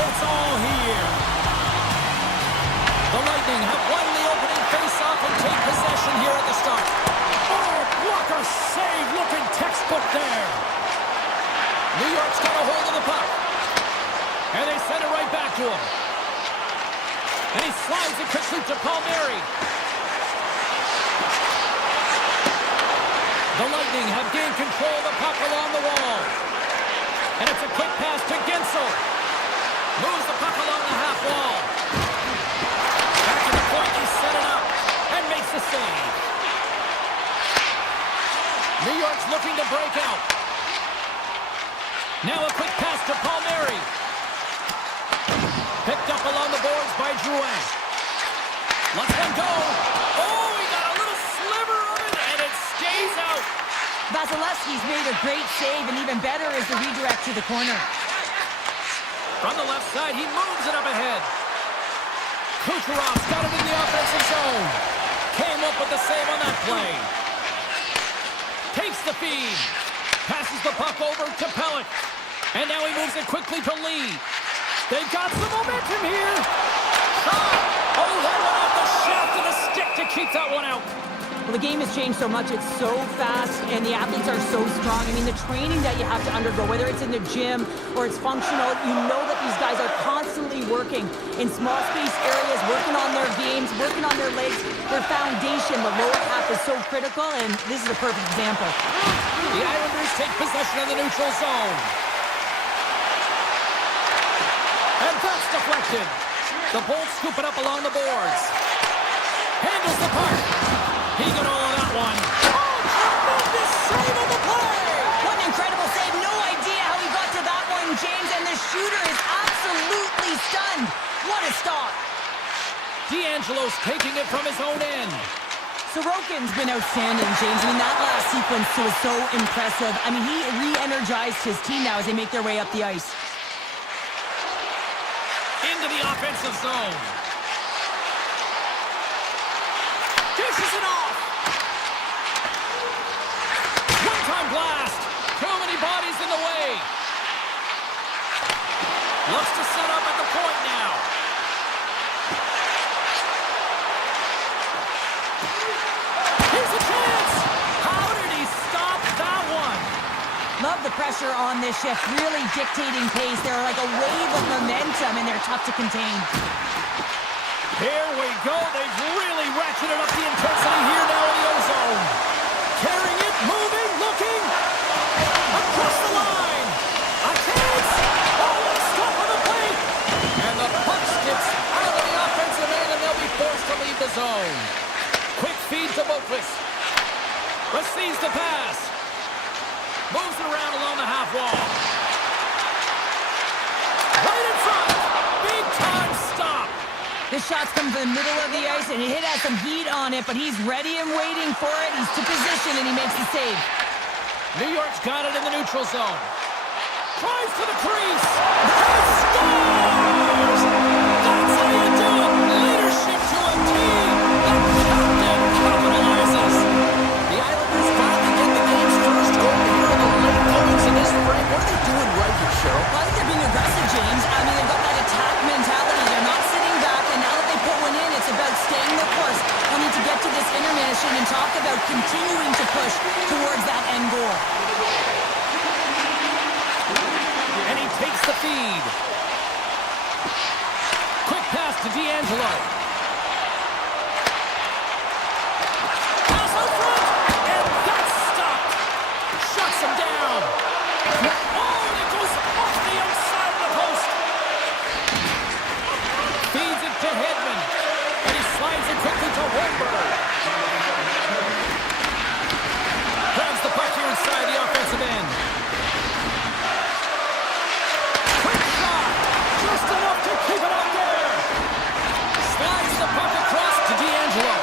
It's all here. The Lightning have won the opening face-off and take possession here at the start. Oh, blocker save, looking textbook there. New York's got a hold of the puck. And they send it right back to him. And he slides it quickly to Palmieri. The Lightning have gained control of the puck along the wall. And it's a quick pass to Gensel. Moves the puck along the half wall. Back to the point, he set it up. And makes the save. New York's looking to break out. Now a quick pass to Palmieri. Picked up along the boards by Drouin. Lets one go. Oh, he got a little sliver of it, and it stays out. Vasilevsky's made a great save, and even better is the redirect to the corner. From the left side, he moves it up ahead. Kucherov's got it in the offensive zone. Came up with the save on that play. Takes the feed. Passes the puck over to Pellick. And now he moves it quickly to Lee. They've got some momentum here. Shot. Oh, that went off the shaft of the stick to keep that one out. Well, the game has changed so much. It's so fast, and the athletes are so strong. I mean, the training that you have to undergo, whether it's in the gym or it's functional, you know that these guys are constantly working in small space areas, working on their games, working on their legs, their foundation. The lower half is so critical, and this is a perfect example. The Islanders take possession of the neutral zone. And that's deflected. The Bolts scoop it up along the boards. Handles the puck. He got all of that one. Oh, tremendous save on the play! What an incredible save. No idea how he got to that one, James, and the shooter is absolutely stunned. What a stop. D'Angelo's taking it from his own end. Sorokin's been outstanding, James. I mean, that last sequence was so impressive. I mean, he re-energized his team now as they make their way up the ice. Into the offensive zone. Dishes it off. One-time blast. Too many bodies in the way. Looks to set up at the point now. Here's a chance. How did he stop that one? Love the pressure on this shift, really dictating pace. They're like a wave of momentum, and they're tough to contain. Here we go. They've really ratcheted up the intensity here now in the O-zone. Carrying it, moving, looking. Across the line. A chance. Oh, a stop on the plate. And the puck skips out of the offensive end, and they'll be forced to leave the zone. Quick feed to Boquist. Receives the pass. Moves it around along the half wall. Right in front. Big time stop. This shot's come from the middle of the ice, and it has some heat on it, but he's ready and waiting for it. He's to position, and he makes the save. New York's got it in the neutral zone. Tries to the crease. And scores! That's how you do it. Leadership to a team. The captain capitalizes. The Islanders finally get the game's first goal here in the late goings in this frame. What are they doing right here, Cheryl? Well, I think they're being aggressive, James. I mean, they've got that attack mentality. They're not sitting back, and now that they put one in, it's about staying the course. We need to get to this intermission and talk about continuing to push towards that end goal. And he takes the feed. Quick pass to D'Angelo. Pass out front, and that's stopped. Shuts him down. Oh, and it goes off the outside of the post. Feeds it to Hedman, and he slides it quickly to Holmberg. Grabs the puck here inside the offensive end. Quick shot, just enough to keep it out there. Slides the puck across to D'Angelo.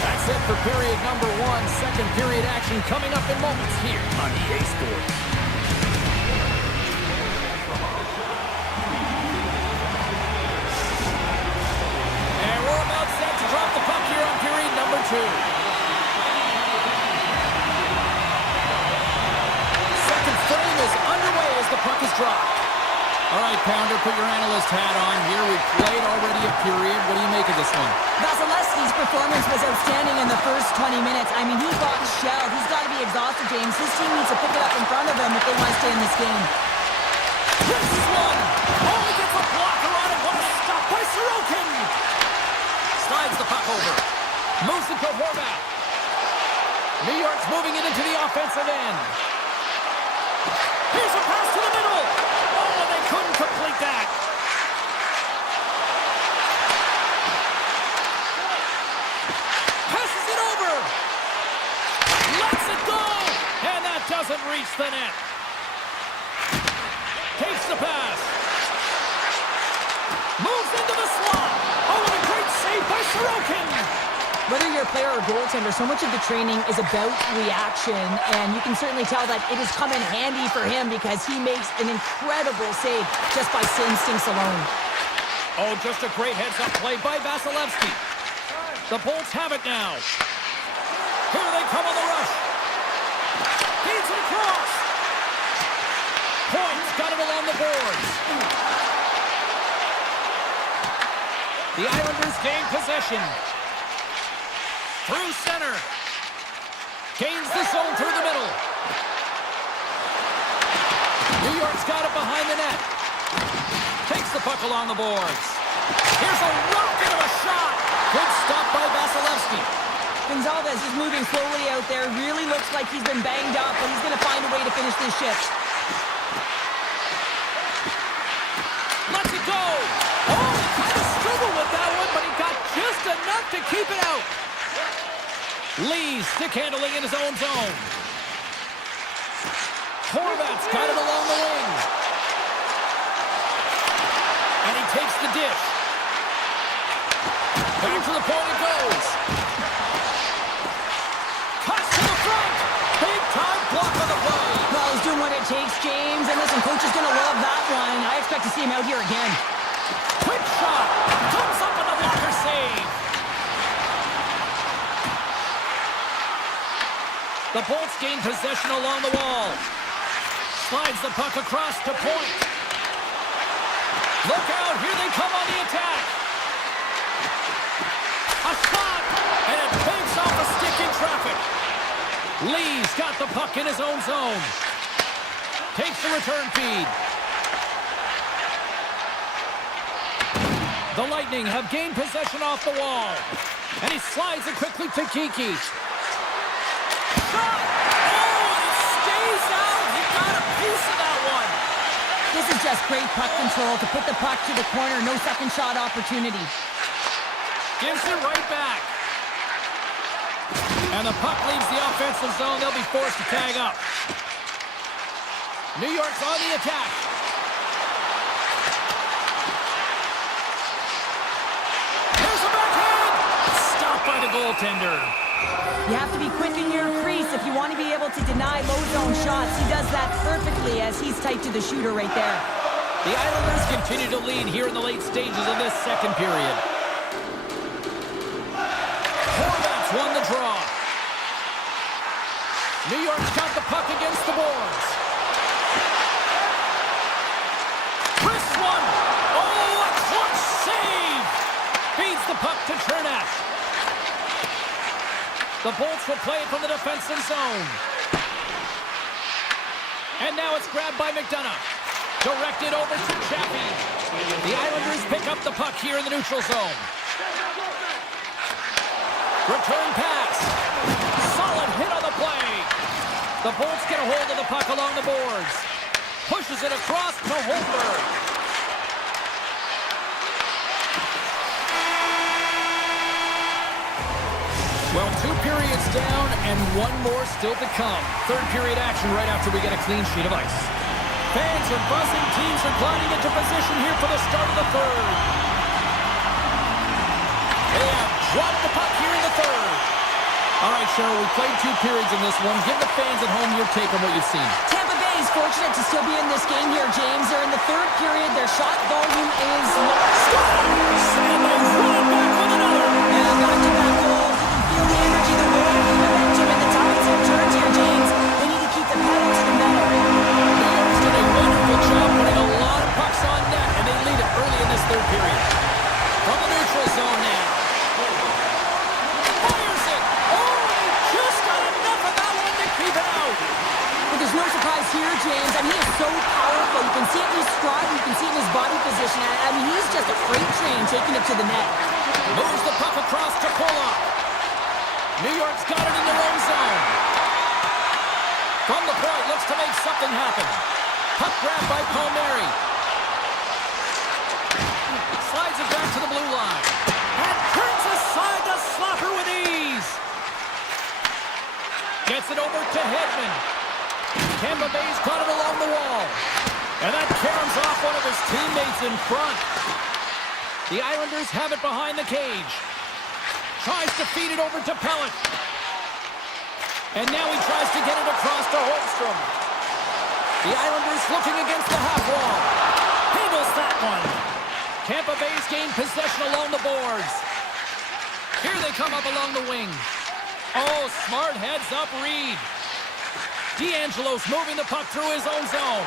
That's it for period number one. Second period action coming up in moments here on EA Sports. And we're about set to drop the puck here on period number two. All right, Pounder, put your analyst hat on here. We've played already a period. What do you make of this one? Vasilevsky's performance was outstanding in the first 20 minutes. I mean, he got shelled. He's got to be exhausted, James. His team needs to pick it up in front of him if they want to stay in this game. This is one. Oh, he gets a blocker on it. What a stop by Sorokin. Slides the puck over. Moves it to Horvath. New York's moving it into the offensive end. Here's a pass to the middle. Oh, and they couldn't complete that. Passes it over. Lets it go. And that doesn't reach the net. Takes the pass. Moves into the slot. Oh, and a great save by Sorokin. Whether you're a player or goaltender, so much of the training is about reaction, and you can certainly tell that it has come in handy for him because he makes an incredible save just by instincts alone. Oh, just a great heads-up play by Vasilevsky. The Bolts have it now. Here they come on the rush. Feeds it across. Points got it along the boards. The Islanders gain possession. Through center. Gains the zone through the middle. New York's got it behind the net. Takes the puck along the boards. Here's a rocket of a shot. Good stop by Vasilevsky. Gonzalez is moving slowly out there. Really looks like he's been banged up, but he's going to find a way to finish this shift. Lets it go. Oh, he kind of struggled with that one, but he got just enough to keep it out. Lee stick handling in his own zone. Horvath's got it along the wing. And he takes the dish. Back to the point it goes. Cuts to the front. Big time block on the play. Well, he's doing what it takes, James. And listen, coach is going to love that one. I expect to see him out here again. Quick shot. Comes up with the blocker save. The Bolts gain possession along the wall. Slides the puck across to point. Look out, here they come on the attack. A shot, and it banks off a stick in traffic. Lee's got the puck in his own zone. Takes the return feed. The Lightning have gained possession off the wall. And he slides it quickly to Kiki. Shot! Oh, and it stays out. He got a piece of that one. This is just great puck control to put the puck to the corner. No second shot opportunity. Gives it right back. And the puck leaves the offensive zone. They'll be forced to tag up. New York's on the attack. There's a backhand. Stopped by the goaltender. You have to be quick in your crease if you want to be able to deny low zone shots. He does that perfectly as he's tight to the shooter right there. The Islanders continue to lead here in the late stages of this second period. Horvath's won the draw. New York's got the puck against the boards. Wrist one. Oh, a clutch save. Feeds the puck to Chernak. The Bolts will play it from the defensive zone. And now it's grabbed by McDonough. Directed over to Chappie. The Islanders pick up the puck here in the neutral zone. Return pass. Solid hit on the play. The Bolts get a hold of the puck along the boards. Pushes it across to Holmberg. Well, 2 periods down and 1 more still to come. Third period action right after we get a clean sheet of ice. Fans are buzzing. Teams are gliding into position here for the start of the third. They have dropped the puck here in the third. All right, Cheryl, we played 2 periods in this one. Give the fans at home your take on what you've seen. Tampa Bay is fortunate to still be in this game here, James. They're in the third period. Their shot volume is low. And they run back with another. And back-to-back goals. You can feel the energy, the wind, the momentum, and the tides have turned here, James. They need to keep the pedal to the metal. New York's done a wonderful job putting a lot of pucks But there's no surprise here, James. I mean, he is so powerful. You can see it in his stride. You can see it in his body position. I mean, he's just a freight train taking it to the net. Moves the puck across to Pulla. New York's got it in their own zone. From the point, looks to make something happen. Puck grab by Palmieri. Slides it back to the blue line. And turns aside to Slaughter with ease. Gets it over to Hedman. Tampa Bay's got it along the wall. And that caroms off one of his teammates in front. The Islanders have it behind the cage. Tries to feed it over to Pellet. And now he tries to get it across to Holmstrom. The Islanders looking against the half wall. Handles that one. Tampa Bay's gained possession along the boards. Here they come up along the wing. Oh, smart heads up Reed. D'Angelo's moving the puck through his own zone.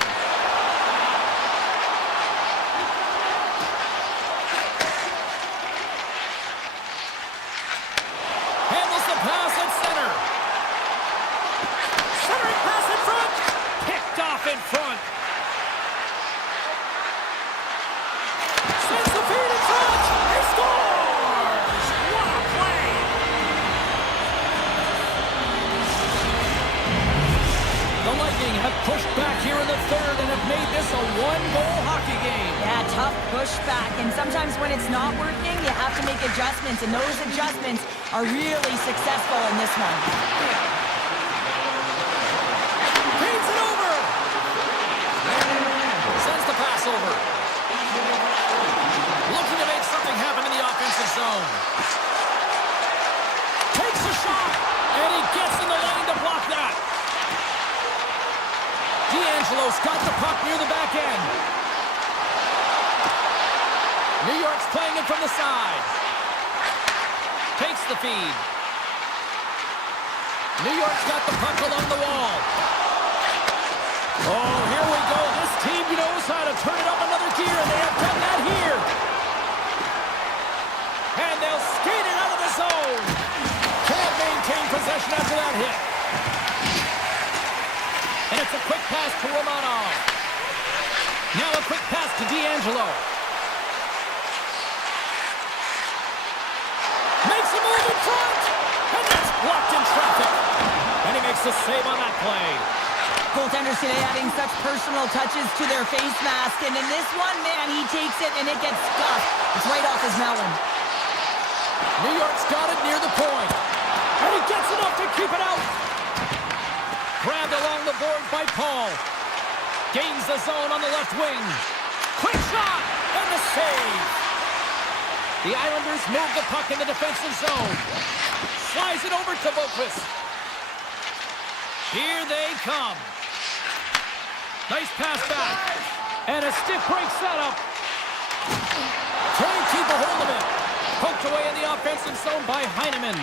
Handles the pass at center. Centering pass in front. Picked off in front. Sends the feed in front. He scores! What a play! The Lightning have pushed back here in the third and have made this a one-goal hockey game. Yeah, tough pushback. And sometimes when it's not working, you have to make adjustments. And those adjustments are really successful in this one. Feeds it over. Sends the pass over. Looking to make something happen in the offensive zone. Takes a shot. And he gets in the lane to block that. D'Angelo's got the puck near the back end. New York's playing it from the side. Takes the feed. New York's got the puck along the wall. Oh, here we go. This team knows how to turn it up another gear, and they have done that here. And they'll skate it out of the zone. Can't maintain possession after that hit. And it's a quick pass to Romanov. Now a quick pass to D'Angelo. Makes a move in front. And that's blocked in traffic. And he makes the save on that play. Goaltenders today adding such personal touches to their face mask. And in this one, man, he takes it and it gets scuffed. It's right off his melon. New York's got it near the point. And he gets enough to keep it out. Grabbed along the board by Paul. Gains the zone on the left wing. Quick shot! And the save! The Islanders move the puck in the defensive zone. Slides it over to Boqvist. Here they come. Nice pass back. And a stiff break setup. Trying to keep a hold of it. Poked away in the offensive zone by Heineman.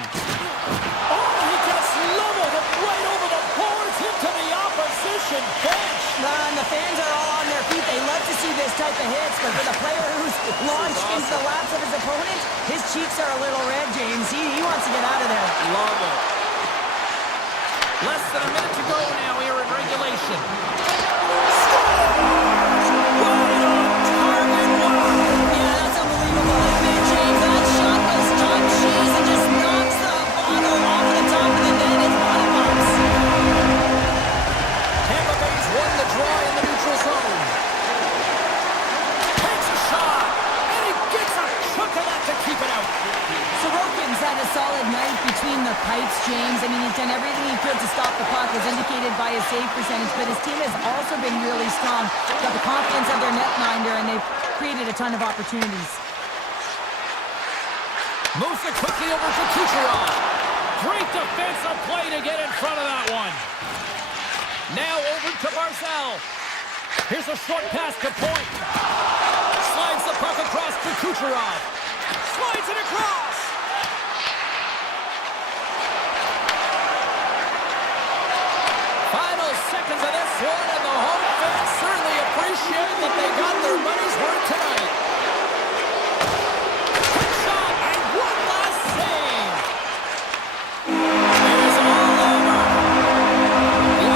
Oh, he gets leveled right over the boards into the opposition bench. And the fans are all on their feet. They love to see this type of hits, but for the player who's launched into the laps of his opponent, his cheeks are a little red, James. He wants to get out of there. Love it. Less than a minute to go now here in regulation. Right on target. Yeah, that's unbelievable, isn't it, James? That shot was top cheese and just knocks the bottle off the top of the net. It's bottom box. Tampa Bay's won the draw in the neutral zone. Takes a shot, and he gets a chunk of that to keep it out. Sorokin's had a solid night between the pipes, James. I mean, he's done everything he could to stop the puck, as indicated by his save percentage, but his team has also been really strong. Got the confidence of their netminder, and they've created a ton of opportunities. Moves it quickly over to Kucherov. Great defensive play to get in front of that one. Now over to Barzal. Here's a short pass to Point. Slides the puck across to Kucherov. Slides it across. Final seconds of this one, and the home fans certainly appreciate that they got their money's worth tonight. Quick shot, and one last save. It is all over. The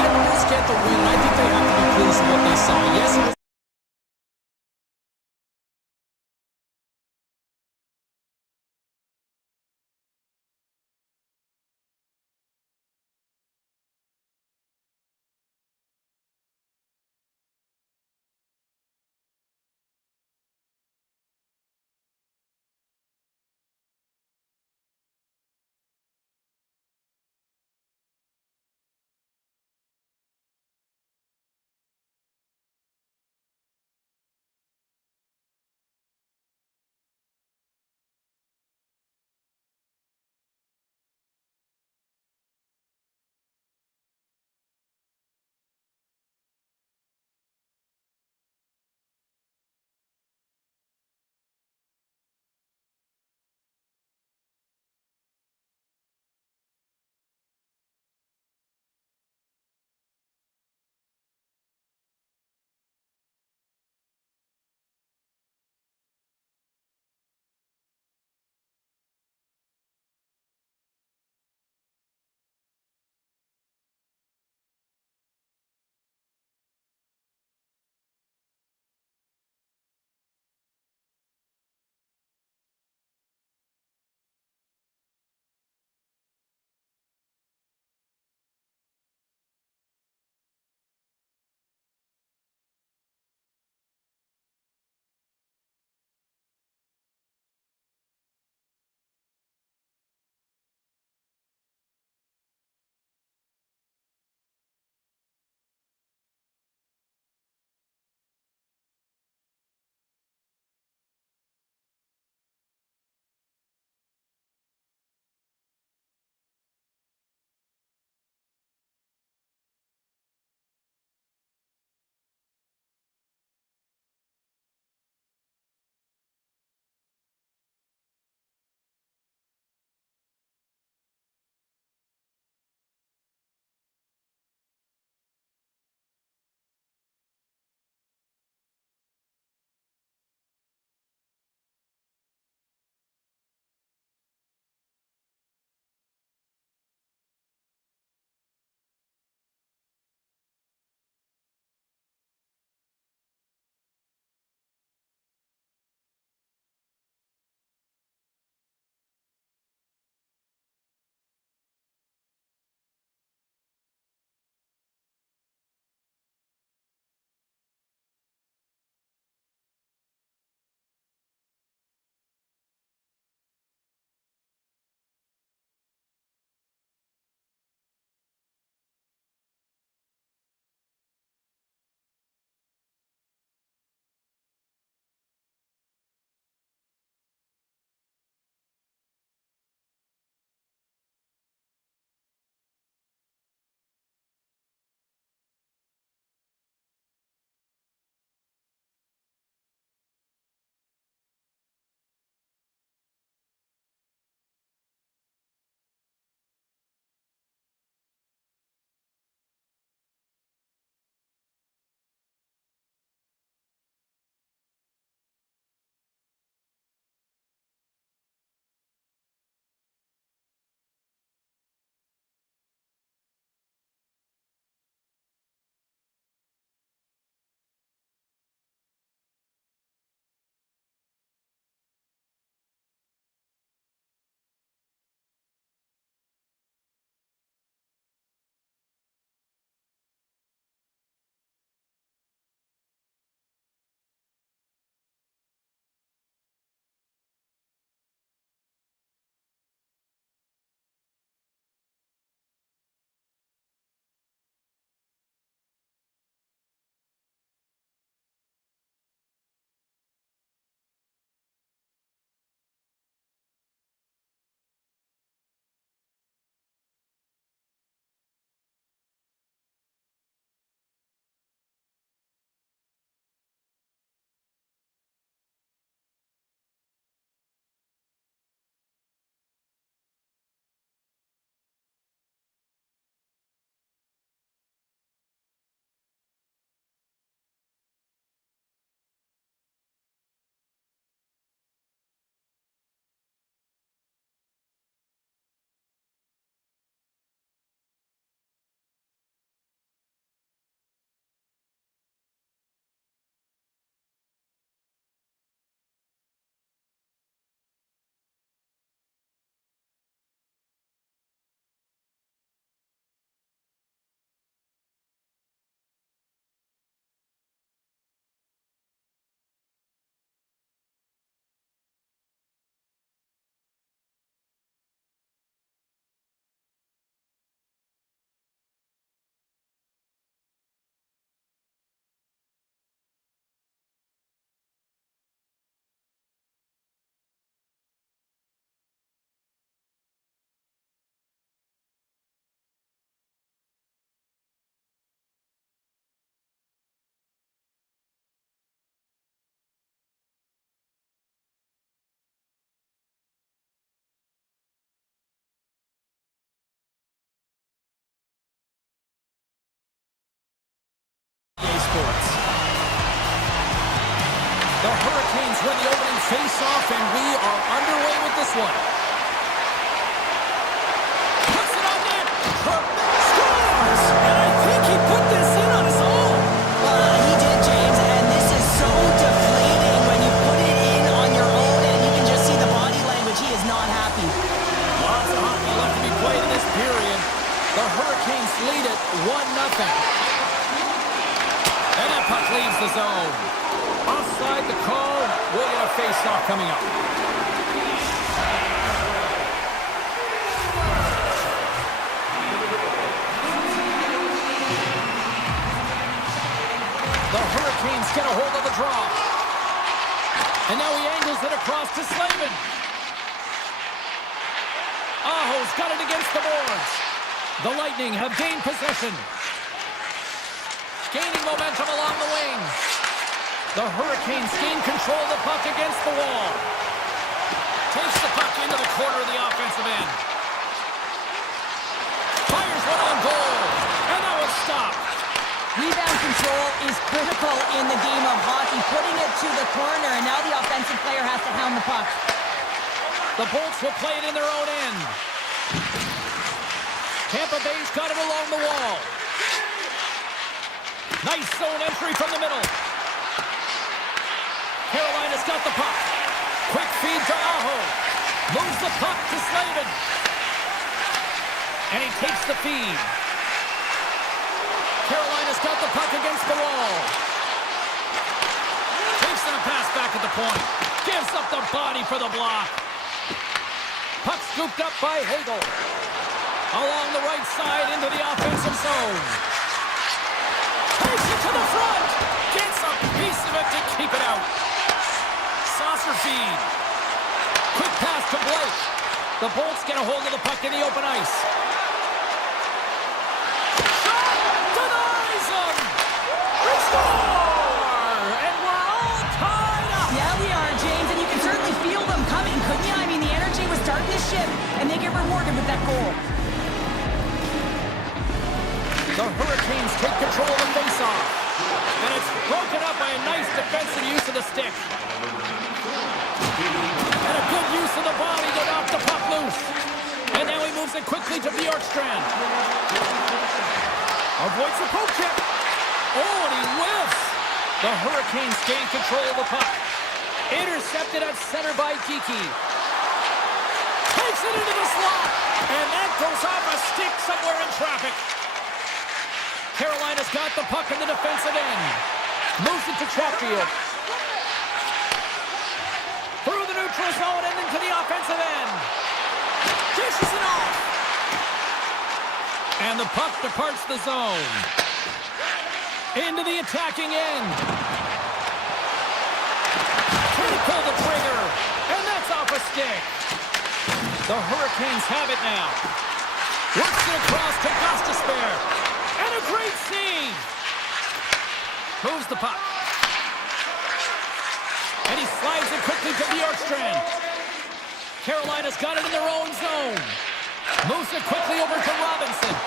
The Hurricanes win the opening face-off, and we are underway with this one. Puts it on net. Scores! And I think he put this in on his own. He did, James, and this is so deflating when you put it in on your own, and you can just see the body language. He is not happy. Lots of hockey left to be played in this period. The Hurricanes lead it 1-0. And that puck leaves the zone. Offside the call. We'll get a face-off coming up. The Hurricanes get a hold of the draw. And now he angles it across to Slavin. Aho's got it against the boards. The Lightning have gained possession. Gaining momentum along the wing. The Hurricanes gain control of the puck against the wall. Takes the puck into the corner of the offensive end. Fires one on goal. And that was stopped. Rebound control is critical in the game of hockey. Putting it to the corner, and now the offensive player has to hound the puck. The Bolts will play it in their own end. Tampa Bay's got it along the wall. Nice zone entry from the middle. Carolina's got the puck. Quick feed to Aho. Moves the puck to Slavin. And he takes the feed. Carolina's got the puck against the wall. Takes the pass back at the point. Gives up the body for the block. Puck scooped up by Hagel. Along the right side into the offensive zone. Takes it to the front. Gets a piece of it to keep it out. Saucer feed. Quick pass to Blake. The Bolts get a hold of the puck in the open ice. Shot! Denies him! We score! And we're all tied up! Yeah, we are, James, and you can certainly feel them coming, couldn't you? I mean, the energy was starting to shift, and they get rewarded with that goal. The Hurricanes take control of the faceoff. And it's broken up by a nice defensive use of the stick. And a good use of the body to knock the puck loose. And now he moves it quickly to Bjorkstrand. Avoids the poke check. Oh, and he whiffs. The Hurricanes gain control of the puck. Intercepted at center by Kiki. Takes it into the slot. And that goes off a stick somewhere in traffic. Carolina's got the puck in the defensive end. Moves it to Chatfield. Through the neutral zone and into the offensive end. Dishes it off. And the puck departs the zone. Into the attacking end. Trying to pull the trigger. And that's off a stick. The Hurricanes have it now. Works it across to Gostisbehere. And a great save! Moves the puck. And he slides it quickly to Bjorkstrand. Carolina's got it in their own zone. Moves it quickly over to Robinson.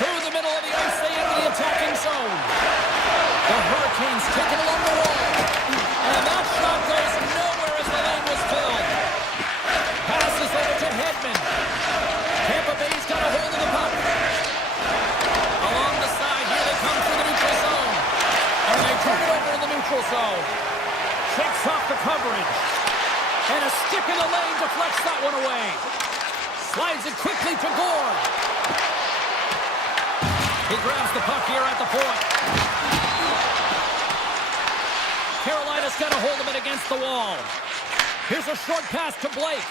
Through the middle of the ice, they enter the attacking zone. The Hurricanes take it along the wall. And that shot goes nowhere as the lane was filled. Passes over to Hedman. Tampa Bay's got a hold of the puck. Along the side, here they come through the neutral zone. And they turn it over in the neutral zone. Shakes off the coverage. And a stick in the lane deflects that one away. Slides it quickly to Gore. He grabs the puck here at the point. Carolina's got a hold of it against the wall. Here's a short pass to Blake.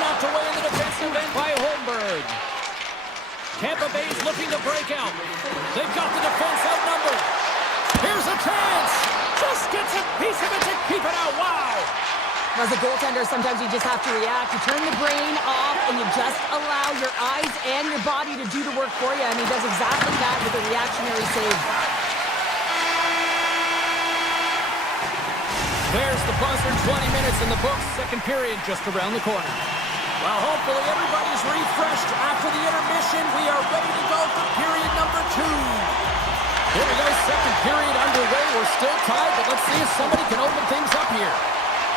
Knocked away in the defensive end by Holmberg. Tampa Bay's looking to break out. They've got the defense outnumbered. Here's a chance. Just gets a piece of it to keep it out. Wow. As a goaltender, sometimes you just have to react. You turn the brain off, and you just allow your eyes and your body to do the work for you, and he does exactly that with a reactionary save. There's the buzzer. 20 minutes in the books. Second period just around the corner. Well, hopefully everybody's refreshed after the intermission. We are ready to go for period number 2. Here we go, second period underway. We're still tied, but let's see if somebody can open things up here.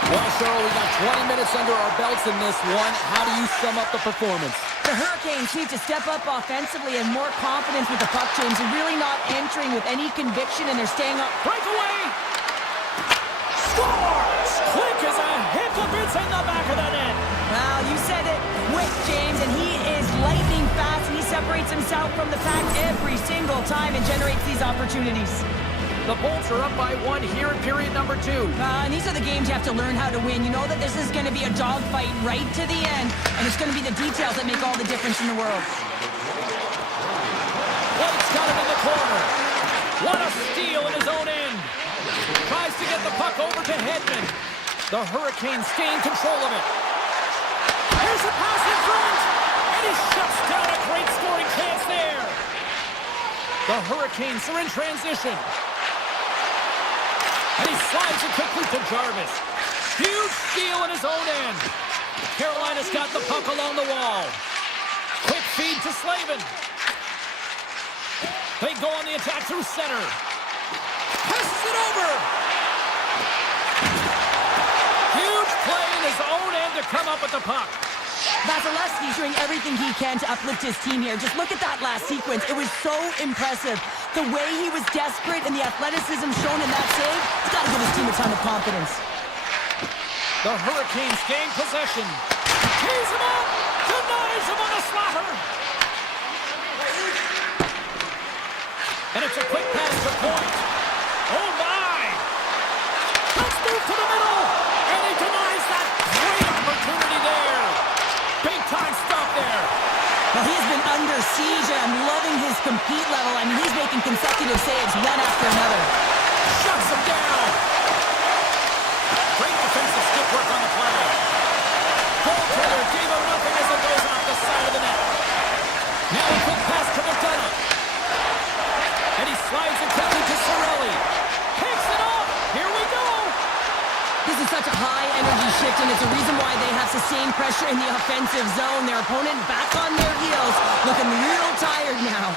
Well, Cheryl, we got 20 minutes under our belts in this one. How do you sum up the performance? The Hurricanes need to step up offensively and more confidence with the puck, James, and really not entering with any conviction, and they're staying up. Breakaway! Scores! Quick as a hiccup. It's in the back of the net. Well, you said it, quick, James, and he is lightning fast, and he separates himself from the pack every single time and generates these opportunities. The Bolts are up by 1 here in period number 2. And these are the games you have to learn how to win. You know that this is going to be a dogfight right to the end, and it's going to be the details that make all the difference in the world. Blake's got him in the corner. What a steal in his own end. Tries to get the puck over to Hedman. The Hurricanes gain control of it. Here's a pass in front, and he shuts down a great scoring chance there. The Hurricanes are in transition. And he slides it quickly to Jarvis. Huge steal in his own end. Carolina's got the puck along the wall. Quick feed to Slavin. They go on the attack through center. Passes it over. Huge play in his own end to come up with the puck. Vasilevsky's doing everything he can to uplift his team here. Just look at that last sequence. It was so impressive. The way he was desperate and the athleticism shown in that save, he's got to give his team a ton of confidence. The Hurricanes gain possession. Tees him up. Denies him on a slaughter. And it's a quick pass to Point. Oh, my. Let's move to the middle. And he denies that great opportunity there. Big time stop there. Well, he's been under siege, and I'm loving his compete level. I mean, he's making consecutive saves one after another. Shuts him down. Great defensive stick work on the play. Goaltender gave him nothing as it goes off the side of the net. Now a quick pass to McDonough. And he slides it quickly to Cirelli. Takes it off. Here we go. This is such a high-energy shift, and it's a reason why they have sustained pressure in the offensive zone. Their opponent back on their heels, looking real tired now.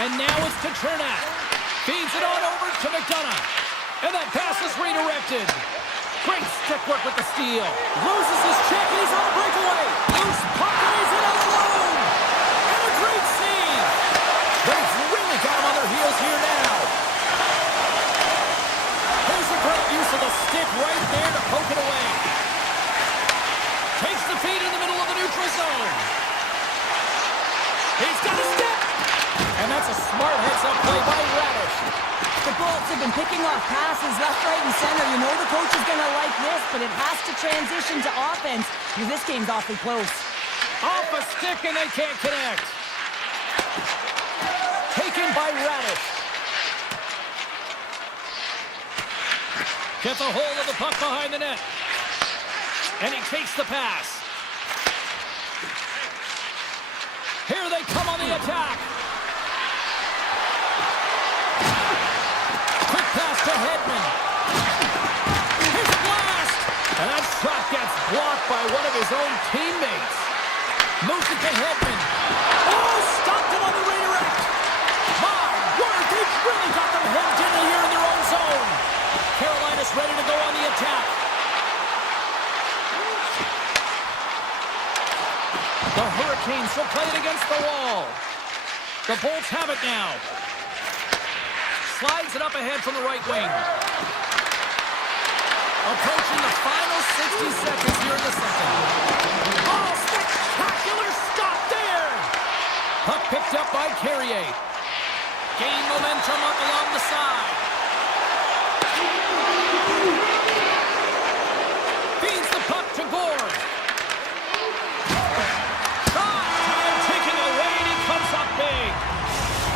And now it's to Chernak. Feeds it on over to McDonough. And that pass is redirected. Great stick work with the steal. Loses his check, and he's on a breakaway. Loose puck, and he's in alone. And a great save. They've really got him on their heels here now. There's a great use of the stick right there to poke it away. Takes the feed in the middle of the neutral zone. He's got a step. And that's a smart heads-up play by Radish. The Bolts have been picking off passes left, right, and center. You know the coach is going to like this, but it has to transition to offense because this game's awfully close. Off a stick, and they can't connect. Taken by Radish. Gets a hold of the puck behind the net. And he takes the pass. Here they come on the attack. Quick pass to Hedman. Here's a blast. And that shot gets blocked by one of his own teammates. Moves it to Hedman. Oh, stopped it on the redirect. My word, they've really got them hemmed in here in their own zone. Carolina's ready to go on the attack. The Hurricanes will play it against the wall. The Bolts have it now. Slides it up ahead from the right wing. Approaching the final 60 seconds here in the second. Oh, spectacular stop there! Puck picked up by Carrier. Gain momentum up along the side. Feeds the puck to Gore.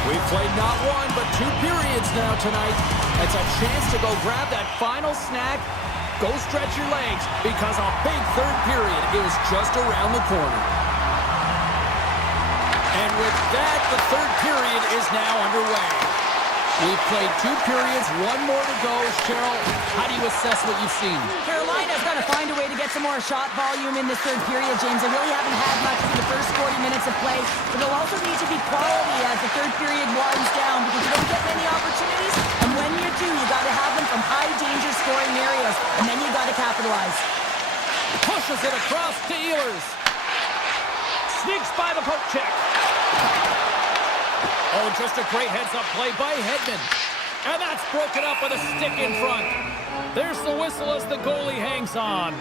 We've played not one, but 2 periods now tonight. It's a chance to go grab that final snack. Go stretch your legs, because a big third period is just around the corner. And with that, the third period is now underway. We've played 2 periods, 1 more to go. Cheryl, how do you assess what you've seen? Carolina's got to find a way to get some more shot volume in this third period, James. They really haven't had much for the first 40 minutes of play, but they'll also need to be quality as the third period winds down because you don't get many opportunities, and when you do, you got to have them from high-danger scoring areas, and then you got to capitalize. Pushes it across to Ehlers. Sneaks by the poke check. Oh, just a great heads-up play by Hedman. And that's broken up with a stick in front. There's the whistle as the goalie hangs on.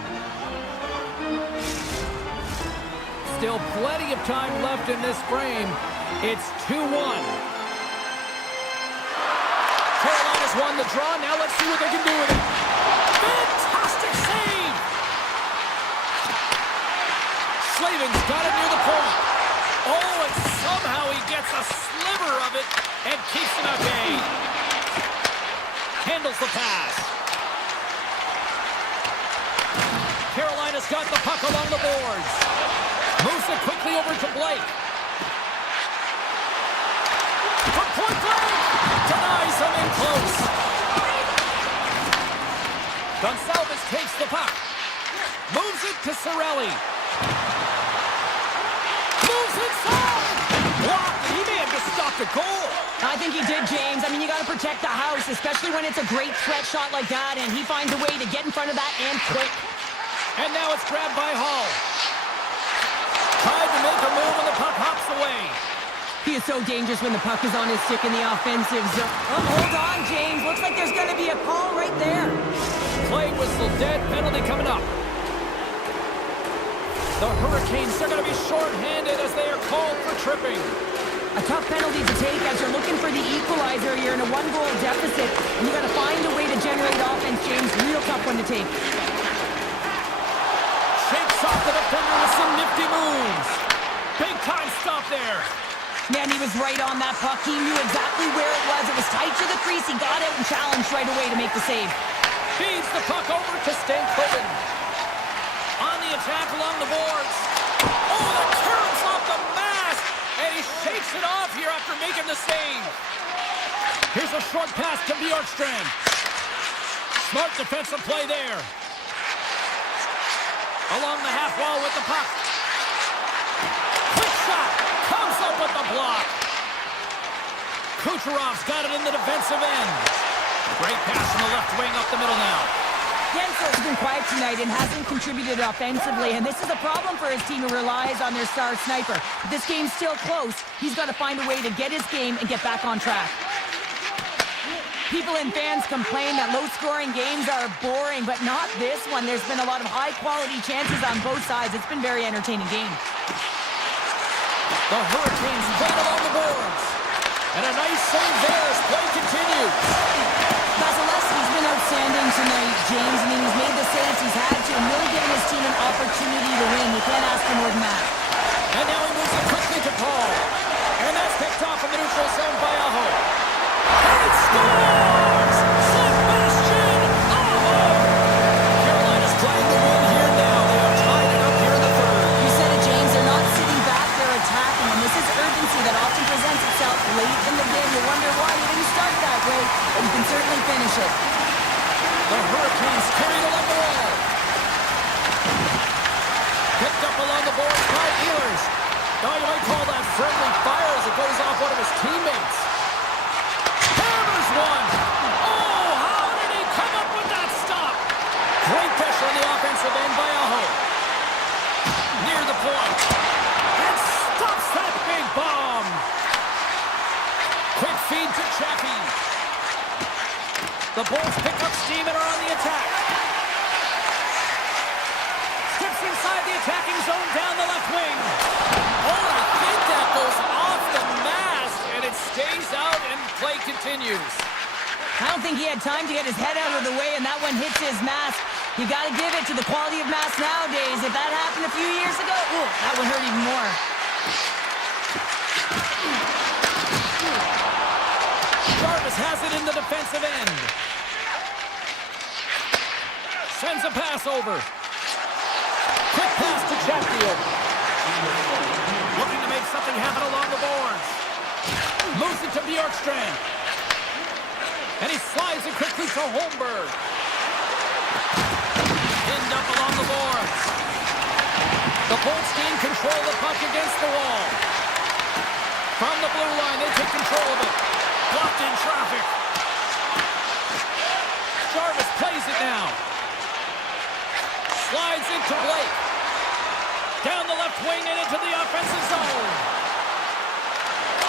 Still plenty of time left in this frame. It's 2-1. Carolina's won the draw. Now let's see what they can do with it. Fantastic save! Slavin's got it near the point. Oh, and somehow he gets a sliver of it and keeps it at bay. Handles the pass. Carolina's got the puck along the boards. Moves it quickly over to Blake. From point blank! Denies him in close. Gonsalves takes the puck. Moves it to Cirelli. Moves inside! Blocked. He may have just stopped a goal. I think he did, James. I mean, you got to protect the house, especially when it's a great threat shot like that, and he finds a way to get in front of that and quick. And now it's grabbed by Hall. Tried to make a move and the puck hops away. He is so dangerous when the puck is on his stick in the offensive zone. Oh, hold on, James. Looks like there's going to be a call right there. Play whistle dead. Penalty coming up. The Hurricanes are going to be short-handed as they are called for tripping. A tough penalty to take as you're looking for the equalizer. You're in a 1-goal deficit, and you got to find a way to generate offense, James. Real tough one to take. Shakes off the defender with some nifty moves. Big-time stop there. Man, he was right on that puck. He knew exactly where it was. It was tight to the crease. He got out and challenged right away to make the save. Feeds the puck over to Stankoven. On the attack along the boards. Oh, the clearance off the mask! And he shakes it off here after making the save. Here's a short pass to Bjorkstrand. Smart defensive play there. Along the half wall with the puck. Quick shot. Comes up with the block. Kucherov's got it in the defensive end. Great pass from the left wing up the middle now. Gensel's been quiet tonight and hasn't contributed offensively, and this is a problem for his team who relies on their star sniper. If this game's still close, he's got to find a way to get his game and get back on track. People and fans complain that low-scoring games are boring, but not this one. There's been a lot of high-quality chances on both sides. It's been a very entertaining game. The Hurricanes play along the boards. And a nice save there as play continues. Vasilevsky's been outstanding tonight, James. I mean, he's made the saves he's had to and really given his team an opportunity to win. You can't ask for more than that. And now he moves it quickly to Paul. And that's picked off in the neutral zone by Aho. And it scores! Sebastian Aho! Carolina's playing the win here now. They are tied it up here in the third. You said it, James. They're not sitting back. They're attacking. And this is urgency that often presents itself late in the game. You wonder why you didn't start that way, but you can certainly finish it. The Hurricanes carried along the wall. Picked up along the boards by Ehlers. Now you might call that friendly fire as it goes off one of his teammates. Hammers one. Oh, how did he come up with that stop? Great pressure on the offensive end by Aho. Near the point. And stops that big bomb. Quick feed to Chappie. The Bulls pick up steam and are on the attack. Steps inside the attacking zone down the left wing. Oh, I think that goes off the mast and it stays out and play continues. I don't think he had time to get his head out of the way, and that one hits his mask. You got to give it to the quality of mask nowadays. If that happened a few years ago, ooh, that would hurt even more. Jarvis has it in the defensive end. Sends a pass over. Quick pass to Chatfield. Looking to make something happen along the boards. Moves it to Bjorkstrand. And he slides it quickly to Holmberg. Pinned up along the boards. The Bolts gain control of the puck against the wall. From the blue line, they take control of it. Blocked in traffic. Jarvis plays it now. Slides into Blake. Down the left wing and into the offensive zone.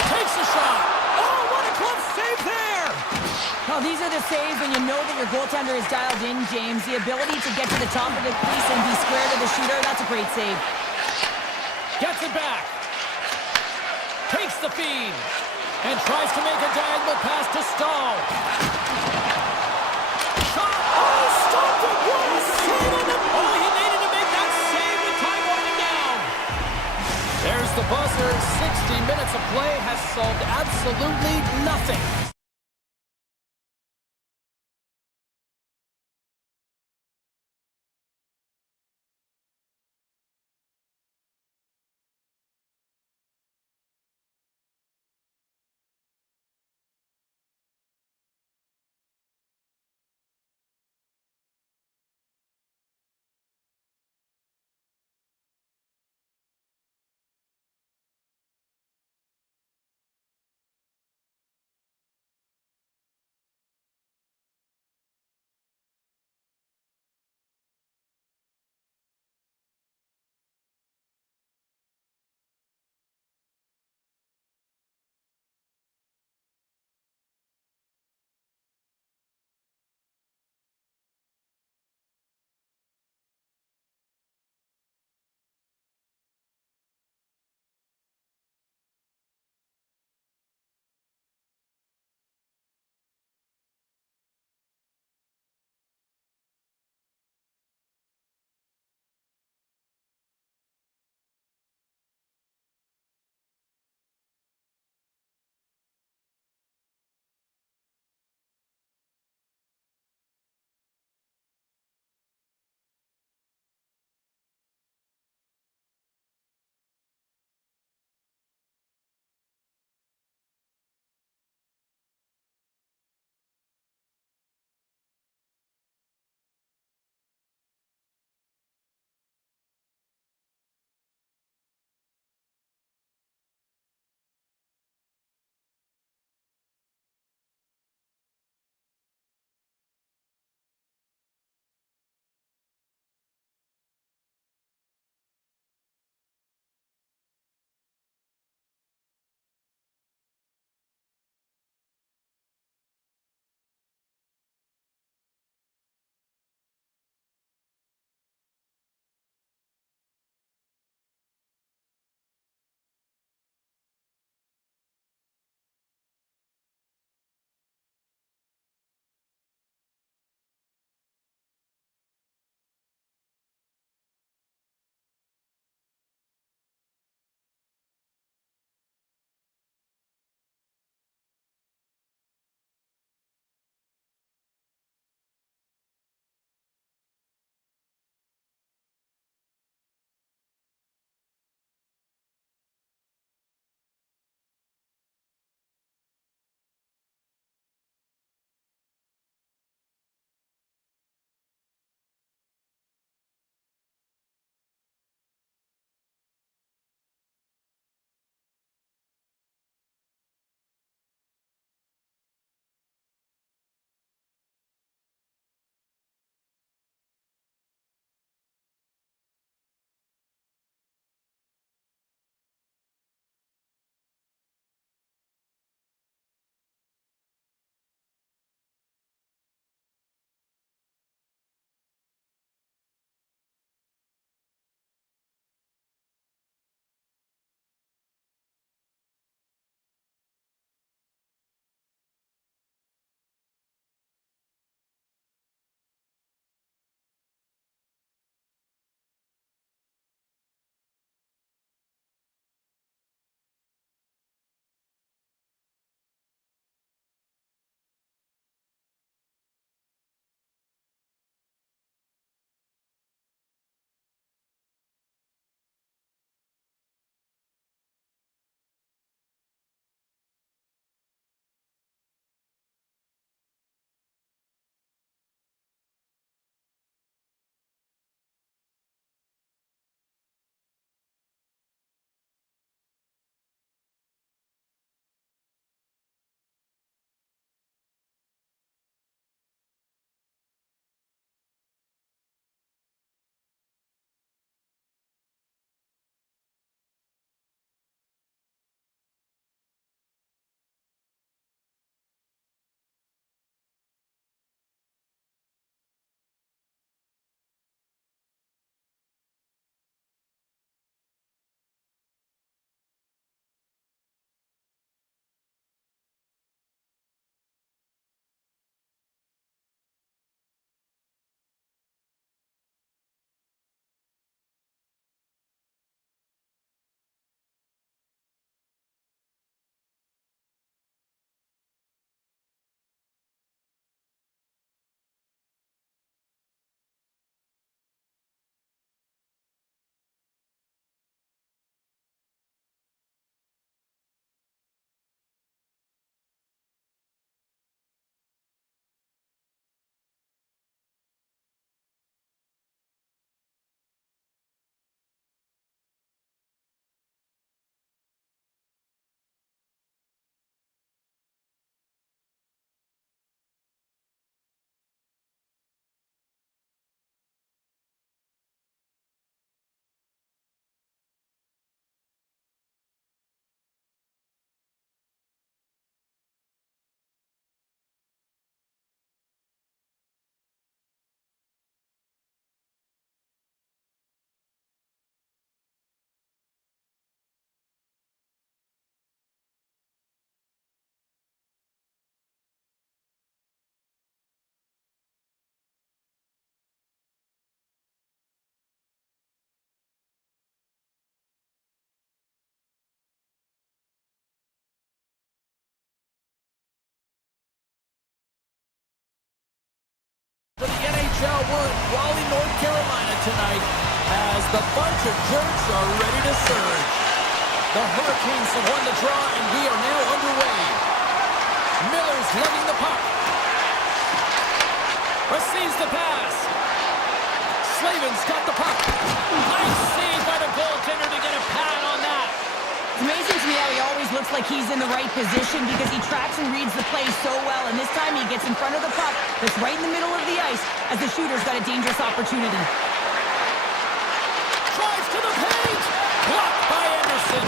Takes a shot. Oh, what a glove save there! Well, these are the saves when you know that your goaltender is dialed in, James. The ability to get to the top of the crease and be square to the shooter, that's a great save. Gets it back. Takes the feed. And tries to make a diagonal pass to Stahl. Shot. Oh, stopped it. What a save on the... Oh, he needed to make that save with time winding down. There's the buzzer. 60 minutes of play has solved absolutely nothing. night tonight as the bunch of jerks are ready to surge. The Hurricanes have won the draw, and we are now underway. Miller's lugging the puck. Receives the pass. Slavin's got the puck. Nice save by the goaltender to get a pad on that. It's amazing to me how he always looks like he's in the right position because he tracks and reads the play so well. And this time he gets in front of the puck that's right in the middle of the ice as the shooter's got a dangerous opportunity. Drives to the paint. Blocked by Anderson.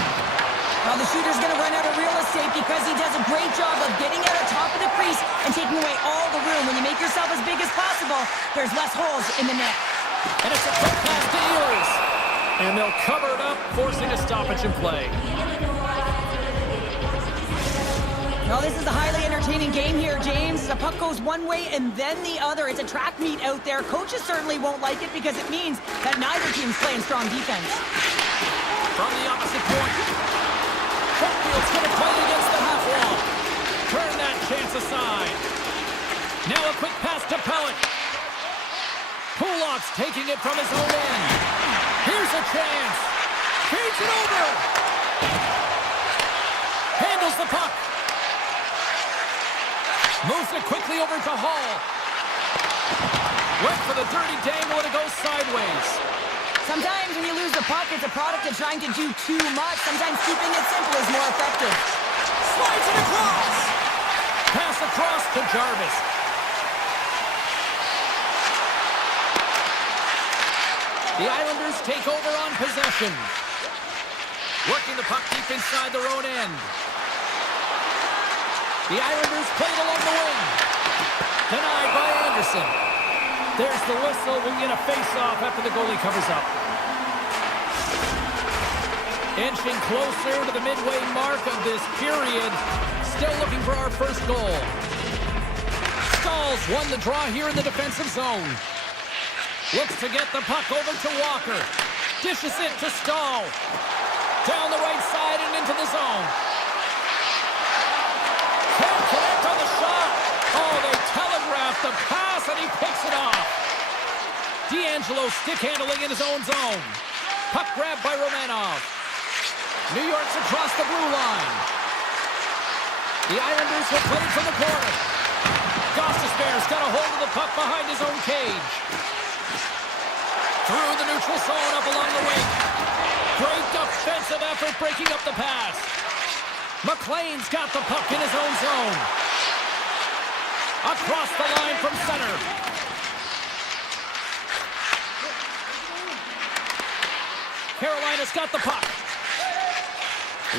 Well, the shooter's going to run out of real estate because he does a great job of getting out of top of the crease and taking away all the room. When you make yourself as big as possible, there's less holes in the net. And it's a quick pass to Ehlers. And they'll cover it up, forcing a stoppage in play. Well, this is a highly entertaining game here, James. The puck goes one way and then the other. It's a track meet out there. Coaches certainly won't like it because it means that neither team's playing strong defense. From the opposite point. Brookfield's going to play it against the half wall. Turn that chance aside. Now a quick pass to Pellet. Pulock's taking it from his own end. Here's a chance. Feeds it over. Handles the puck. Moves it quickly over to Hall. Went for the dirty dangle and it goes sideways. Sometimes when you lose the puck, it's a product of trying to do too much. Sometimes keeping it simple is more effective. Slides it across. Pass across to Jarvis. The Islanders take over on possession. Working the puck deep inside their own end. The Islanders played along the wing. Denied by Anderson. There's the whistle. We'll get a face-off after the goalie covers up. Inching closer to the midway mark of this period. Still looking for our first goal. Stahls won the draw here in the defensive zone. Looks to get the puck over to Walker. Dishes it to Stahl. Down the right side and into the zone. Can't connect on the shot. Oh, they telegraphed the pass and he picks it off. D'Angelo stick handling in his own zone. Puck grabbed by Romanov. New York's across the blue line. The Islanders will play from the corner. Gostisbehere's got a hold of the puck behind his own cage. Through the neutral zone up along the wing. Great defensive effort breaking up the pass. McLean's got the puck in his own zone. Across the line from center. Carolina's got the puck.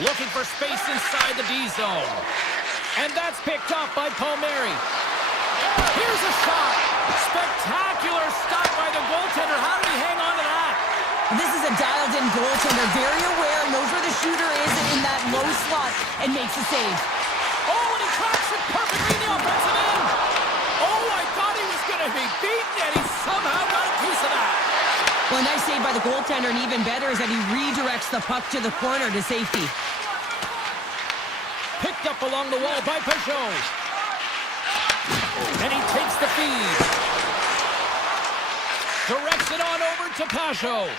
Looking for space inside the D zone. And that's picked up by Palmieri. Here's a shot. Spectacular stop by the goaltender. How did he hang on to that? This is a dialed-in goaltender, very aware, knows where the shooter is in that low slot, and makes the save. Oh, and he tracks it perfectly in the offensive end. Oh, I thought he was going to be beaten, and he somehow got a piece of that. Well, a nice save by the goaltender, and even better is that he redirects the puck to the corner to safety. Picked up along the wall by Peugeot. And he takes the feed. Directs it on over to Peugeot.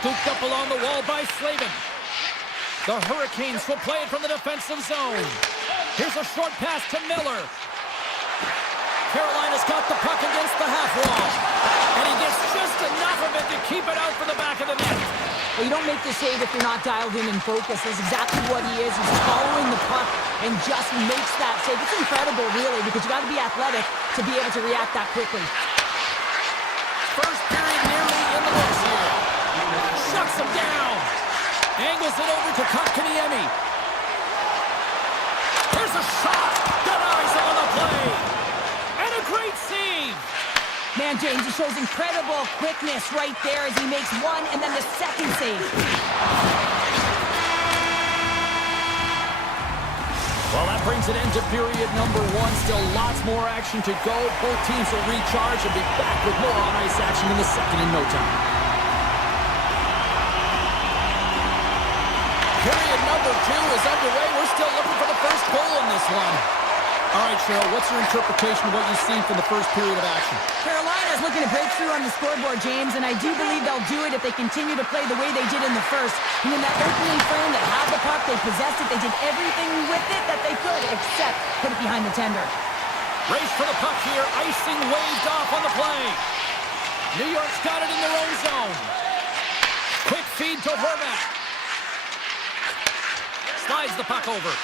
Scooped up along the wall by Slavin. The Hurricanes will play it from the defensive zone. Here's a short pass to Miller. Carolina's got the puck against the half wall. And he gets just enough of it to keep it out for the back of the net. Well, you don't make the save if you're not dialed in and focused. That's exactly what he is. He's following the puck and just makes that save. It's incredible, really, because you got to be athletic to be able to react that quickly. First period nearly in the books here. Shuts him down. Angles it over to Kotkaniemi. There's a shot. Denies him on the play. And a great save. Man, James, he shows incredible quickness right there as he makes one and then the second save. Well, that brings an end to period number one. Still lots more action to go. Both teams will recharge and be back with more on-ice action in the second in no time. Period number two is underway. We're still looking for the first goal in this one. All right, Cheryl, what's your interpretation of what you've seen from the first period of action? Carolina's looking to break through on the scoreboard, James, and I do believe they'll do it if they continue to play the way they did in the first. And in that opening frame, they had the puck, they possessed it, they did everything with it that they could, except put it behind the tender. Race for the puck here, icing waved off on the play. New York's got it in their own zone. Quick feed to Horvath. Slides the puck over.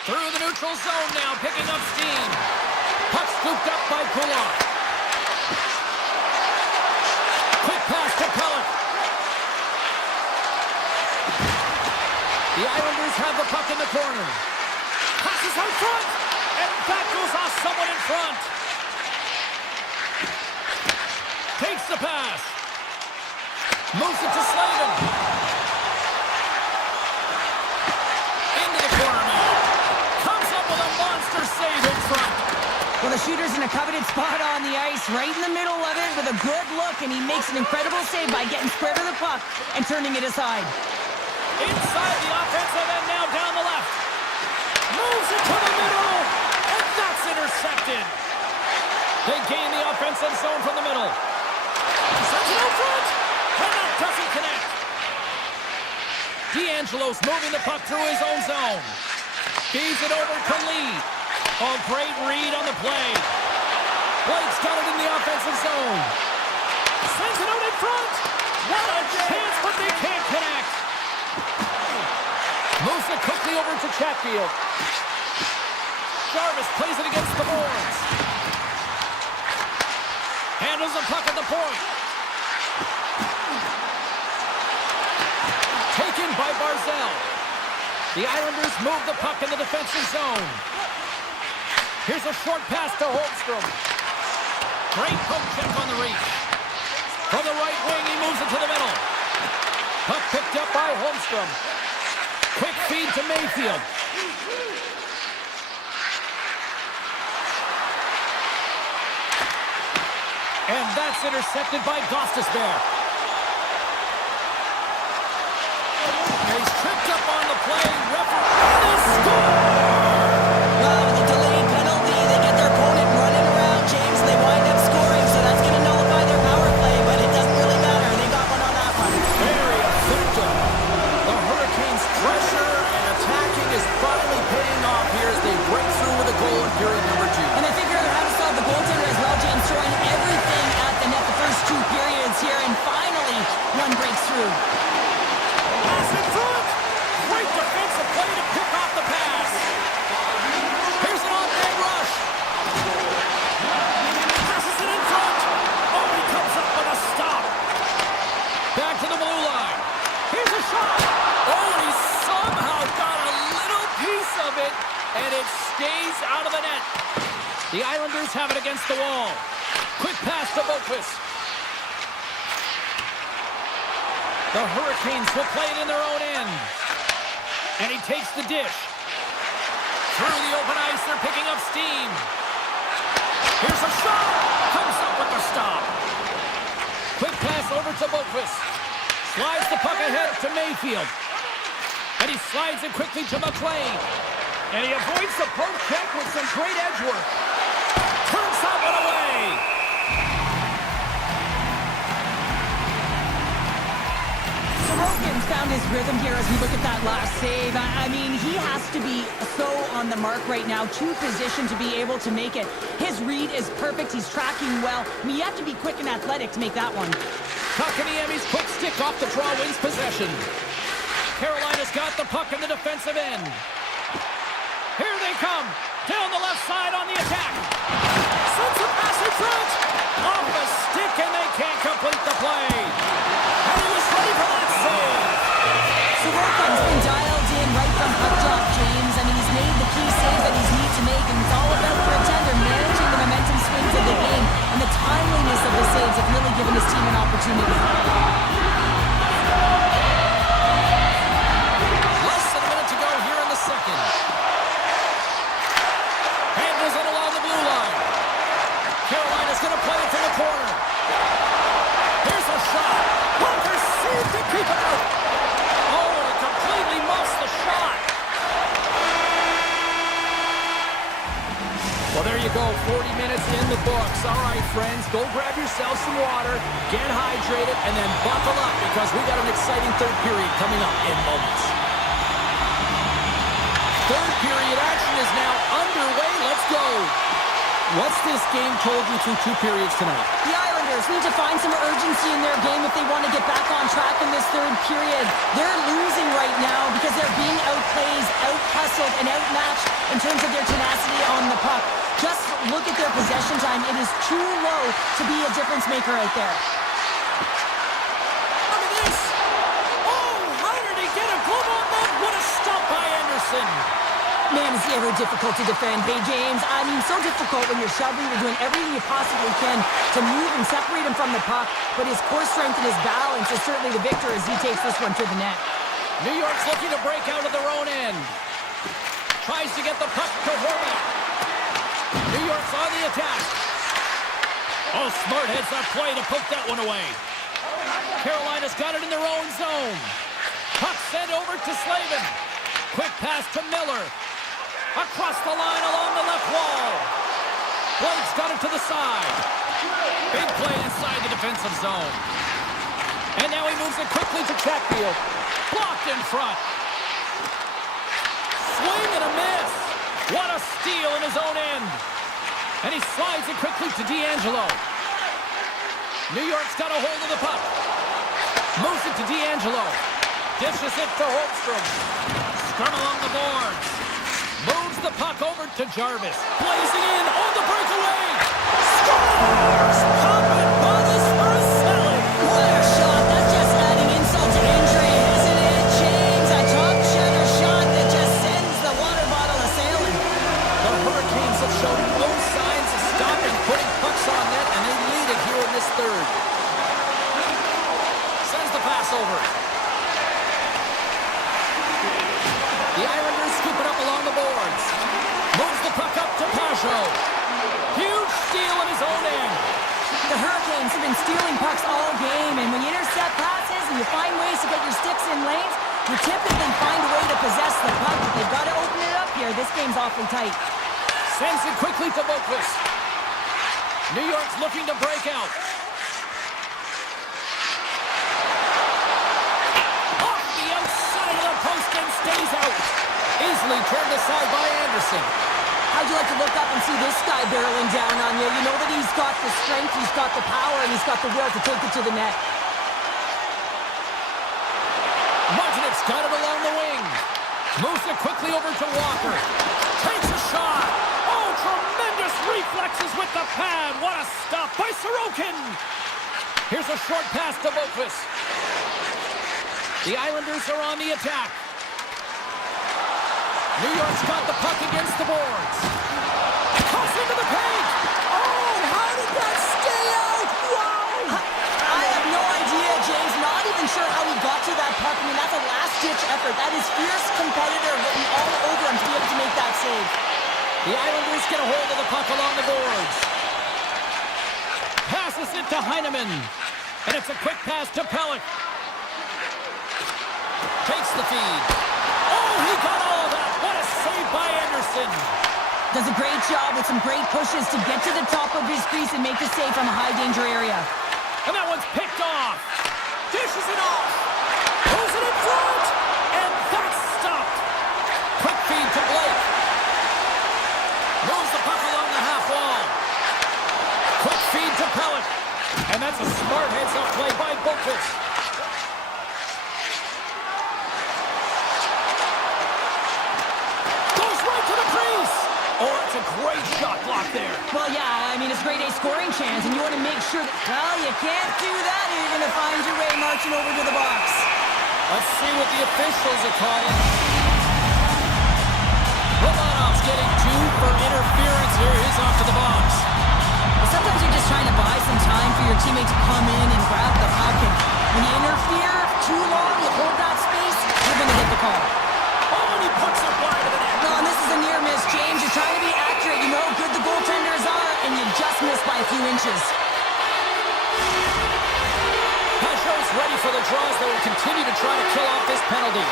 Through the neutral zone now, picking up steam. Puck scooped up by Kulak. Quick pass to Pellick. The Islanders have the puck in the corner. Passes out front, and that goes off someone in front. Takes the pass. Moves it to Slavin. Into the corner now. Comes up with a monster save in front. Well, the shooter's in a coveted spot on the ice, right in the middle of it with a good look, and he makes an incredible save by getting square to the puck and turning it aside. Inside the offensive end now down the left. Moves it to the middle, and that's intercepted. They gain the offensive zone from the middle. Sends it out front, and that doesn't connect. D'Angelo's moving the puck through his own zone. Feeds it over to Lee. Oh, great read on the play. Blake's got it in the offensive zone. Sends it out in front. What a chance, but they can't connect. Moves it quickly over to Chatfield. Jarvis plays it against the boards. Handles the puck at the point. Taken by Barzell. The Islanders move the puck in the defensive zone. Here's a short pass to Holmstrom. Great poke check on the reach. From the right wing, he moves it to the middle. Puck picked up by Holmstrom. Quick feed to Mayfield. And that's intercepted by Gostisbehere. He's tripped up on the play. Referee score! Well, with the delayed penalty, they get their opponent running around, James. They wind up scoring, so that's going to nullify their power play, but it doesn't really matter. They got one on that one. Very effective. The Hurricanes' pressure and attacking is finally paying off here as they break through with a goal in period number 2. And I think you're going to have to solve the goaltender as well, James, throwing everything at the net the first 2 periods here, and finally one breaks through. Pass in front. Great defensive play to pick off the pass. Here's an on-man rush. Passes it in front. Oh, he comes up with a stop. Back to the blue line. Here's a shot. Oh, he somehow got a little piece of it, and it stays out of the net. The Islanders have it against the wall. Quick pass to Boquist. The Hurricanes will play it in their own end. And he takes the dish. Through the open ice, they're picking up steam. Here's a shot. Comes up with the stop. Quick pass over to Boquist. Slides the puck ahead to Mayfield. And he slides it quickly to McLean. And he avoids the poke check with some great edge work. Turns that one away. Sorokin's found his rhythm here as we look at that last save. I mean, he has to be so on the mark right now, to position to be able to make it. His read is perfect. He's tracking well. I mean, you have to be quick and athletic to make that one. Kotkaniemi's quick stick off the draw wins possession. Carolina's got the puck in the defensive end. Here they come. Down the left side on the attack. Sends a pass in front. Off the stick, and they can't complete the play. And he was ready for that save. Sorokin's been dialed in right from puck drop, James. I mean, he's made the key saves that he's need to make, and it's all about for a tender managing the momentum swings of the game. And the timeliness of the saves have really given his team an opportunity. Less than a minute to go here in the second. Handles it along the blue line. Carolina's going to play it to the corner. Here's a shot. Walker sees to keep it out. Oh, he completely muffs the shot. Well, there you go, 40 minutes in the books. All right, friends, go grab yourself some water, get hydrated, and then buckle up because we got an exciting third period coming up in moments. Third period action is now underway. Let's go. What's this game told you through 2 periods tonight? The Islanders need to find some urgency in their game if they want to get back on track in this third period. They're losing right now because they're being outplayed, out-hustled, and outmatched in terms of their tenacity on the puck. Just look at their possession time. It is too low to be a difference maker out there. Look at this. Oh, how did he get a glove on that? What a stop by Anderson. Man, is he ever difficult to defend. Hey, James, I mean, so difficult when you're shoving, you're doing everything you possibly can to move and separate him from the puck, but his core strength and his balance is certainly the victor as he takes this one to the net. New York's looking to break out of their own end. Tries to get the puck to Horvath. New York's on the attack. Oh, smart heads that play to poke that one away. Carolina's got it in their own zone. Puck sent over to Slavin. Quick pass to Miller. Across the line along the left wall. Blake's got it to the side. Big play inside the defensive zone. And now he moves it quickly to Chatfield. Blocked in front. Swing and a miss. What a steal in his own end. And he slides it quickly to D'Angelo. New York's got a hold of the puck. Moves it to D'Angelo. Dishes it to Holmstrom. Scrum along the boards. Moves the puck over to Jarvis. Blazing in on the breakaway. Scores! Pop and bonus for Selly. What a shot. That's just adding insult to injury, isn't it, James? A top shutter shot that just sends the water bottle a-sailing. The Hurricanes have shown no signs of stopping putting pucks on net, and they lead it here in this third. Sends the pass over. The Islanders scoop it up along the boards. Moves the puck up to Pajot. Huge steal in his own end. The Hurricanes have been stealing pucks all game, and when you intercept passes and you find ways to get your sticks in lanes, you typically find a way to possess the puck. But they've got to open it up here. This game's awfully tight. Sends it quickly to Boquist. New York's looking to break out. Off the outside of the post and stays out. Easily turned aside by Anderson. How'd you like to look up and see this guy barreling down on you? You know that he's got the strength, he's got the power, and he's got the will to take it to the net. Martinek's got it along the wing. Moves it quickly over to Walker. Takes a shot. Oh, tremendous reflexes with the pad. What a stop by Sorokin. Here's a short pass to Boquist. The Islanders are on the attack. New York's got the puck against the boards. Toss into the paint. Oh, how did that stay out? Wow. I have no idea, James. Not even sure how he got to that puck. I mean, that's a last-ditch effort. That is fierce competitor written all over him to be able to make that save. The Islanders get a hold of the puck along the boards. Passes it to Heineman. And it's a quick pass to Pellick. Takes the feed. Oh, he got all of that. What a save by Anderson. Does a great job with some great pushes to get to the top of his crease and make the save from a high-danger area. And that one's picked off. Dishes it off. Pulls it in front. And that's stopped. Quick feed to Blake. Moves the puck along the half wall. Quick feed to Pellick. And that's a smart heads-up play by Boquist. Oh, it's a great shot block there. Well, yeah, I mean, it's a grade A scoring chance, and you want to make sure that, well, you can't do that if you're going to find your way marching over to the box. Let's see what the officials are calling. Romanov's getting 2 for interference here. He's off to the box. Well, sometimes you're just trying to buy some time for your teammate to come in and grab the puck, and when you interfere too long, you hold that space, you're going to get the call. Oh, and he puts it wide of the net. No, and this is a near miss, James. You're trying to be accurate. You know how good the goaltenders are, and you just missed by a few inches. Pajot's ready for the draws that will continue to try to kill off this penalty.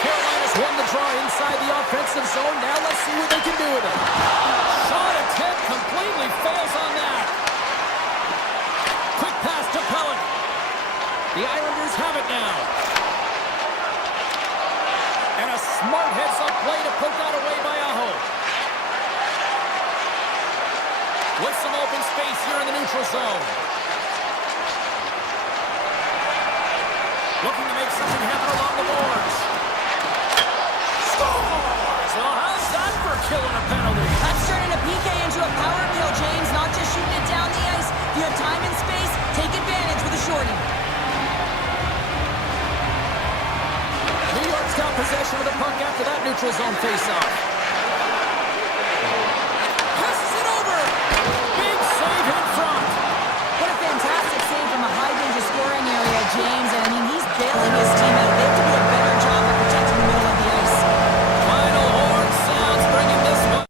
Carolina's won the draw inside the offensive zone. Now let's see what they can do with it. Shot attempt completely fails on that. Quick pass to Pellet. The Islanders have it now. And a smart heads-up play to poke that away by Aho. With some open space here in the neutral zone. Looking to make something happen along the boards. Scores! Well, how's that for killing a penalty? That's turning a PK into a power kill, James. Not just shooting it down the ice. If you have time and space, take advantage with a shorty. New York's got possession of the puck after that neutral zone faceoff. Passes it over. Big save in front. What a fantastic save from a high-danger scoring area, James. And I mean, he's bailing his team out. They have to do a better job of protecting the middle of the ice. Final horn sounds, bringing this one.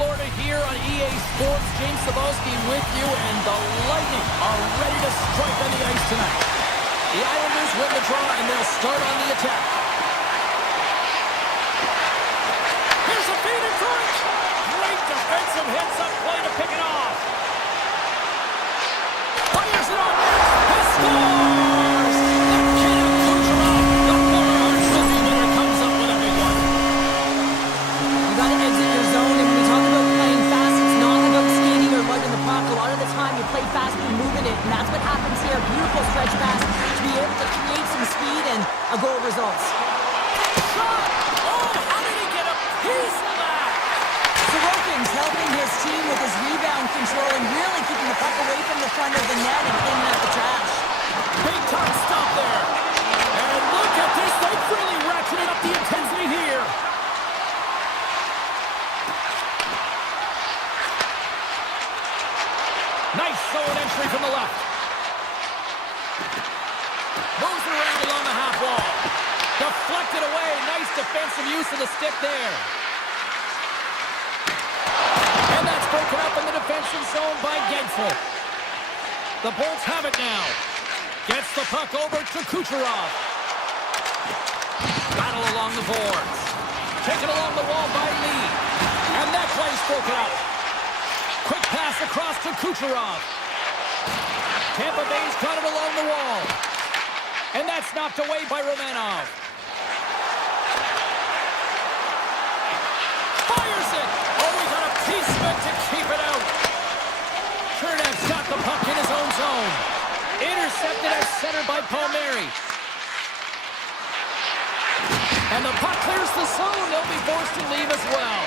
Florida here on EA Sports. James Cebulski with you, and the Lightning are ready to strike on the ice tonight. The Islanders win the draw, and they'll start on the attack. Here's a feed in front. Great defensive hits up play to pick it off. Fires it on net. He scores! The kid of Kucherov, the forward rookie winner, comes up with a big one. You got to exit your zone, and when we talk about playing fast, it's not about skating or lugging the puck. A lot of the time, you play fast and moving it, and that's what happens here. Beautiful stretch pass to be able to create some speed and a goal results. Shot! Oh, how did he get a piece of that? Sorokin's helping his team with his rebound control and really keeping the puck away from the front of the net and cleaning up the trash. Big time stop there. And look at this. They've really ratcheted up the intensity here. Nice zone entry from the left. Moves it around along the half wall. Deflected away. Nice defensive use of the stick there. And that's broken up in the defensive zone by Gensel. The Bolts have it now. Gets the puck over to Kucherov. Battle along the boards. Taken along the wall by Lee. And that play's broken up. Quick pass across to Kucherov. Tampa Bay's got it along the wall. And that's knocked away by Romanov. Fires it! Oh, he got a piece of it to keep it out. Chernev's got the puck in his own zone. Intercepted at center by Palmieri. And the puck clears the zone. They'll be forced to leave as well.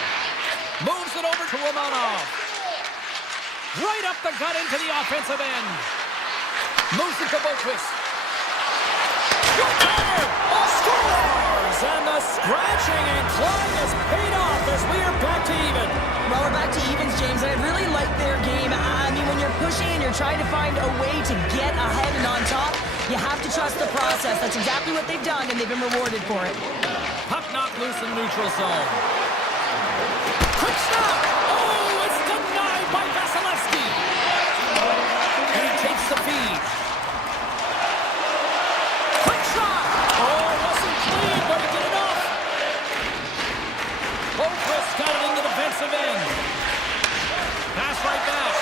Moves it over to Romanov. Right up the gut into the offensive end. Moves it to Boquist. Scores! And the scratching and clawing is paid off as we are back to even. Well, we're back to evens, James, and I really like their game. I mean, when you're pushing and you're trying to find a way to get ahead and on top, you have to trust the process. That's exactly what they've done, and they've been rewarded for it. Puck knocked loose in the neutral zone. Quick stop! Oh, it's denied by Vasilevsky. And he takes the feed. Quick shot! Oh, it wasn't clean, but he did enough. Boquist got it in the defensive end. Pass right back.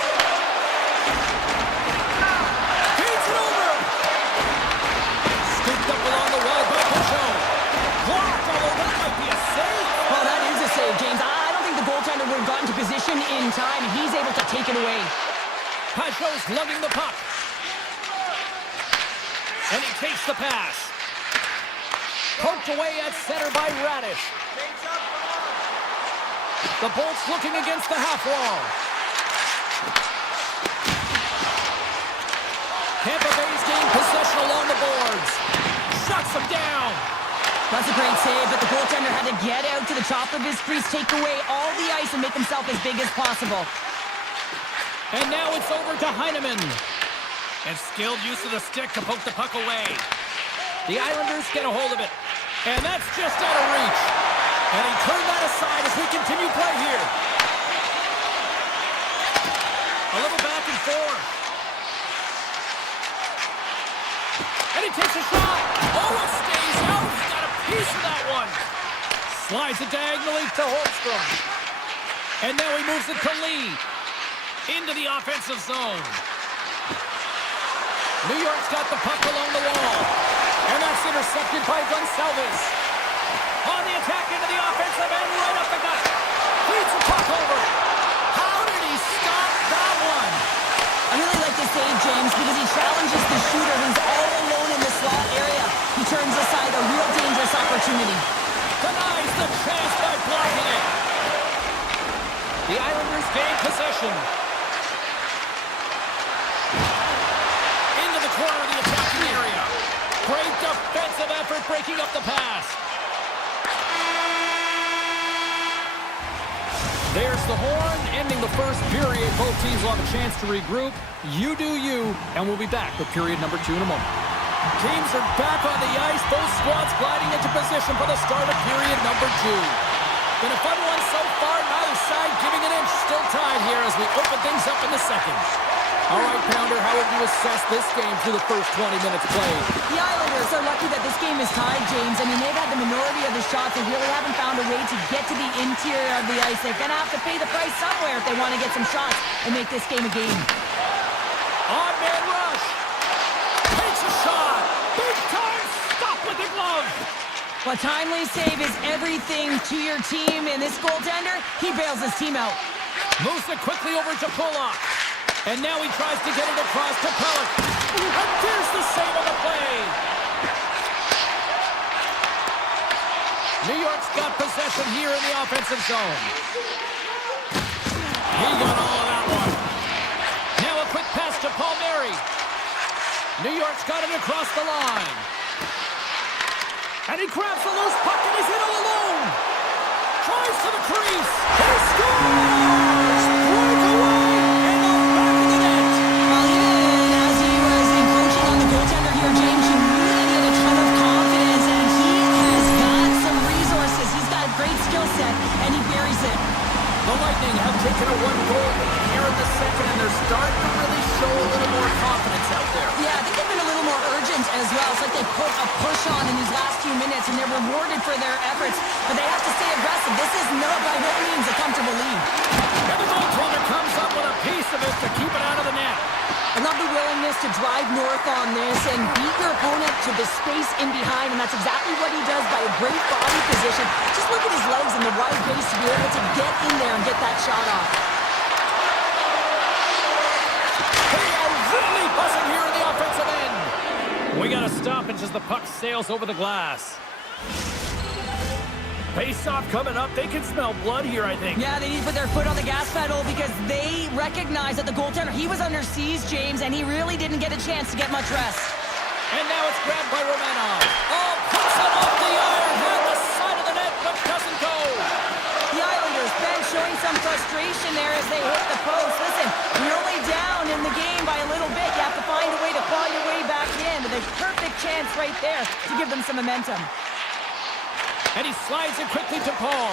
Feeds it over. Scooped up along the wall by Peugeot. Blocked, although that might be a save. Well, that is a save, James. I don't think the goaltender would have gotten to position in time. He's able to take it away. Peugeot's lugging the puck. And he takes the pass. Poked away at center by Radish. The Bolts looking against the half wall. Tampa Bay's gained possession along the boards. Shuts him down. That's a great save, but the goaltender had to get out to the top of his crease, take away all the ice, and make himself as big as possible. And now it's over to Heineman. And skilled use of the stick to poke the puck away. The Islanders get a hold of it. And that's just out of reach. And he turned that aside as we continue play here. A little back and forth. And he takes a shot. Oh, it stays out. He got a piece of that one. Slides it diagonally to Holmstrom. And now he moves it to Lee. Into the offensive zone. New York's got the puck along the wall. And that's intercepted by Gonsalves. On the attack into the offensive end, right up the gut. Feeds the puck over. How did he stop that one? I really like this save, James, because he challenges the shooter who's all alone in the slot area. He turns aside a real dangerous opportunity. Denies the chance by blocking it. The Islanders gain possession. Into the corner of the attacking area. Great defensive effort breaking up the pass. There's the horn, ending the first period. Both teams will have a chance to regroup. You do you, and we'll be back with period number 2 in a moment. Teams are back on the ice. Both squads gliding into position for the start of period number 2. Been a fun one so far. Neither side giving an inch. as we open things up in the second. All right, Pounder, how would you assess this game through the first 20 minutes played? The Islanders are lucky that this game is tied, James. I mean, they've had the minority of the shots. They really haven't found a way to get to the interior of the ice. They're going to have to pay the price somewhere if they want to get some shots and make this game a game. On-man rush. Takes a shot. Big time stop with the glove. A timely save is everything to your team, and this goaltender, he bails his team out. Moves it quickly over to Pollock. And now he tries to get it across to Pellick. And there's the save on the play. New York's got possession here in the offensive zone. He got all of that one. Now a quick pass to Palmieri. New York's got it across the line. And he grabs the loose puck and he's in all alone. Tries to the crease. He scores! Breakaway! The Lightning have taken a one-goal lead here in the second, and they're starting to really show a little more confidence out there. Yeah, I think they've been a little more urgent as well. It's like they put a push on in these last few minutes, and they're rewarded for their efforts. But they have to stay aggressive. This is not by no means a comfortable lead. And the goaltender comes up with a piece of it to keep it out of the net. I love the willingness to drive north on this and beat your opponent to the space in behind, and that's exactly what he does by a great body position. Just look at his legs and the wide base to be able to get in there and get that shot off. They are really buzzing here in the offensive end. We got a stoppage as the puck sails over the glass. Face-off coming up. They can smell blood here, I think. Yeah, they need to put their foot on the gas pedal because they recognize that the goaltender, he was under siege, James, and he really didn't get a chance to get much rest. And now it's grabbed by Romanov. Oh, puts it off the iron, had the side of the net, but doesn't go. The Islanders, Ben, showing some frustration there as they hit the post. Listen, you're only down in the game by a little bit. You have to find a way to claw your way back in with a perfect chance right there to give them some momentum. And he slides it quickly to Paul.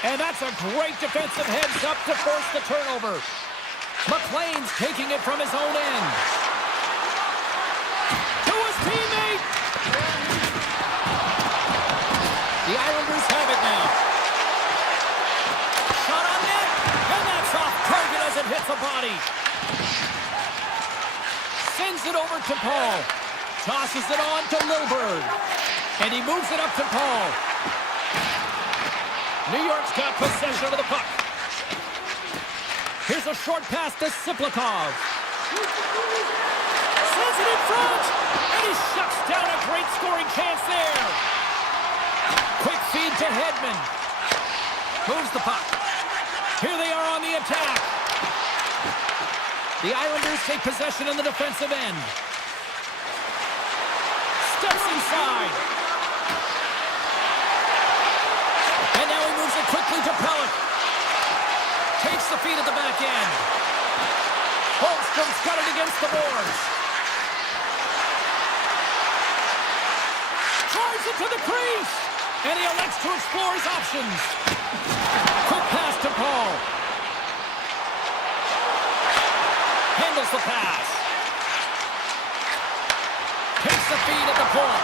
And that's a great defensive heads up to force the turnover. McLean's taking it from his own end. To his teammate. The Islanders have it now. Shot on net. And that's off target as it hits a body. Sends it over to Paul. Tosses it on to Lilburn. And he moves it up to Paul. New York's got possession of the puck. Here's a short pass to Siplikov. Sends it in front. And he shuts down a great scoring chance there. Quick feed to Hedman. Moves the puck. Here they are on the attack. The Islanders take possession in the defensive end. Steps inside. And now he moves it quickly to Pellick. Takes the feed at the back end. Holmstrom's got it against the boards. Drives it to the crease. And he elects to explore his options. Quick pass to Paul. Handles the pass. Takes the feed at the point.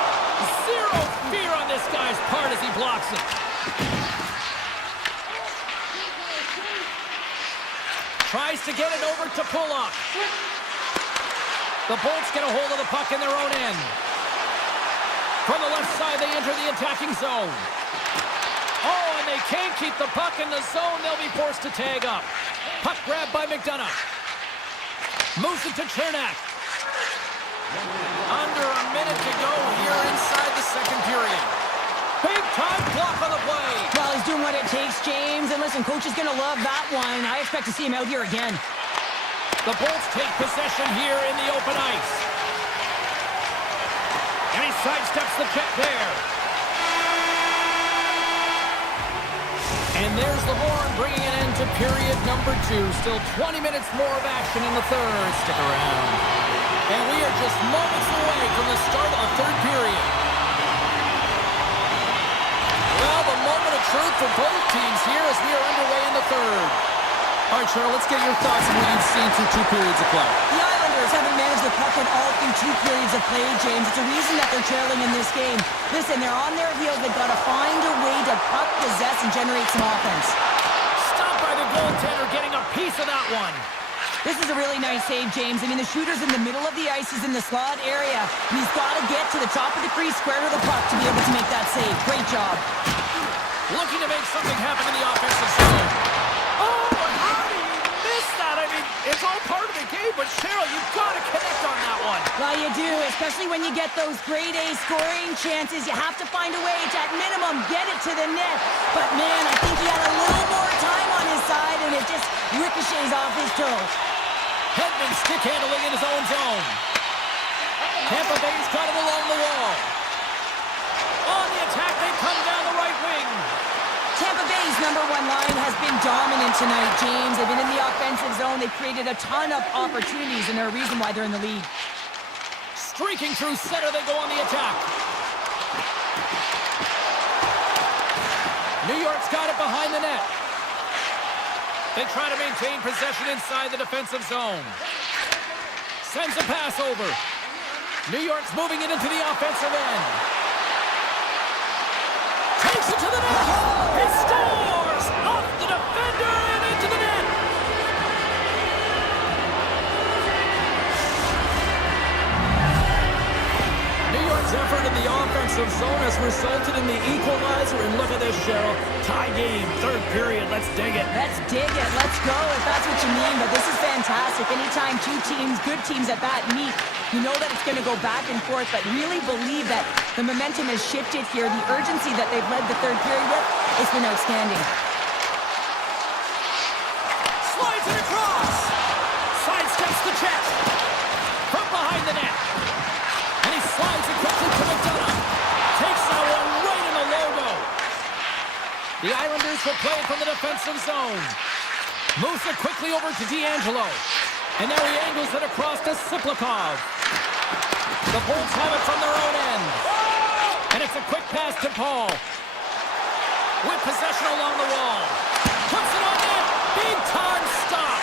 Zero fear on this guy's part as he blocks it. Tries to get it over to Pollock. The Bolts get a hold of the puck in their own end. From the left side, they enter the attacking zone. Oh, and they can't keep the puck in the zone. They'll be forced to tag up. Puck grabbed by McDonough. Moves it to Chernak. Under a minute to go here inside the second period. Big time block on the play. Well, he's doing what it takes, James. And listen, coach is going to love that one. I expect to see him out here again. The Bolts take possession here in the open ice. And he sidesteps the check there. And there's the horn bringing it into period number 2. Still 20 minutes more of action in the third. Stick around. And we are just moments away from the start of the third period. Well, the moment of truth for both teams here as we are underway in the third. All right, Cheryl, let's get your thoughts on what you've seen through 2 periods of play. The Islanders haven't managed the puck at all through 2 periods of play, James. It's a reason that they're trailing in this game. Listen, they're on their heels. They've got to find a way to puck possess and generate some offense. Stopped by the goaltender, getting a piece of that one. This is a really nice save, James. I mean, the shooter's in the middle of the ice. He's in the slot area. And he's got to get to the top of the crease, square to the puck to be able to make that save. Great job. Looking to make something happen in the offensive zone. Oh, how do you miss that? I mean, it's all part of the game, but Cheryl, you've got to connect on that one. Well, you do, especially when you get those grade A scoring chances. You have to find a way to, at minimum, get it to the net. But, man, I think he had a little more time on his side, and it just ricochets off his toes. Hedman stick handling in his own zone. Tampa Bay's got it along the wall. On the attack, they come down the right wing. Tampa Bay's number 1 line has been dominant tonight, James. They've been in the offensive zone. They've created a ton of opportunities, and they're a reason why they're in the lead. Streaking through center, they go on the attack. New York's got it behind the net. They try to maintain possession inside the defensive zone. Sends a pass over. New York's moving it into the offensive end. Takes it to the net. He scores! Off the defender and into the net. New York's effort in the offensive zone has resulted in the equalizer. And look at this, Cheryl. Tie game, 3rd period. Let's dig it. Let's dig it. Let's go, if that's what you mean. But this is fantastic. Anytime 2 teams, good teams at bat, meet, you know that it's going to go back and forth, but really believe that the momentum has shifted here. The urgency that they've led the 3rd period with, it's been outstanding. Slides it across. Sidesteps the check. From behind the net. And he slides it quickly to McDonough. Takes that one right in the logo. The Islanders will play it from the defensive zone. Moves it quickly over to D'Angelo. And now he angles it across to Siplikov. The Bulls have it from their own end. And it's a quick pass to Paul. With possession along the wall. Puts it on net. Big time stop.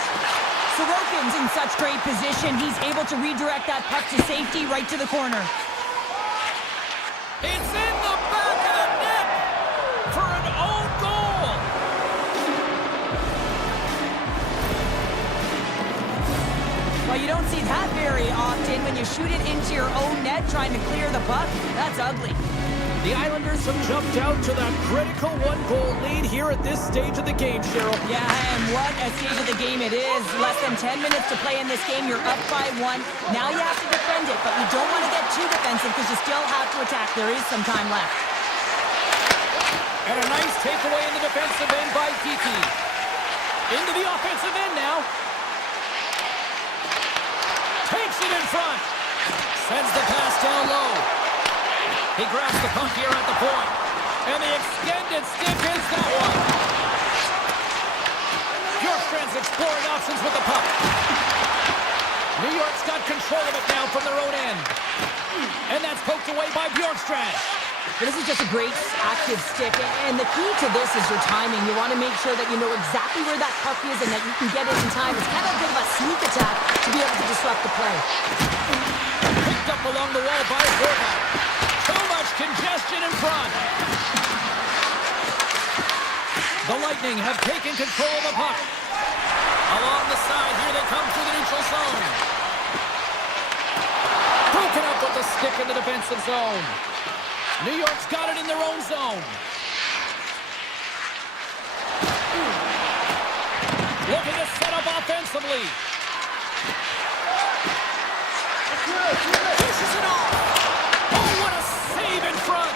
Sorokin's in such great position. He's able to redirect that puck to safety right to the corner. It's in the back of the net for an own goal. Well, you don't see that very often when you shoot it into your own net trying to clear the puck. That's ugly. The Islanders have jumped out to that critical 1-goal lead here at this stage of the game, Cheryl. Yeah, and what a stage of the game it is. Less than 10 minutes to play in this game. You're up by 1. Now you have to defend it, but you don't want to get too defensive because you still have to attack. There is some time left. And a nice takeaway in the defensive end by Kiki. Into the offensive end now. Takes it in front. Sends the pass down low. He grabs the puck here at the point. And the extended stick is that one. Bjorkstrand's exploring options with the puck. New York's got control of it now from their own end. And that's poked away by Bjorkstrand. This is just a great active stick, and the key to this is your timing. You want to make sure that you know exactly where that puck is and that you can get it in time. It's kind of a bit of a sneak attack to be able to disrupt the play. Picked up along the wall by Horvat. Too much congestion in front. The Lightning have taken control of the puck. Along the side, here they come through the neutral zone. Broken up with the stick in the defensive zone. New York's got it in their own zone. Looking to set up offensively. Pushes it off. Oh, what a save in front.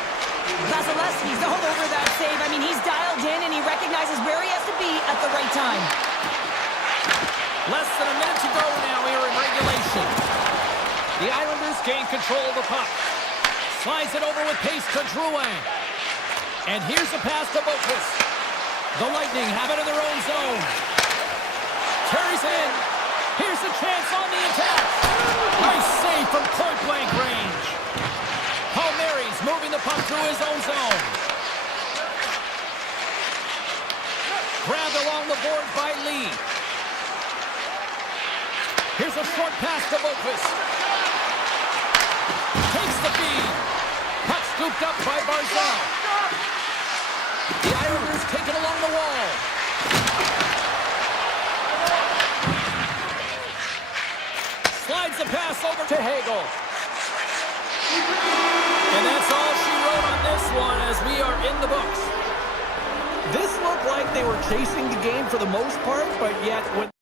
Vasilevsky's all over that save. I mean, he's dialed in and he recognizes where he has to be at the right time. Less than a minute to go now here in regulation. The Islanders gain control of the puck. Slides it over with pace to Drouin. And here's a pass to Boquist. The Lightning have it in their own zone. Carries it in. Here's a chance on the attack. Nice save from point-blank range. Palmieri's moving the puck through his own zone. Grabbed along the boards by Lee. Here's a short pass to Boquist. Takes the feed. Puck scooped up by Barzal. The Islanders take it along the wall. Slides the pass over to Hagel. And that's all she wrote on this one as we are in the books. This looked like they were chasing the game for the most part, but yet when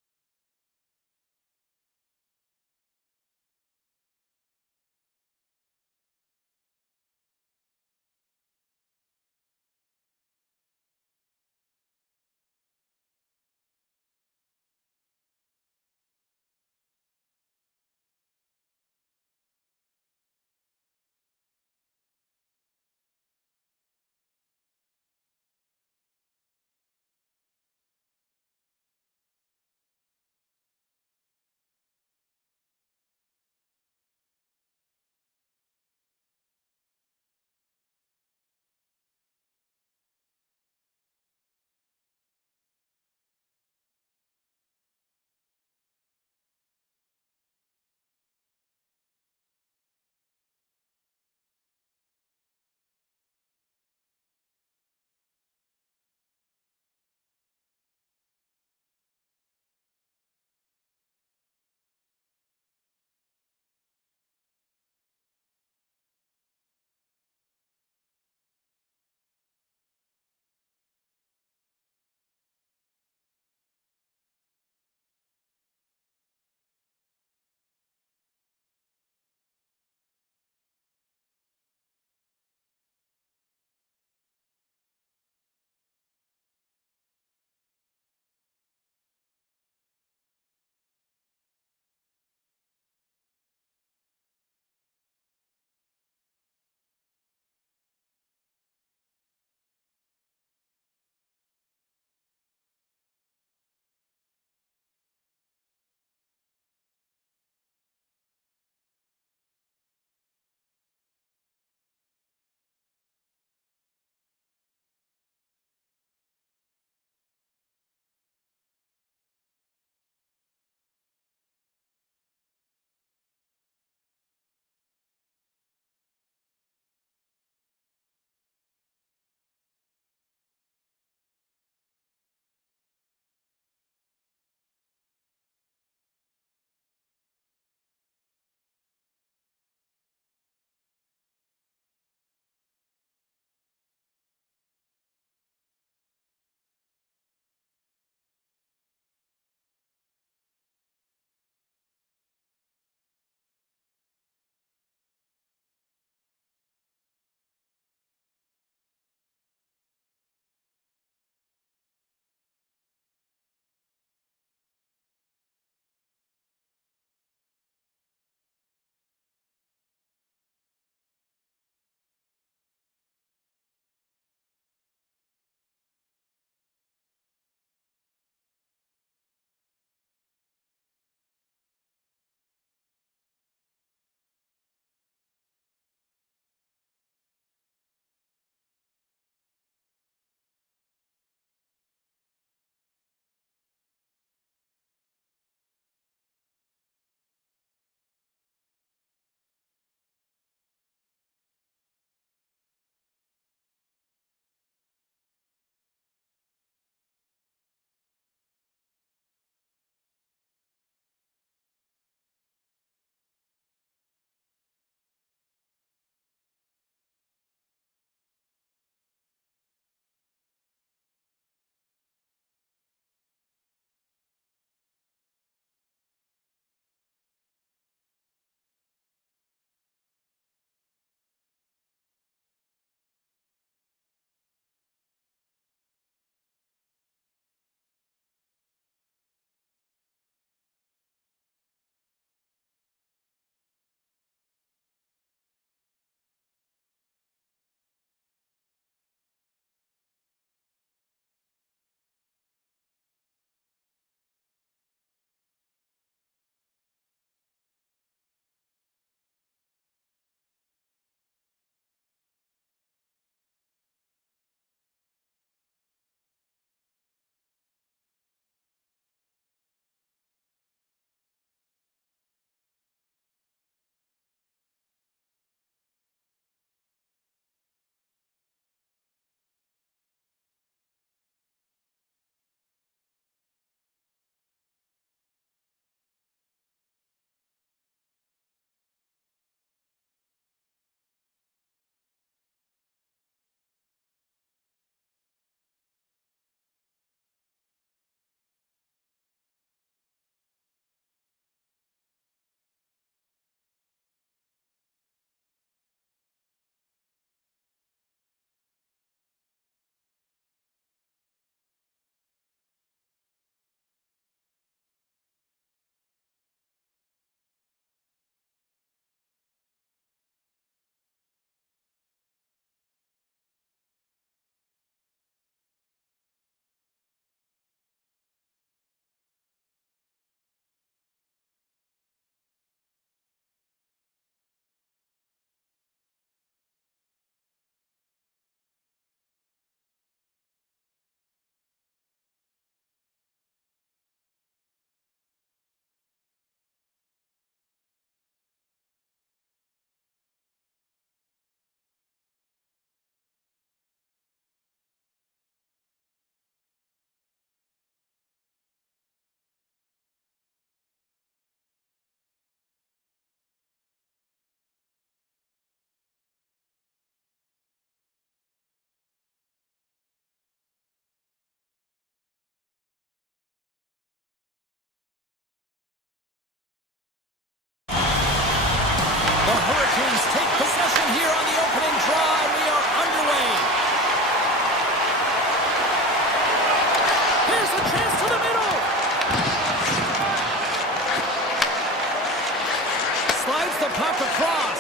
puck across.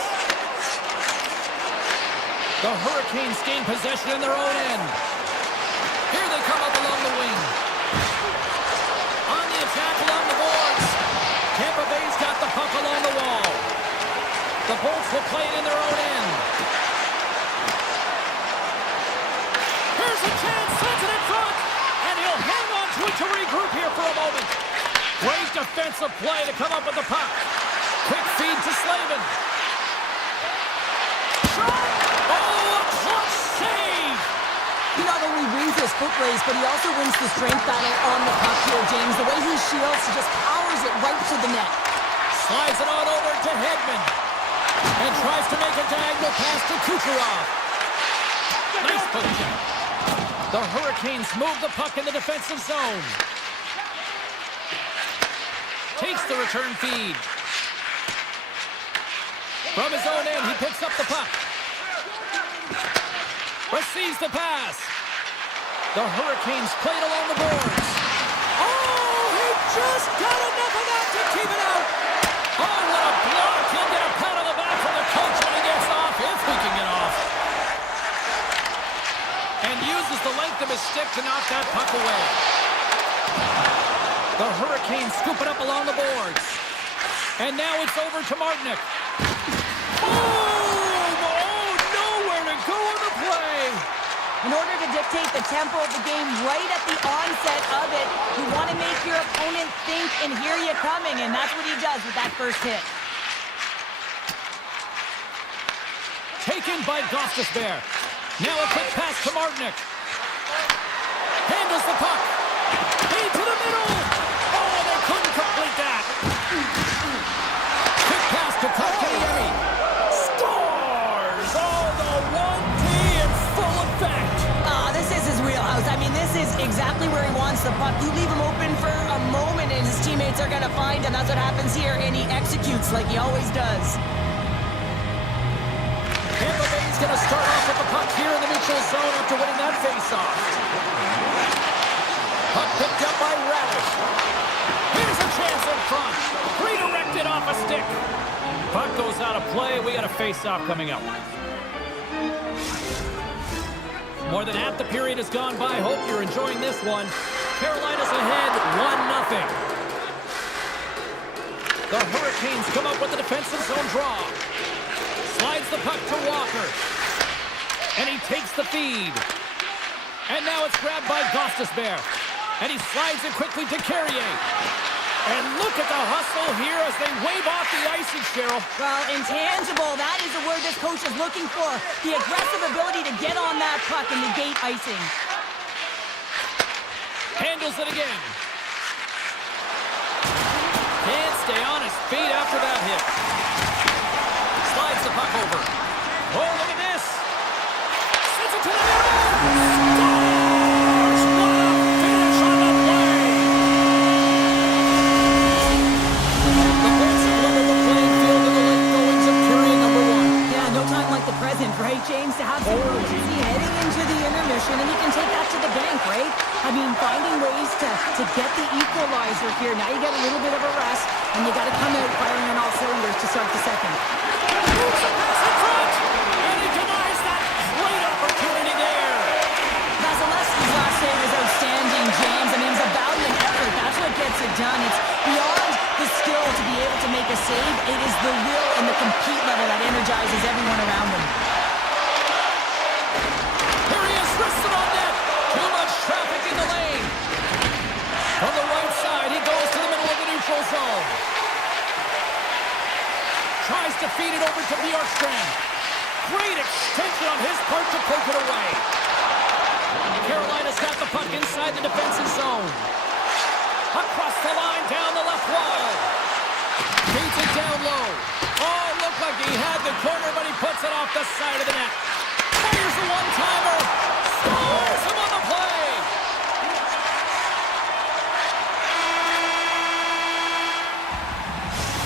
The Hurricanes gain possession in their own end. Here they come up along the wing. On the attack along the boards. Tampa Bay's got the puck along the wall. The Bolts will play it in their own end. Here's a chance, sends it in front. And he'll hang on to it to regroup here for a moment. Great defensive play to come up with the puck. Quick feed to Slavin. Shot! Oh, a clutch save! He not only wins his foot race, but he also wins the strength battle on the puck here, James. The way he shields, he just powers it right to the net. Slides it on over to Hedman. And tries to make a diagonal pass to Kucherov. Nice push check. The Hurricanes move the puck in the defensive zone. Takes the return feed. From his own end, he picks up the puck. Receives the pass. The Hurricanes played along the boards. Oh, he just got enough of that to keep it out. Oh, what a block. He'll get a pat on the back from the coach when he gets off, if he can get off. And uses the length of his stick to knock that puck away. The Hurricanes scoop it up along the boards. And now it's over to Martinick. Boom! Oh, nowhere to go on the play. In order to dictate the tempo of the game right at the onset of it, you want to make your opponent think and hear you coming, and that's what he does with that first hit. Taken by Gostisbehere. Now a quick pass to Martinick. Handles the puck. Into the middle. Oh, they couldn't complete that. Quick pass to Kotkaniemi. Scores! Oh, the 1T in full effect. This is his wheelhouse. I mean, this is exactly where he wants the puck. You leave him open for a moment, and his teammates are going to find him. That's what happens here, and he executes like he always does. Tampa Bay's going to start off with the puck here in the neutral zone after winning that faceoff. Puck picked up by Radish. Here's a chance in front. Redirected off a stick. Puck goes out of play. We got a faceoff coming up. More than half the period has gone by. Hope you're enjoying this one. Carolina's ahead 1-0. The Hurricanes come up with the defensive zone draw. Slides the puck to Walker. And he takes the feed. And now it's grabbed by Gostisbehere. And he slides it quickly to Carrier. And look at the hustle here as they wave off the icing, Cheryl. Well, intangible, that is the word this coach is looking for. The aggressive ability to get on that puck and negate icing. Handles it again. Can't stay on his feet after that hit. Slides the puck over. Oh, look at this. Sends it to the middle. Scores! What a finish on the play. The Bolts have leveled the playing field in the late goings of period number 1. Yeah, no time like the present, right, James? To have some urgency heading into the intermission, and you can take that to the bank, right? I mean, finding ways to get the equalizer here. Now you get a little bit of a rest, and you got to come out firing on all cylinders to start the second. Moves the pass in front, and he denies that great opportunity there. Vasilevsky's last save was outstanding, James. I mean, it's a valiant effort. That's what gets it done. It's beyond the skill to be able to make a save. It is the will and the compete level that energizes everyone around him. Here he is, wristed on net. Too much traffic in the lane. From the right side, he goes to the middle of the neutral zone. Tries to feed it over to Bjorkstrand. Great extension on his part to poke it away. Carolina's got the puck inside the defensive zone. Across the line, down the left wall. Feeds it down low. Oh, looked like he had the corner, but he puts it off the side of the net. Fires a one-timer. Scores him on the play.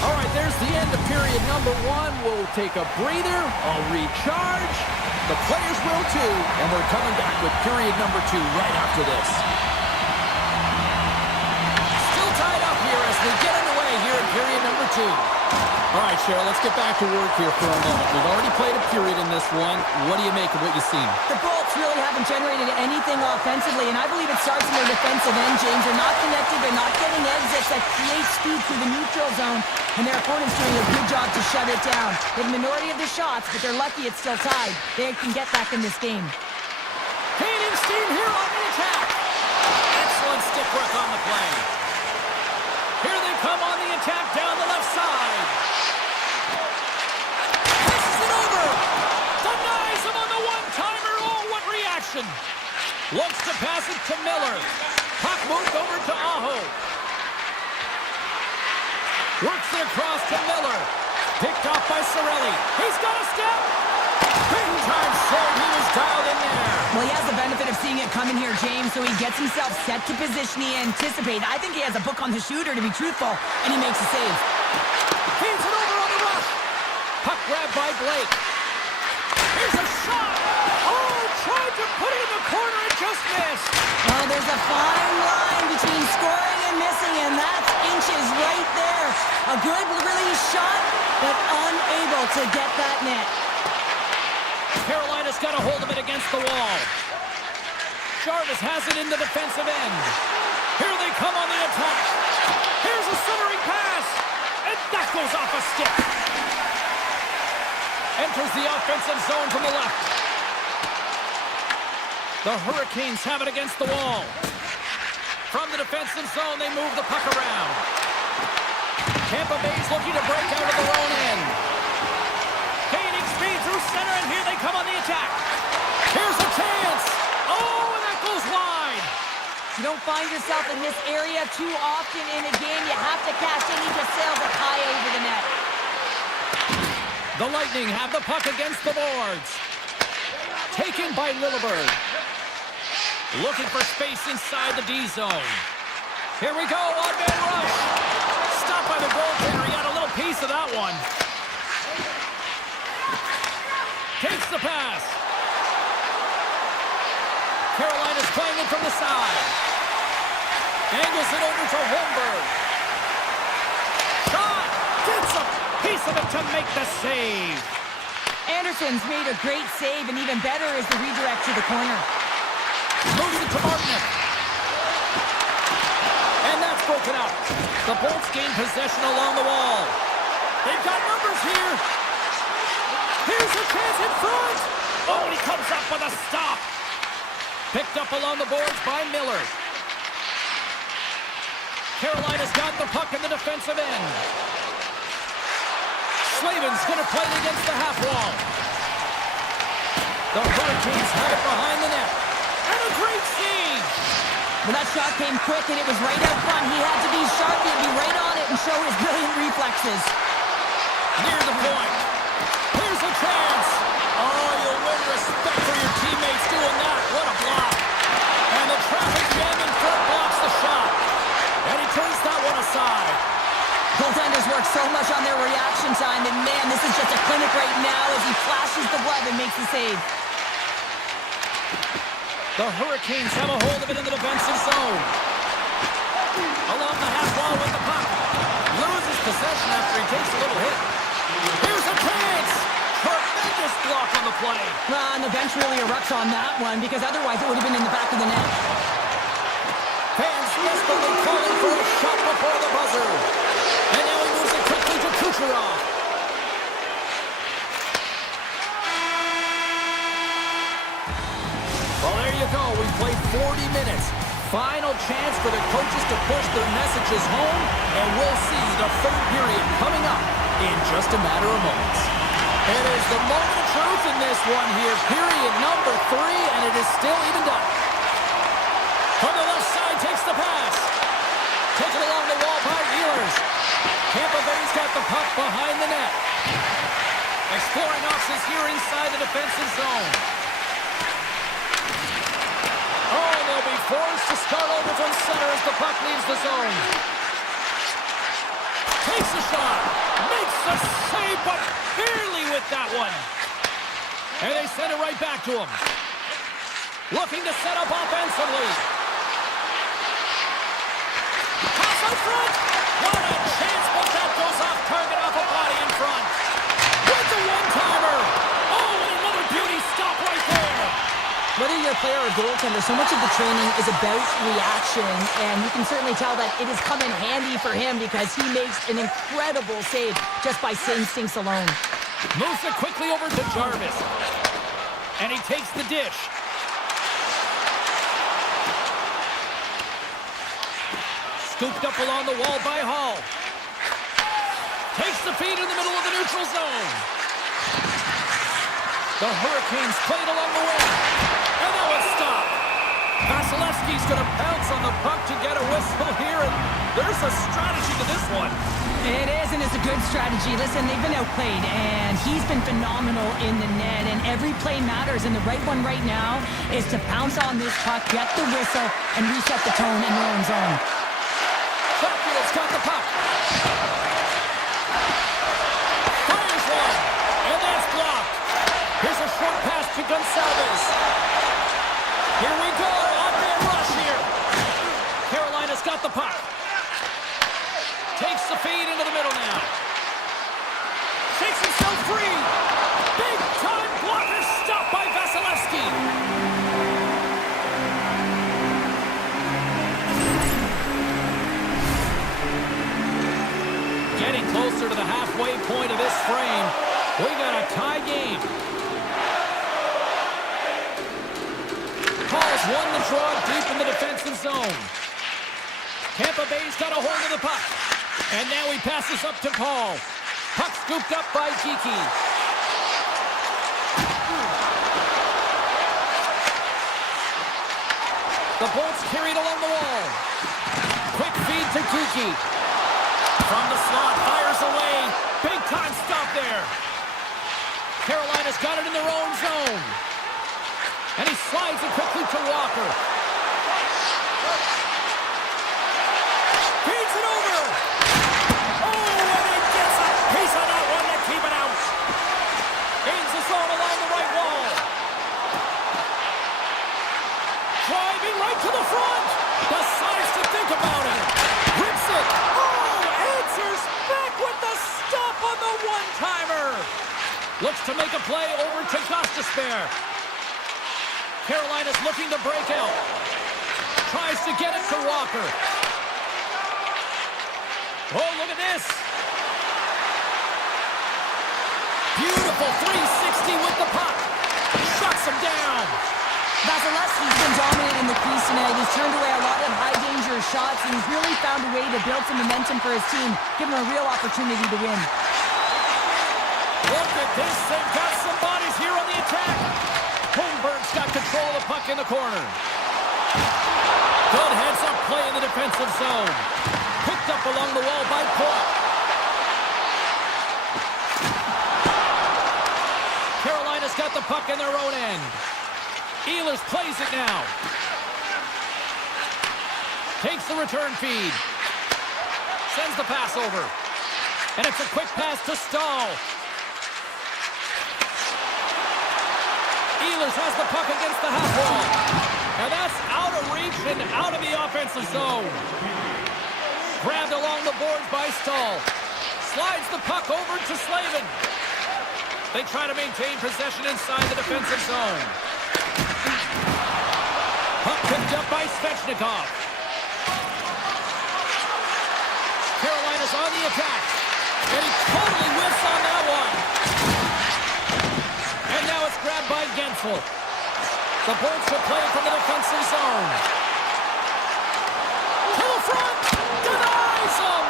All right, there's the end of period number 1. We'll take a breather. I'll recharge. The players will too. And we're coming back with period number 2 right after this. Still tied up here as we get underway here in period number 2. All All right, Cheryl, let's get back to work here for a moment. We've already played a period in this one. What do you make of what you've seen? The Bolts really haven't generated anything offensively, and I believe it starts in their defensive end, James. They're not connected, they're not getting exits that create speed through the neutral zone, and their opponent's doing a good job to shut it down. They have a minority of the shots, but they're lucky it's still tied. They can get back in this game. Kane and Steam here on the attack. Excellent stick work on the play. Here they come on the attack down the left side. Passes it over. Denies him on the one-timer. Oh, what reaction. Looks to pass it to Miller. Puck moved over to Aho. Works it across to Miller. Picked off by Cirelli. He's got a step. Big time save. He was dialed in there. Well, he has the benefit of seeing it coming here, James, so he gets himself set to position he anticipates. I think he has a book on the shooter, to be truthful, and he makes a save. Feeds it over on the rush. Puck grabbed by Blake. Here's a shot. Oh, tried to put it in the corner and just missed. Well, there's a fine line between scoring and missing, and that's inches right there. A good release shot, but unable to get that net. Carolina's got a hold of it against the wall. Jarvis has it in the defensive end. Here they come on the attack. Here's a centering pass. And that goes off a stick. Enters the offensive zone from the left. The Hurricanes have it against the wall. From the defensive zone, they move the puck around. Tampa Bay's looking to break out of their own end. Gaining speed through center, and here they come on the attack. Here's a chance. Oh, and that goes wide. You don't find yourself in this area too often in a game. You have to cash in. He just sails it high over the net. The Lightning have the puck against the boards. Taken by Lilleberg. Looking for space inside the D zone. Here we go, on-man rush. Stopped by the goaltender. He got a little piece of that one. Takes the pass. Carolina's playing it from the side. Angles it over to Holmberg. Shot! Gets a piece of it to make the save. Anderson's made a great save, and even better is the redirect to the corner. Moves it to Martin. And that's broken up. The Bolts gain possession along the wall. They've got numbers here. Here's a chance in front. Oh, he comes up with a stop. Picked up along the boards by Miller. Carolina's got the puck in the defensive end. Slavin's going to play it against the half wall. The Hurricanes have it behind the net. And a great save. Well, that shot came quick, and it was right out front. He had to be sharp. He had to be right on it and show his brilliant reflexes. Near the point. Here's a chance. Oh, you'll win respect for your teammates doing that. What a block. And the traffic jam in front blocks the shot. And he turns that one aside. Goaltenders work so much on their reaction time, and man, this is just a clinic right now as he flashes the glove and makes the save. The Hurricanes have a hold of it in the defensive zone. Along the half wall with the puck. Loses possession after he takes a little hit. Here's a chance. Tremendous block on the play. And the bench really erupts on that one, because otherwise it would have been in the back of the net. Fans desperately calling for a shot before the buzzer. And now he moves it quickly to Kucherov. Well, there you go. We played 40 minutes. Final chance for the coaches to push their messages home, and we'll see the third period coming up in just a matter of moments. It is the moment of truth in this one here, period number 3, and it is still evened up. From the left side, takes the pass. Taken along the wall by Ehlers. Tampa Bay's got the puck behind the net. Exploring options here inside the defensive zone. Oh, they'll be forced to start over from center as the puck leaves the zone. Takes a shot. Makes the save, but barely with that one. And they send it right back to him. Looking to set up offensively. Pass out front. What a chance, but that goes off target off a body in front. goaltender, so much of the training is about reaction, and you can certainly tell that it has come in handy for him because he makes an incredible save just by instincts alone. Moves it quickly over to Jarvis. And he takes the dish. Scooped up along the wall by Hall. Takes the feed in the middle of the neutral zone. The Hurricanes played along the wing. And that was stopped. Vasilevsky's going to pounce on the puck to get a whistle here. And there's a strategy to this one. It is, and it's a good strategy. Listen, they've been outplayed, and he's been phenomenal in the net, and every play matters, and the right one right now is to pounce on this puck, get the whistle, and reset the tone in your own zone. Sheffield's got the puck. Fires one, and that's blocked. Here's a short pass to Gonçalves. Here we go, on-man rush here. Carolina's got the puck. Takes the feed into the middle now. Shakes himself free. Big time blocker stopped by Vasilevsky. Getting closer to the halfway point of this frame. We got a tie game. Paul's won the draw deep in the defensive zone. Tampa Bay's got a hold of the puck. And now he passes up to Paul. Puck scooped up by Geeky. The Bolts carried along the wall. Quick feed to Geeky. From the slot, fires away. Big time stop there. Carolina's got it in their own zone. And he slides it quickly to Walker. Feeds it over. Piece of that one to keep it out. Gains the zone along the right wall. Driving right to the front. Decides to think about it. Rips it. Oh, answers back with the stop on the one-timer. Looks to make a play over to Gostisbehere. Carolina's looking to break out. Tries to get it to Walker. Oh, look at this. Beautiful 360 with the puck. Shuts him down. Vasilevsky's been dominant in the crease tonight. He's turned away a lot of high-danger shots, and he's really found a way to build some momentum for his team, give him a real opportunity to win. Look at this. They've got some bodies here on the attack. Holmberg's got control of the puck in the corner. Good heads-up play in the defensive zone. Picked up along the wall by Port. Carolina's got the puck in their own end. Ehlers plays it now. Takes the return feed. Sends the pass over. And it's a quick pass to Stahl. Ehlers has the puck against the half wall. And that's out of reach and out of the offensive zone. Grabbed along the boards by Stahl. Slides the puck over to Slavin. They try to maintain possession inside the defensive zone. Puck picked up by Svechnikov. Carolina's on the attack. And he totally whiffs on that one. And now it's grabbed by Gensel. The Bolts will play from the defensive zone. To the front. Denies him.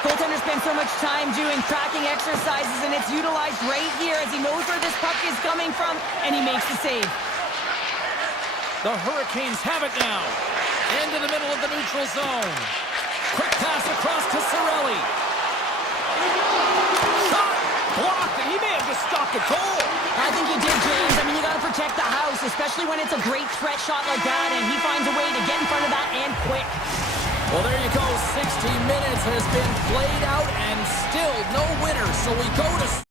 Goaltender spends so much time doing tracking exercises, and it's utilized right here as he knows where this puck is coming from, and he makes the save. The Hurricanes have it now. Into the middle of the neutral zone. Quick pass across to Cirelli. Shot blocked. He may have just stopped the goal. I think he did, James. I mean, you got to protect the house, especially when it's a great threat shot like that, and he finds a way to get in front of that and quick. Well, there you go. 60 minutes has been played out and still no winner. So we go to...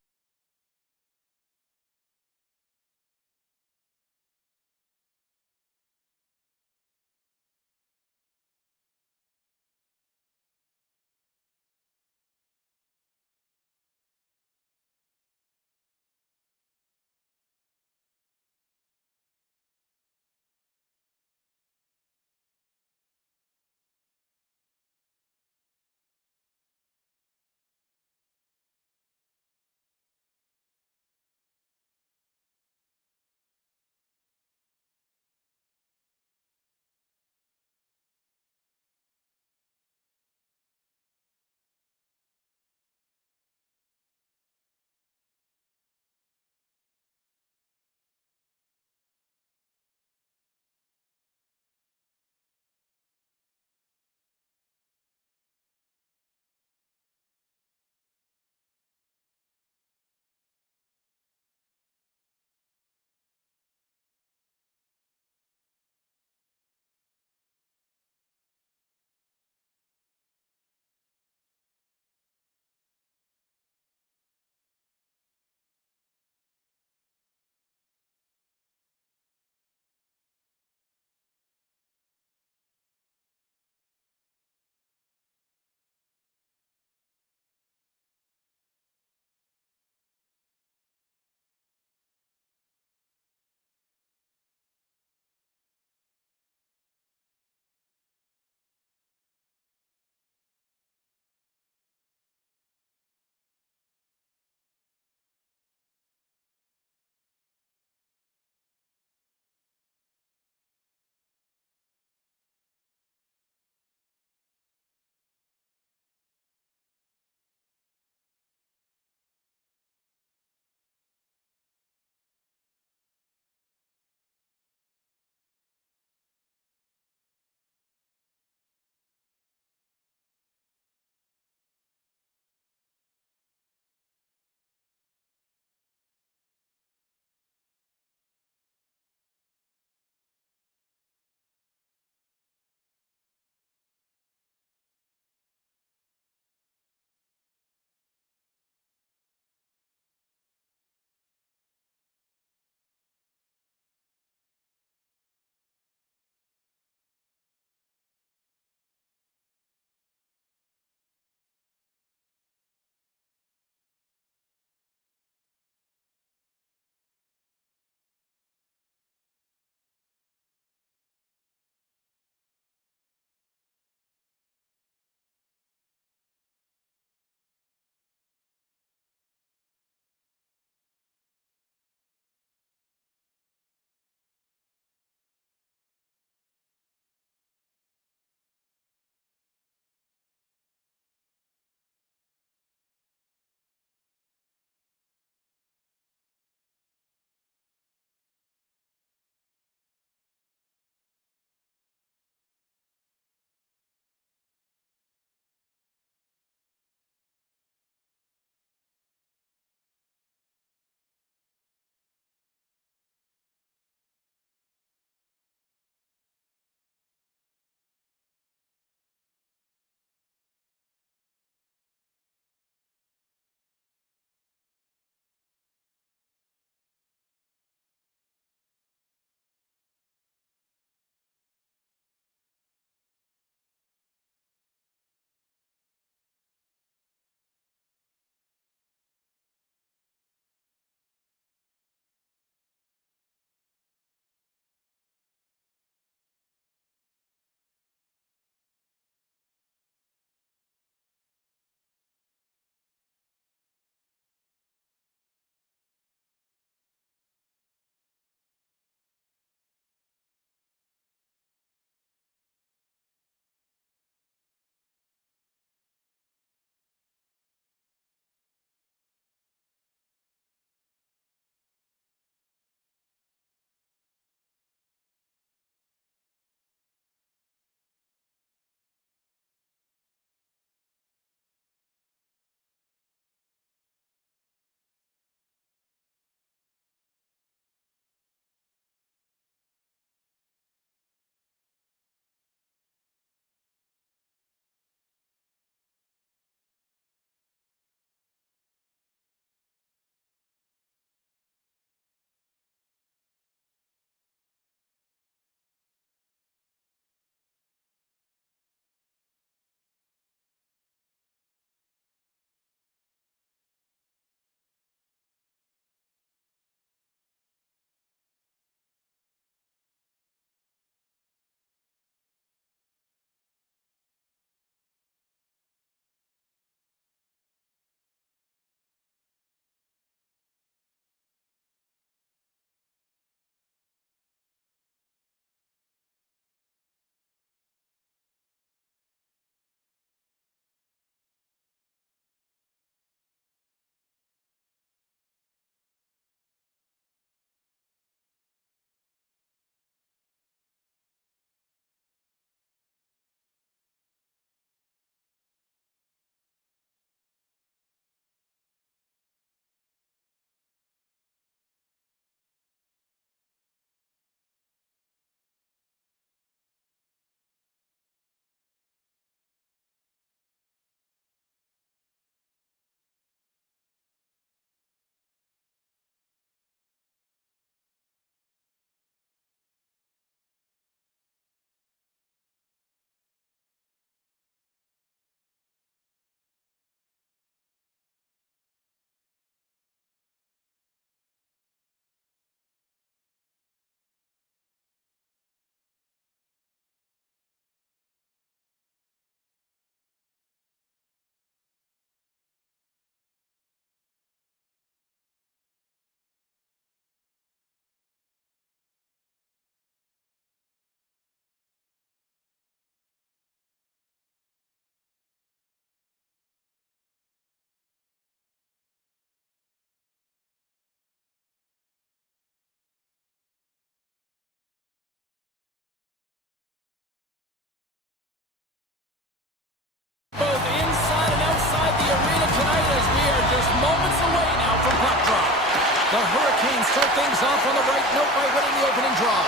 The Hurricanes start things off on the right note by winning the opening draw.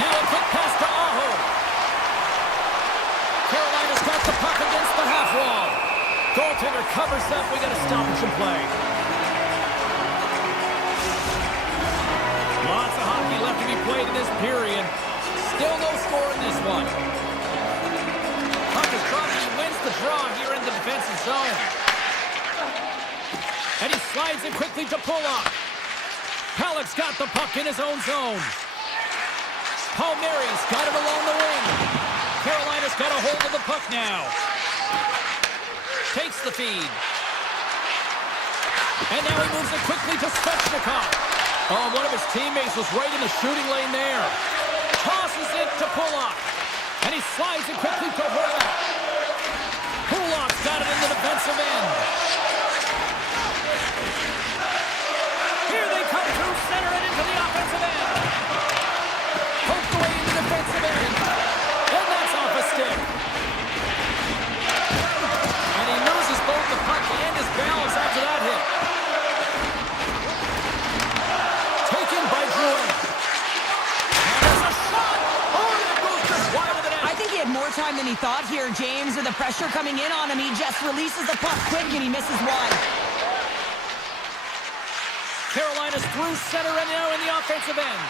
Now a quick pass to Aho. Carolina's got the puck against the half wall. Goaltender covers up. We got a stoppage in play. Lots of hockey left to be played in this period. Still no score in this one. Puck is dropped and he wins the draw here in the defensive zone. And he slides it quickly to pull up. Halleck's got the puck in his own zone. Palmieri's got it along the wing. Carolina's got a hold of the puck now. Takes the feed. And now he moves it quickly to Svechnikov. Oh, one of his teammates was right in the shooting lane there. Tosses it to Pulock. And he slides it quickly to Horvath. Pulock's got it in the defensive end. Here they come through center and into the offensive end. Poked away in the defensive end. And that's off a stick. And he loses both the puck and his balance after that hit. Taken by Drouin. And there's a shot. Oh, that goes just wide of the net. I think he had more time than he thought here, James. With the pressure coming in on him, he just releases the puck quick and he misses wide. Carolina's through center and now in the offensive end.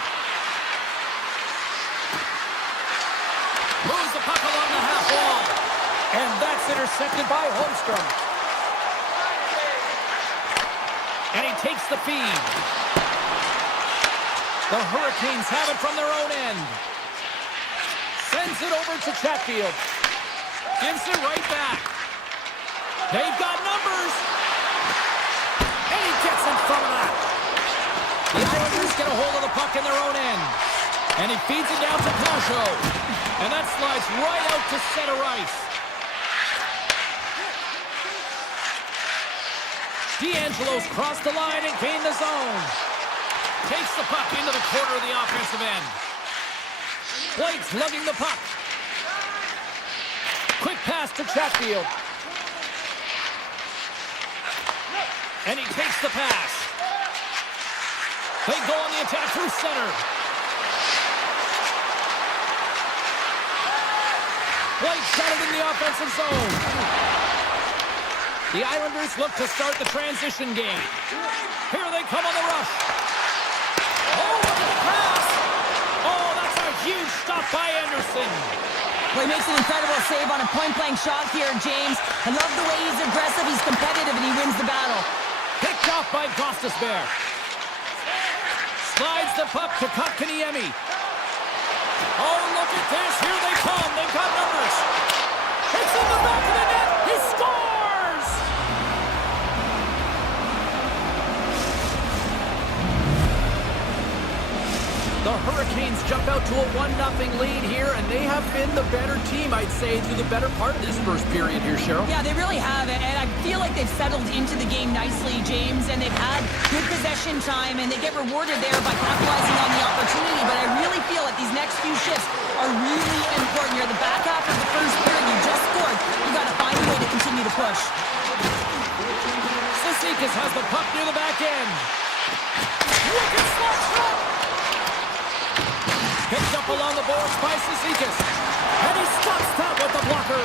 Moves the puck along the half wall. And that's intercepted by Holmstrom. And he takes the feed. The Hurricanes have it from their own end. Sends it over to Chatfield. Gives it right back. They've got numbers. And he gets in front of that. The Islanders get a hold of the puck in their own end. And he feeds it down to Pajot. And that slides right out to center ice. D'Angelo's crossed the line and gained the zone. Takes the puck into the corner of the offensive end. Blake's lugging the puck. Quick pass to Chatfield. And he takes the pass. They go on the attack through center. Blake's got it in the offensive zone. The Islanders look to start the transition game. Here they come on the rush. Oh, look at the pass. Oh, that's a huge stop by Anderson. Well, he makes an incredible save on a point-blank shot here, James. I love the way he's aggressive, he's competitive, and he wins the battle. Picked off by Gostisbehere. Slides the puck to Kotkaniemi. Oh, look at this. Here they come. They've got numbers. It's in the back of the net. He scores! The Hurricanes jump out to a 1-0 lead here, and they have been the better team, I'd say, through the better part of this first period here, Cheryl. Yeah, they really have, and I feel like they've settled into the game nicely, James, and they've had good possession time, and they get rewarded there by capitalizing on the opportunity, but I really feel like these next few shifts are really important. You're the back half of the first period, you just scored, you got to find a way to continue to push. Cizikas has the puck near the back end. Look at slot shot! Picked up along the boards by Cizikas. And he stops that with the blocker.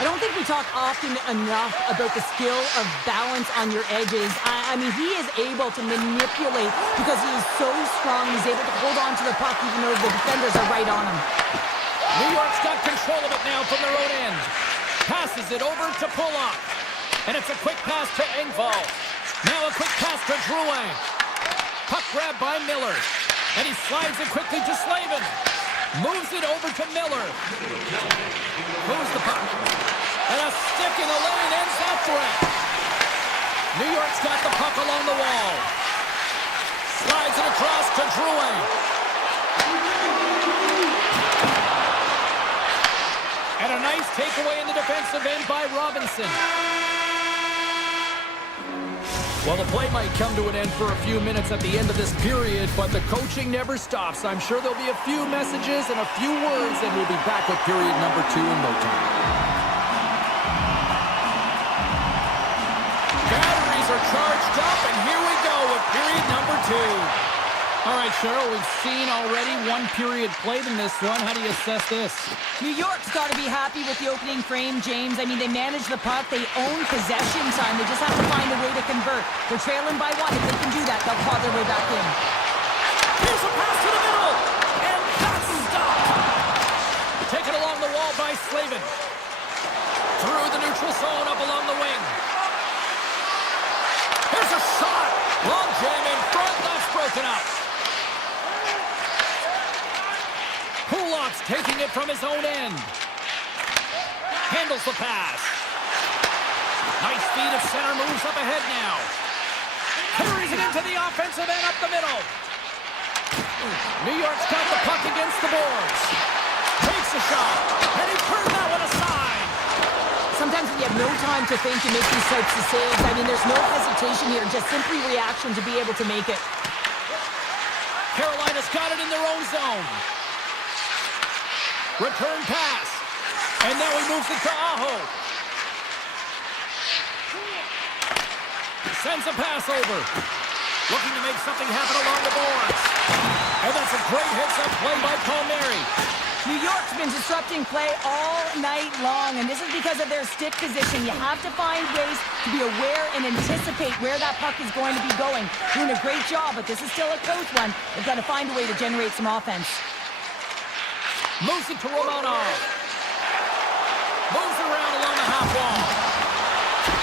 I don't think we talk often enough about the skill of balance on your edges. I mean, he is able to manipulate because he is so strong. He's able to hold on to the puck even though the defenders are right on him. New York's got control of it now from their own end. Passes it over to Pulock. And it's a quick pass to Engvall. Now a quick pass to Drouin. Puck grab by Miller. And he slides it quickly to Slavin. Moves it over to Miller. Moves the puck. And a stick in the lane ends that threat. New York's got the puck along the wall. Slides it across to Drouin. And a nice takeaway in the defensive end by Robinson. Well, the play might come to an end for a few minutes at the end of this period, but the coaching never stops. I'm sure there'll be a few messages and a few words, and we'll be back with period number 2 in no time. Batteries are charged up, and here we go with period number 2. All right, Cheryl, we've seen already one period played in this one. How do you assess this? New York's got to be happy with the opening frame, James. I mean, they manage the puck. They own possession time. They just have to find a way to convert. They're trailing by 1. If they can do that, they'll claw their way back in. Here's a pass to the middle, and that's stopped. Taken along the wall by Slavin. Through the neutral zone, up along the wing. Here's a shot. Long jam in front. That's broken up. Kulak's taking it from his own end. Handles the pass. Nice feed of center, moves up ahead now. Carries it into the offensive end up the middle. New York's got the puck against the boards. Takes a shot, and he turned that one aside. Sometimes when you have no time to think, you make these types of saves. I mean, there's no hesitation here, just simply reaction to be able to make it. Carolina's got it in their own zone. Return pass. And now he moves it to Aho. Sends a pass over. Looking to make something happen along the boards. And that's a great hits-up play by Palmieri. New York's been disrupting play all night long, and this is because of their stick position. You have to find ways to be aware and anticipate where that puck is going to be going. Doing a great job, but this is still a close one. They've got to find a way to generate some offense. Moves it to Romanov. Moves around along the half wall.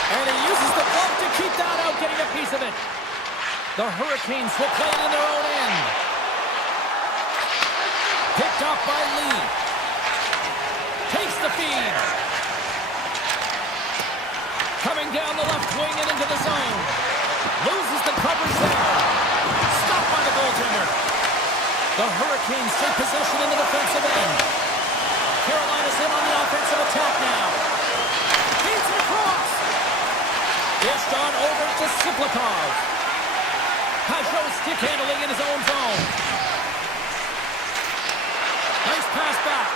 And he uses the glove to keep that out, getting a piece of it. The Hurricanes will play it in their own end. Picked off by Lee. Takes the feed. Coming down the left wing and into the zone. Loses the coverage there. Stopped by the goaltender. The Hurricanes take possession in the defensive end. Carolina's in on the offensive attack now. Feeds it across. Dished on over to Siplikov. Pajot stick handling in his own zone. Nice pass back.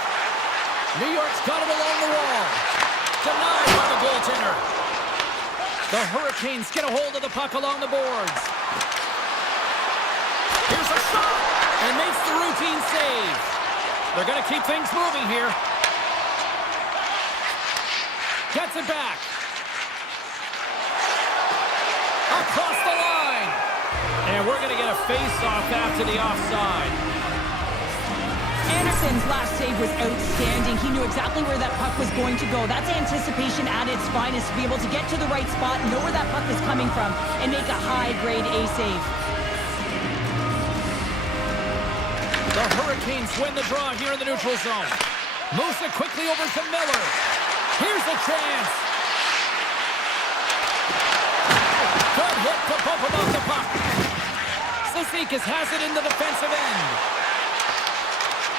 New York's got it along the wall. Denied by the goaltender. The Hurricanes get a hold of the puck along the boards. Here's a shot. And makes the routine save. They're going to keep things moving here. Gets it back. Across the line. And we're going to get a face-off after the offside. Anderson's last save was outstanding. He knew exactly where that puck was going to go. That's anticipation at its finest, to be able to get to the right spot, know where that puck is coming from, and make a high-grade A save. The Hurricanes win the draw here in the neutral zone. Moves it quickly over to Miller. Here's a chance. Good hit to bump him off the puck. Cizikas has it in the defensive end.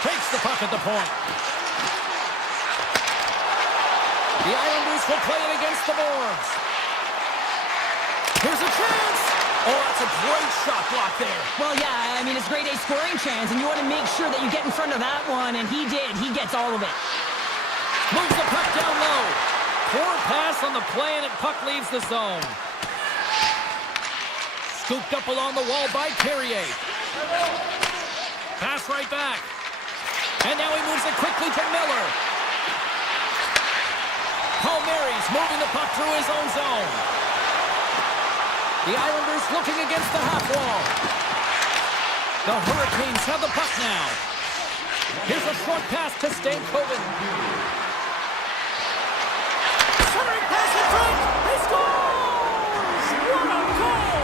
Takes the puck at the point. The Islanders will play it against the boards. Here's a chance. Oh, that's a great shot block there. Well, yeah, I mean, it's grade A scoring chance, and you want to make sure that you get in front of that one, and he did. He gets all of it. Moves the puck down low. Poor pass on the play, and the puck leaves the zone. Scooped up along the wall by Carrier. Pass right back. And now he moves it quickly to Miller. Palmieri's moving the puck through his own zone. The Islanders looking against the half wall. The Hurricanes have the puck now. Here's a short pass to Stankoven. Centering pass in front. He scores! What a goal!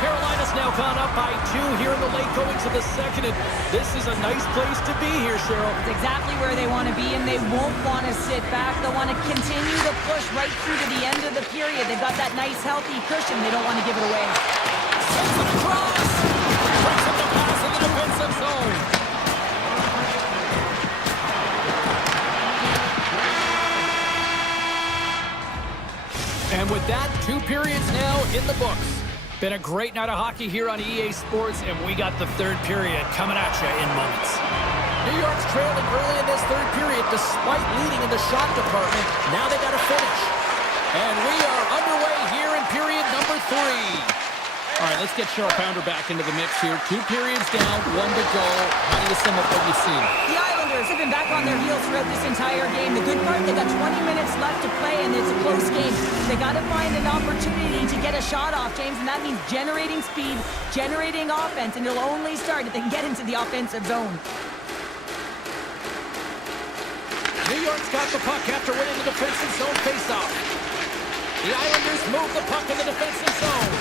Carolina's now gone up by 2 here in the late going to the second. And this is a nice place to be here, Cheryl. It's exactly where they want to be, and they won't want to sit back. They'll want to continue to push right through to the end of the period. They've got that nice, healthy cushion. They don't want to give it away. Sends it across. Breaks up the pass in the defensive zone. And with that, 2 periods now in the books. Been a great night of hockey here on EA Sports, and we got the 3rd period coming at you in moments. New York's trailing early in this third period despite leading in the shot department. Now they got to finish. And we are underway here in period number 3. All right, let's get Cheryl Pounder back into the mix here. 2 periods down, 1 to go. How do you sum up what you've seen? The Islanders have been back on their heels throughout this entire game. The good part, they got 20 minutes left to play, and it's a close game. They got to find an opportunity to get a shot off, James, and that means generating speed, generating offense, and it'll only start if they can get into the offensive zone. New York's got the puck after winning the defensive zone faceoff. The Islanders move the puck in the defensive zone.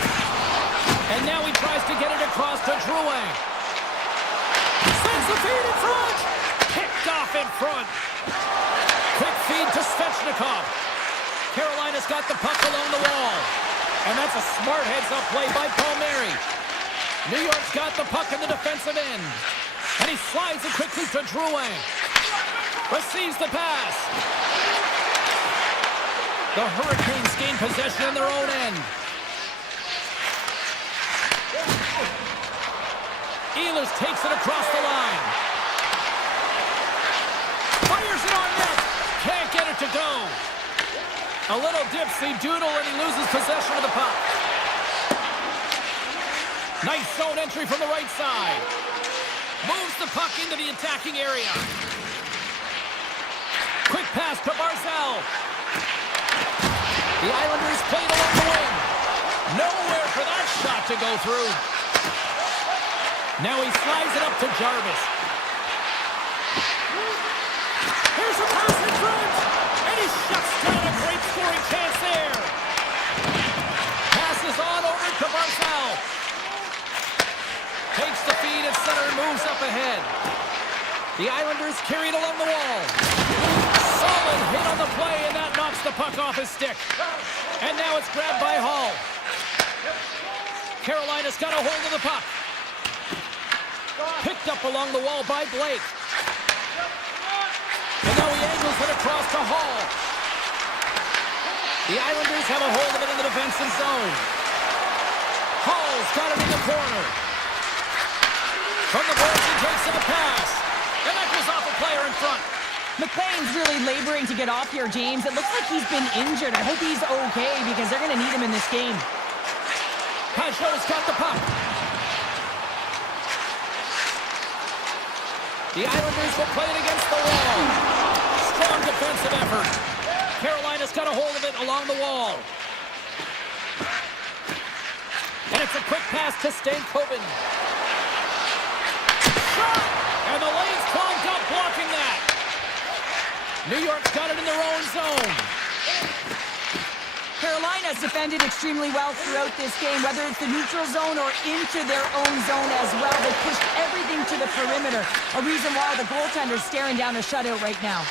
And now he tries to get it across to Drouin. Sends the feed in front. Picked off in front. Quick feed to Svechnikov. Carolina's got the puck along the wall. And that's a smart heads-up play by Palmieri. New York's got the puck in the defensive end. And he slides it quickly to Drouin. Receives the pass. The Hurricanes gain possession in their own end. Ehlers takes it across the line. Fires it on net. Can't get it to go. A little dipsy doodle and he loses possession of the puck. Nice zone entry from the right side. Moves the puck into the attacking area. Quick pass to Barzal. The Islanders played along the wing. Nowhere for that shot to go through. Now he slides it up to Jarvis. Here's a pass in front. And he shuts down a great scoring chance there. Passes on over to Barzal. Takes the feed at center and moves up ahead. The Islanders carry it along the wall. Solid hit on the play, and that knocks the puck off his stick. And now it's grabbed by Hall. Carolina's got a hold of the puck. Picked up along the wall by Blake. And now he angles it across to Hall. The Islanders have a hold of it in the defensive zone. Hall's got it in the corner. From the boards, he takes the pass. And that goes off a player in front. McLean's really laboring to get off here, James. It looks like he's been injured. I hope he's okay because they're going to need him in this game. Pajot's got the puck. The Islanders will play it against the wall. Strong defensive effort. Carolina's got a hold of it along the wall. And it's a quick pass to Stankoven. Shot! And the lane's clogged up blocking that. New York's got it in their own zone. Carolina's defended extremely well throughout this game, whether it's the neutral zone or into their own zone as well. They pushed everything to the perimeter, a reason why the goaltender's staring down a shutout right now.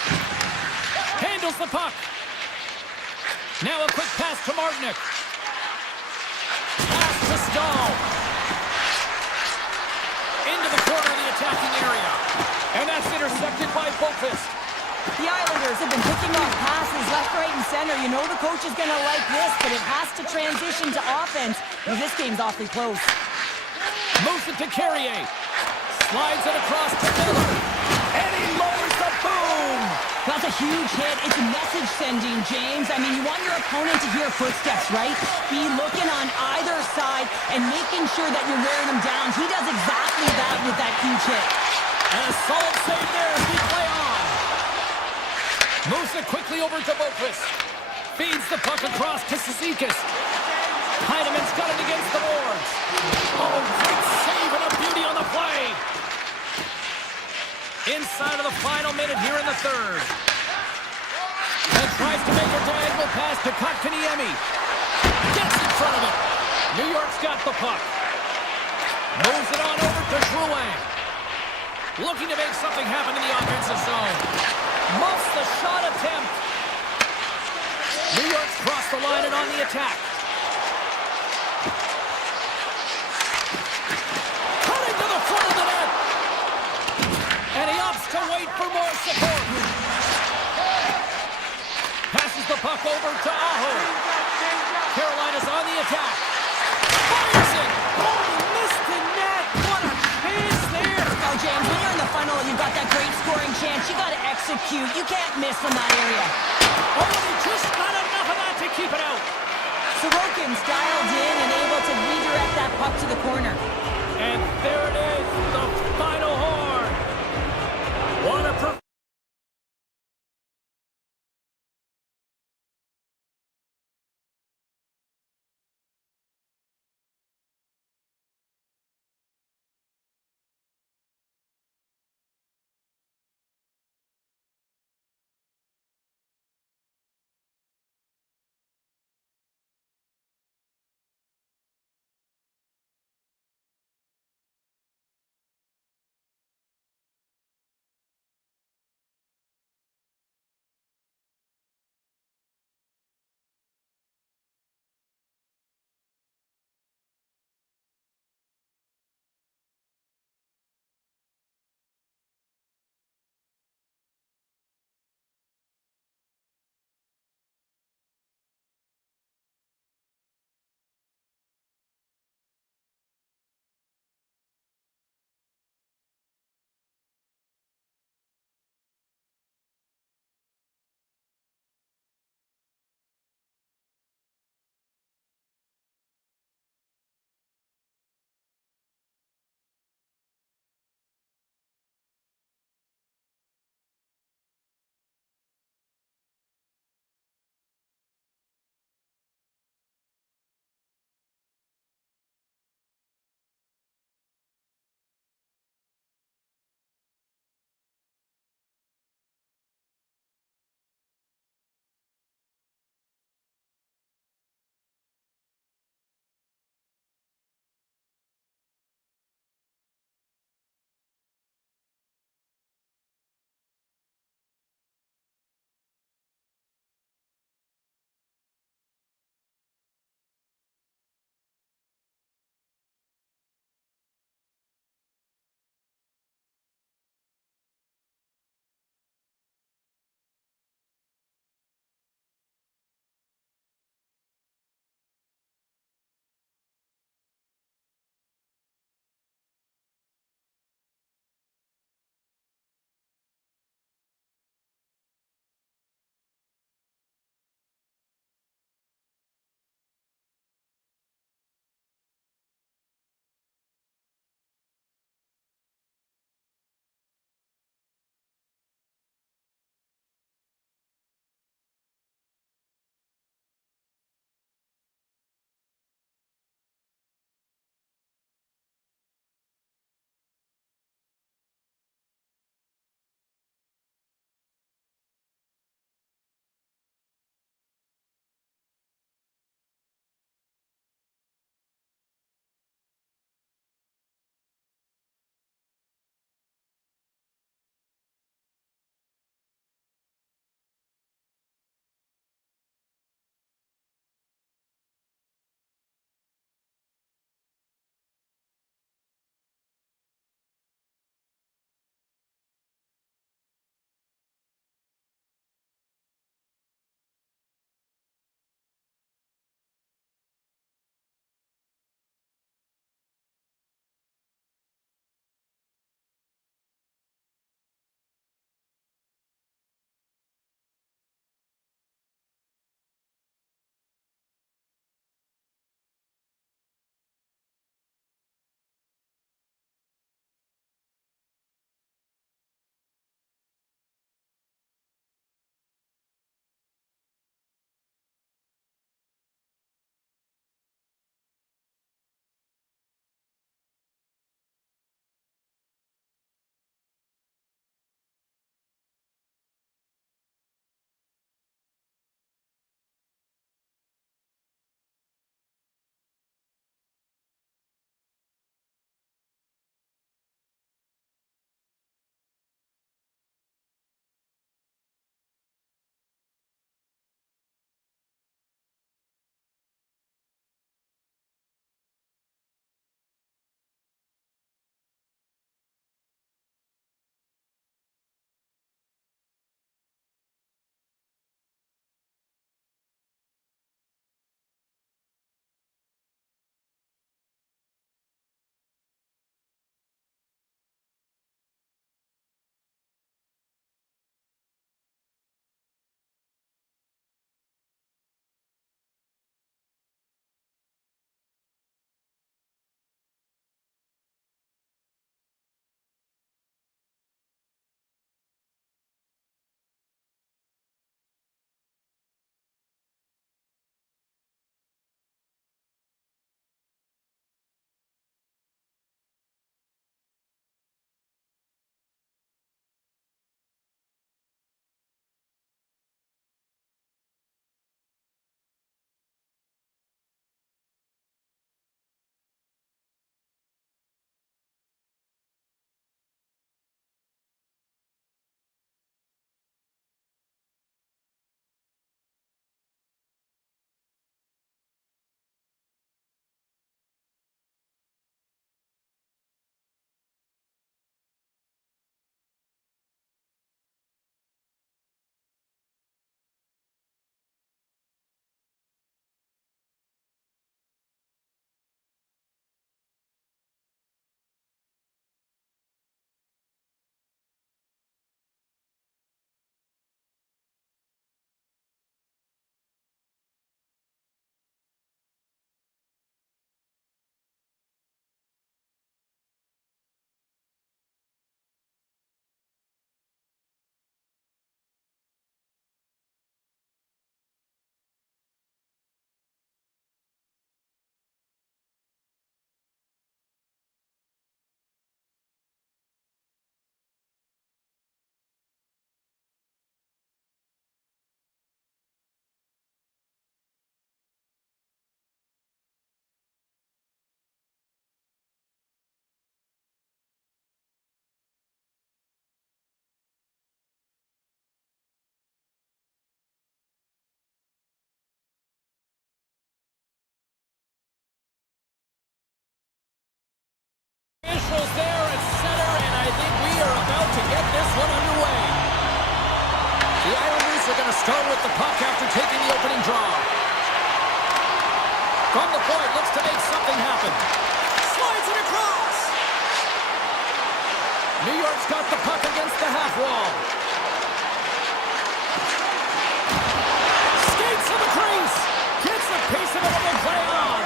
Handles the puck. Now a quick pass to Martinick. Pass to Stahl. Into the corner of the attacking area. And that's intercepted by Boqvist. The Islanders have been picking off passes left, right, and center. You know the coach is going to like this, but it has to transition to offense because this game's awfully close. Moves it to Carrier. Slides it across to Miller. And he lowers the boom. That's a huge hit. It's message sending, James. I mean, you want your opponent to hear footsteps, right? Be looking on either side and making sure that you're wearing them down. He does exactly that with that huge hit. And a solid save there as we play on. Moves it quickly over to Boqvist. Feeds the puck across to Cizikas. Heineman's got it against the boards. Oh, great save and a beauty on the play. Inside of the final minute here in the third. And tries to make a diagonal pass to Kotkaniemi. Gets in front of it. New York's got the puck. Moves it on over to Drouin. Looking to make something happen in the offensive zone. Muffs the shot attempt. New York's crossed the line and on the attack. Cutting to the front of the net. And he opts to wait for more support. Passes the puck over to Aho. Carolina's on the attack. Fires it. Oh, he missed the net. What a chance there. Oh, James, when you're in the final, you've got that great chance, you got to execute. You can't miss in that area. Oh, and he just got enough of that to keep it out. Sorokin's dialed in and able to redirect that puck to the corner. And there it is, the final horn. What a Officials there at center, and I think we are about to get this one underway. The Islanders are going to start with the puck after taking the opening draw. From the point, looks to make something happen. Slides it across. New York's got the puck against the half wall. Skates to the crease. Gets the pace of it and play on.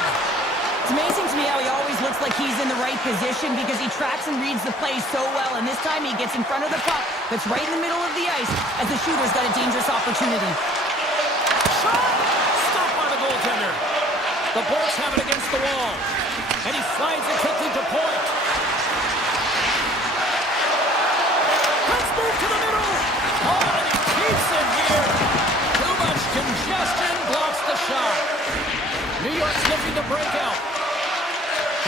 It's amazing to me how he always looks like he's in the right position because he tracks and reads the play so well. And this time he gets in front of the puck that's right in the middle of the ice as the shooter's got a dangerous opportunity. Shot! Stopped by the goaltender. The Bolts have it against the wall. And he slides it quickly to point. Let's move to the middle. Oh, and he keeps it here. Too much congestion blocks the shot. New York's looking to break out.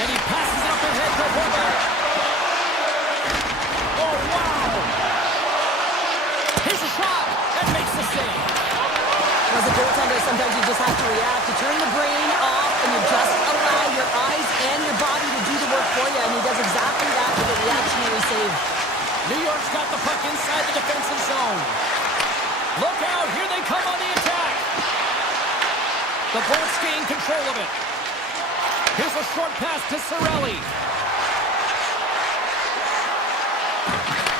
And he passes it up ahead to Horvath. Oh, wow. Here's a shot. That makes the save. As a goaltender, sometimes you just have to react. You turn the brain off and you just allow your eyes and your body to do the work for you. And he does exactly that with a reactionary save. New York's got the puck inside the defensive zone. Look out. Here they come on the attack. The Bolts gain control of it. Here's a short pass to Cirelli.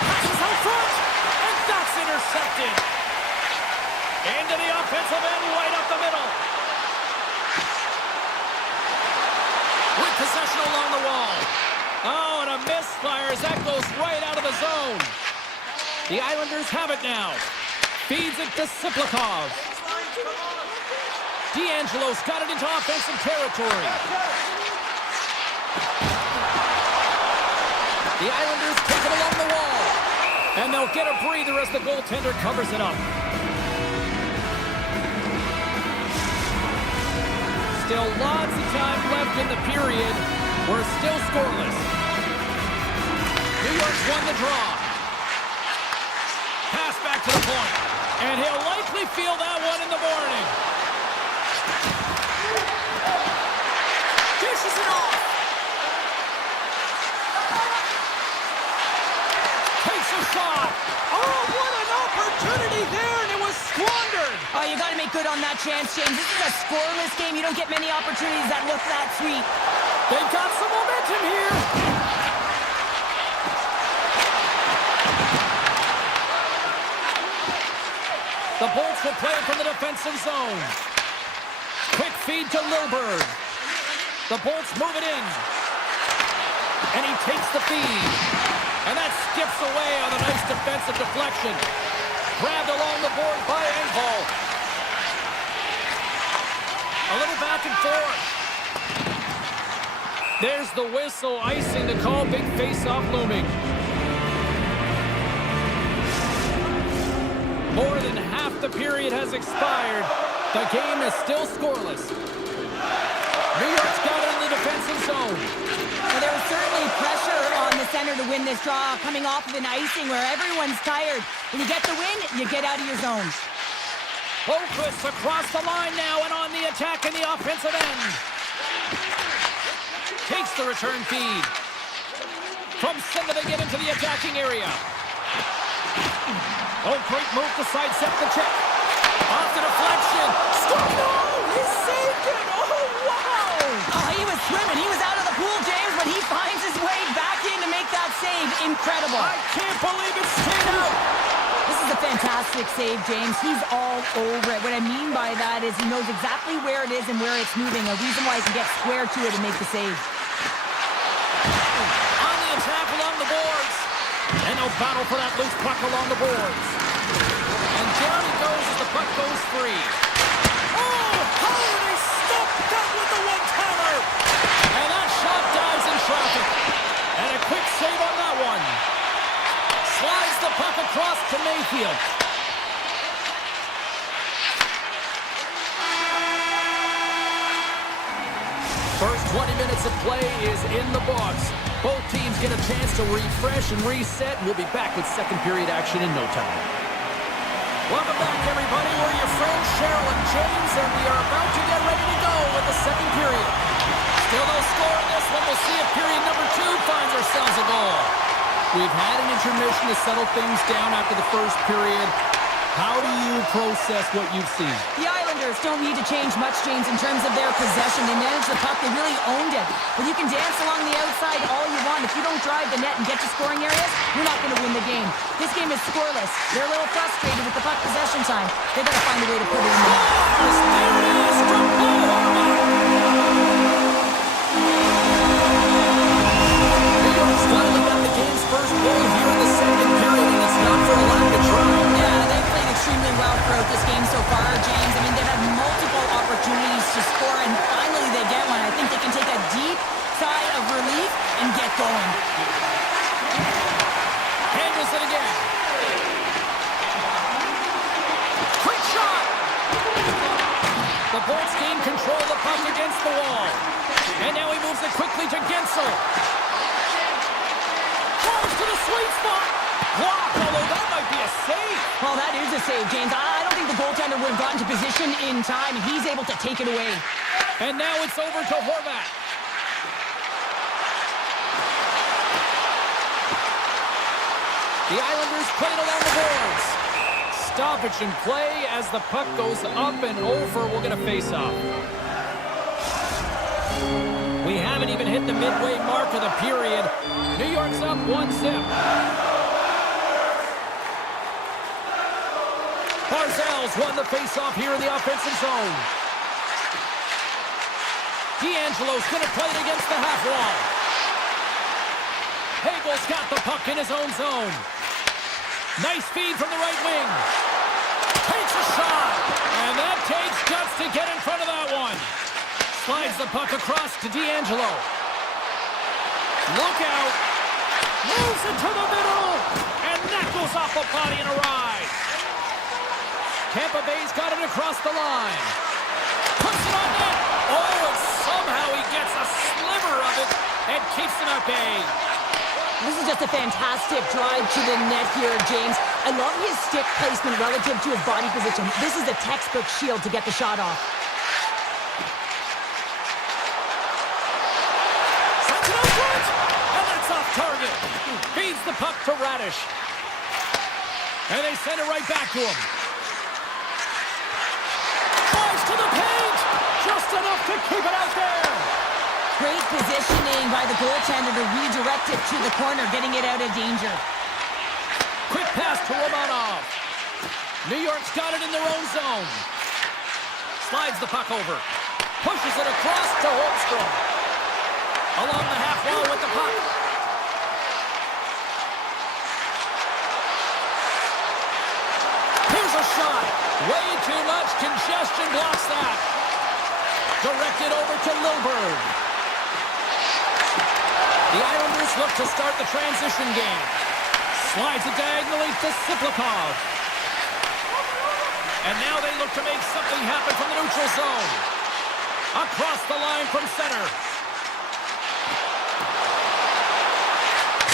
Passes out front, and that's intercepted. Into the offensive end, right up the middle. With possession along the wall. Oh, and a misfire as that goes right out of the zone. The Islanders have it now. Feeds it to Siplikov. D'Angelo's got it into offensive territory. The Islanders take it along the wall. And they'll get a breather as the goaltender covers it up. Still lots of time left in the period. We're still scoreless. New York's won the draw. Pass back to the point. And he'll likely feel that one in the morning. Dishes it off. Takes a shot. Oh, what an opportunity there, and it was squandered. Oh, you got to make good on that chance, James. This is a scoreless game. You don't get many opportunities that look that sweet. They've got some momentum here. The Bolts will play it from the defensive zone. Quick feed to Lilberg. The Bolts move it in. And he takes the feed. And that skips away on a nice defensive deflection. Grabbed along the board by Engvall. A little back and forth. There's the whistle, icing the call. Big face-off looming. More than half the period has expired. The game is still scoreless. New York's got it in the defensive zone. Well, there was certainly pressure on the center to win this draw, coming off of an icing where everyone's tired. When you get the win, you get out of your zone. Boquist across the line now and on the attack in the offensive end. Takes the return feed. From center they get into the attacking area. Oh, great move to sidestep the check. Off the deflection. Score! No! He saved it! Oh, wow! Oh, he was swimming. He was out of the pool, James, but he finds his way back in to make that save. Incredible. I can't believe it stayed out. This is a fantastic save, James. He's all over it. What I mean by that is he knows exactly where it is and where it's moving. A reason why he can get square to it and make the save. On the attack along the boards. And no battle for that loose puck along the boards. And down he goes as the puck goes free. Oh, how they stopped that with the one-timer. And that shot dives in traffic. And a quick save on that one. Slides the puck across to Mayfield. First 20 minutes of play is in the books. Both teams get a chance to refresh and reset. We'll be back with second period action in no time. Welcome back, everybody. We're your friends, Cheryl and James, and we are about to get ready to go with the second period. Still no score in this one. We'll see if period number 2 finds ourselves a goal. We've had an intermission to settle things down after the first period. How do you process what you've seen? The Islanders don't need to change much, James, in terms of their possession. They managed the puck. They really owned it. But you can dance along the outside all you want. If you don't drive the net and get to scoring areas, you're not going to win the game. This game is scoreless. They're a little frustrated with the puck possession time. They've got to find a way to put it in the net. There it is from New York's finally got the game's first goal here in the second period, and it's not for a lack of trying. Yeah, they've played extremely well throughout this game so far, James. I mean, they've had multiple opportunities to score, and finally they get one. I think they can take a deep sigh of relief and get going. handles it again. Quick shot! The Bolts gain control of the puck against the wall. And now he moves it quickly to Gensel. Falls to the sweet spot. Blocked, although that might be a save. Well, that is a save, James. I don't think the goaltender would have gotten to position in time, and he's able to take it away. And now it's over to Horvat. The Islanders play it along the boards. Stoppage in play as the puck goes up and over. We'll get a face-off. We haven't even hit the midway mark of the period. New York's up 1-0. Barzal's won the face-off here in the offensive zone. D'Angelo's going to play it against the half wall. Hagel's got the puck in his own zone. Nice feed from the right wing. Takes a shot. And that takes guts to get in front of that one. Slides the puck across to D'Angelo. Look out. Moves it to the middle. And that goes off the body in a ride. Tampa Bay's got it across the line. Puts it on net. Oh, and somehow he gets a sliver of it and keeps it at bay. This is just a fantastic drive to the net here, James. I love his stick placement relative to his body position. This is a textbook shield to get the shot off. Sends it out front, and that's off target. Feeds the puck to Radish. And they send it right back to him. Fires to the paint. Just enough to keep it out there. Great positioning by the goaltender to redirect it to the corner, getting it out of danger. Quick pass to Romanov. New York's got it in their own zone. Slides the puck over. Pushes it across to Holmstrom. Along the half wall with the puck. Here's a shot. Way too much congestion blocks that. Directed over to Lilburn. The Islanders look to start the transition game. Slides it diagonally to Siplikov. And now they look to make something happen from the neutral zone. Across the line from center.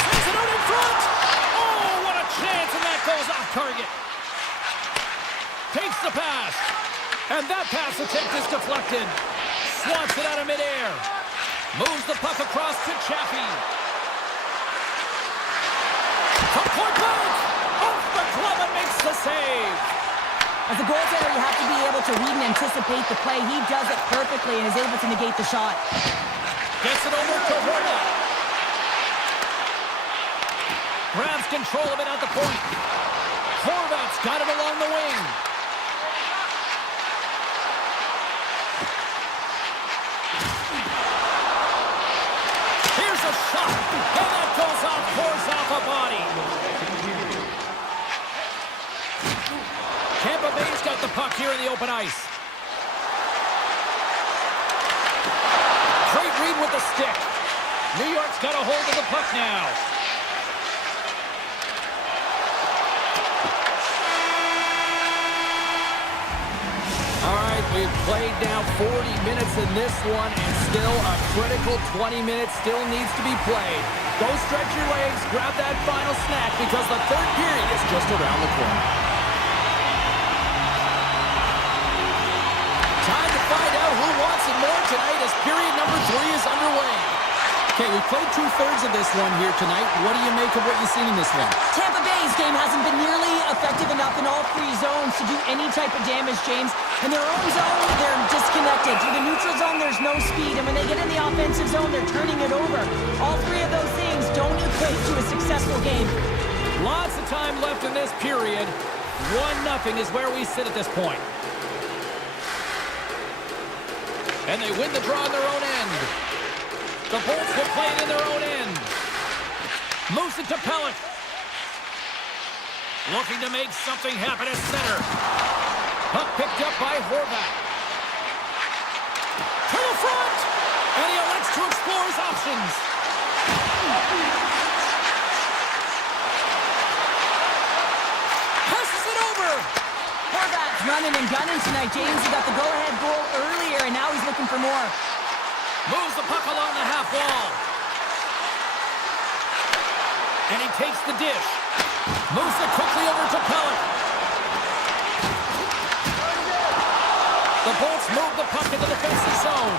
Sends it out in front. Oh, what a chance, and that goes off target. Takes the pass. And that pass attempt is deflected. Swats it out of midair. Moves the puck across to Chaffee. From point blank. Off the glove and makes the save. As a goaltender, you have to be able to read and anticipate the play. He does it perfectly and is able to negate the shot. Gets it over to Horvat. Grabs control of it at the point. Horvat's got it along the wing. A shot, and that goes off, pours off a body. Tampa Bay's got the puck here in the open ice. Great read with the stick. New York's got a hold of the puck now. We've played now 40 minutes in this one, and still a critical 20 minutes still needs to be played. Go stretch your legs, grab that final snack, because the third period is just around the corner. Time to find out who wants it more tonight as period number 3 three is underway. Okay, we played two-thirds of this one here tonight. What do you make of what you've seen in this one? Tampa Bay's game hasn't been nearly effective enough in all three zones to do any type of damage, James. In their own zone, they're disconnected. Through the neutral zone, there's no speed. And when they get in the offensive zone, they're turning it over. All three of those things don't equate to a successful game. Lots of time left in this period. 1-0 is where we sit at this point. And they win the draw on their own end. The Bolts will play it in their own end. Moves it to Pellick. Looking to make something happen at center. Puck picked up by Horvat. To the front! And he elects to explore his options. Passes it over! Horvat's running and gunning tonight, James. He got the go-ahead goal earlier, and now he's looking for more. Moves the puck along the half wall. And he takes the dish. Moves it quickly over to Pellick. The Bolts move the puck into the defensive zone.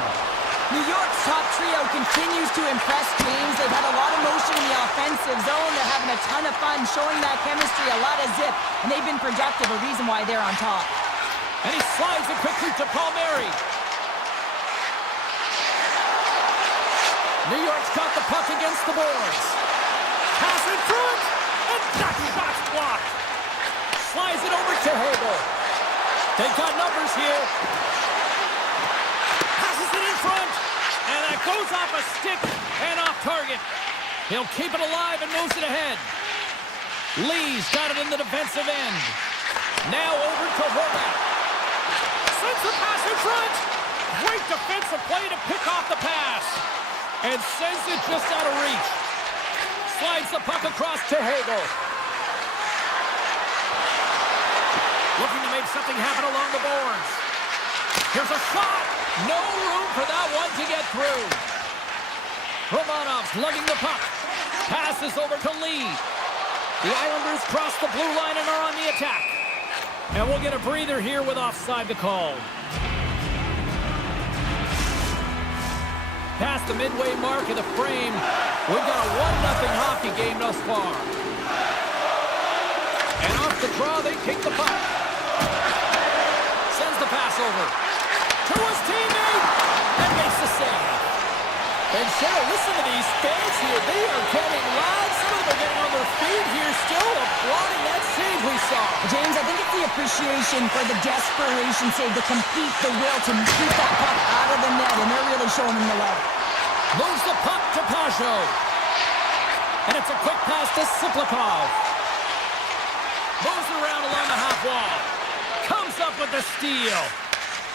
New York's top trio continues to impress, James. They've had a lot of motion in the offensive zone. They're having a ton of fun, showing that chemistry, a lot of zip, and they've been productive, a reason why they're on top. And he slides it quickly to Palmieri. New York's got the puck against the boards. Pass in front, and that shot's blocked. Slides it over to Hagel. They've got numbers here. Passes it in front, and that goes off a stick and off target. He'll keep it alive and moves it ahead. Lee's got it in the defensive end. Now over to Horvat. Sends the pass in front. Great defensive play to pick off the pass. And sends it just out of reach. Slides the puck across to Hagel. Looking to make something happen along the boards. Here's a shot. No room for that one to get through. Romanov's lugging the puck. Passes over to Lee. The Islanders cross the blue line and are on the attack. And we'll get a breather here with offside the call. Past the midway mark of the frame, we've got a 1-0 hockey game thus far. And off the draw, they kick the puck. Sends the pass over to his teammate and makes the save. And Cheryl, listen to these fans here. They are getting loud. Some of them are getting on their feet here, still applauding that save we saw. James, I think it's the appreciation for the desperation save, the compete, the will to keep that puck out of the net, and they're really showing them the love. Moves the puck to Pajot. And it's a quick pass to Siplikov. Moves it around along the half wall. Comes up with the steal.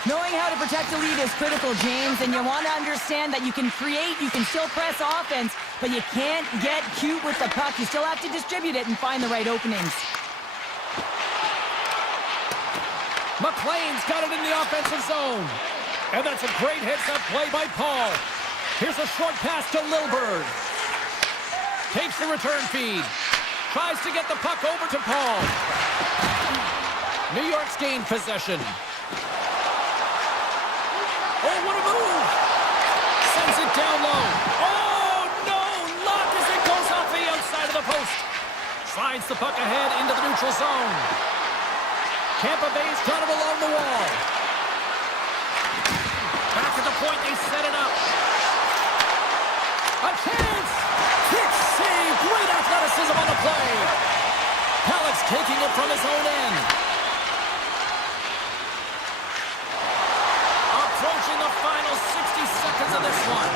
Knowing how to protect the lead is critical, James, and you want to understand that you can create, you can still press offense, but you can't get cute with the puck. You still have to distribute it and find the right openings. McLean's got it in the offensive zone. And that's a great heads-up play by Paul. Here's a short pass to Lilburn. Takes the return feed. Tries to get the puck over to Paul. New York's gained possession. Oh, what a move! Sends it down low. Oh, no! Locked as it goes off the outside of the post. Slides the puck ahead into the neutral zone. Tampa Bay's got it along the wall. Back at the point, they set it up. A chance! Quick save! Great athleticism on the play. Pellick's taking it from his own end. Approaching the final 60 seconds of this one.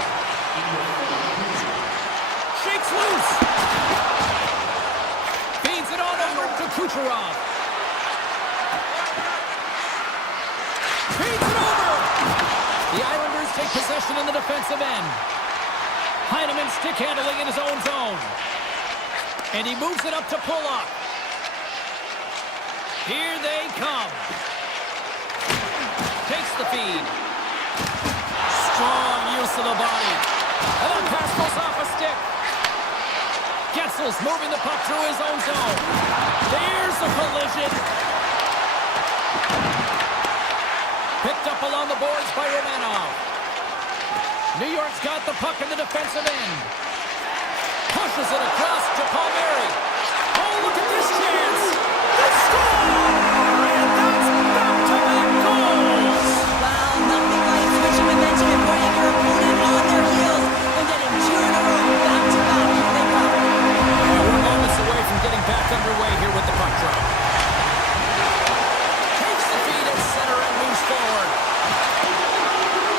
Shakes loose. Feeds it on over to Kucherov. Feeds it over. The Islanders take possession in the defensive end. Heineman stick handling in his own zone. And he moves it up to Pulock. Here they come. Takes the feed. Strong use of the body. And that pass goes off a stick. Getzel's moving the puck through his own zone. There's the collision. Picked up along the boards by Romanov. New York's He's got the puck in the defensive end. Pushes it across to Palmieri. Oh, look at this chance. The score! And that's back-to-back goals! Wow, nothing like switching momentum and putting your opponent on their heels and getting 2 in a row back to back. Here they come. We're moments away from getting back underway here with the puck drop. Takes the feed at center and moves forward.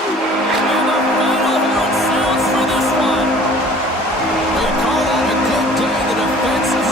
And the final horn sounds for this one. They call that a good day. The defense is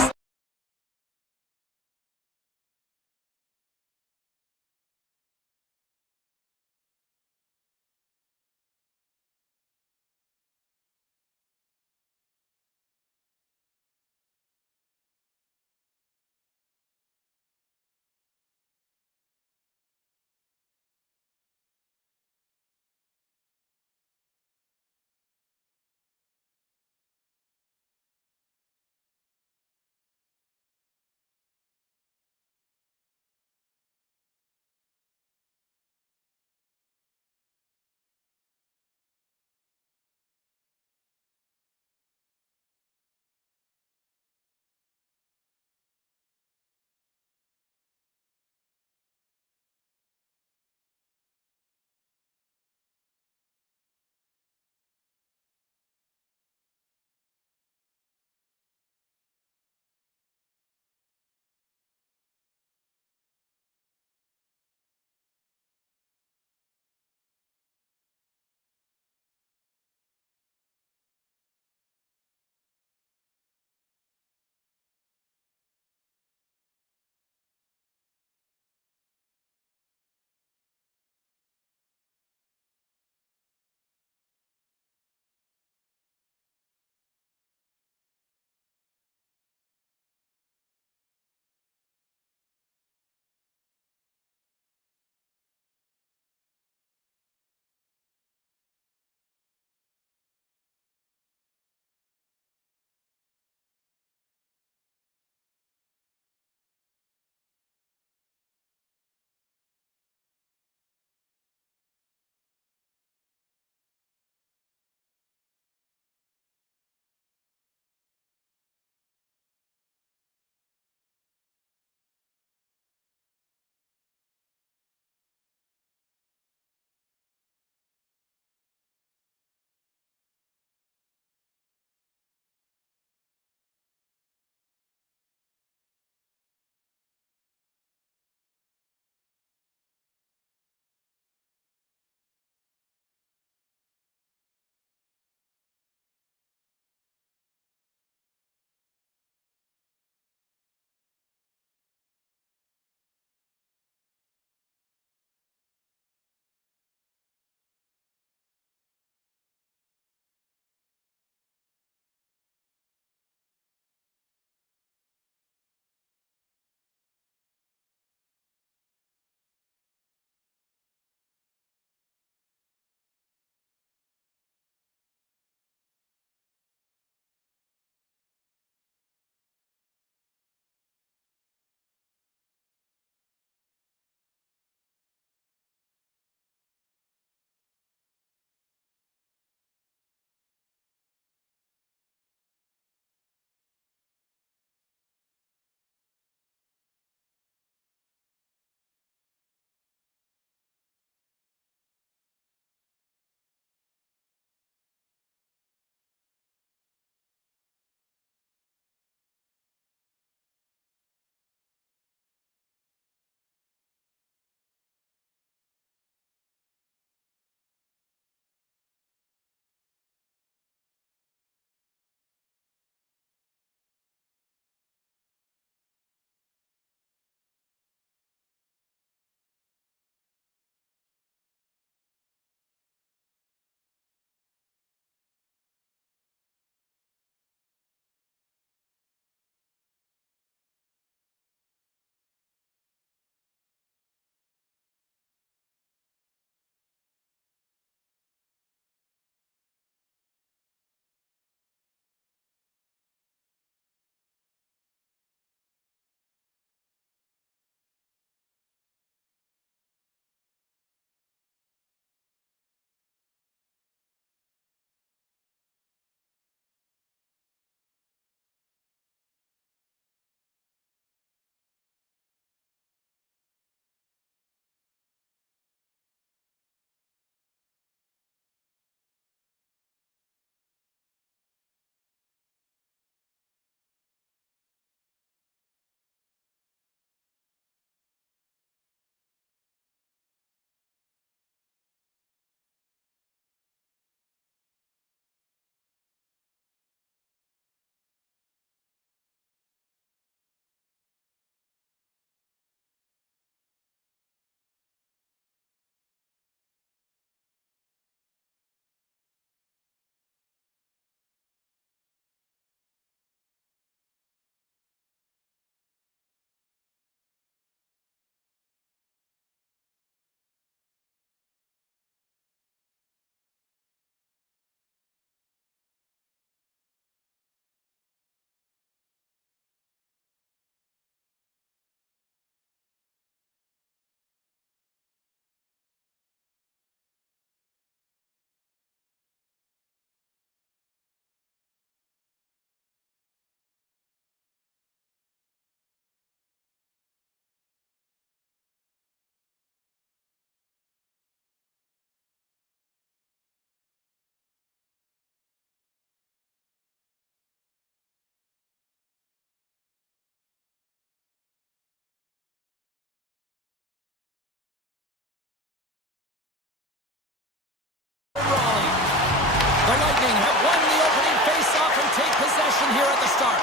Lightning have won the opening face-off and take possession here at the start.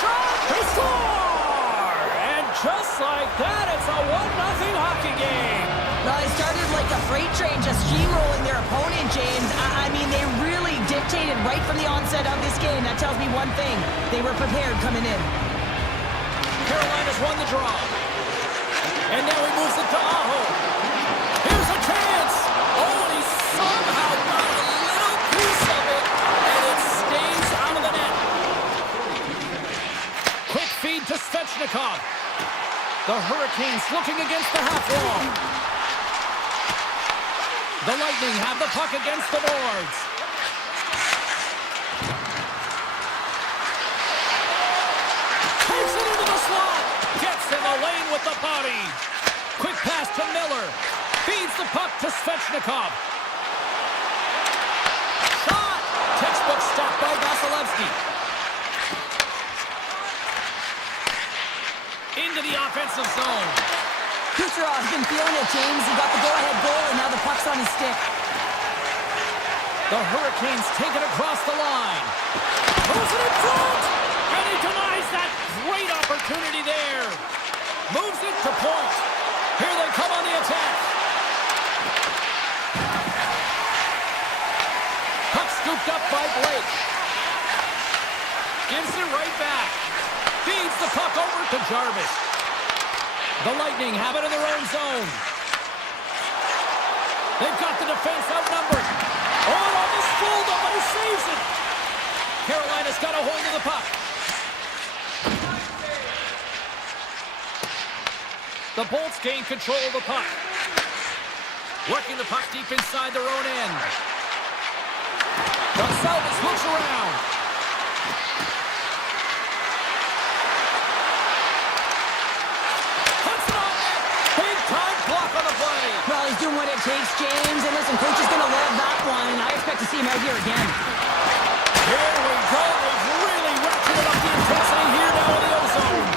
Shot! They score! And just like that, it's a 1-0 hockey game. No, they started like a freight train just steamrolling their opponent, James. I mean, they really dictated right from the onset of this game. That tells me one thing. They were prepared coming in. Carolina's won the draw. And now he moves it to Aho. Here's a chance. Oh, and he somehow got a little piece of it, and it stays out of the net. Quick feed to Svechnikov. The Hurricanes looking against the half wall. The Lightning have the puck against the boards. Takes it into the slot. Gets in the lane with the body. Quick pass to Miller. Feeds the puck to Svechnikov. Shot! Textbook stop by Vasilevsky. Into the offensive zone. Kucherov's been feeling it, James. He got the go-ahead goal, and now the puck's on his stick. The Hurricanes take it across the line. Moves it in front! And he denies that great opportunity there. Moves it to point. Here they come on the attack. Puck scooped up by Blake. Gives it right back. Feeds the puck over to Jarvis. The Lightning have it in their own zone. They've got the defense outnumbered. Oh, it almost fooled him, but he saves it. Carolina's got a hold of the puck. The Bolts gain control of the puck. Working the puck deep inside their own end. Gonsalves looks around. Puts it on net. Big time block on the play. Well, he's doing what it takes, James. And listen, coach is going to love that one, and I expect to see him out here again. Here we go. They've really ratcheted up the intensity here now in the ozone.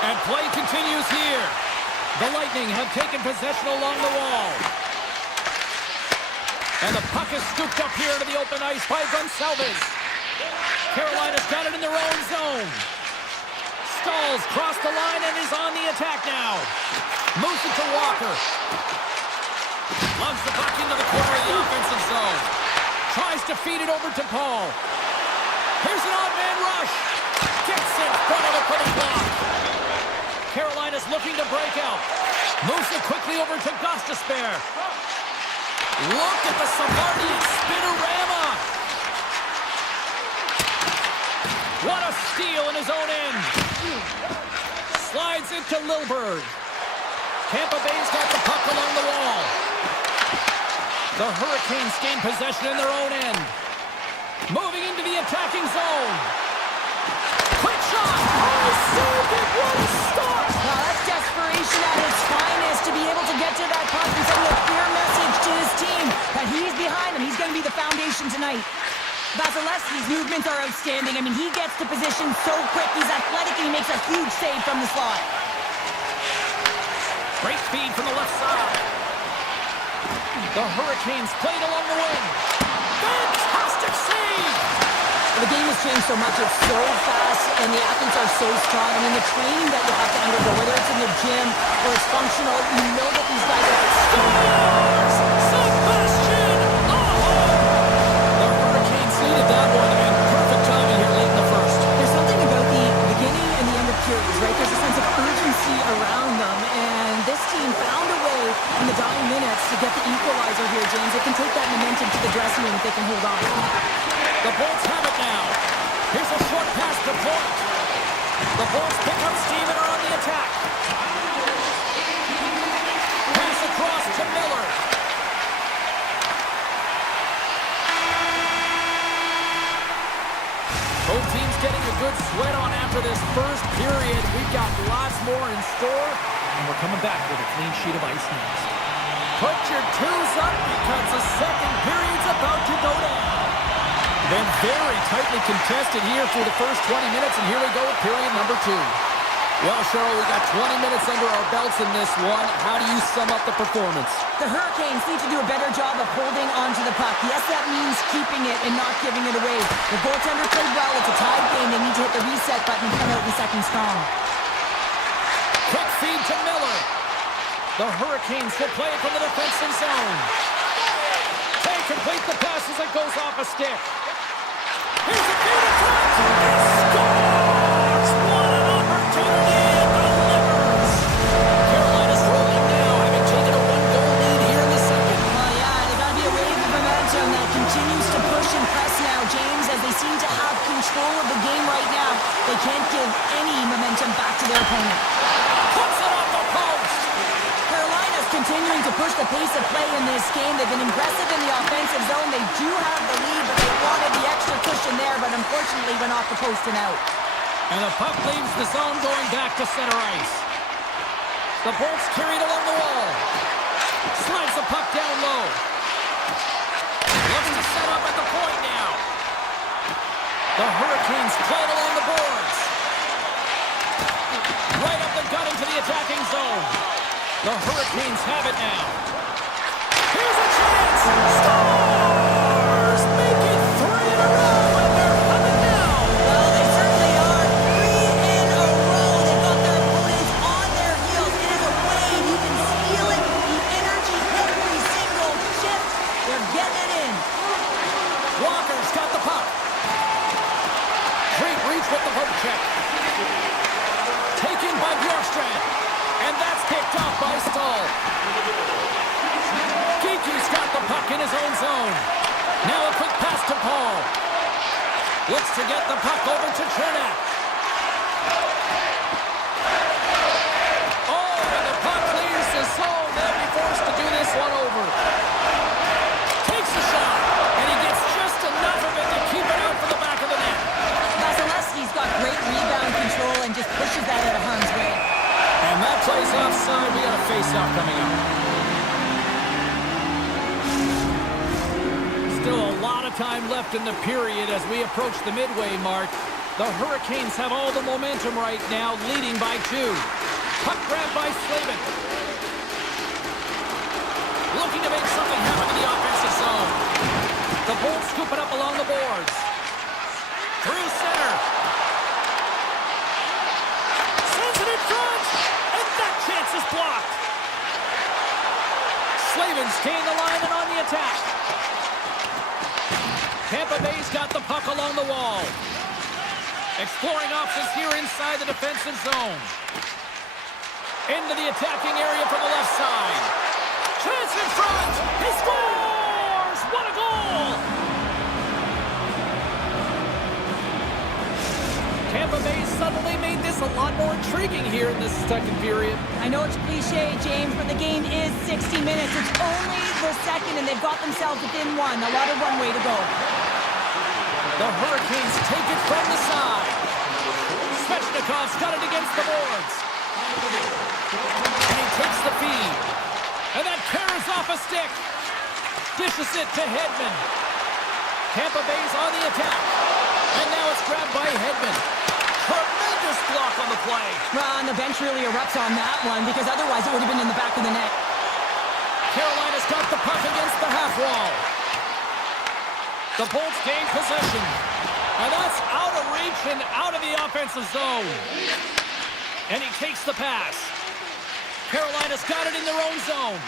And play continues here. The Lightning have taken possession along the wall. And the puck is scooped up here to the open ice by Gonsalves. Carolina's got it in their own zone. Stalls crossed the line and is on the attack now. Moves it to Walker. Lugs the puck into the corner of the offensive zone. Tries to feed it over to Paul. Here's an odd man rush. Gets in front of it for the block. Carolina's looking to break out. Moves it quickly over to Gostisbehere. Look at the Savardian spinorama. What a steal in his own end. Slides it to Lilberg. Tampa Bay's got the puck along the wall. The Hurricanes gain possession in their own end. Moving into the attacking zone. Quick shot. Oh, saved it. What a stop. Now, that's desperation at its finest to be able to get to that puck and send a clear message to his team that he's behind him. He's going to be the foundation tonight. Vasilevsky's movements are outstanding. I mean, he gets to position so quick. He's athletic and he makes a huge save from the slot. Great feed from the left side. The Hurricanes played along the wing. Fantastic save! The game has changed so much. It's so fast, and the athletes are so strong. I mean, the training that you have to undergo, whether it's in the gym or it's functional, you know that these guys are Scores! Sebastian Aho! The Hurricanes needed that one, and perfect timing here late in the first. There's something about the beginning and the end of periods, right? There's a sense of urgency around them, and this team found a way in the dying minutes to get the equalizer here, James. They can take that momentum to the dressing room if they can hold on. The Bolts have it now. Here's a short pass to Point. The Bolts pick up steam and are on the attack. Pass across to Miller. Both teams getting a good sweat on after this first period. We've got lots more in store, and we're coming back with a clean sheet of ice next. Put your twos up because the second period's about to go down. Been very tightly contested here for the first 20 minutes, and here we go with period number 2. Well, Cheryl, we got 20 minutes under our belts in this one. How do you sum up the performance? The Hurricanes need to do a better job of holding onto the puck. Yes, that means keeping it and not giving it away. The goaltender played well. It's a tied game. They need to hit the reset button and come out in the second strong. Quick feed to Miller. The Hurricanes will play it from the defensive zone. They complete the pass as it goes off a stick. Here's a feed in front. He scores! What an opportunity and delivers. Carolina's rolling now, having taken a one-goal lead here in the second. Well, yeah, they got to be a wave of momentum that continues to push and press now, James, as they seem to have control of the game right now. They can't give any momentum back to their opponent. Puts it off the post. Carolina's continuing to push the pace of play in this game. They've been impressive in the offensive zone. They do have the lead, but they wanted the extra cushion there, but unfortunately went off the post and out. And the puck leaves the zone going back to center ice. The Bolts carried along the wall. Slides the puck down low. Looks to set up at the point now. The Hurricanes play it along the boards. Right up the gut into the attacking zone. The Hurricanes have it now. Here's a chance. Scores! Make it 3 in a row, and they're coming now. Well, they certainly are. 3 in a row. They've got their opponents on their heels. It is a wave. You can feel it. The energy every single shift. They're getting it in. Walker's got the puck. Great reach with the poke check. Taken by Bjorkstrand. And that's picked off by Stahl. Kiki's got the puck in his own zone. Now a quick pass to Paul. Looks to get the puck over to Chernak. Oh, and the puck leaves the zone. They'll be forced to do this one over. Takes the shot, and he gets just enough of it to keep it out for the back of the net. Vasilevsky's got great rebound control and just pushes that out of harm's way. And that plays offside. We got a face-off coming up. Still a lot of time left in the period as we approach the midway mark. The Hurricanes have all the momentum right now, leading by 2. Puck grab by Slavin. Looking to make something happen in the offensive zone. The Bolts scoop it up along the boards. Through center. Sends it in front. And that chance is blocked. Slavin's gained the line and on the attack. Tampa Bay's got the puck along the wall. Exploring options here inside the defensive zone. Into the attacking area from the left side. Chance in front. He scores! What a goal! Tampa Bay suddenly made this a lot more intriguing here in this second period. I know it's cliche, James, but the game is 60 minutes. It's only the second, and they've got themselves within 1. A lot of runway to go. The Hurricanes take it from the side. Svechnikov's got it against the boards. And he takes the feed. And that carries off a stick. Dishes it to Hedman. Tampa Bay's on the attack. And now it's grabbed by Hedman. Tremendous block on the play. Well, and the bench really erupts on that one, because otherwise it would have been in the back of the net. Carolina's got the puck against the half wall. The Bolts gain possession. And that's out of reach and out of the offensive zone. And he takes the pass. Carolina's got it in their own zone.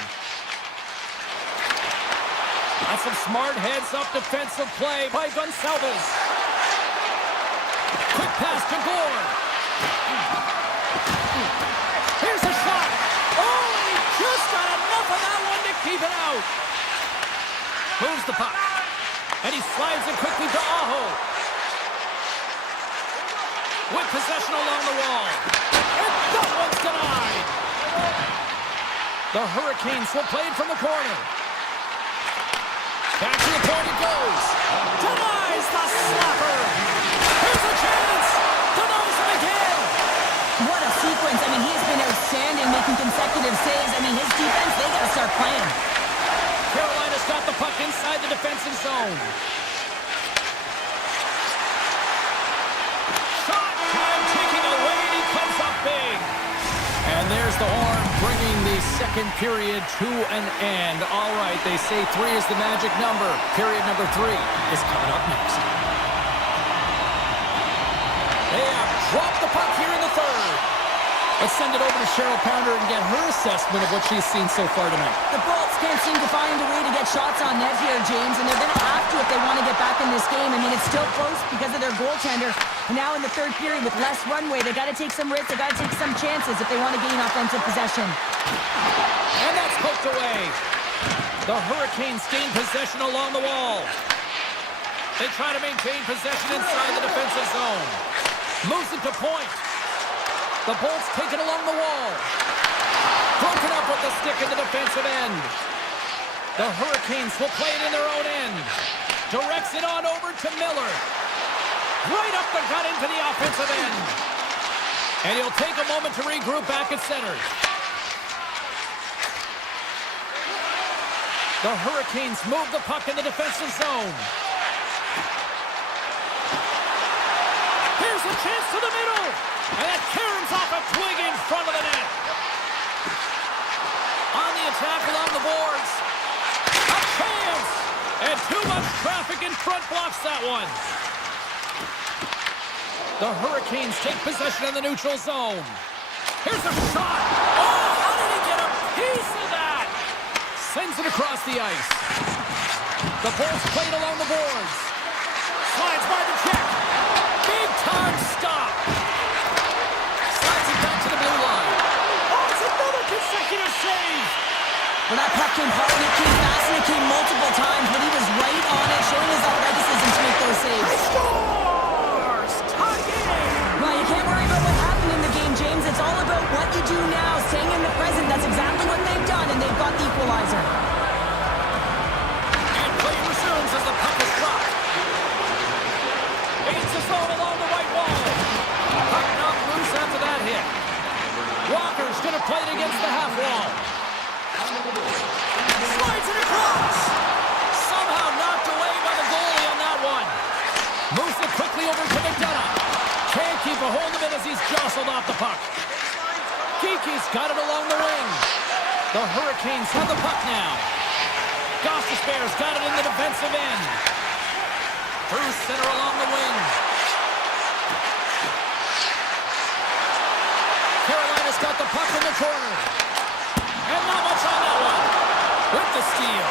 That's some smart heads-up defensive play by Gonçalves. Quick pass to Gore. Here's a shot. Oh, he just got enough of that one to keep it out. Moves the puck. And he slides it quickly to Aho. With possession along the wall. And that one's denied. The Hurricanes will play it from the corner. Back to the point it goes. Denies the slapper. Here's a chance. Denies it again. What a sequence. I mean, he's been outstanding, making consecutive saves. I mean, his defense, they got to start playing. Carolina's got the puck inside the defensive zone. Shot time taking away, and he comes up big. There's the horn, bringing the second period to an end. All right, they say 3 is the magic number. Period number 3 is coming up next. They have dropped the puck here in the third. Let's send it over to Cheryl Pounder and get her assessment of what she's seen so far tonight. The Bolts can't seem to find a way to get shots on net here, James, and they're going to have to if they want to get back in this game. I mean, it's still close because of their goaltender. And now in the third period with less runway, they got to take some risks, they got to take some chances if they want to gain offensive possession. And that's poked away. The Hurricanes gain possession along the wall. They try to maintain possession inside the defensive zone. Moves it to point. The Bolts take it along the wall. Broken up with the stick in the defensive end. The Hurricanes will play it in their own end. Directs it on over to Miller. Right up the gut into the offensive end. And he'll take a moment to regroup back at center. The Hurricanes move the puck in the defensive zone. Here's a chance to the middle. And that caroms off a twig in front of the net. On the attack along the boards. A chance! And too much traffic in front blocks that one. The Hurricanes take possession in the neutral zone. Here's a shot. Oh, how did he get a piece of that? Sends it across the ice. The Bolts played along the boards. Slides by the check. Big time stop. Slides it back to the blue line. Oh, it's another consecutive save. Well, that puck came hard and it came fast and it came multiple times, but he was right on it, showing his athleticism to make those saves. He scores! Tie game! Well, you can't worry about what happened in the game, James. It's all about what you do now, staying in the present. That's exactly what they've done, and they've got the equalizer. And play resumes as the puck is dropped. Bates the zone along the white wall. Puck knocked loose after that hit. Walker's going to play it against the half wall. Slides it across. Somehow knocked away by the goalie on that one. Moves it quickly over to McDonough. Can't keep a hold of it as he's jostled off the puck. Geeky's got it along the wing. The Hurricanes have the puck now. Gostisbehere's got it in the defensive end. Through center along the wing. Carolina's got the puck in the corner. And not much on that one. With the steal.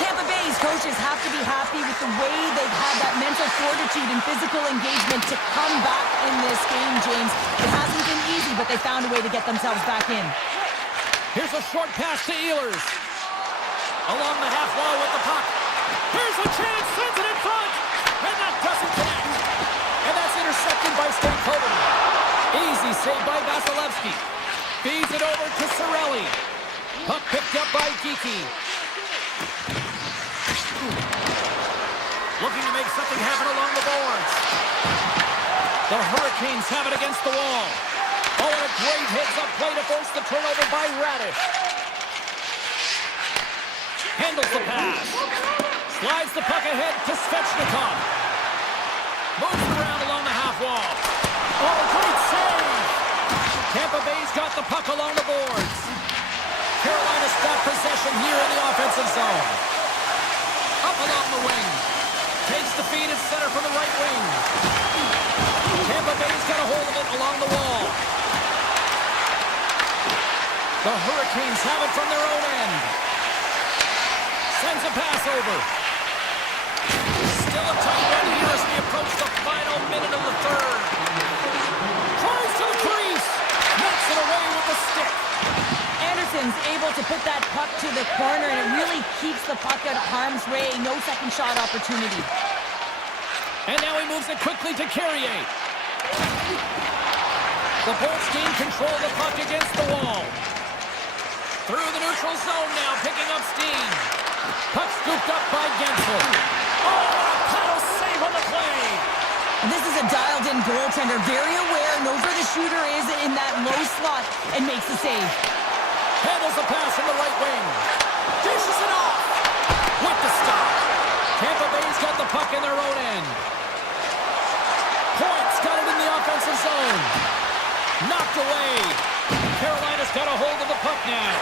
Tampa Bay's coaches have to be happy with the way they've had that mental fortitude and physical engagement to come back in this game, James. It hasn't been easy, but they found a way to get themselves back in. Here's a short pass to Ehlers. Along the half wall with the puck. Here's a chance, sends it in front. And that doesn't connect. And that's intercepted by Stankoven. Easy save by Vasilevsky. Feeds it over to Cirelli. Puck picked up by Geeky. Looking to make something happen along the boards. The Hurricanes have it against the wall. Oh, and a great hits-up play to force the turnover by Radish. Handles the pass. Slides the puck ahead to Svechnikov. Moves it around along the half wall. Oh, great save. Tampa Bay's got the puck along the boards. Carolina's got possession here in the offensive zone. Up along the wing. Takes the feed at center from the right wing. Tampa Bay's got a hold of it along the wall. The Hurricanes have it from their own end. Sends a pass over. Still a tight run here as we approach the final minute of the third. Tries to the crease. Knocks it away with the stick. Anderson's able to put that puck to the corner, and it really keeps the puck out of harm's way. No second shot opportunity. And now he moves it quickly to Carrier. The Bolts gain control of the puck against the wall. Through the neutral zone now, picking up steam. Puck scooped up by Gensel. Oh, a paddle save on the play. This is a dialed-in goaltender, very aware, knows where the shooter is in that low slot, and makes the save. Handles the pass from the right wing. Dishes it off. With the stop. Tampa Bay's got the puck in their own end. Point's got it in the offensive zone. Knocked away. Carolina's got a hold of the puck now.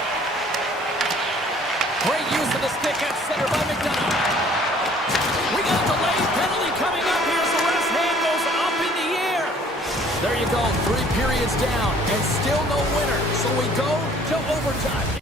Great use of the stick at center by McDonough. We got a delayed penalty coming up here, so ref's hand goes up in the air. There you go, 3 periods down, and still no winner. So we go to overtime.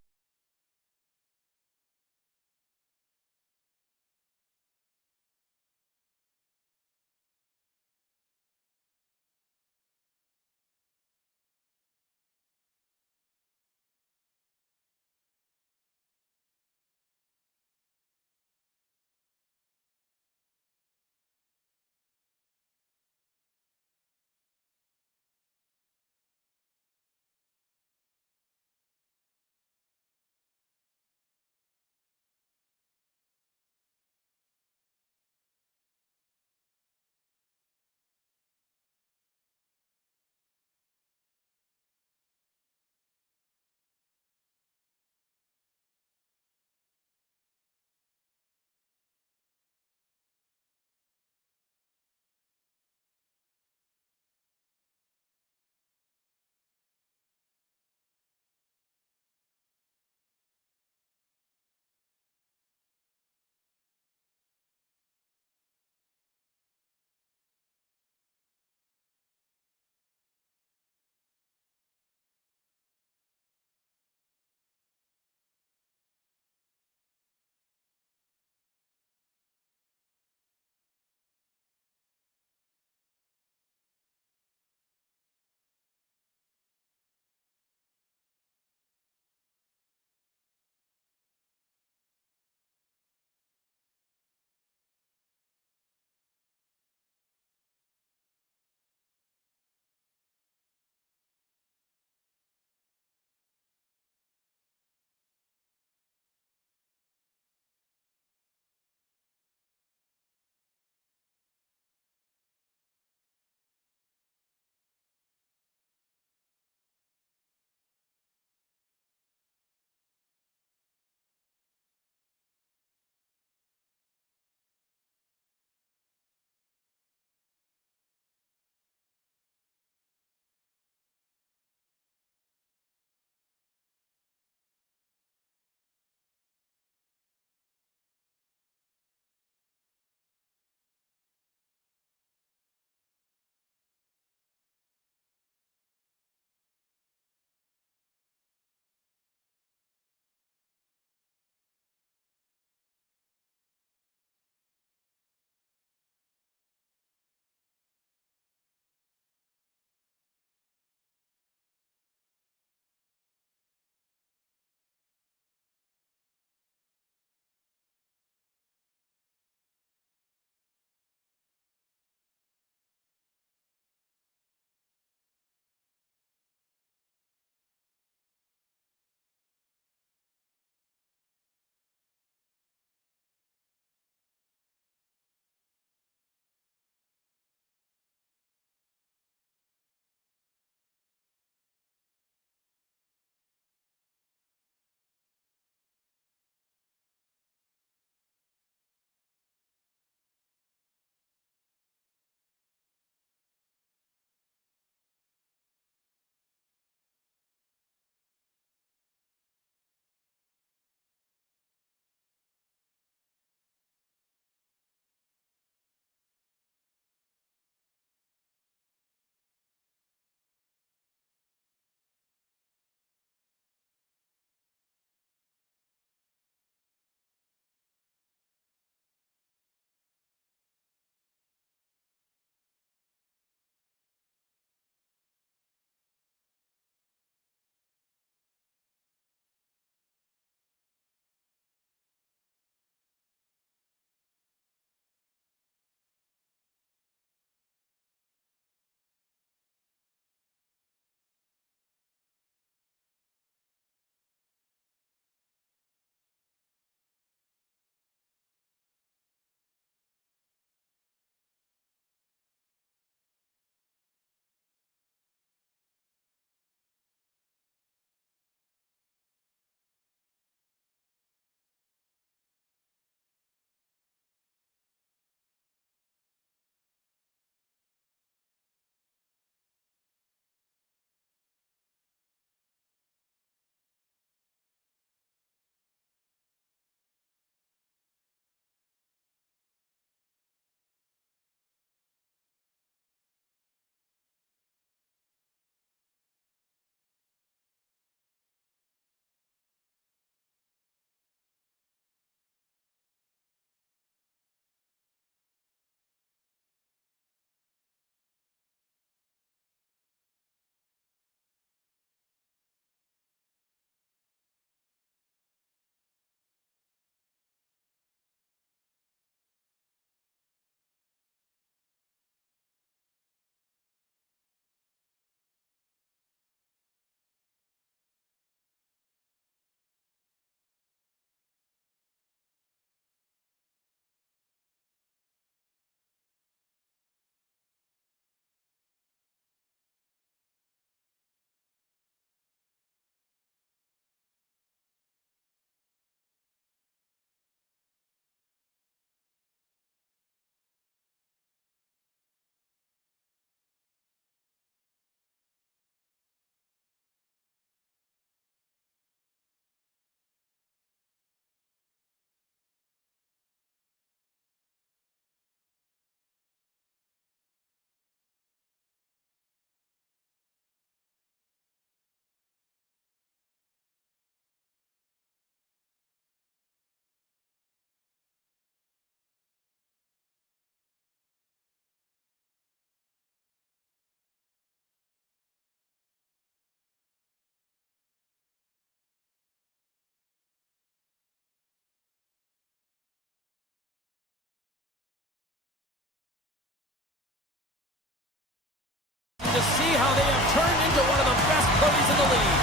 to see how they have turned into one of the best plays in the league.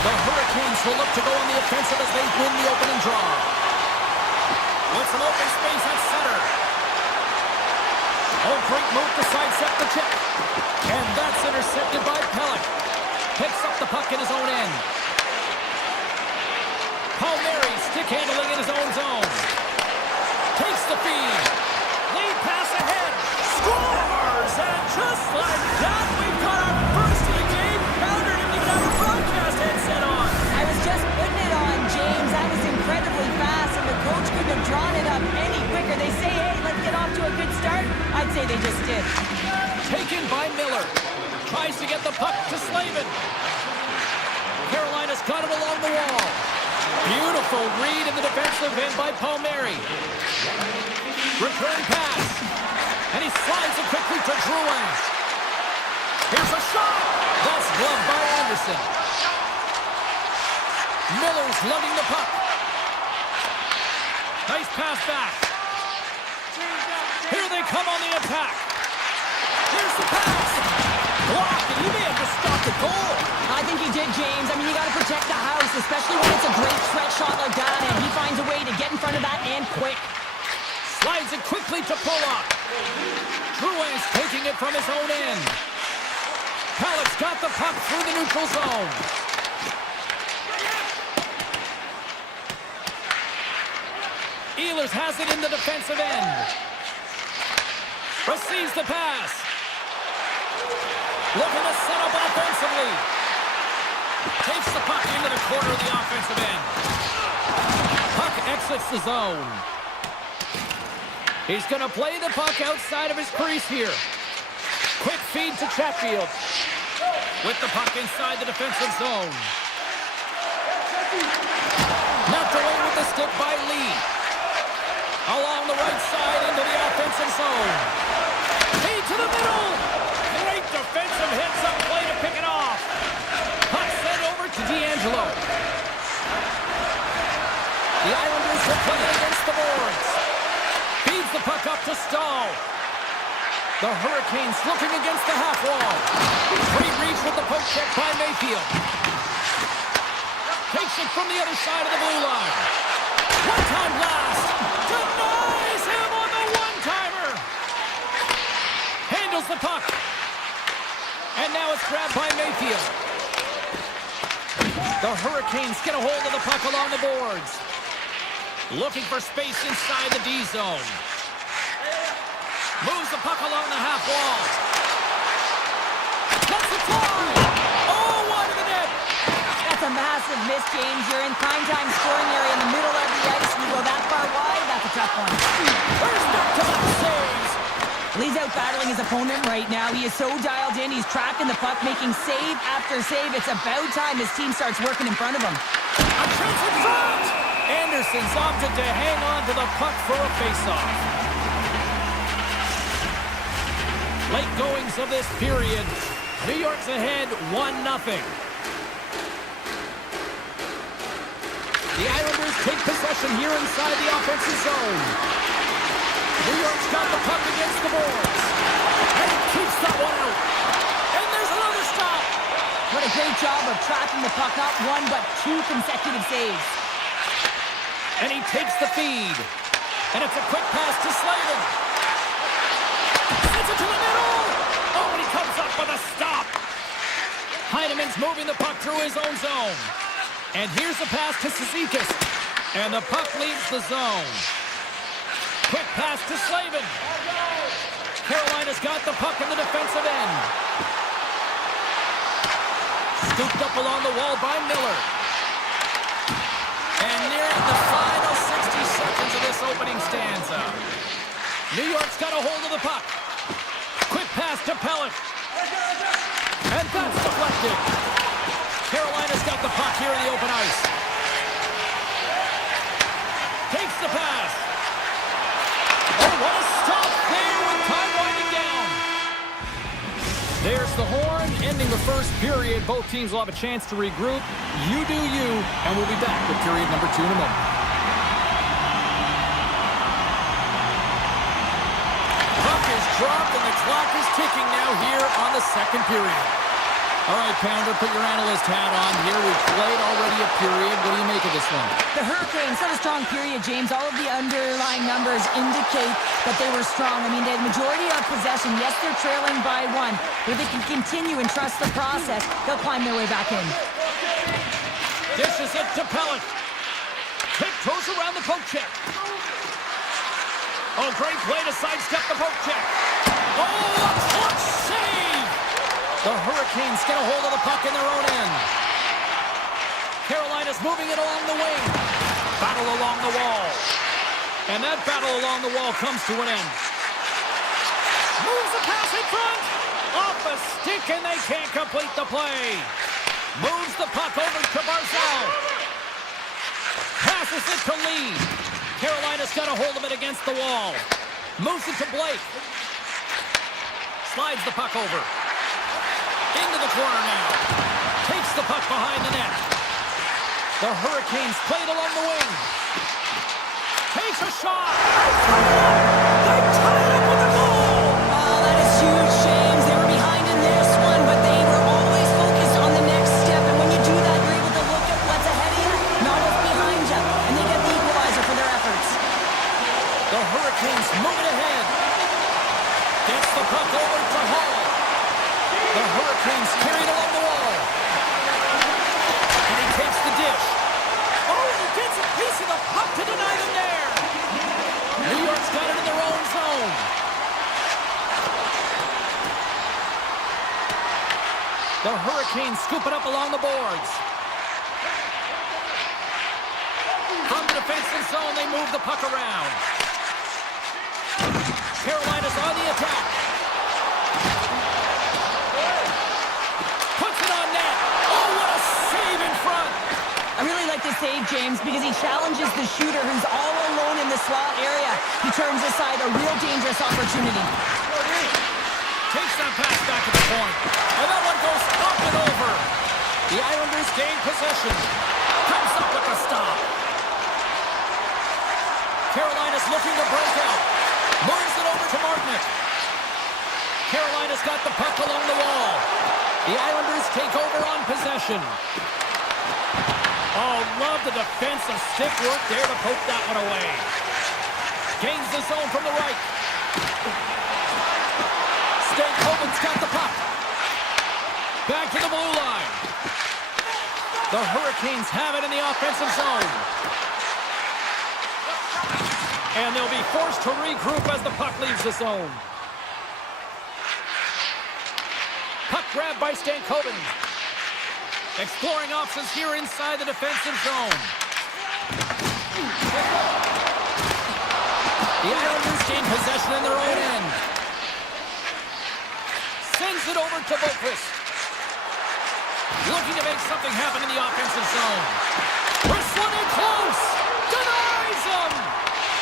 The Hurricanes will look to go on the offensive as they win the opening draw. With some open space at center. Oh, great move to sidestep the check. And that's intercepted by Pellick. Picks up the puck in his own end. Palmieri stick handling in his own zone. Takes the feed. Lead pass ahead. Scores! And just like that, we've got our first of the game. Pounder didn't even have a broadcast headset on. I was just putting it on, James. That was incredibly fast, and the coach couldn't have drawn it up any quicker. They say, hey, let's get off to a good start. I'd say they just did. Taken by Miller. Tries to get the puck to Slavin. Carolina's got it along the wall. Beautiful read in the defensive end by Palmieri. Return pass. And he slides it quickly to Drouin. Here's a shot. That's gloved by Anderson. Miller's lugging the puck. Nice pass back. Here they come on the attack. Here's the pass. Blocked, and he may have just stopped the goal. I think he did, James. I mean, you got to protect the house, especially when it's a great stretch shot like that, and he finds a way to get in front of that and quick. Slides it quickly to Pollock. Drouin's taking it from his own end. Pellick's got the puck through the neutral zone. Ehlers has it in the defensive end. Receives the pass. Looking to set up offensively. Takes the puck into the corner of the offensive end. Puck exits the zone. He's going to play the puck outside of his crease here. Quick feed to Chatfield. With the puck inside the defensive zone. Knocked away with the stick by Lee. Along the right side into the offensive zone. Feed to the middle. Great defensive heads-up play to pick it off. Puck sent over to D'Angelo. The Islanders will play it against the boards. Feeds the puck up to Stahl. The Hurricanes looking against the half wall. Free reach with the poke check by Mayfield. Takes it from the other side of the blue line. One-time blast. Denies him on the one-timer. Handles the puck. And now it's grabbed by Mayfield. The Hurricanes get a hold of the puck along the boards. Looking for space inside the D zone. Moves the puck along the half wall. Lets it fly. Oh, wide of the net. That's a massive miss, James. You're in prime time scoring area in the middle of the ice. You go that far wide, that's a tough one. First back-to-back saves. Lee's out battling his opponent right now. He is so dialed in. He's tracking the puck, making save after save. It's about time his team starts working in front of him. A chance in front. Anderson's opted to hang on to the puck for a face-off. Late goings of this period. New York's ahead 1-0. The Islanders take possession here inside the offensive zone. New York's got the puck against the boards. And he keeps that one out. And there's another stop. What a great job of tracking the puck. Not one, but two consecutive saves. And he takes the feed. And it's a quick pass to Slavin. Sends it to the middle. Oh, and he comes up with a stop. Heineman's moving the puck through his own zone. And here's the pass to Cizikas. And the puck leaves the zone. Quick pass to Slavin. Carolina's got the puck in the defensive end. Scooped up along the wall by Miller. And nearing the final 60 seconds of this opening stanza. New York's got a hold of the puck. Quick pass to Pellick. And that's deflected. Carolina's got the puck here in the open ice. Takes the pass. Oh, what a stop there with time winding down. There's the horn, ending the first period. Both teams will have a chance to regroup. You do you, and we'll be back with period number 2 in a moment. Puck is dropped, and the clock is ticking now here on the second period. All right, Pounder, put your analyst hat on here. We've played already a period. What do you make of this one? The Hurricanes had a strong period, James. All of the underlying numbers indicate that they were strong. I mean, they had the majority of possession. Yes, they're trailing by one. If they can continue and trust the process, they'll climb their way back in. Dishes it to Pellet. Tiptoes around the poke check. Oh, great play to sidestep the poke check. Oh, a clutch save! The Hurricanes get a hold of the puck in their own end. Carolina's moving it along the wing. Battle along the wall. And that battle along the wall comes to an end. Moves the pass in front. Off a stick, and they can't complete the play. Moves the puck over to Barzal. Passes it to Lee. Carolina's got a hold of it against the wall. Moves it to Blake. Slides the puck over. Into the corner now. Takes the puck behind the net. The Hurricanes play it along the wing. Takes a shot. They tie it up with a goal. Oh, that is huge, James. They were behind in this one, but they were always focused on the next step. And when you do that, you're able to look at what's ahead of you, not what's behind you. And they get the equalizer for their efforts. The Hurricanes move it ahead. Gets the puck over to Hall. The Hurricanes carry it along the wall. And he takes the dish. Oh, and he gets a piece of the puck to deny them there. New York's got it in their own zone. The Hurricanes scoop it up along the boards. From the defensive zone, they move the puck around. Carolina's on the attack. Puts it on net. Oh, what a save in front. I really like the save, James, because he challenges the shooter who's all alone in the slot area. He turns aside a real dangerous opportunity. Takes that pass back at the point. And that one goes up and over. The Islanders gain possession. Comes up with a stop. Carolina's looking to break out. Moves it over to Martinick. Carolina's got the puck along the wall. The Islanders take over on possession. Oh, love the defensive stick work there to poke that one away. Gains the zone from the right. Stankoven's got the puck. Back to the blue line. The Hurricanes have it in the offensive zone. And they'll be forced to regroup as the puck leaves the zone. Puck grabbed by Stankoven. Exploring options here inside the defensive zone. The Islanders gain possession in their own end. Sends it over to Boquist. Looking to make something happen in the offensive zone. Wrestling in close. Denies him.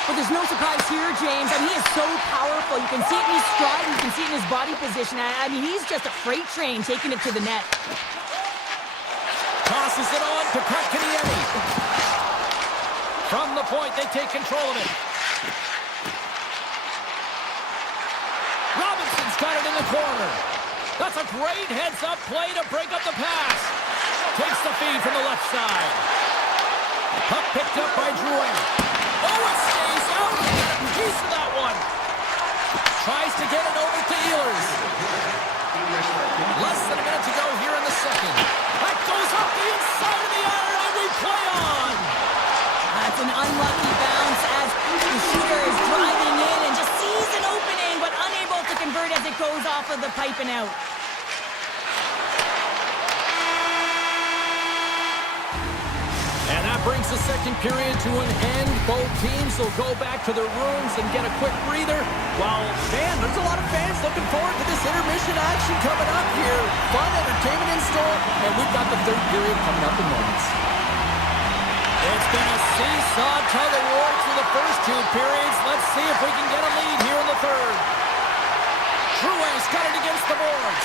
But there's no surprise here, James. I mean, he is so powerful. You can see it in his stride, and you can see it in his body position. I mean, he's just a freight train taking it to the net. Tosses it on to Kotkaniemi. From the point, they take control of it. Robinson's got it in the corner. That's a great heads-up play to break up the pass. Takes the feed from the left side. Puck picked up by Drouin. Oh, it stays out. Got a piece of that one. Tries to get it over to Ehlers. Less than a minute to go here in the second. That goes off the inside of the iron, and we play on. That's an unlucky bounce as the shooter is driving in and just sees an opening, but unable to convert as it goes off of the pipe and out. And that brings the second period to an end. Both teams will go back to their rooms and get a quick breather. While There's a lot of fans looking forward to this intermission action coming up here. Fun entertainment in store, and we've got the third period coming up in moments. it's been a seesaw tug of war through the first two periods. Let's see if we can get a lead here in the third. Drouin's got it against the boards.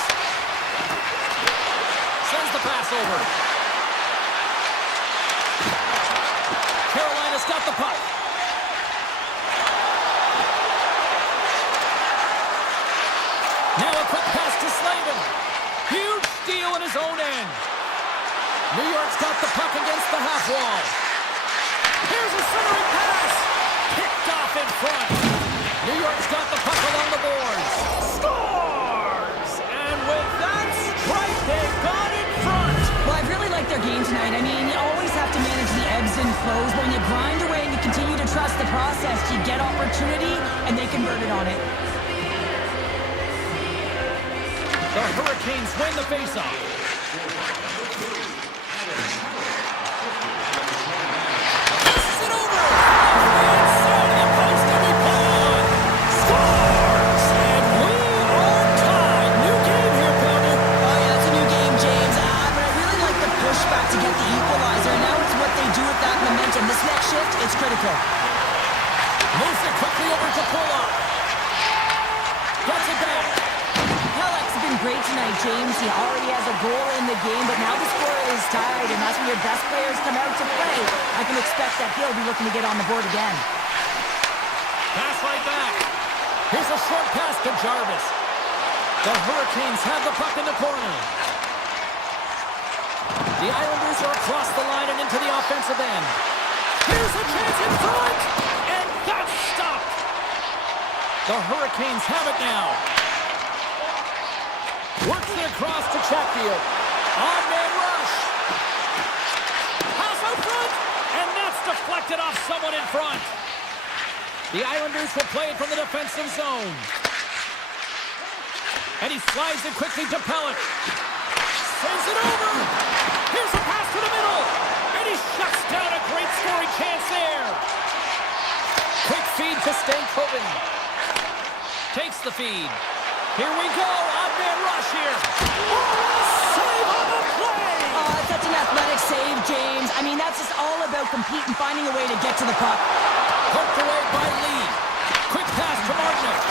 Sends the pass over. Carolina's got the puck. Now a quick pass to Slavin. Huge steal in his own end. New York's got the puck against the half wall. Here's a centering pass. Picked off in front. New York's got the puck along the boards. Scores! And with that strike, they've got in front. Well, I really like their game tonight. I mean, you always have to manage the ebbs and flows. But when you grind away and you continue to trust the process, you get opportunity, and they converted on it. The Hurricanes win the faceoff. Passes it over. Inside the post, and we pull on. Scores! And we are tied. New game here, Powder. Oh, yeah, it's a new game, James. But I really like the pushback to get the equalizer. Now it's what they do with that momentum. This next shift is critical. Moves it quickly over to Pulla. Gets it back. Halleck's been great tonight, James. He already has a goal in the game, but now the score is tied, and that's when your best players come out to play. I can expect that he'll be looking to get on the board again. Pass right back. Here's a short pass to Jarvis. The Hurricanes have the puck in the corner. The Islanders are across the line and into the offensive end. Here's a chance in front, and that's stopped. The Hurricanes have it now. Works it across to Chatfield. On-man rush. Pass out front, and that's deflected off someone in front. The Islanders will play it from the defensive zone. And he slides it quickly to Pellet. Sends it over. Here's a pass to the middle. And he shuts down a great scoring chance there. Quick feed to Stankoven. Takes the feed. Here we go. Odd-man rush here. Oh, save on the play. Oh, that's such an athletic save, James. I mean, that's just all about competing, finding a way to get to the puck. Poked away by Lee. Quick pass to Martinick.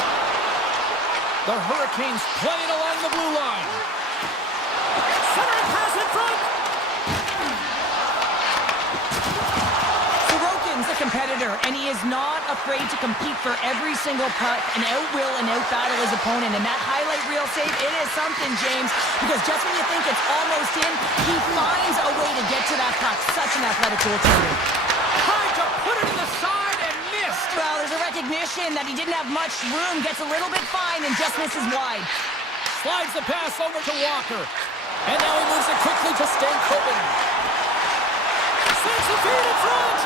The Hurricanes play it along the blue line. Centering pass in front. Sorokin's a competitor, and he is not afraid to compete for every single puck and out-will and out-battle his opponent. And that highlight reel save, it is something, James, because just when you think it's almost in, he finds a way to get to that puck. Such an athletic goaltender. Tried to put it in the side and missed. Well, there's a recognition that he didn't have much room, gets a little bit fine, and just misses wide. Slides the pass over to Walker. And now he moves it quickly to Stankoven. Sends the feed in front.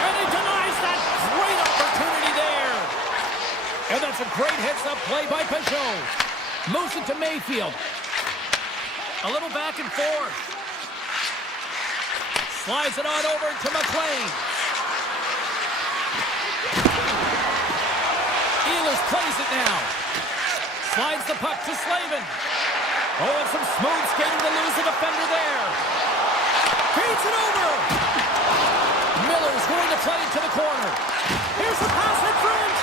And he denies that great opportunity there. And that's a great heads-up play by Peugeot. Moves it to Mayfield. A little back and forth. Slides it on over to McLean. Ehlers plays it now. Slides the puck to Slavin. Oh, and some smooth skating to lose the defender there. Feeds it over. Miller's going to play it to the corner. Here's the pass in front.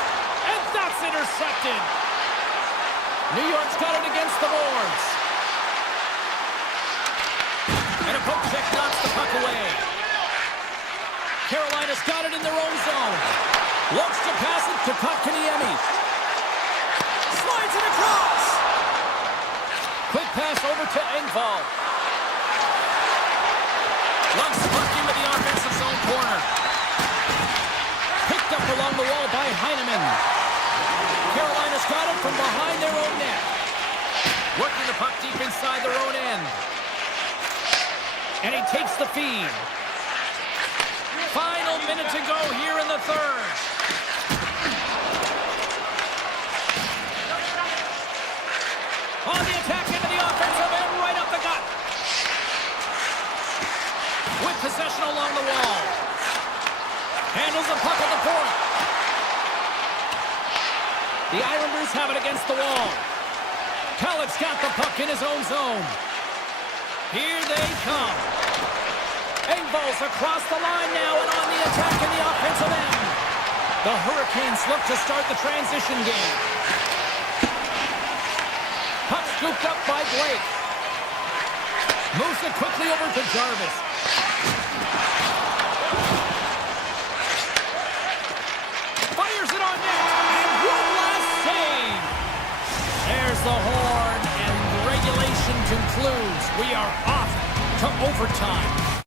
And that's intercepted. New York's got it against the boards. And a poke check knocks the puck away. Carolina's got it in their own zone. Looks to pass it to Kotkaniemi. Slides it across. Quick pass over to Engvall. Lugs the puck into the offensive zone corner. Picked up along the wall by Heineman. Carolina's got it from behind their own net. Working the puck deep inside their own end. And he takes the feed. Final minute to go here in the third. On the attack into the offensive end, right up the gut. With possession along the wall. Handles the puck at the point. The Islanders have it against the wall. Pellet's got the puck in his own zone. Here they come. Engvall's across the line now and on the attack in the offensive end. The Hurricanes look to start the transition game. Puck scooped up by Blake. Moves it quickly over to Jarvis. Fires it on net. And one last save. There's the horn, and regulation concludes. We are off to overtime.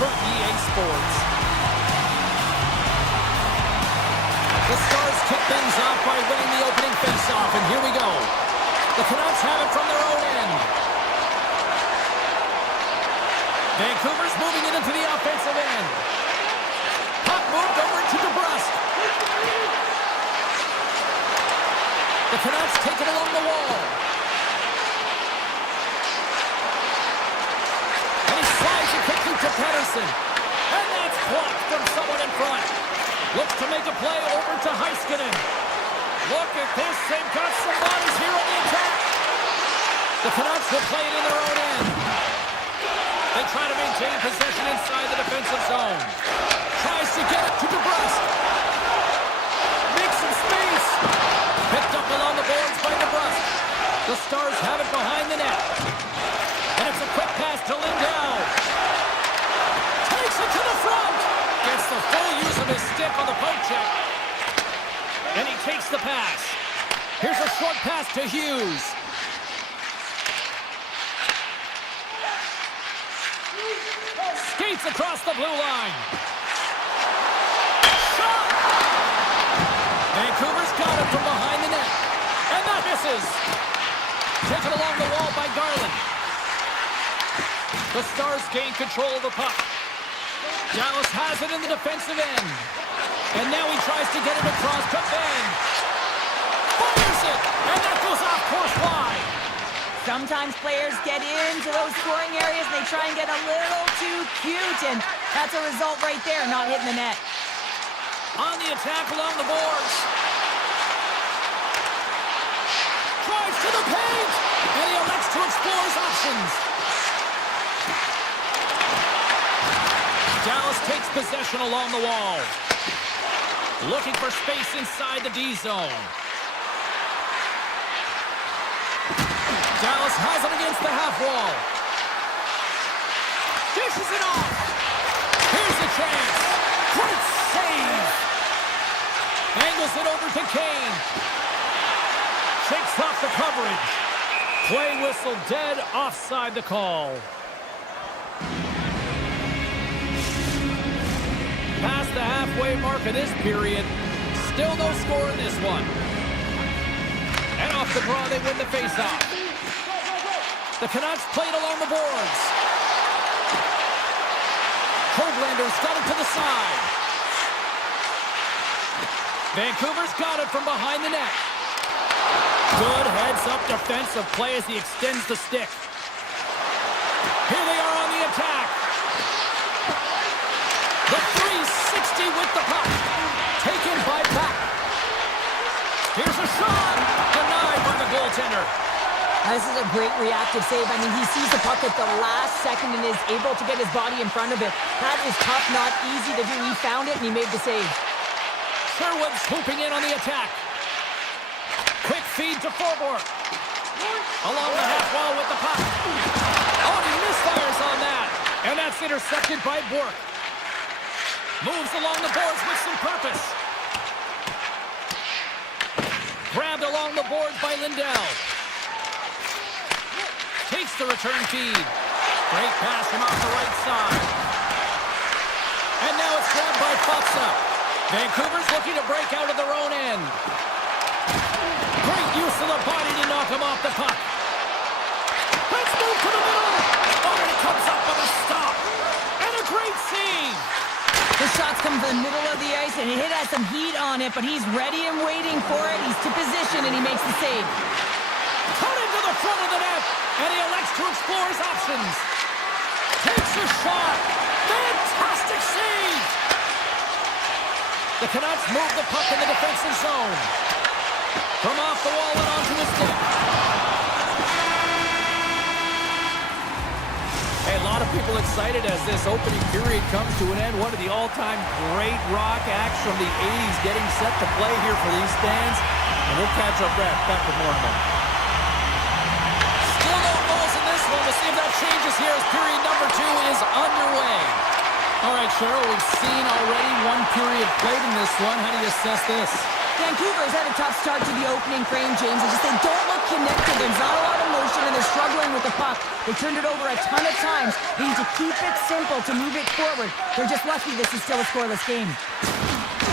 for EA Sports. The Stars kick things off by winning the opening face-off, and here we go. The Canucks have it from their own end. Vancouver's moving it into the offensive end. Puck moved over to DeBrusque. The Canucks take it along the wall. And he slides it quickly to Pettersson. And that's blocked from someone in front. Looks to make a play over to Heiskanen. Look at this. They've got some bodies here on the attack. The Canucks will play it in their own end. They try to maintain possession inside the defensive zone. Tries to get it to DeBrusque. Makes some space. Picked up along the boards by DeBrusque. The Stars have it behind the net. And it's a quick pass to Lindell. Takes it to the front. Gets the full use of his stick on the poke check. And he takes the pass. Here's a short pass to Hughes. Skates across the blue line. Shot! Vancouver's got it from behind the net. And that misses. Taken along the wall by Garland. The Stars gain control of the puck. Dallas has it in the defensive end. And now he tries to get it across to Ben. Fires it! And that goes off course wide. Sometimes players get into those scoring areas and they try and get a little too cute, and that's a result right there, not hitting the net. On the attack along the boards. Drives to the paint! And he elects to explore his options. Dallas takes possession along the wall. Looking for space inside the D zone. Dallas has it against the half wall. Dishes it off. Here's the chance. Great save. Angles it over to Kane. Shakes off the coverage. Play whistle dead, offside the call. Past the halfway mark of this period. Still no score in this one. And off the draw, they win the faceoff. The Canucks played along the boards. Hoaglander's got it to the side. Vancouver's got it from behind the net. Good heads-up defensive play as he extends the stick. Here they are on the attack. The 360 with the puck. Taken by Pack. Here's a shot. Denied by the goaltender. This is a great reactive save. I mean, he sees the puck at the last second and is able to get his body in front of it. That is tough, not easy to do. He found it and he made the save. Sherwood's swooping in on the attack. Quick feed to Forborg. Along the half wall with the puck. Oh, he misfires on that. And that's intercepted by Bork. Moves along the boards with some purpose. Grabbed along the boards by Lindell. Takes the return feed. Great pass from off the right side. And now it's grabbed by Foxa. Vancouver's looking to break out of their own end. Great use of the body to knock him off the puck. Let's move to the middle. Oh, and it comes up with a stop. And a great save. The shots come from the middle of the ice, and it has some heat on it, but he's ready and waiting for it. He's to position, and he makes the save. Cut into the front of the net, and he elects to explore his options. Takes a shot. Fantastic save. The Canucks move the puck in the defensive zone. From off the wall and onto his stick. Hey, a lot of people excited as this opening period comes to an end. One of the all-time great rock acts from the 80s getting set to play here for these fans. And we'll catch up back with more in a moment. Still no goals in this one. We'll see if that changes here as period number 2 is underway. All right, Cheryl, we've seen already one period played in this one. How do you assess this? Vancouver's had a tough start to the opening frame, James. They don't look connected. There's not a lot of motion, and they're struggling with with the puck. They turned it over a ton of times. They need to keep it simple to move it forward. They're just lucky this is still a scoreless game.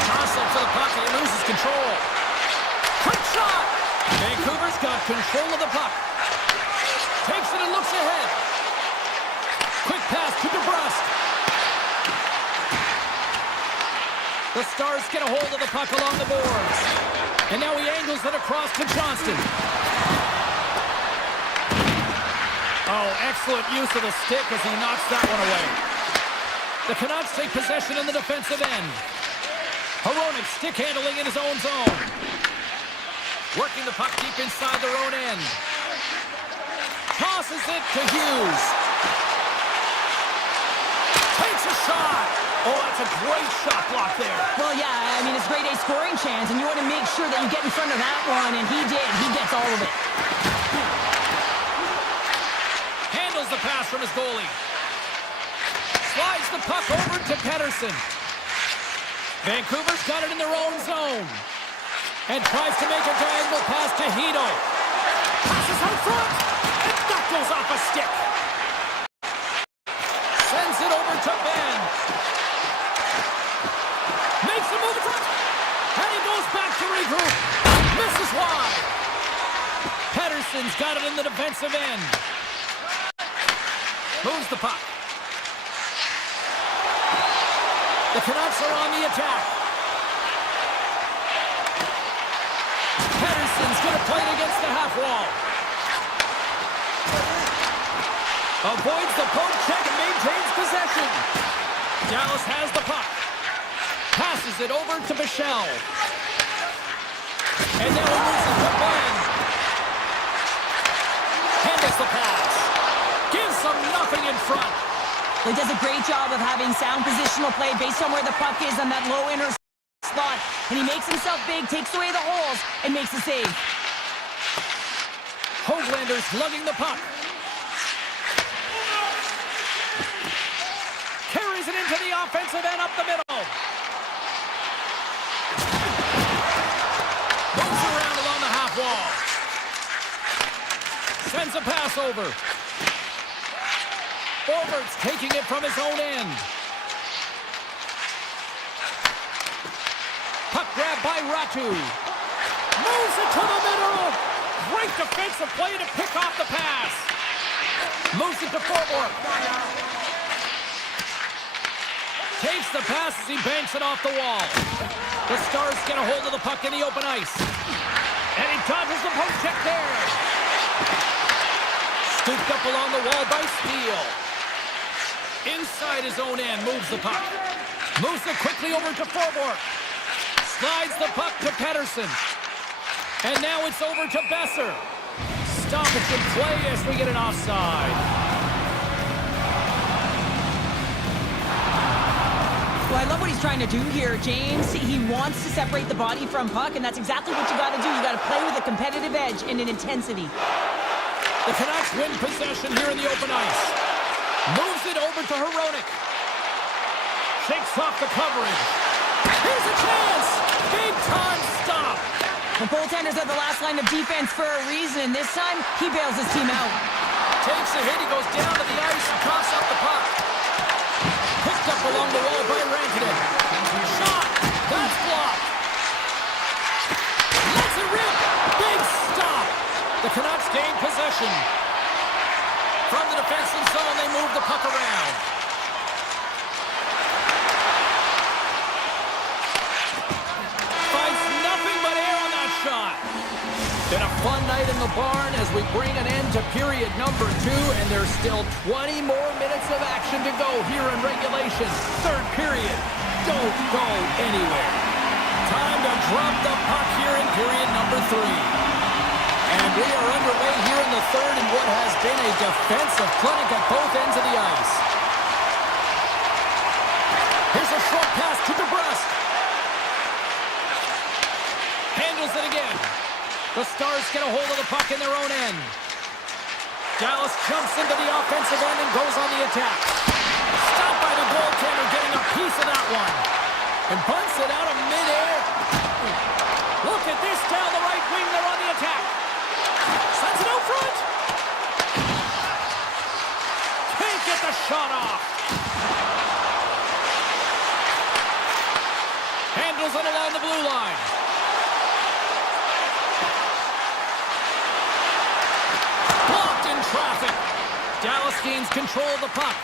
Toss-up to the puck, and he loses control. Quick shot! Vancouver's got control of the puck. Takes it and looks ahead. Quick pass to DeBrusque. The Stars get a hold of the puck along the boards. And now he angles it across to Johnston. Oh, excellent use of the stick as he knocks that one away. The Canucks take possession in the defensive end. Hronek stick handling in his own zone. Working the puck deep inside their own end. Tosses it to Hughes. Takes a shot. Oh, that's a great shot block there. Well, yeah, I mean, it's grade A scoring chance, and you want to make sure that you get in front of that one, and he did. He gets all of it. Handles the pass from his goalie. Slides the puck over to Pettersson. Vancouver's got it in their own zone. And tries to make a diagonal pass to Hito. Passes out front. And that goes off a stick. Sends it over to Ben. Makes a move in front. And he goes back to regroup. Misses wide. Pettersson's got it in the defensive end. Moves the puck. The Canucks are on the attack. Pettersson's going to play it against the half wall. Avoids the poke check and maintains possession. Dallas has the puck. Passes it over to Bichelle. And now he moves it to Ben. Handles the pass. Gives them nothing in front. He does a great job of having sound positional play based on where the puck is on that low inner spot. And he makes himself big, takes away the holes, and makes the save. Hoaglander's lugging the puck. Carries it into the offensive end up the middle. Moves around along the half wall. Sends a pass over. Forwards taking it from his own end. Puck grab by Ratu. Moves it to the middle. Great defensive play to pick off the pass. Moves it to Forward. Takes the pass as he banks it off the wall. The Stars get a hold of the puck in the open ice. And he dodges the poke check there. Scooped up along the wall by Steele. Inside his own end, moves the puck. Moves it quickly over to Forward. Slides the puck to Pettersson. And now it's over to Besser. Stoppage in play as we get an offside. Well, I love what he's trying to do here, James. He wants to separate the body from puck, and that's exactly what you got to do. You got to play with a competitive edge and an intensity. The Canucks win possession here in the open ice. Moves it over to Hronek. Shakes off the coverage. Here's a chance! Big time stop! The goaltenders are the last line of defense for a reason. This time, he bails his team out. Takes a hit, he goes down to the ice and coughs up the puck. Picked up along the wall by Rantanen. Shot! That's blocked! Lets it rip! Big stop! The Canucks gain possession. From the defensive zone, they move the puck around. Finds nothing but air on that shot. Been a fun night in the barn as we bring an end to period number 2, and there's still 20 more minutes of action to go here in regulation. Third period. Don't go anywhere. Time to drop the puck here in period number 3. And we are underway here in the third in what has been a defensive clinic at both ends of the ice. Here's a short pass to DeBrusque. Handles it again. The Stars get a hold of the puck in their own end. Dallas jumps into the offensive end and goes on the attack. Stopped by the goaltender, getting a piece of that one. And bunts it out of midair. Look at this down the right wing. They're on the attack. Sends it out front. shot off. Handles it along the blue line. Blocked in traffic. Dallas gains control of the puck.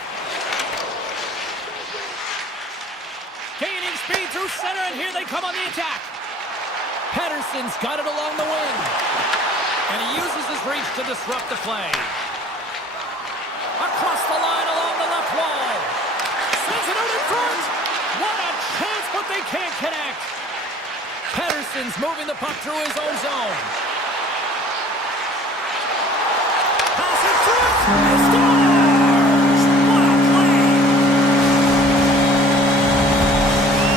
Gaining speed through center, and here they come on the attack. Pettersson's got it along the wing. And he uses his reach to disrupt the play. Across the line along the left wall. Sends it out in front. What a chance, but they can't connect. Pettersson's moving the puck through his own zone. Pass in front. He scores! What a play!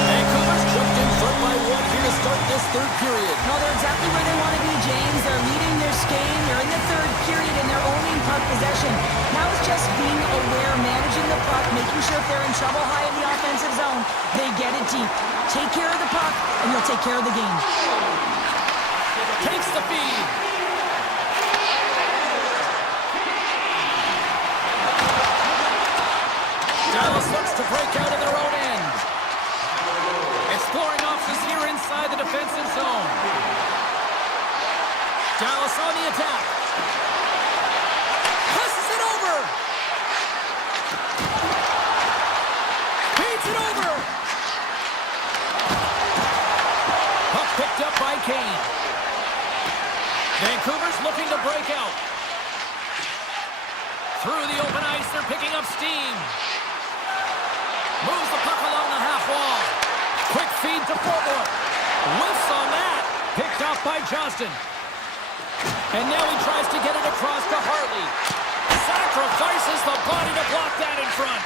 Vancouver's jumped in front by one here to start this third period. No, they're exactly where they want to be, James. They're leading their skate. They're in the third period, and they're owning puck possession. Now it's just being aware, managing the puck, making sure if they're in trouble high in the offensive zone, they get it deep. Take care of the puck, and you'll take care of the game. Takes the feed. Dallas looks to break out of their own end. Exploring options here inside the defensive zone. Dallas on the attack. Passes it over. Feeds it over. Puck picked up by Kane. Vancouver's looking to break out. Through the open ice, they're picking up steam. Moves the puck along the half wall. Quick feed to forward. Whiffs on that. Picked off by Johnston. And now he tries to get it across to Hartley. Sacrifices the body to block that in front.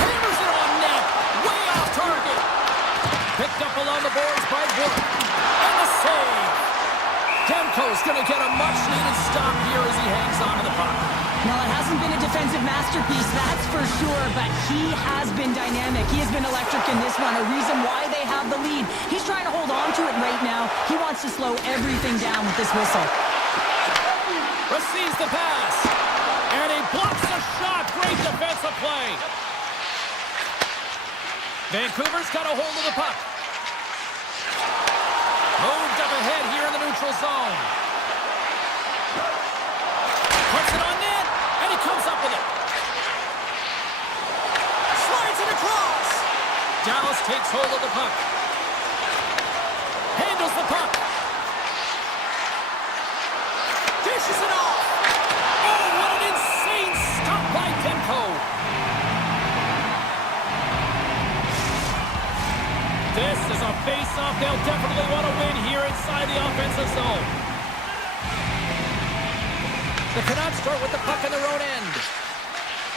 Hammers it on net. Way off target. Picked up along the boards by Wood. And the save. Demko's going to get a much-needed stop here as he hangs on to the puck. Well, it hasn't been a defensive masterpiece, that's for sure, but he has been dynamic. He has been electric in this one, a reason why they have the lead. He's trying to hold on to it right now. He wants to slow everything down with this whistle. Receives the pass. And he blocks the shot. Great defensive play. Vancouver's got a hold of the puck. Moved up ahead here in the neutral zone. Puts it on net, and he comes up with it. Slides it across. Dallas takes hold of the puck. Handles the puck. Dishes it off. Oh, what an insane stop by Demko. This is a face-off they'll definitely want to win here inside the offensive zone. The Canucks start with the puck in their own end.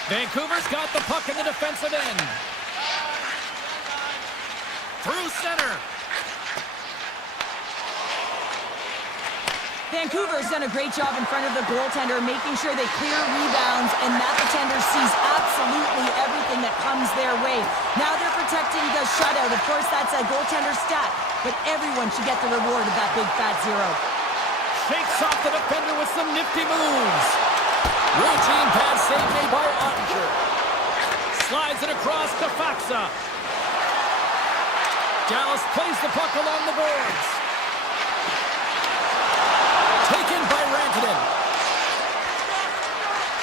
Vancouver's got the puck in the defensive end. Through center. Vancouver's done a great job in front of the goaltender, making sure they clear rebounds, and that defender sees absolutely everything that comes their way. Now they're protecting the shutout. Of course, that's a goaltender stat, but everyone should get the reward of that big fat zero. Shakes off the defender with some nifty moves. Routine pass save made by Ottinger. Slides it across to Faxa. Dallas plays the puck along the boards. Taken by Rantanen.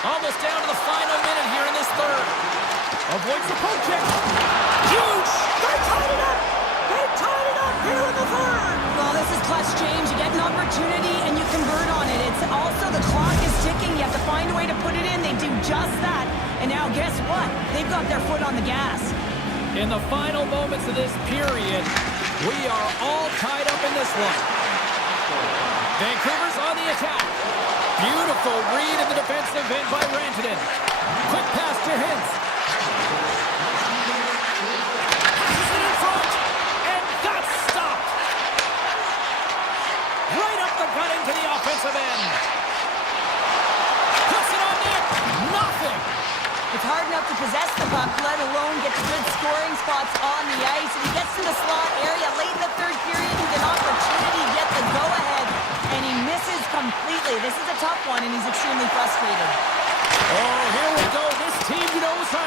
Almost down to the final minute here in this third. Avoids the poke check. Huge! They tied it up! They tied it up here in the third! Well, this is clutch, James. You get an opportunity and you convert on it. It's also the clock is ticking. You have to find a way to put it in. They do just that. And now guess what? They've got their foot on the gas. In the final moments of this period, we are all tied up in this one. Vancouver's on the attack. Beautiful read in the defensive end by Rantanen. Quick pass to Hintz. Passes it in front. And that's stopped. Right up the gut into the offensive end. Puts it on net. Nothing. It's hard enough to possess the puck, let alone get to good scoring spots on the ice. And he gets to the slot area late in the third period with an opportunity to get the go-ahead. And he misses completely. This is a tough one, and he's extremely frustrated. Oh, here we go. This team knows how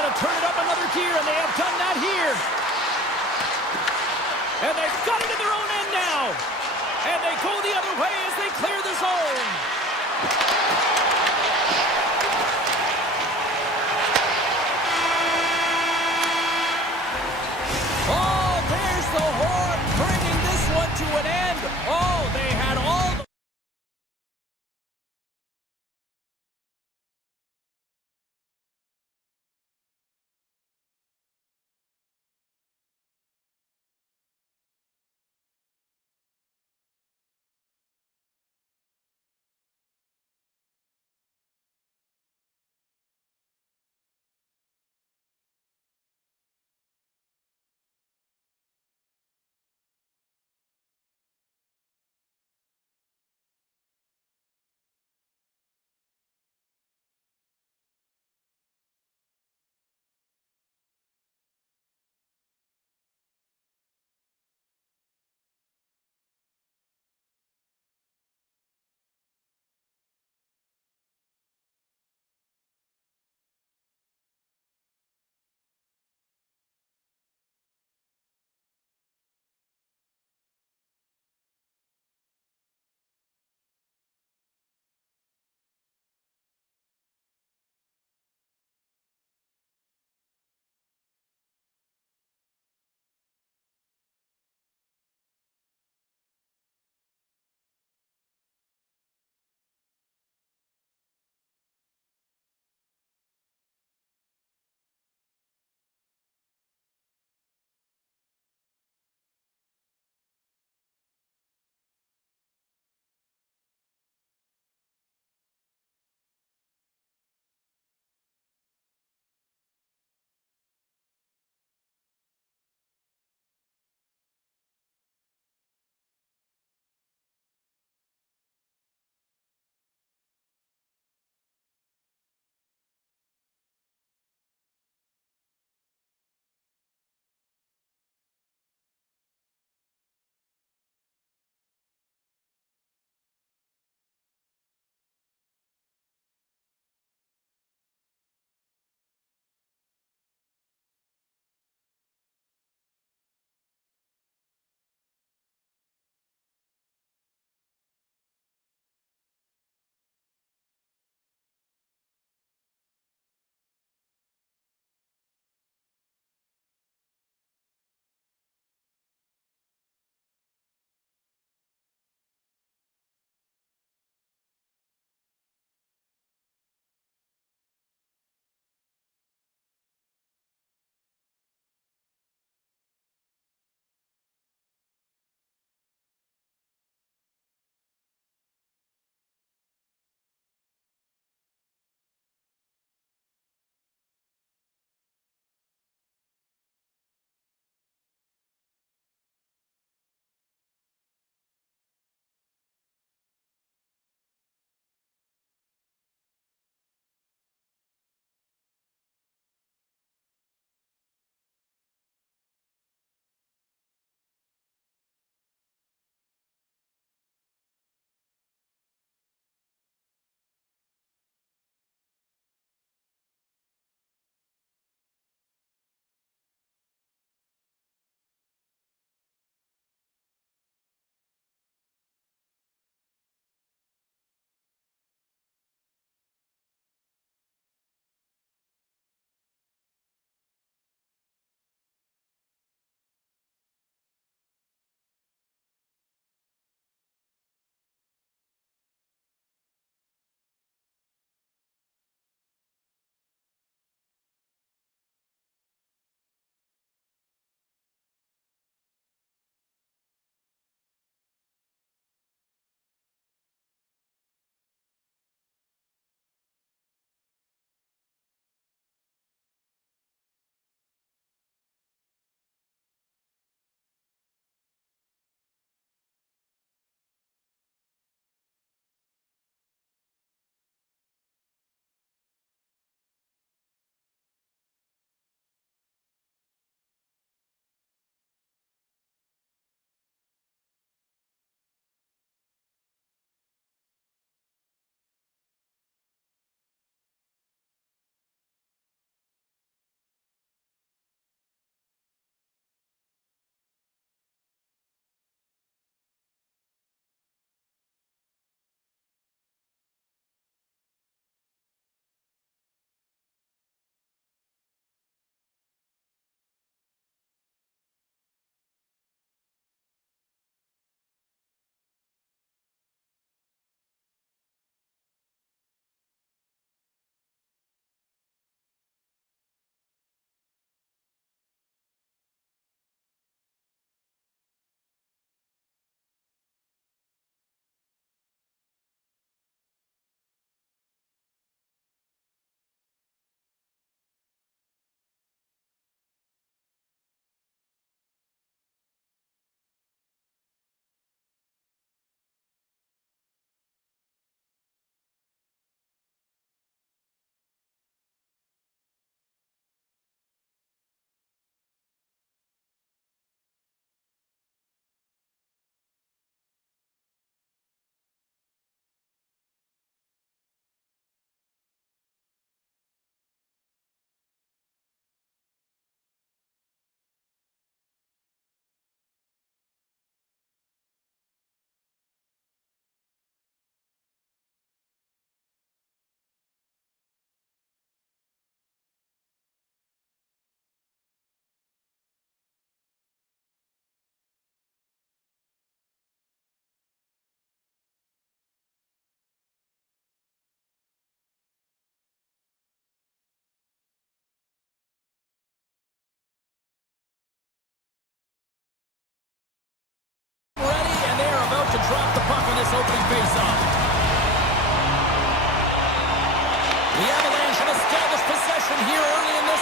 And they go the other way as they clear the zone. Oh, there's the horn bringing this one to an end. Oh, they had all the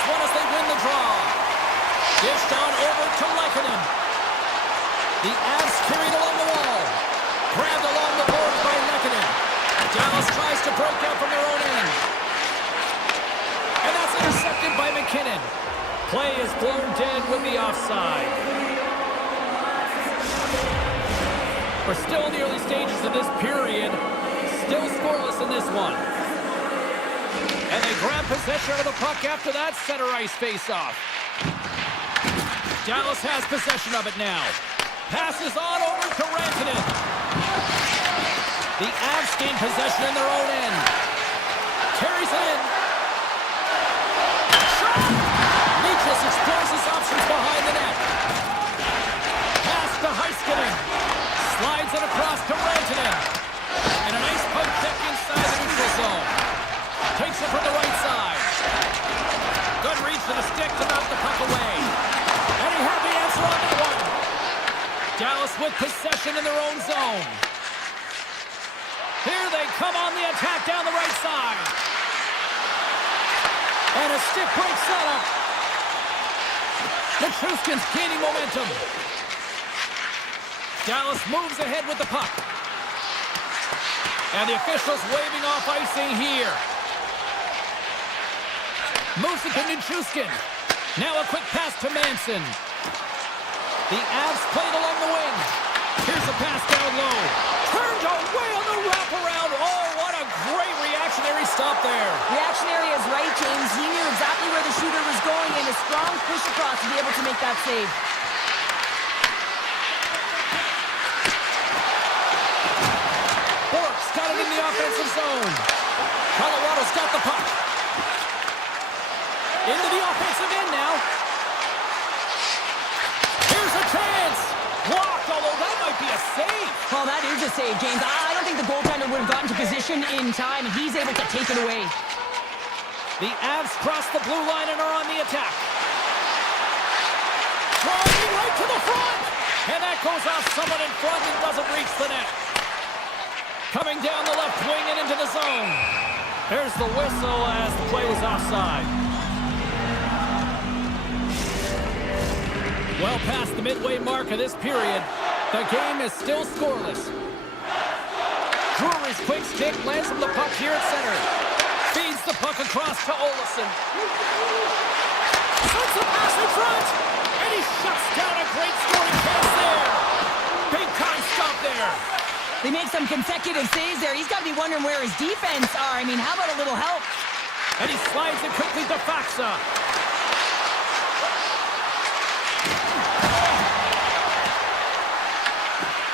one as they win the draw. Dished on over to Lehkonen. The Avs carried along the wall. Grabbed along the boards by Lehkonen. Dallas tries to break out from their own end. And that's intercepted by McKinnon. Play is blown dead with the offside. We're still in the early stages of this period. Still scoreless in this one. And they grab possession of the puck after that center ice face-off. Dallas has possession of it now. Passes on over to Rantanen. The Avs gain possession in their own end. Carries it in. Shot! Nichas explores his options behind the net. Pass to Heiskanen. Slides it across to Rantanen. And a nice poke check inside the neutral zone. Takes it from the right side. Good reach to the stick to knock the puck away. And he had the answer on that one. Dallas with possession in their own zone. Here they come on the attack down the right side. And a stick break setup. Nichushkin's gaining momentum. Dallas moves ahead with the puck. And the officials waving off icing here. Moves it to Nichushkin. Now a quick pass to Manson. The Avs played along the wing. Here's a pass down low. Turned away on the wraparound. Oh, what a great reactionary stop there. Reactionary is right, James. He knew exactly where the shooter was going and a strong push across to be able to make that save. Bork's got it in the offensive zone. Colorado's got the puck. Into the offensive end now. Here's a chance. Blocked, although that might be a save. Well, that is a save, James. I don't think the goaltender would have gotten to position in time, and he's able to take it away. The Avs cross the blue line and are on the attack. Throwing right to the front. And that goes off someone in front and doesn't reach the net. Coming down the left wing and into the zone. There's the whistle as the play was offside. Well past the midway mark of this period, the game is still scoreless. Drury's quick stick lands from the puck here at center. Feeds the puck across to Olofsson. Sends the pass in front, and he shuts down a great scoring chance there. Big time stop there. They make some consecutive saves there. He's got to be wondering where his defense are. I mean, how about a little help? And he slides it quickly to Faxa.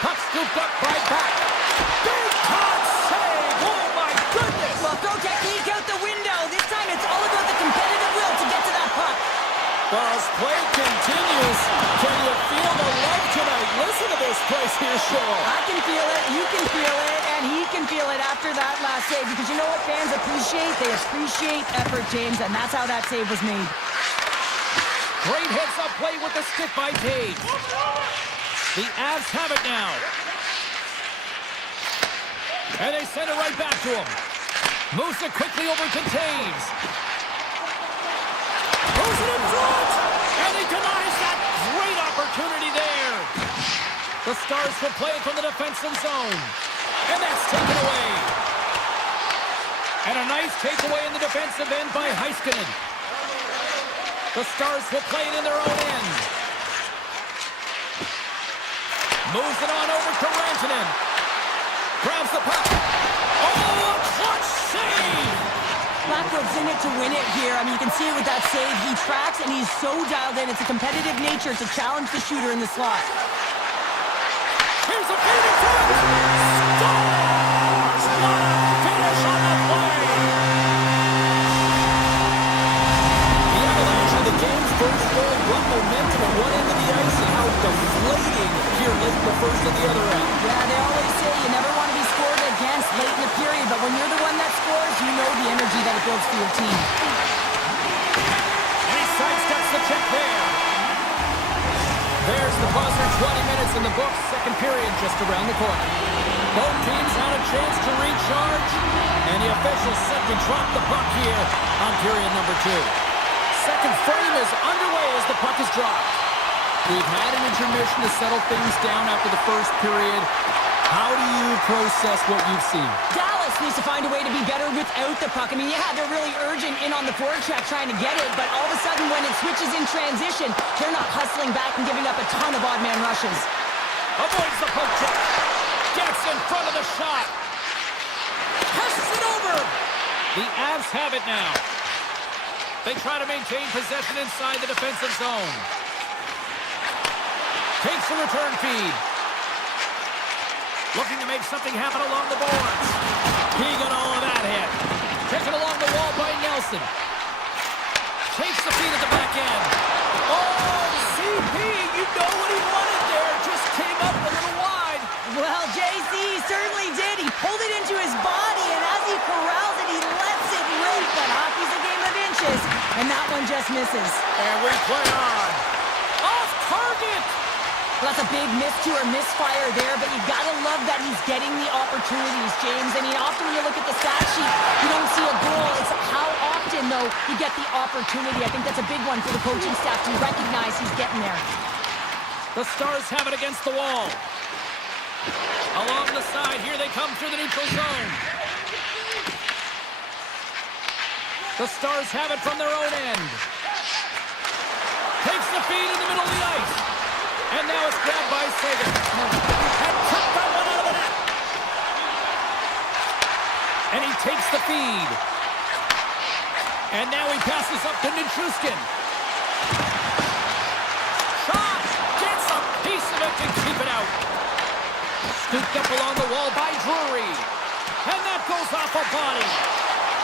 Puck scooped up by back. Big time save! Oh my goodness! Well, throw technique out the window. This time it's all about the competitive will to get to that puck. Well, as play continues, can you feel the love tonight? Listen to this place here, Cheryl. I can feel it, you can feel it, and he can feel it after that last save. Because you know what fans appreciate? They appreciate effort, James, and that's how that save was made. Great heads-up play with the stick by Taves. The Avs have it now. And they send it right back to him. Moves it quickly over to Taves. Moves it in front. And he denies that great opportunity there. The Stars will play it from the defensive zone. And that's taken away. And a nice takeaway in the defensive end by Heiskanen. The Stars will play it in their own end. Moves it on over to Rantanen. Grabs the puck. Oh, a clutch save! Blackwood's in it to win it here. I mean, you can see it with that save. He tracks, and he's so dialed in. It's a competitive nature to challenge the shooter in the slot. Here's a feed in front. Scores! Finish on the play. The Avalanche of the game's first goal brought momentum at one end of the ice and out deflating here late in the first at the other end. Yeah, they always say you never want to be scored against late in the period, but when you're the one that scores, you know the energy that it builds for your team. And he sidesteps the check there. There's the buzzer, 20 minutes in the books, second period just around the corner. Both teams had a chance to recharge, and the officials set to drop the puck here on period number 2. second frame is underway as the puck is dropped. We've had an intermission to settle things down after the first period. How do you process what you've seen? Dallas needs to find a way to be better without the puck. I mean, yeah, they're really urgent in on the forecheck trying to get it, but all of a sudden when it switches in transition, they're not hustling back and giving up a ton of odd man rushes. Avoids the poke check. Gets in front of the shot. Passes it over. The Avs have it now. They try to maintain possession inside the defensive zone. Takes the return feed. Looking to make something happen along the boards. He got all of that hit. Taken along the wall by Nelson. Takes the feed at the back end. Oh, CP, you know what he wanted there. Just came up a little wide. Well, JC certainly did. He pulled it into his body, and as he corrals it, he lets it rip. But hockey's a game of inches, and that one just misses. And we play on. Off target. Well, that's a big miss to or misfire there, but you gotta love that he's getting the opportunities, James. I mean, often when you look at the stat sheet, you don't see a goal. It's how often, though, you get the opportunity. I think that's a big one for the coaching staff to recognize he's getting there. The Stars have it against the wall. Along the side, here they come through the neutral zone. The Stars have it from their own end. Takes the feed in the middle of the ice. And now it's grabbed by Sagan. And took that one out of the net. And he takes the feed. And now he passes up to Nichushkin. Shot! Gets a piece of it to keep it out. Scooped up along the wall by Drury. And that goes off a body.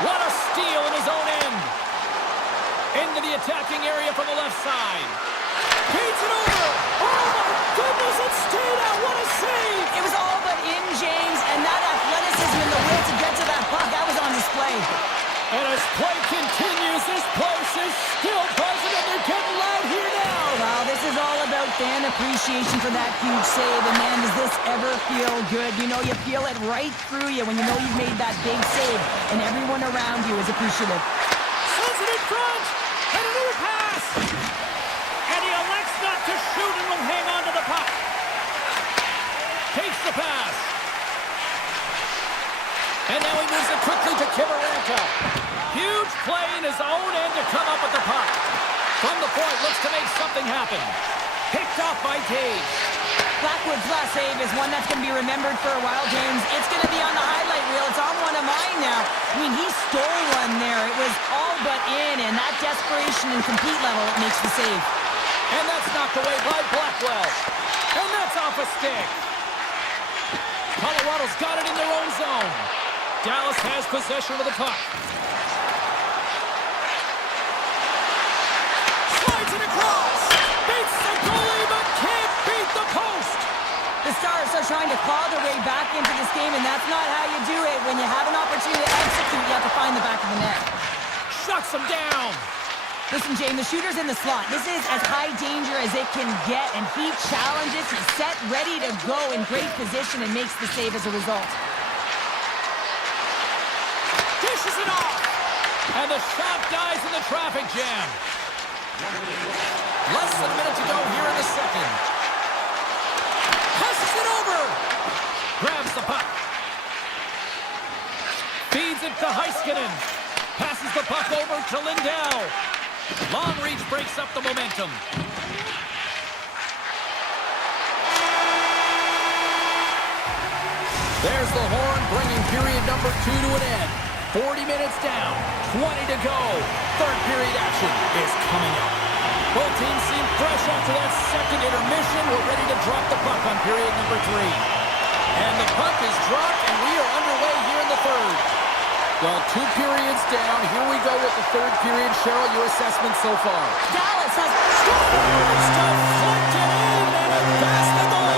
What a steal in his own end. Into the attacking area from the left side. Feeds it over. Oh my goodness, it stayed out. What a save. It was all but in, James, and that athleticism and the will to get to that puck, that was on display. And as play continues, this place is still present, and they're getting loud here now. Well, this is all about fan appreciation for that huge save, and man, does this ever feel good. You know, you feel it right through you when you know you've made that big save, and everyone around you is appreciative. Sends it in front, and another pass. And he elects not to shoot and will hang on to the puck. Takes the pass. And now he moves it quickly to Kivarenka. Huge play in his own end to come up with the puck. From the point, looks to make something happen. Picked off by Tage. Blackwood's last save is one that's going to be remembered for a while, James. It's going to be on the highlight reel. It's on one of mine now. I mean, he stole one there. It was all but in, and that desperation and compete level makes the save. And that's knocked away by Blackwell. And that's off a stick. Colorado's got it in their own zone. Dallas has possession of the puck. Slides it across. Beats the goalie, but can't beat the post. The Stars are trying to claw their way back into this game, and that's not how you do it. When you have an opportunity to execute, you have to find the back of the net. Shuts him down. Listen, James, the shooter's in the slot. This is as high danger as it can get, and he challenges. He's set, ready to go in great position, and makes the save as a result. Dishes it off. And the shot dies in the traffic jam. Less than a minute to go here in the second. Passes it over. Grabs the puck. Feeds it to Heiskanen. Passes the puck over to Lindell. Long reach breaks up the momentum. There's the horn, bringing period number 2 to an end. 40 minutes down, 20 to go. Third period action is coming up. Both teams seem fresh after that second intermission. We're ready to drop the puck on period number 3. And the puck is dropped, and we are underway here in the third. Well, 2 periods down. Here we go with the third period. Cheryl, your assessment so far? Dallas has It's deflected in, and a basketball.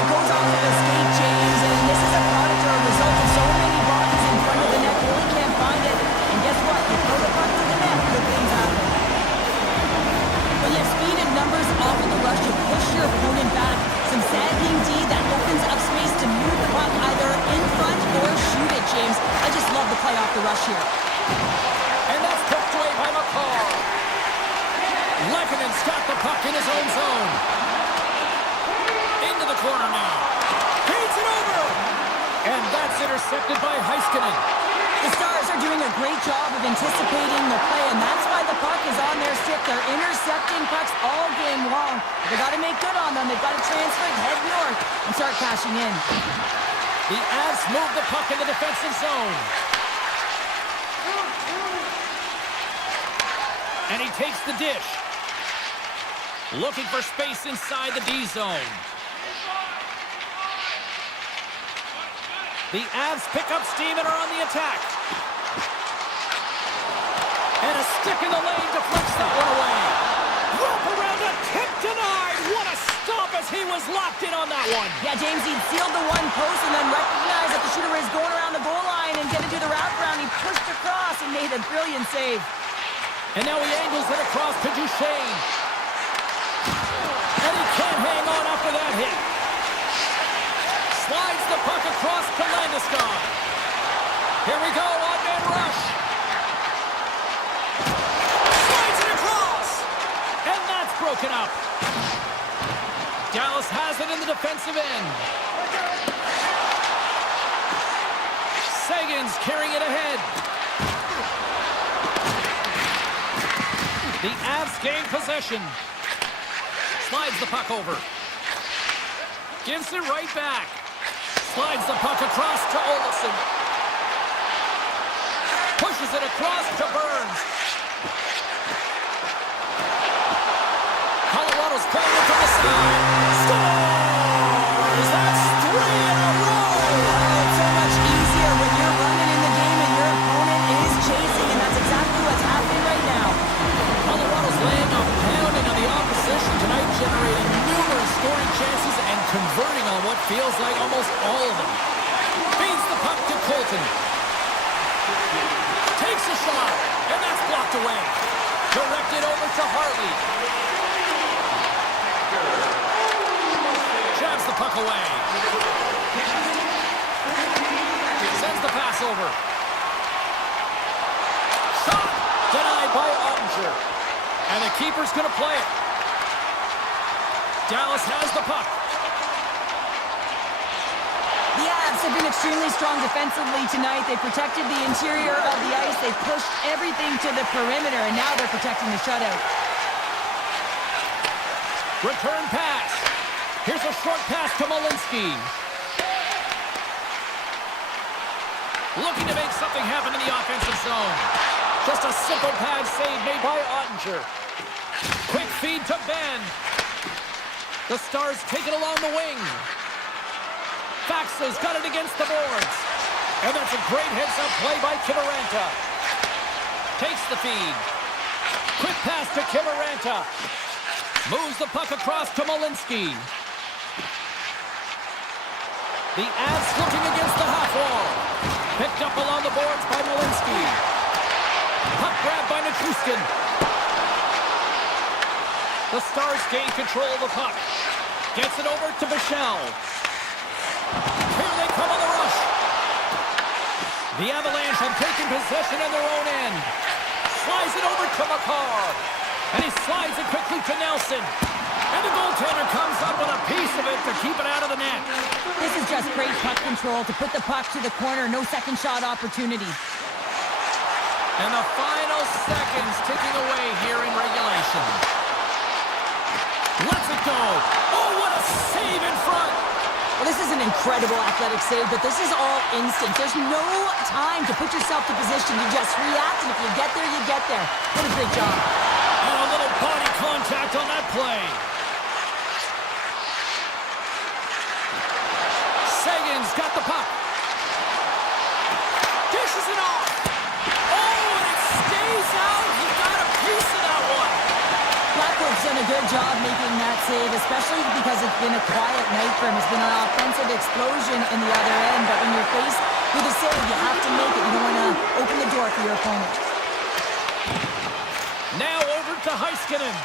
it goes off of the skate, James, and this is a product or a result of so many bodies in front of the net. Really can't find it. And guess what? You throw the puck to the net, good things happen. When you have speed and numbers off of the rush, you push your opponent back. Some sad game D that opens up space to move the puck either in front or shoot it, James. I just love the play off the rush here. And that's pushed away by McCall. puck in his own zone. Into the corner now. Feeds it over. And that's intercepted by Heiskanen. The Stars are doing a great job of anticipating the play, and that's why the puck is on their stick. They're intercepting pucks all game long. They got to make good on them. They've got to transfer it, head north, and start cashing in. The Avs move the puck in the defensive zone. And he takes the dish. Looking for space inside the D zone. The Avs pick up steam and are on the attack. And a stick in the lane deflects that one away. Wrap around a tip denied. What a stop as he was locked in on that one. Yeah, James, he sealed the one post and then recognized that the shooter is going around the goal line and going to do the wraparound. He pushed across and made a brilliant save. And now he angles it across to Duchesne. And he can't hang on after that hit. Slides the puck across to Landeskog. Here we go, on-man rush. Slides it across. And that's broken up. Dallas has it in the defensive end. Sagan's carrying it ahead. The Avs gain possession. Slides the puck over. Gives it right back. Slides the puck across to Olofsson. Pushes it across to Burns. Colorado's playing it from the side. Scores! That's 3 in a row! Oh, it's so much easier when you're running in the game and your opponent is chasing, and that's exactly what's happening right now. Colorado's laying a pounding on the opposition tonight, generating numerous scoring chances and converting on what feels like almost all of them. Feeds the puck to Colton. Takes a shot, and that's blocked away. Directed over to Hartley. Jabs the puck away. Sends the pass over. Shot! Denied by Ottinger. And the keeper's going to play it. Dallas has the puck. The Avs have been extremely strong defensively tonight. They protected the interior of the ice. They pushed everything to the perimeter, and now they're protecting the shutout. Return pass. Here's a short pass to Malinsky. Looking to make something happen in the offensive zone. Just a simple pad save made by Ottinger. Quick feed to Ben. The Stars take it along the wing. Faxa's got it against the boards. And that's a great heads-up play by Kiviranta. Takes the feed. Quick pass to Kiviranta. Moves the puck across to Malinsky. The Avs looking against the half wall. Picked up along the boards by Malinsky. Puck grab by Nichushkin. The Stars gain control of the puck. Gets it over to Bichelle. Here they come on the rush. The Avalanche have taken possession in their own end. Slides it over to Makar. And he slides it quickly to Nelson. And the goaltender comes up with a piece of it to keep it out of the net. This is just great puck control to put the puck to the corner. No second shot opportunity. And the final seconds ticking away here in regulation. Lets it go. Oh, what a save in front. Well, this is an incredible athletic save, but this is all instant. There's no time to put yourself to position. You just react, and if you get there, you get there. What a great job. And a little body contact on that play. Sagan's got the puck. Dishes it off. Oh, and it stays out. He got a piece of that one. Blackwood's done a good job making that save, especially because it's been a quiet night for him. It's been an offensive explosion in the other end, but when you're faced with a save, you have to make it. You don't want to open the door for your opponent. Now over to Heiskanen.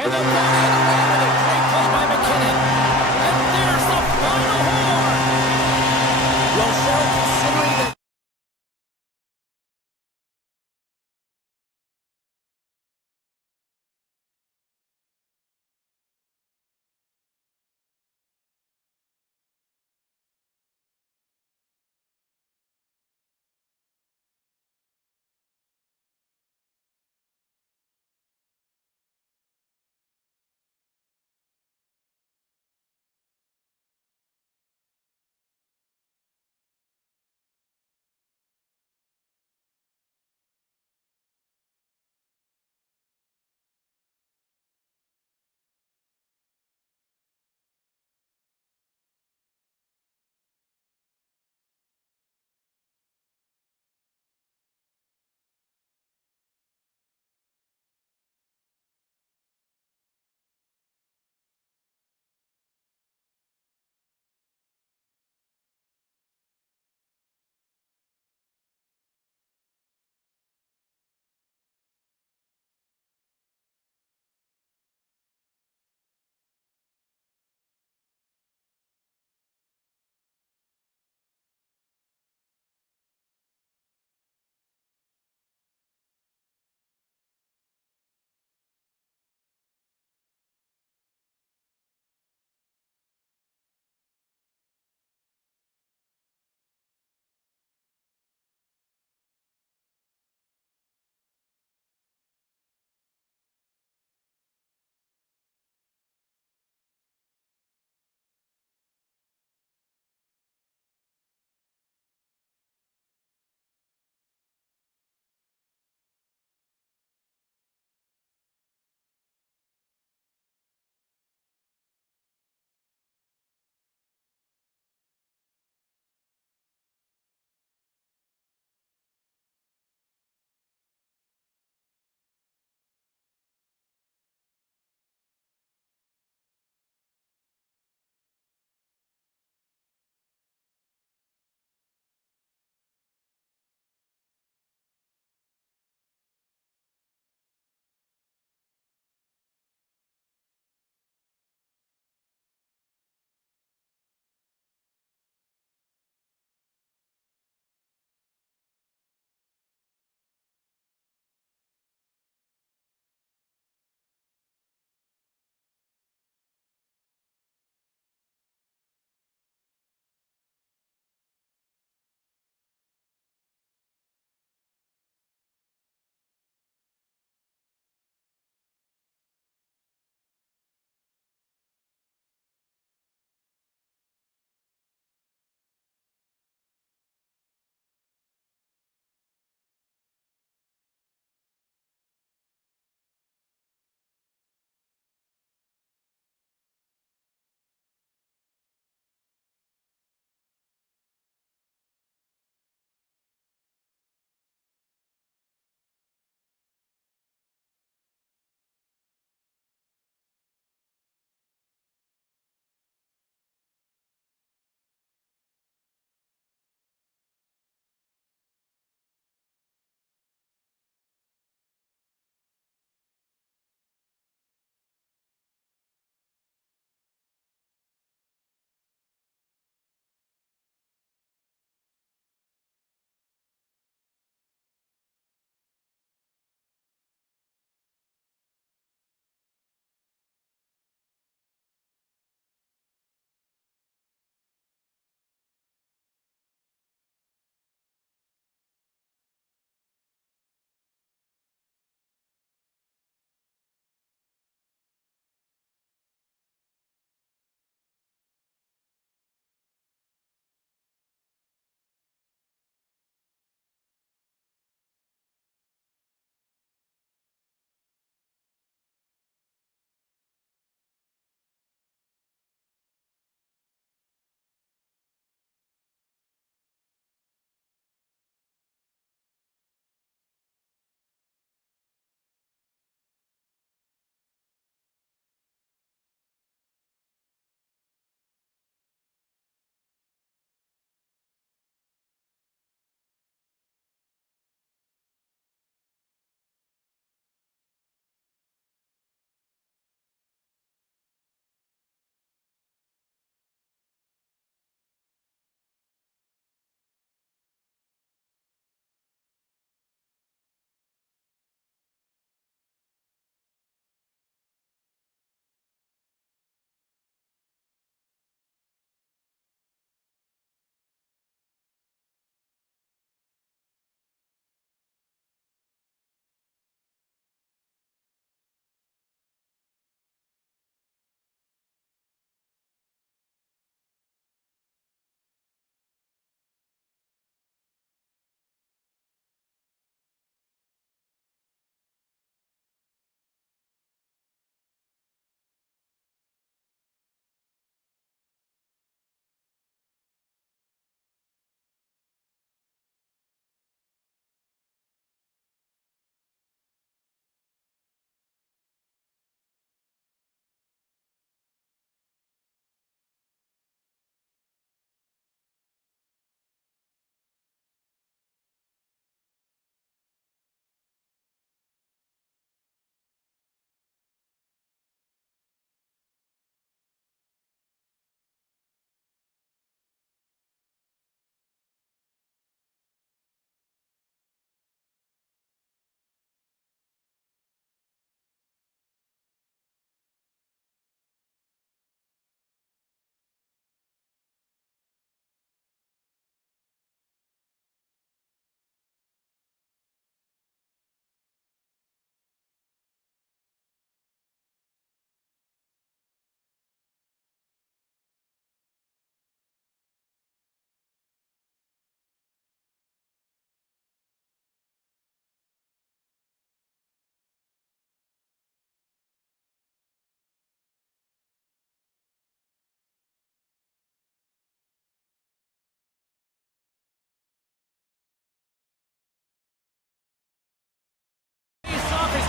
And then a great play by McKinnon. And there's the final horn. Well, Cheryl, considering that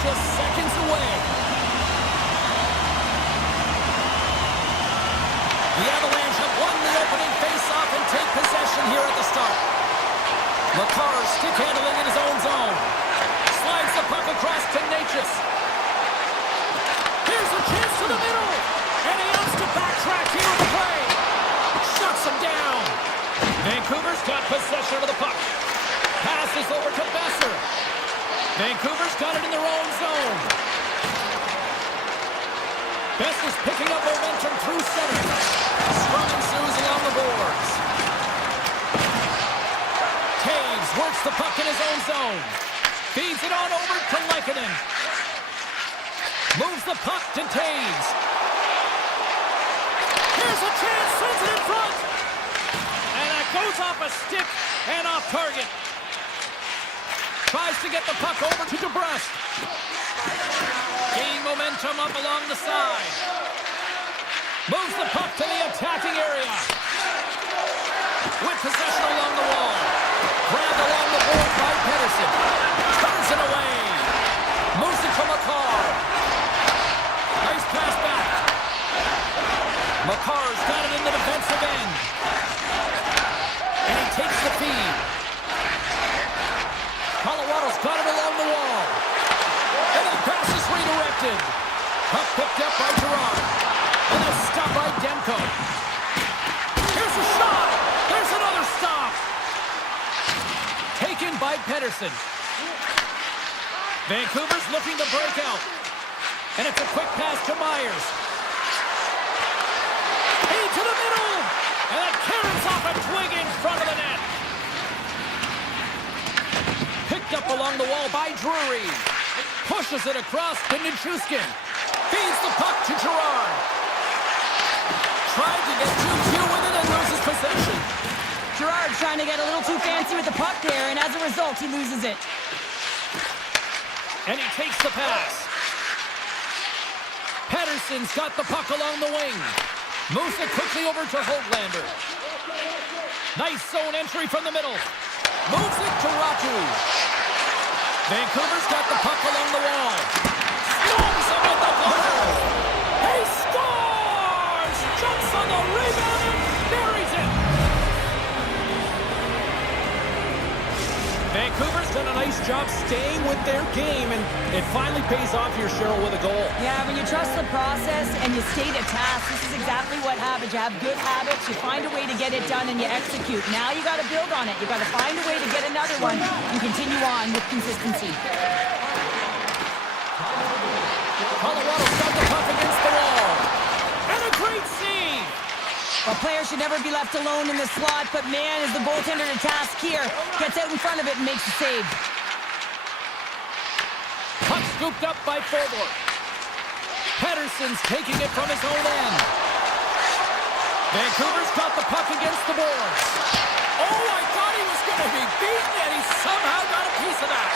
just seconds away. The Avalanche have won the opening face-off and take possession here at the start. Makar stick handling in his own zone. Slides the puck across to Natchez. Here's a chance to the middle. And he opts to backtrack here with the play. Shuts him down. Vancouver's got possession of the puck. Passes over to Besser. Vancouver's got it in their own zone. Besser's picking up momentum through center. Scrum ensues along the boards. Taves works the puck in his own zone. Feeds it on over to Lehkonen. Moves the puck to Taves. Here's a chance, sends it in front. And that goes off a stick and off target. Tries to get the puck over to DeBrusque. Gain momentum up along the side. Moves the puck to the attacking area. With possession along the wall. Grabbed along the board by Pedersen. Turns it away. Moves it to Makar. Nice pass back. Makar's got it in the defensive end. And he takes the feed. Colorado's got it along the wall. And the pass is redirected. Puck picked up by Gerard. And a stop by Demko. Here's a shot. There's another stop. Taken by Pedersen. Vancouver's looking to break out. And it's a quick pass to Myers. Into the middle. And that carries off a twig in front of the net. Picked up along the wall by Drury. Pushes it across to Nichushkin. Feeds the puck to Gerard. Tried to get too few with it and loses possession. Gerard trying to get a little too fancy with the puck there, and as a result, he loses it. And he takes the pass. Pedersen's got the puck along the wing. Moves it quickly over to Hoglander. Nice zone entry from the middle. Moves it to Ratu. Vancouver's got the puck along the wall. Storms him with the blocker. He scores! Jumps on the rebound and buries it. Vancouver's done a nice job staying with their game, and it finally pays off here, Cheryl, with a goal. Yeah, when you trust the process and you stay to task, this is exactly what happens. You have good habits, you find a way to get it done, and you execute. Now you got to build on it. You got to find a way to get another one and continue on with consistency. Colorado's got the puck against the wall. And a great save. A player should never be left alone in the slot, but man, is the goaltender to task here. Gets out in front of it and makes the save. Puck scooped up by Forbort. Pedersen's taking it from his own end. Vancouver's got the puck against the boards. Oh, I thought he was going to be beaten, and he somehow got a piece of that.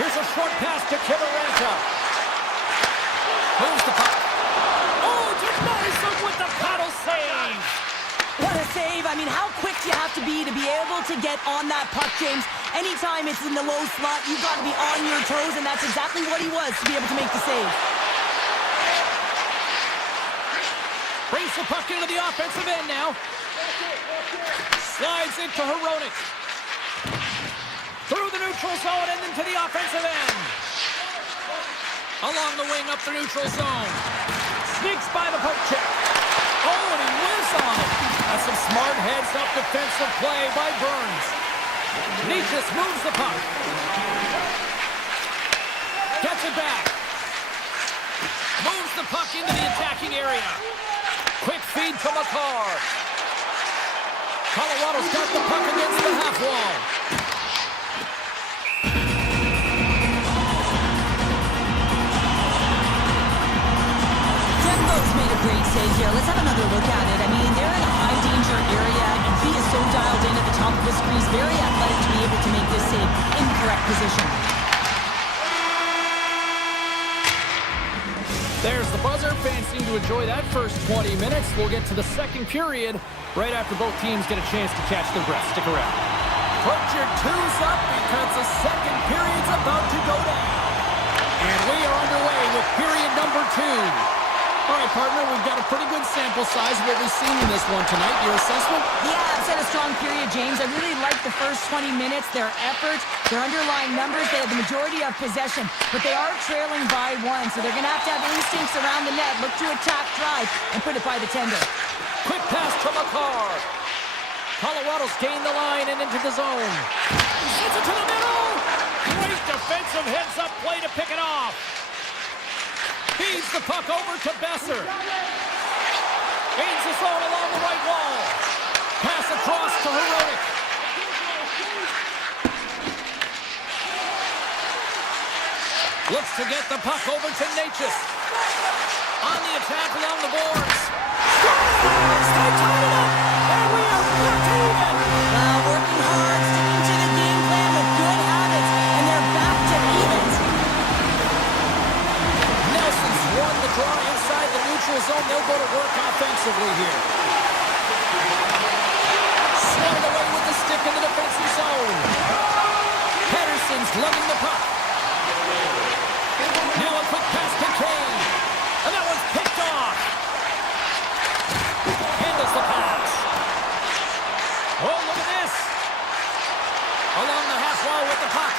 Here's a short pass to Kivaranta. Moves the puck. Oh, denies him with the paddle save. What a save. I mean, how quick do you have to be able to get on that puck, James? Anytime it's in the low slot, you've got to be on your toes, and that's exactly what he was to be able to make the save. Brings the puck into the offensive end now. Slides into Hronek. Through the neutral zone and into the offensive end. Along the wing up the neutral zone. Sneaks by the puck check. Oh, and he whizzs on it. That's some smart heads-up defensive play by Burns. Natchez moves the puck. Gets it back. Moves the puck into the attacking area. Quick feed to Makar. Colorado's got the puck against the half wall. Demko's made a great save here. Let's have another look at it. I mean, they're in a high-danger area, and he is so dialed in at the top of his crease. Very athletic to be able to make this save in correct position. There's the buzzer. Fans seem to enjoy that first 20 minutes. We'll get to the second period right after both teams get a chance to catch their breath. Stick around. Put your twos up because the second period's about to go down. And we partner, we've got a pretty good sample size of what we've seen in this one tonight. Your assessment? Yeah, I've said a strong period, James. I really liked the first 20 minutes, their effort, their underlying numbers. They had the majority of possession, but they are trailing by one, so they're going to have instincts around the net, look to attack, drive, and put it by the tender. Quick pass to McCarr. Colorado's gained the line and into the zone. Sends it to the middle. Great defensive heads-up play to pick it off. Feeds the puck over to Besser. Gains the zone along the right wall. Pass across to Heroic. Looks to get the puck over to Natchez. On the attack along the boards. Scores! They tied it up! And we are back even! Working hard, sticking to the game plan with good habits, and they're back to evens. Nelson's won the draw inside the neutral zone. They'll go to work offensively here. Swatted away with the stick in the defensive zone. Pedersen's lugging the puck. Now a quick pass to Kane. And that one's picked off. Handles the pass. Oh, look at this. Along the half wall with the puck.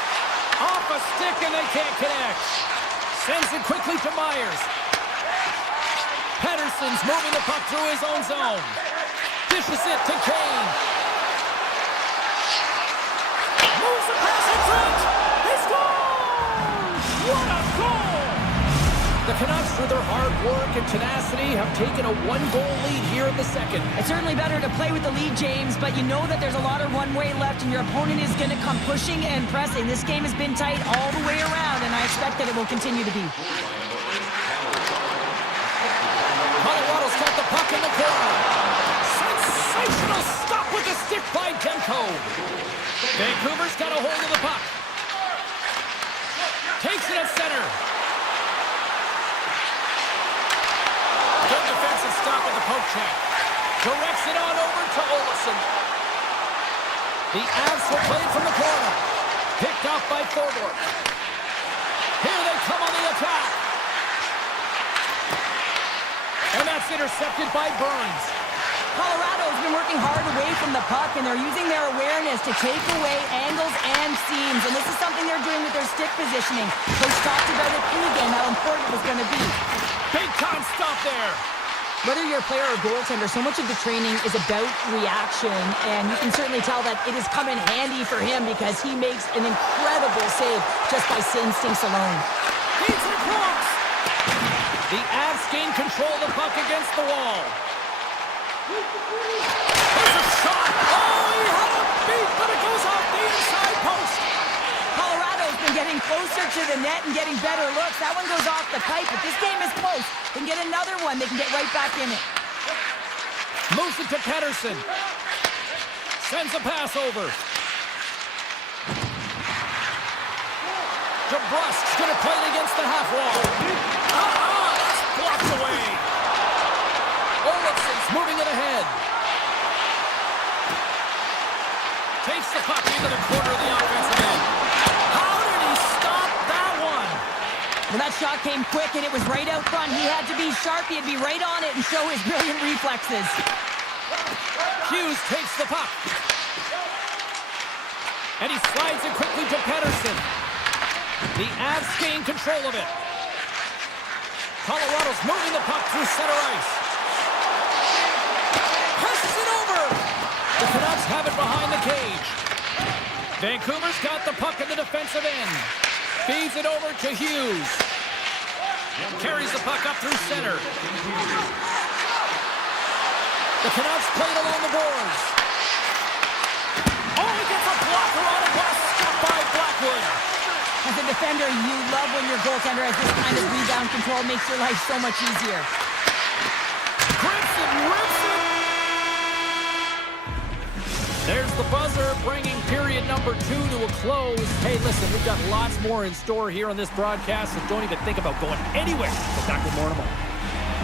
Off a stick and they can't connect. Sends it quickly to Myers. Pedersen's moving the puck through his own zone. Dishes it to Kane. Moves the pass in front. He scores! What a goal! The Canucks, through their hard work and tenacity, have taken a one-goal lead here in the second. It's certainly better to play with the lead, James, but you know that there's a lot of runway left and your opponent is going to come pushing and pressing. This game has been tight all the way around, and I expect that it will continue to be. Colorado's got the puck in the corner. Sensational stop with the stick by Demko. Vancouver's got a hold of the puck. Takes it at center. Good defensive stop with the poke check. Directs it on over to Olsen. The Avs will play it from the corner. Picked off by Thorborg. Here they come on the attack. And that's intercepted by Burns. Colorado's been working hard away from the puck, and they're using their awareness to take away angles and seams. And this is something they're doing with their stick positioning. Coach talked about it pregame, how important it was going to be. Big time stop there. Whether you're a player or goaltender, so much of the training is about reaction, and you can certainly tell that it has come in handy for him because he makes an incredible save just by instincts alone. Feeds it across. The Avs gain control of the puck against the wall. There's a shot. Oh, he had a beat, but it goes off the inside post. Colorado's been getting closer to the net and getting better looks. That one goes off the pipe, but this game is close. They can get another one. They can get right back in it. Moves it to Pedersen. Sends a pass over. DeBrusk's going to play it against the half wall. That's blocked away. Olafson's moving it ahead. Takes the puck into the corner of the offensive end. How did he stop that one? Well, that shot came quick, and it was right out front. He had to be sharp. He had to be right on it and show his brilliant reflexes. Hughes takes the puck. And he slides it quickly to Pedersen. The Avs gain control of it. Colorado's moving the puck through center ice. Passes it over. The Canucks have it behind the cage. Vancouver's got the puck in the defensive end. Feeds it over to Hughes. Carries the puck up through center. The Canucks play it along the boards. Oh, he gets a blocker on it, but stopped by Blackwood. As a defender, you love when your goaltender has this kind of rebound control. Makes your life so much easier. Grips it, rips it. There's the buzzer, bringing period number 2 to a close. Hey, listen, we've got lots more in store here on this broadcast, so don't even think about going anywhere. But Dr. Mortimer.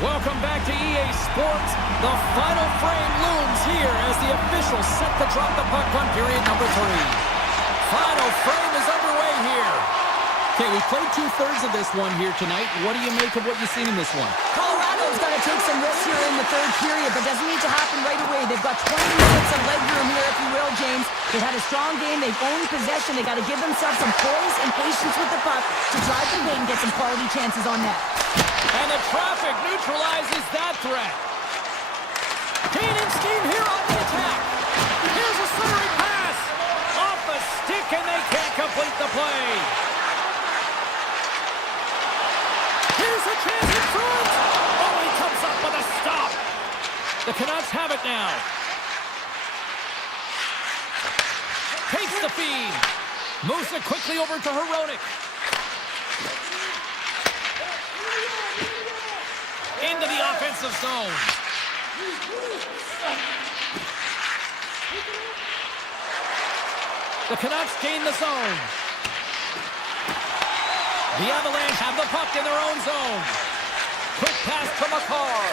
Welcome back to EA Sports. The final frame looms here as the officials set to drop the puck on period number 3. Final frame is underway here. Okay, we played 2/3 of this one here tonight. What do you make of what you've seen in this one? Colorado Colorado's got to take some risks here in the third period, but doesn't need to happen right away. They've got 20 minutes of leg room here, if you will, James. They've had a strong game. They've owned possession. They've got to give themselves some poise and patience with the puck to drive the paint and get some quality chances on net. And the traffic neutralizes that threat. Gaining steam here on the attack. Here's a centering pass. Off the stick, and they can't complete the play. Here's a chance in front. Oh, he comes up with a stop. The Canucks have it now. Takes the feed. Moves it quickly over to Hronek. Into the offensive zone. The Canucks gain the zone. The Avalanche have the puck in their own zone. Quick pass to McCarr.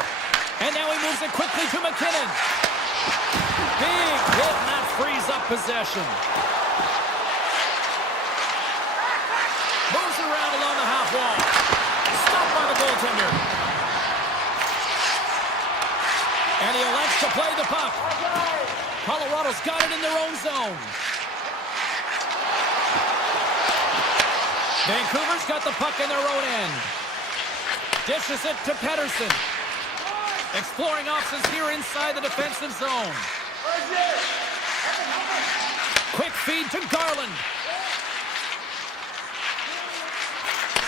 And now he moves it quickly to McKinnon. Big hit, and that frees up possession. Moves it around along the half wall. Stopped by the goaltender. And he elects to play the puck. Colorado's got it in their own zone. Vancouver's got the puck in their own end. Dishes it to Pettersson. Exploring options here inside the defensive zone. Quick feed to Garland.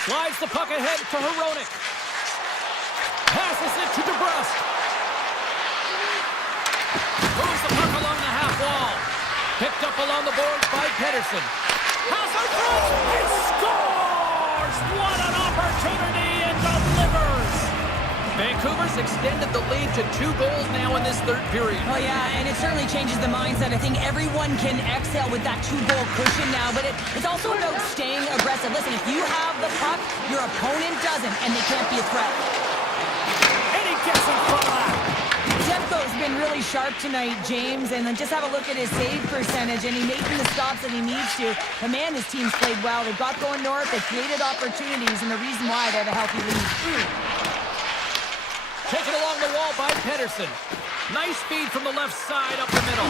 Slides the puck ahead to Hronek. Passes it to DeBrusque. Moves the puck along the half wall. Picked up along the boards by Pettersson. Pass in front. He scores! What an opportunity, and delivers! Vancouver's extended the lead to 2 goals now in this third period. Oh, yeah, and it certainly changes the mindset. I think everyone can exhale with that 2-goal cushion now, but it's also about staying aggressive. Listen, if you have the puck, your opponent doesn't, and they can't be a threat. And he gets in front of that. Demko's been really sharp tonight, James, and then just have a look at his save percentage, and he's making the stops that he needs to. But man, his team's played well. They've got going north, they've created opportunities, and the reason why they have a healthy lead. Taken along the wall by Pettersson. Nice feed from the left side up the middle.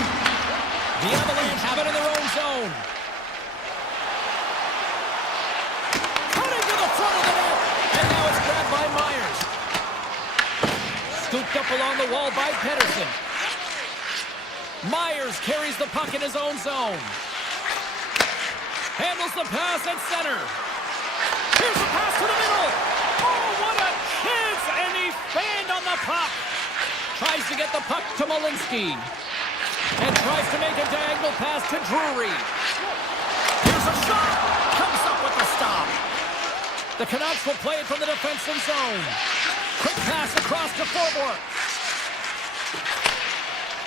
The Avalanche have it in their own zone. Cutting to the front of the net, and now it's grabbed by Myers. Scooped up along the wall by Pettersson. Myers carries the puck in his own zone. Handles the pass at center. Here's the pass to the middle. Oh, what a chance! And he fanned on the puck. Tries to get the puck to Malinsky. And tries to make a diagonal pass to Drury. Here's a shot. Comes up with the stop. The Canucks will play it from the defensive zone. Quick pass across to Forbort.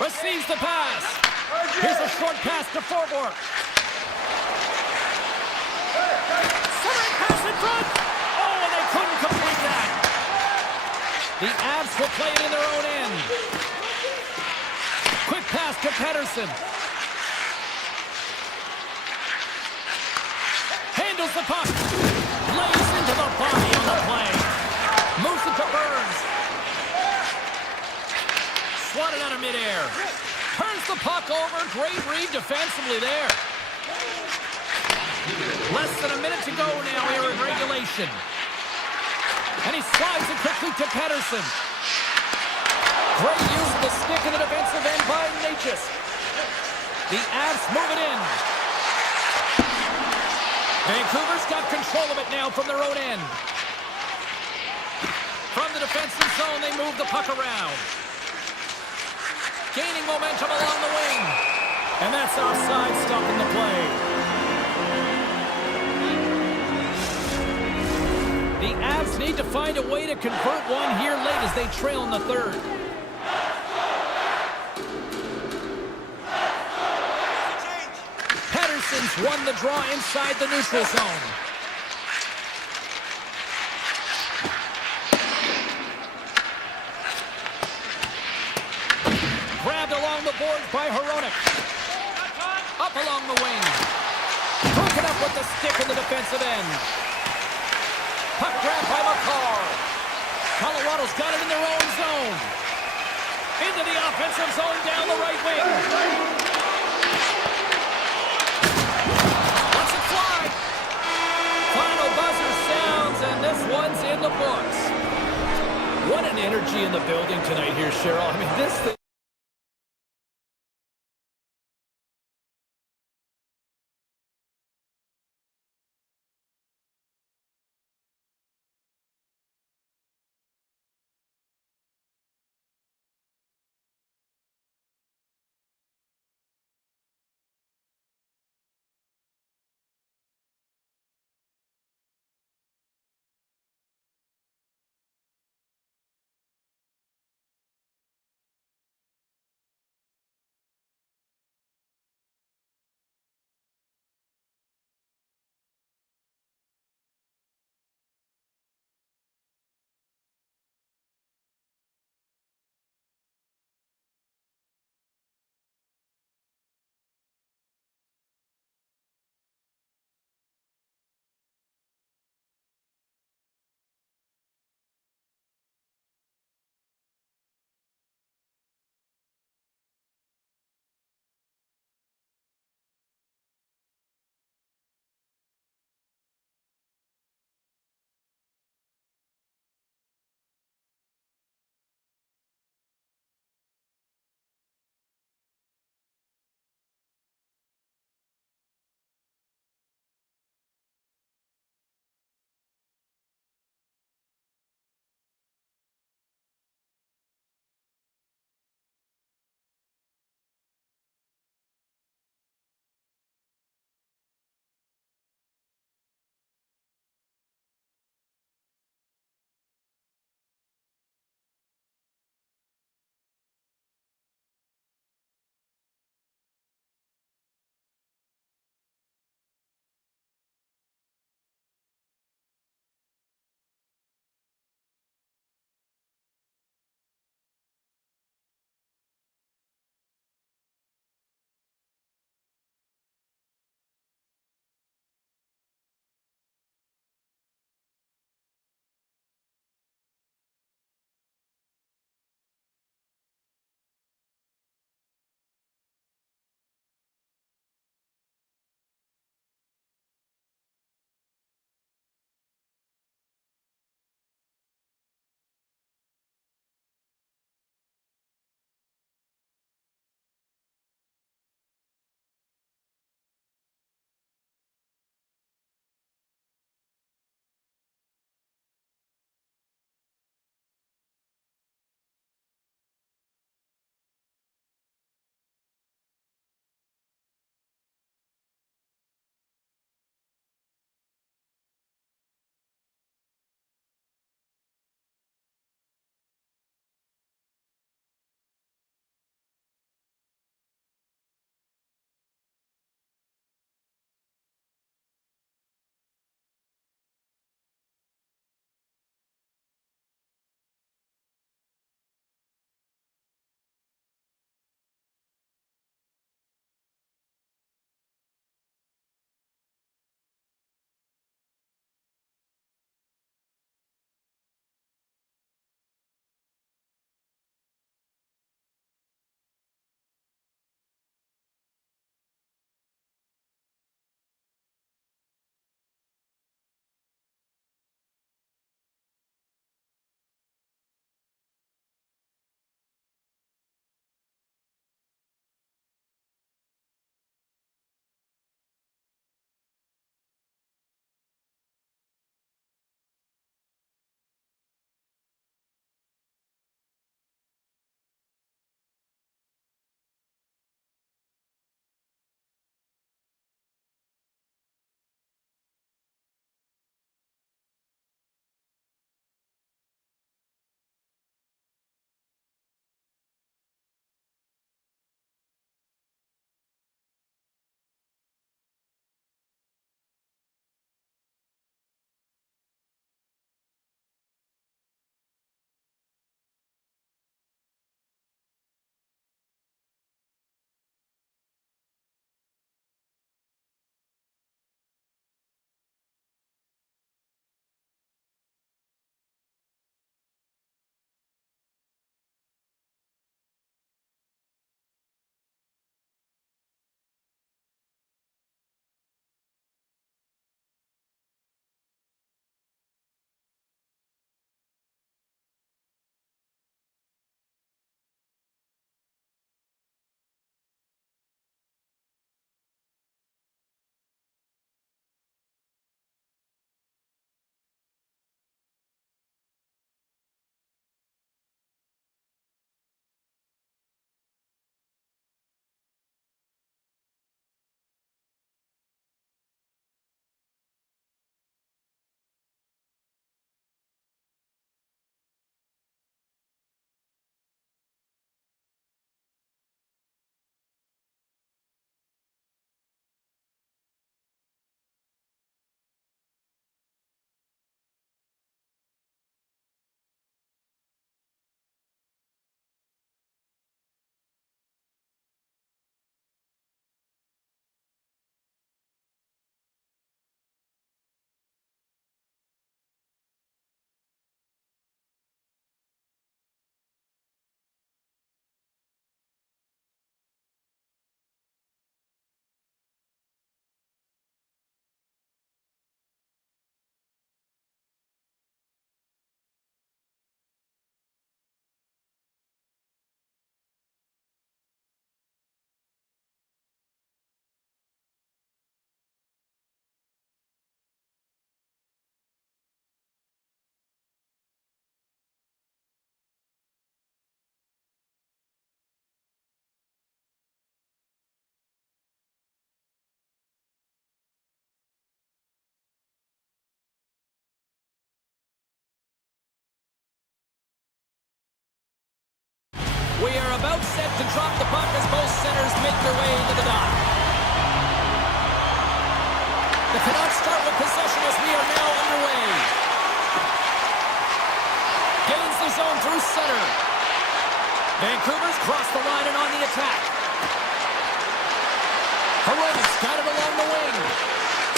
Receives the pass. Here's a short pass to Forbort. Centering pass in front. Oh, and they couldn't complete that. The Avs will play it in their own end. Quick pass to Pettersson. Handles the puck. Lays into the body on the play. Moves it to Burns. Swatted out of midair. Turns the puck over. Great read defensively there. Less than a minute to go now here in regulation. And he slides it quickly to Pettersson. Great use of the stick in the defensive end by Natchez. The Avs move it in. Vancouver's got control of it now from their own end. From the defensive zone, they move the puck around. Gaining momentum along the wing. And that's offside, stopping the play. The Avs need to find a way to convert one here late as they trail in the third. Pettersson's won the draw inside the neutral zone. Grabbed along the boards by Hronek. Up along the wing. Broken up with the stick in the defensive end. Puck grab by McCarr. Colorado's got it in their own zone. Into the offensive zone down the right wing. Lets it fly. Final buzzer sounds, and this one's in the books. What an energy in the building tonight here, Cheryl. I mean, this thing... We are about set to drop the puck as both centers make their way into the dot. The Canucks start with possession as we are now underway. Gains the zone through center. Vancouver's crossed the line and on the attack. Heroic's got it along the wing.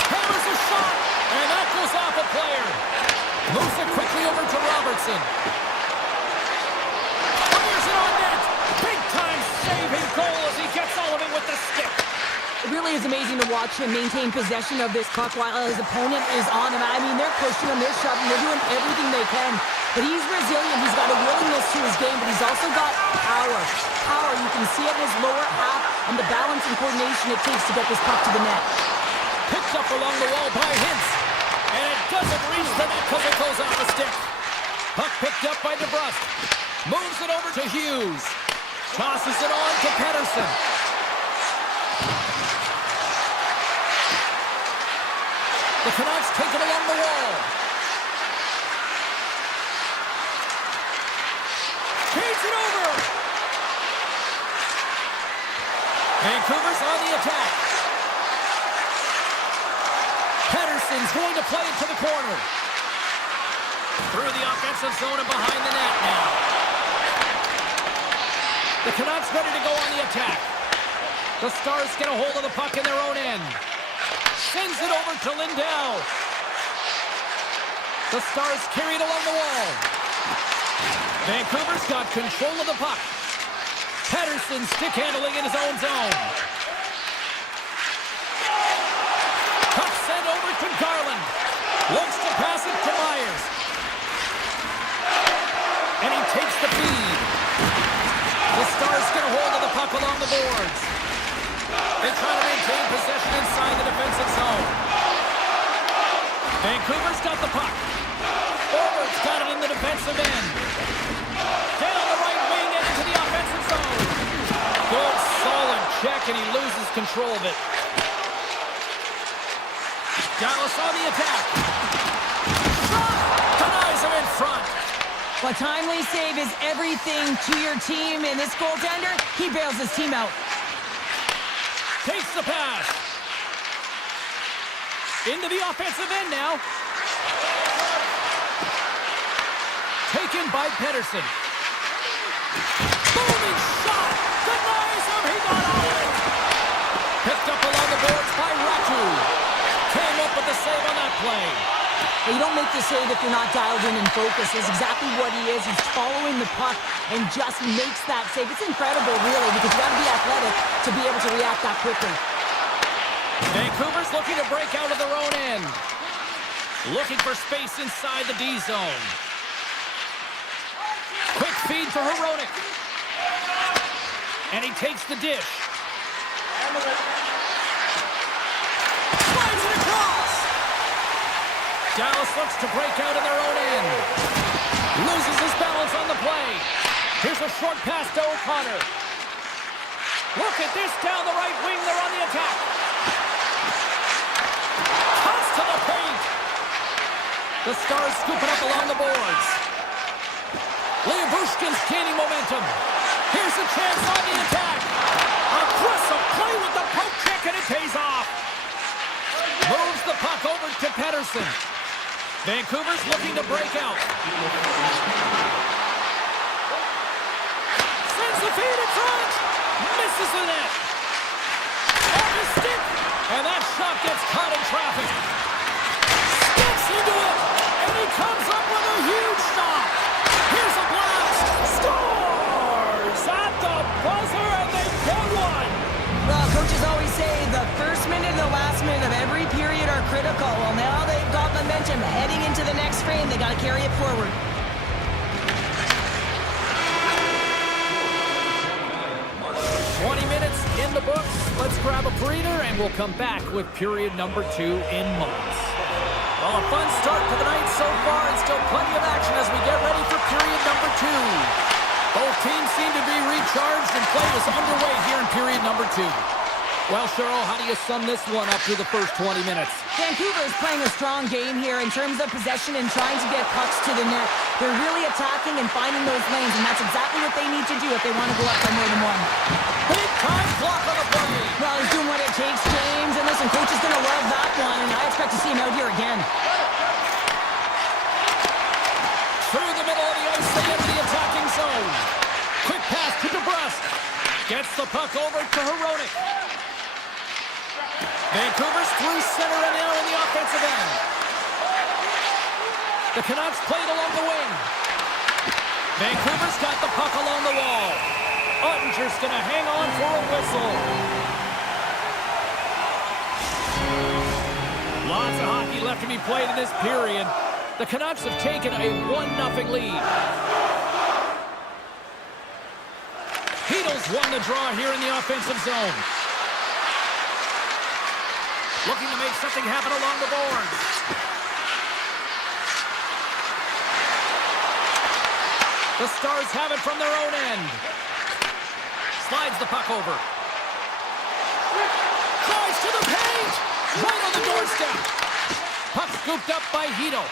Hammers a shot, and that goes off a player. Moves it quickly over to Robertson. Fires it on net. Big-time saving goal as he gets all of it with the stick. It really is amazing to watch him maintain possession of this puck while his opponent is on him. I mean, they're pushing him, they're shoving, they're doing everything they can. But he's resilient, he's got a willingness to his game, but he's also got power. Power, you can see it in his lower half and the balance and coordination it takes to get this puck to the net. Picked up along the wall by Hintz. And it doesn't reach the net because it goes off the stick. Puck picked up by DeBrusque. Moves it over to Hughes. Tosses it on to Pettersson. The Canucks take it along the wall. Feeds it over. Vancouver's on the attack. Pettersson's going to play it to the corner. Through the offensive zone and behind the net now. The Canucks ready to go on the attack. The Stars get a hold of the puck in their own end. Sends it over to Lindell. The Stars carry it along the wall. Vancouver's got control of the puck. Pettersson stick handling in his own zone. Puck sent over to Garland. Looks to pass it to Myers. And he takes the feed. The Stars get a hold of the puck along the boards. They try to maintain possession inside the defensive zone. Vancouver's got the puck. Forward's got it in the defensive end. Down the right wing and into the offensive zone. Good solid check and he loses control of it. Dallas on the attack. Shot! Denies him in front. A timely save is everything to your team, and this goaltender, he bails his team out. Takes the pass. Into the offensive end now. Taken by Pettersson. Booming shot. Denies him. He got all of it. Picked up along the boards by Ratu. Came up with the save on that play. Well, you don't make the save if you're not dialed in and focused. That's exactly what he is. He's following the puck and just makes that save. It's incredible, really, because you got to be athletic to be able to react that quickly. Vancouver's looking to break out of their own end. Looking for space inside the D zone. Quick feed to Hronek. And he takes the dish. Slides it across. Dallas looks to break out of their own end. Loses his balance on the play. Here's a short pass to O'Connor. Look at this down the right wing. They're on the attack. Toss to the paint. The Stars scoop it up along the boards. Leobushkin's gaining momentum. Here's a chance on the attack. Aggressive play with the poke check and it pays off. Moves the puck over to Pettersson. Vancouver's looking to break out. Sends the feed in front. Misses the net. Off his stick. And that shot gets caught in traffic. Steps into it. And he comes up with a huge shot. Here's a blast. Scores at the buzzer and they get one. Well, coaches always say the first minute and the last minute of every period are critical. Well, now they've got momentum heading into the next frame. They got to carry it forward. In the books, let's grab a breather and we'll come back with period number 2 in moments. Well, a fun start to the night so far and still plenty of action as we get ready for period number 2. Both teams seem to be recharged and play is underway here in period number 2. Well, Cheryl, how do you sum this one up through the first 20 minutes? Vancouver is playing a strong game here in terms of possession and trying to get pucks to the net. They're really attacking and finding those lanes, and that's exactly what they need to do if they want to go up by more than one. Big time block on the play. Well, he's doing what it takes, James. And listen, coach is going to love that one, and I expect to see him out here again. Through the middle of the ice, they enter the attacking zone. Quick pass to DeBrusque. Gets the puck over to Hronek. Vancouver's through center and now in the offensive end. The Canucks played along the wing. Vancouver's got the puck along the wall. Ottinger's going to hang on for a whistle. Lots of hockey left to be played in this period. The Canucks have taken a 1-0 lead. Heedle's won the draw here in the offensive zone. Looking to make something happen along the boards. The Stars have it from their own end. Slides the puck over. Tries to the paint! Right on the doorstep. Puck scooped up by Heedle.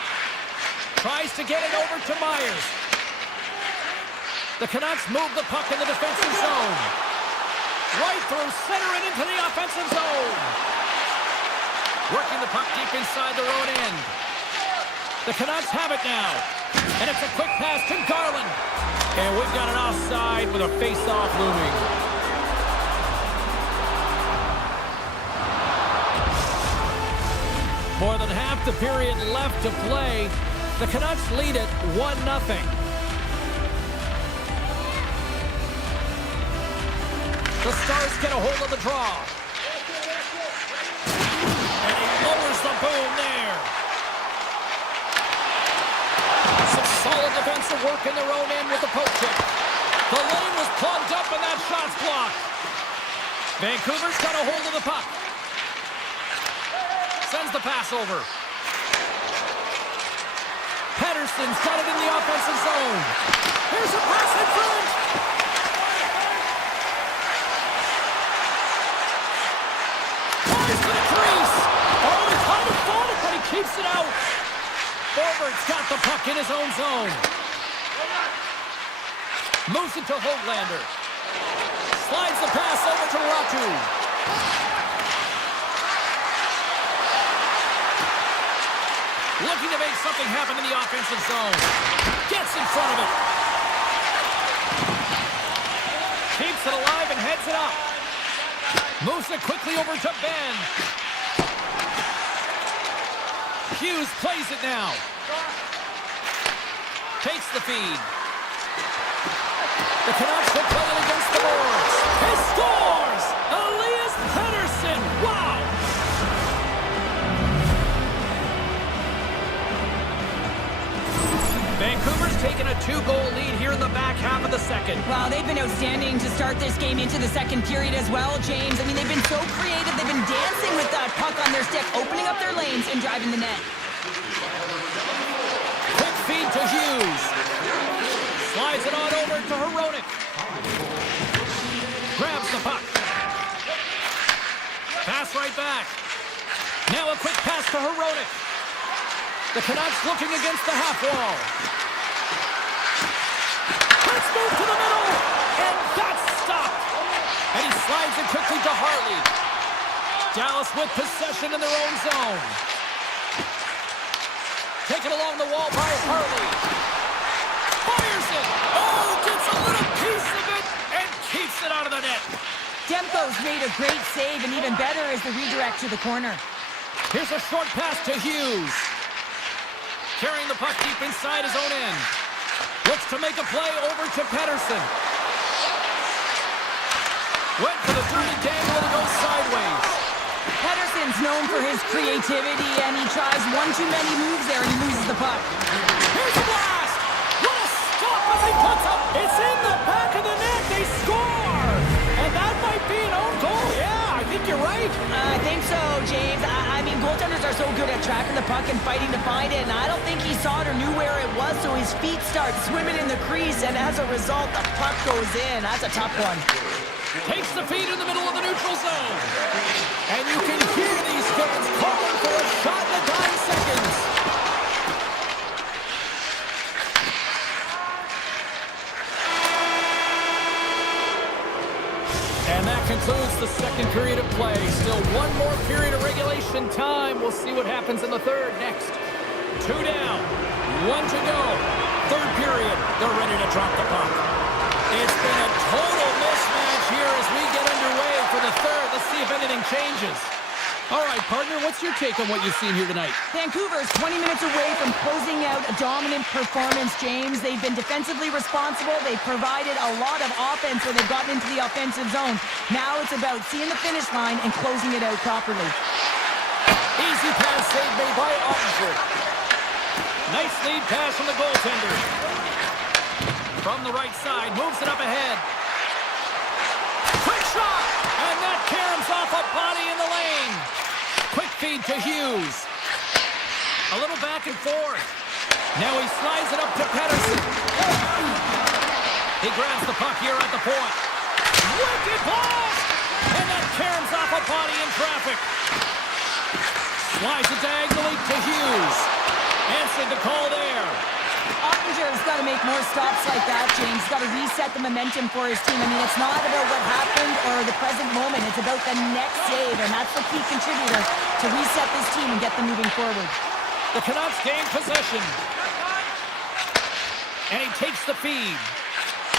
Tries to get it over to Myers. The Canucks move the puck in the defensive zone. Right through center and into the offensive zone. Working the puck deep inside their own end. The Canucks have it now. And it's a quick pass to Garland. And we've got an offside with a face-off looming. More than half the period left to play. The Canucks lead it 1-0. The Stars get a hold of the draw. And he lowers the boom there. Some solid defensive work in their own end with the poke check. The lane was plugged up and that shot's blocked. Vancouver's got a hold of the puck. Sends the pass over. Pettersson's got it in the offensive zone. Here's a pass in front. Tries to the crease. Oh, he kind of fought it, but he keeps it out. Forward's got the puck in his own zone. Moves it to Höglander. Slides the pass over to Ratu. Looking to make something happen in the offensive zone. Gets in front of it. Keeps it alive and heads it up. Moves it quickly over to Ben. Hughes plays it now. Takes the feed. The Canucks will play it against the boards. He scores! Elias Pettersson! Wow! Vancouver's taken a 2-goal lead here in the back half of the second. Wow, they've been outstanding to start this game into the second period as well, James. I mean, they've been so creative. They've been dancing with that puck on their stick, opening up their lanes and driving the net. Quick feed to Hughes. Slides it on over to Hronek. Grabs the puck. Pass right back. Now a quick pass to Hronek. The Canucks looking against the half wall. Let's move to the middle. And that's stopped. And he slides it quickly to Harley. Dallas with possession in their own zone. Taken along the wall by Harley. Fires it. Oh, gets a little piece of it and keeps it out of the net. Demko's made a great save, and even better is the redirect to the corner. Here's a short pass to Hughes. Carrying the puck deep inside his own end. Looks to make a play over to Pettersson. Went for the dirty dangle and it goes sideways. Pettersson's known for his creativity, and he tries one too many moves there, and he loses the puck. Here's the blast! What a stop as he puts up! It's in the back of the net! They score! And that might be an own goal. Yeah, I think you're right. I think so, James. I mean, goaltenders are so good at tracking the puck and fighting to find it, and I don't think he saw it or knew where it was, so his feet start swimming in the crease, and as a result, the puck goes in. That's a tough one. Takes the feed in the middle of the neutral zone. And you can hear these fans calling for a shot in the dying seconds. And that concludes the second period of play. Still one more period of regulation time. We'll see what happens in the third next. 2 down, 1 to go. Third period, they're ready to drop the puck. It's been a total mismatch here as we get underway for the third. Let's see if anything changes. All right, partner, what's your take on what you've seen here tonight? Vancouver's 20 minutes away from closing out a dominant performance, James. They've been defensively responsible. They've provided a lot of offense when they've gotten into the offensive zone. Now it's about seeing the finish line and closing it out properly. Easy pass save made by Oxford. Nice lead pass from the goaltender. From the right side, moves it up ahead. Quick shot! And that caroms off a body in the lane. Quick feed to Hughes. A little back and forth. Now he slides it up to Pedersen. He grabs the puck here at the point. Wicked blast! And that caroms off a body in traffic. Slides it diagonally to Hughes. Answered the call there. Ottinger's got to make more stops like that, James. He's got to reset the momentum for his team. I mean, it's not about what happened or the present moment. It's about the next save, and that's the key contributor to reset this team and get them moving forward. The Canucks gain possession. And he takes the feed.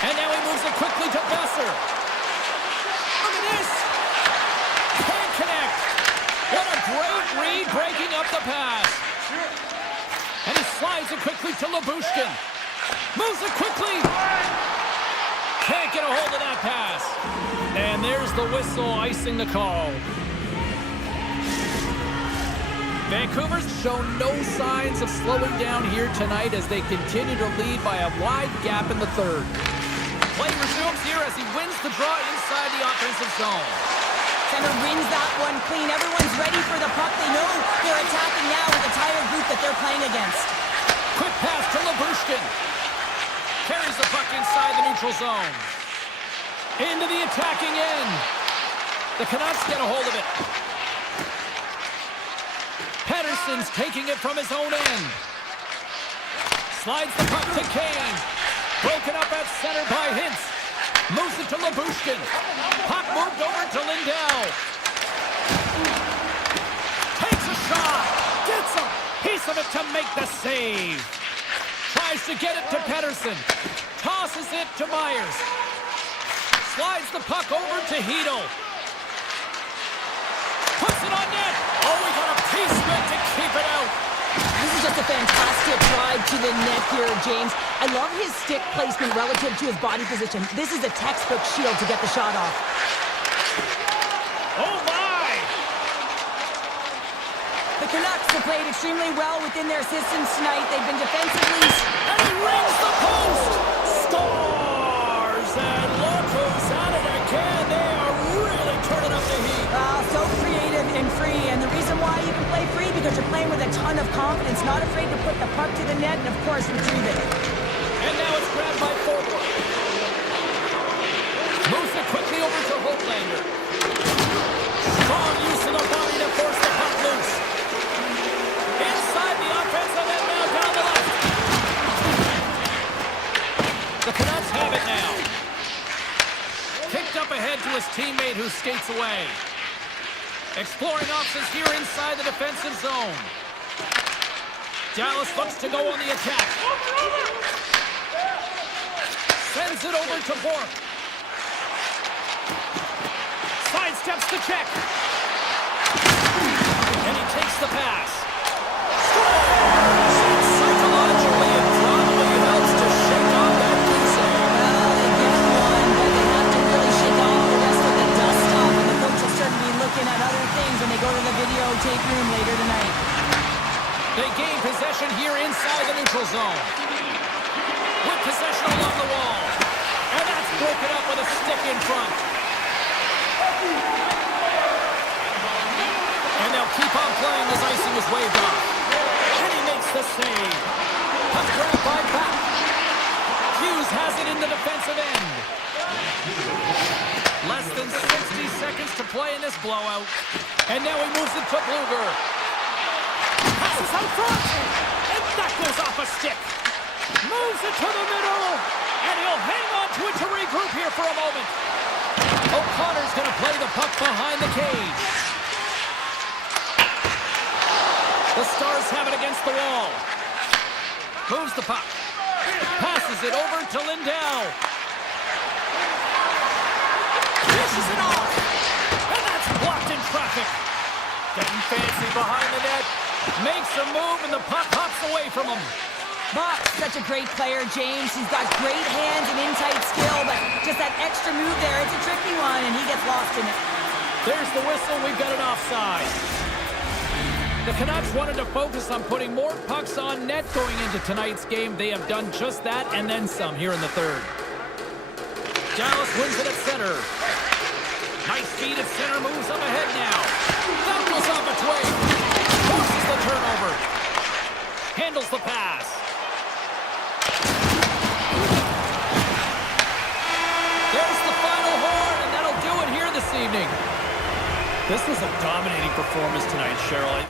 And now he moves it quickly to Besser. Look at this. Can't connect. What a great read breaking up the pass. And he slides it quickly to Lyubushkin. Moves it quickly. Can't get a hold of that pass. And there's the whistle icing the call. Vancouver's shown no signs of slowing down here tonight as they continue to lead by a wide gap in the third. Play resumes here as he wins the draw inside the offensive zone. Center wins that one clean. Everyone's ready for the puck. They know they're attacking now with the tired group that they're playing against. Quick pass to Lyubushkin. Carries the puck inside the neutral zone. Into the attacking end. The Canucks get a hold of it. Pedersen's taking it from his own end. Slides the puck to Kane. Broken up at center by Hintz. Moves it to Lyubushkin. Puck moved over to Lindell. Takes a shot. Gets a piece of it to make the save. Tries to get it to Pedersen. Tosses it to Myers. Slides the puck over to Hedl. Puts it on net. Oh, we got a piece of it to keep it out. This is just a fantastic drive to the net here, James. I love his stick placement relative to his body position. This is a textbook shield to get the shot off. Oh, my! The Canucks have played extremely well within their systems tonight. They've been defensively... And he rings the post! Scores! And look who's at it again. They are really turning up the heat. So creative and free. And the reason why you can play free, because you're playing with a ton of confidence, not afraid to put the puck to the net, and of course retrieve it. And now it's grabbed by Forward. Moves it quickly over to Hoglander. Strong use of the body to force the puck loose. Inside the offensive end now down the left. The Canucks have it now. Kicked up ahead to his teammate who skates away. Exploring options here inside the defensive zone. Dallas looks to go on the attack. Sends it over to Bork. Sidesteps the check. And he takes the pass. Scores! And psychologically, it probably helps to shake off that losing. Well, they get one, but they have to really shake off the rest of the dust off. And the coach will certainly be looking at other things when they go to the videotape room later tonight. They gain possession here inside the neutral zone. With possession along the wall. And that's broken up with a stick in front. And they'll keep on playing as icing is waved off. And he makes the save. Puck grab by Pack. Hughes has it in the defensive end. Less 60 seconds to play in this blowout. And now he moves it to Bluger. Passes out front. And that goes off a stick. Moves it to the middle. And he'll hang on to it to regroup here for a moment. O'Connor's going to play the puck behind the cage. The Stars have it against the wall. Moves the puck. Passes it over to Lindell. Dishes it off. And that's blocked in traffic. Getting fancy behind the net. Makes a move and the puck hops away from him. Buck, such a great player, James. He's got great hands and in-tight skill, but just that extra move there, it's a tricky one, and he gets lost in it. There's the whistle. We've got an offside. The Canucks wanted to focus on putting more pucks on net going into tonight's game. They have done just that and then some here in the third. Dallas wins it at center. Nice feed at center, moves up ahead now. That was off its way. Forces the turnover. Handles the pass. There's the final horn, and that'll do it here this evening. This was a dominating performance tonight, Cheryl.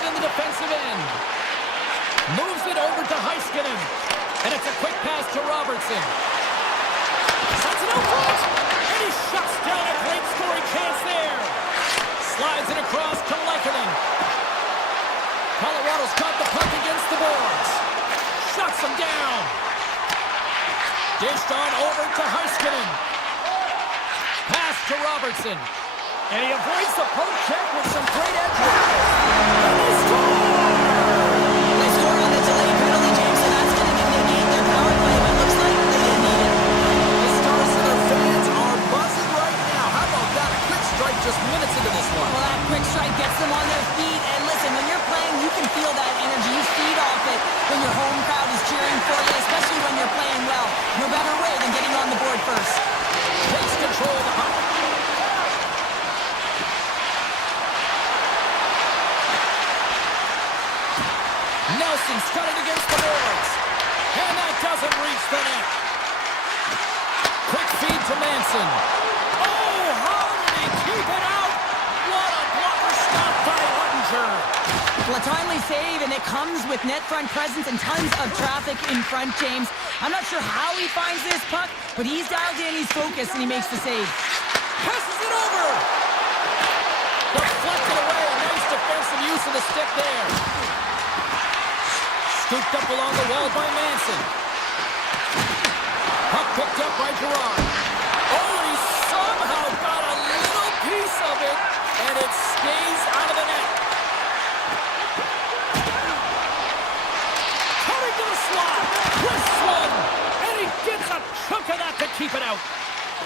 it in the defensive end. Moves it over to Heiskanen. And it's a quick pass to Robertson. Sends it out, and he shuts down a great scoring chance there. Slides it across to Leikonen. Colorado's got the puck against the boards. Shuts him down. Dished on over to Heiskanen. Pass to Robertson. And he avoids the poke check with some great entry. And they score! They score on the delayed penalty, James, and that's going to negate their power play, but looks like they didn't need it. The Stars and their fans are buzzing right now. How about that? A quick strike just minutes into this one. Well, that quick strike gets them on their feet, and listen, when you're playing, you can feel that energy. You feed off it when your home crowd is cheering for you, especially when you're playing well. No better way than getting on the board first. Takes control of the puck. Nelson's got it against the boards. And that doesn't reach the net. Quick feed to Manson. Oh, how did he keep it out? What a blocker stop by Ottinger. Well, a timely save, and it comes with net front presence and tons of traffic in front, James. I'm not sure how he finds this puck, but he's dialed in, he's focused, and he makes the save. Passes it over. Deflected away. Nice defensive use of the stick there. Scooped up along the wall by Manson. Puck picked up by Gerard. Oh, he somehow got a little piece of it, and it stays out of the net. Cutting to the slot. Wrist one. And he gets a chunk of that to keep it out.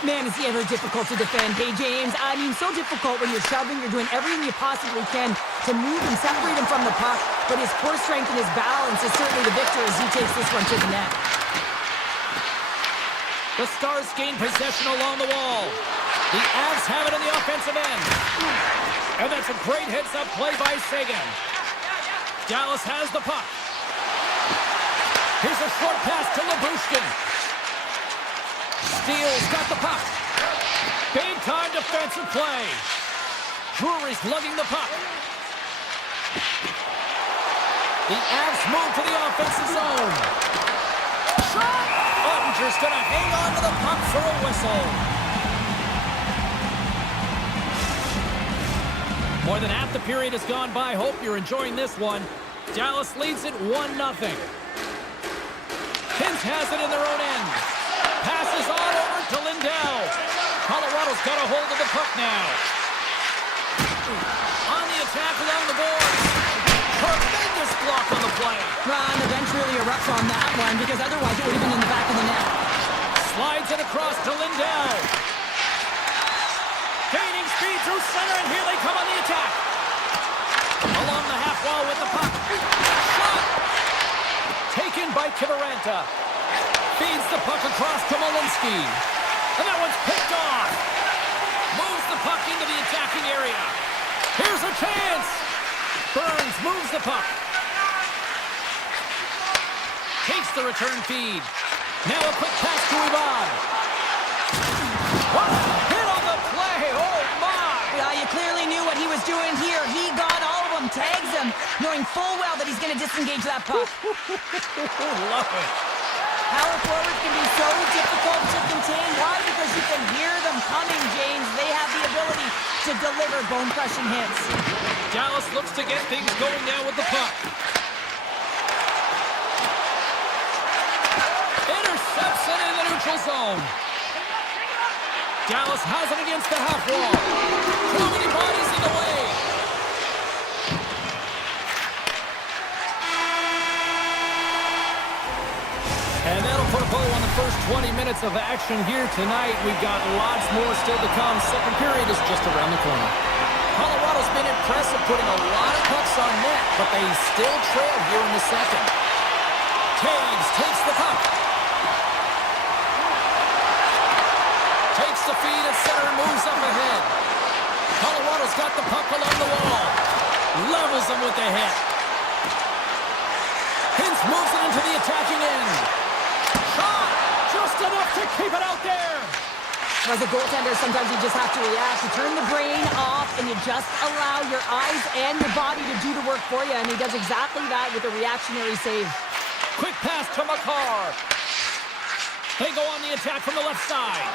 Man, is he ever difficult to defend. Hey, James, I mean, so difficult when you're shoving, you're doing everything you possibly can to move and separate him from the puck, but his core strength and his balance is certainly the victor as he takes this one to the net. The Stars gain possession along the wall. The Avs have it in the offensive end. And that's a great heads-up play by Sagan. Dallas has the puck. Here's a short pass to Lyubushkin. Steele's got the puck. Big-time defensive play. Drury's lugging the puck. The Avs move to the offensive zone. Shot! Ottinger's going to hang on to the puck for a whistle. More than half the period has gone by. Hope you're enjoying this one. Dallas leads it 1-0. Kins has it in their own end. Passes on over to Lindell. Colorado's got a hold of the puck now. On the attack along the boards. Tremendous block on the play. Ron, the bench really erupts on that one because otherwise it would have been in the back of the net. Slides it across to Lindell. Gaining speed through center, and here they come on the attack. Along the half wall with the puck. Shot! Taken by Kivaranta. Feeds the puck across to Malinsky. And that one's picked off. Moves the puck into the attacking area. Here's a chance. Burns moves the puck. Takes the return feed. Now a quick pass to Ivan. What a hit on the play. Oh, my. Yeah, you clearly knew what he was doing here. He got all of them, tags them, knowing full well that he's going to disengage that puck. Love it. Power forwards can be so difficult to contain. Why? Because you can hear them coming, James. They have the ability to deliver bone-crushing hits. Dallas looks to get things going now with the puck. Intercepts it in the neutral zone. Dallas has it against the half wall. Too many bodies in the way. And that'll put a bow on the first 20 minutes of action here tonight. We've got lots more still to come. Second period is just around the corner. Colorado's been impressive, putting a lot of pucks on net, but they still trail here in the second. Taves takes the puck. Takes the feed at center and moves up ahead. Colorado's got the puck along the wall. Levels them with the hit. Hintz moves it into the attacking end. Shot! Just enough to keep it out there. As a goaltender, sometimes you just have to react. You turn the brain off and you just allow your eyes and your body to do the work for you. And he does exactly that with a reactionary save. Quick pass to Makar. They go on the attack from the left side.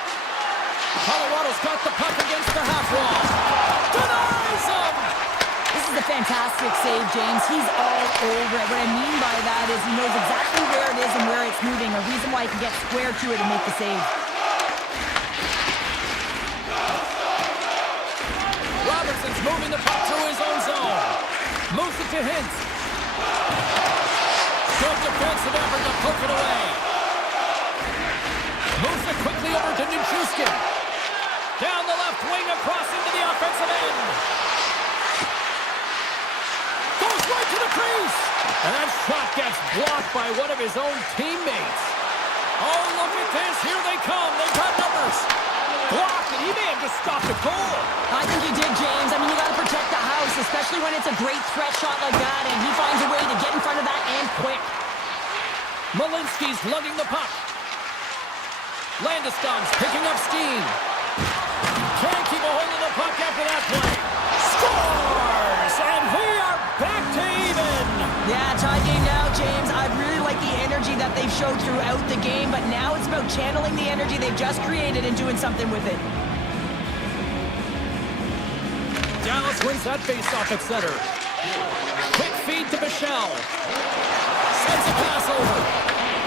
Colorado's got the puck against the half wall. Denies him! This is a fantastic save, James. He's all over it. What I mean by that is he knows exactly where it is and where it's moving. A reason why he can get square to it and make the save. Robertson's moving the puck through his own zone. Moves it to Hintz. Good defensive effort to poke it away. Moves it quickly over to Nichushkin. Down the left wing across into the offensive end. Goes right to the crease. And that shot gets blocked by one of his own teammates. Oh, look at this. Here they come. They've got numbers. Blocked, and he may have just stopped a goal. I think he did, James. I mean, you got to protect the house, especially when it's a great threat shot like that, and he finds a way to get in front of that and quick. Malinsky's lugging the puck. Landeskog's picking up steam. Can't keep a hold of the puck after that play. Scores! And we are back to even. Yeah, tie game now, James. I really like the energy that they've showed throughout the game, but now it's about channeling the energy they've just created and doing something with it. Dallas wins that face-off at center. Quick feed to Michel. Sends a pass over.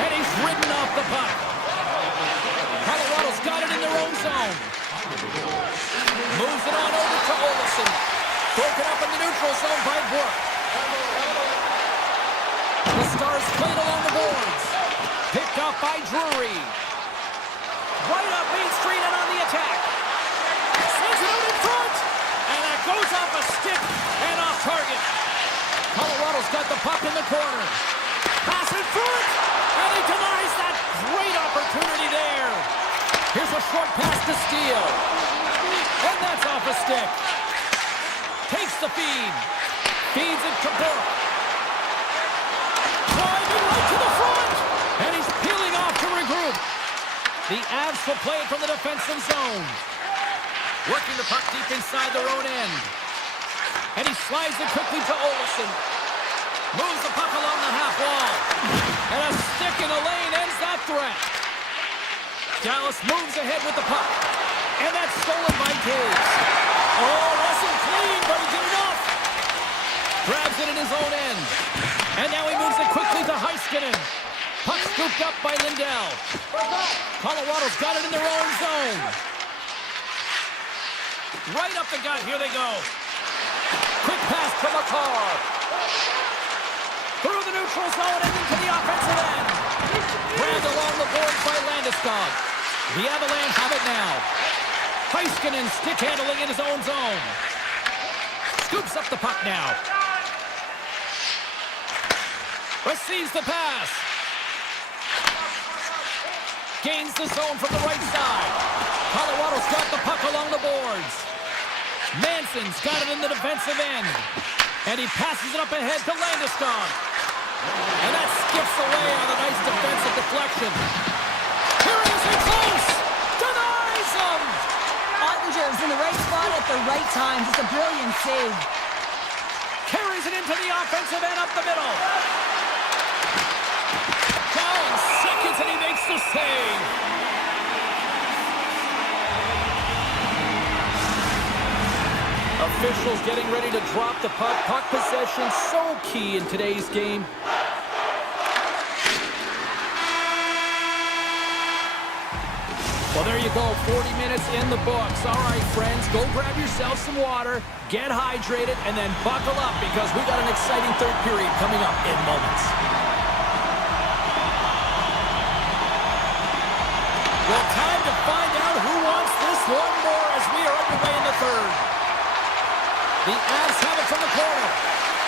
And he's ridden off the puck. Colorado's got it in their own zone. Moves it on over to Olsen. Broken up in the neutral zone by Brook. The Stars played along the boards. Picked up by Drury. Right up Main Street and on the attack. Sends it out in front. And that goes off a stick and off target. Colorado's got the puck in the corner. Pass in front. And he denies that great opportunity there. Here's a short pass to Steele. And that's off a stick. Takes the feed. Feeds it to Burke. Driving right to the front. And he's peeling off to regroup. The Avs will play it from the defensive zone. Working the puck deep inside their own end. And he slides it quickly to Olsen. Moves the puck along the half wall. And a stick in the lane ends that threat. Dallas moves ahead with the puck. And that's stolen by Taves. Oh, wasn't clean, but he did enough. Grabs it in his own end. And now he moves it quickly to Heiskanen. Puck scooped up by Lindell. Colorado's got it in their own zone. Right up the gut. Here they go. Quick pass to Makar. Through the neutral zone and into the offensive end. Grabbed along the boards by Landeskog. The Avalanche have it now. Heiskanen stick handling in his own zone. Scoops up the puck now. Receives the pass. Gains the zone from the right side. Colorado's got the puck along the boards. Manson's got it in the defensive end. And he passes it up ahead to Landeskog. And that skips away on a nice defensive deflection. Here he is in close. Denies him. Ottinger's in the right spot at the right time. Just a brilliant save. Carries it into the offensive end up the middle. Down seconds and he makes the save. Officials getting ready to drop the puck. Puck possession so key in today's game. Well, there you go. 40 minutes in the books. All right, friends, go grab yourself some water, get hydrated, and then buckle up because we got an exciting third period coming up in moments. Well, time to find out who wants this one more as we are underway in the third. The Avs have it from the corner.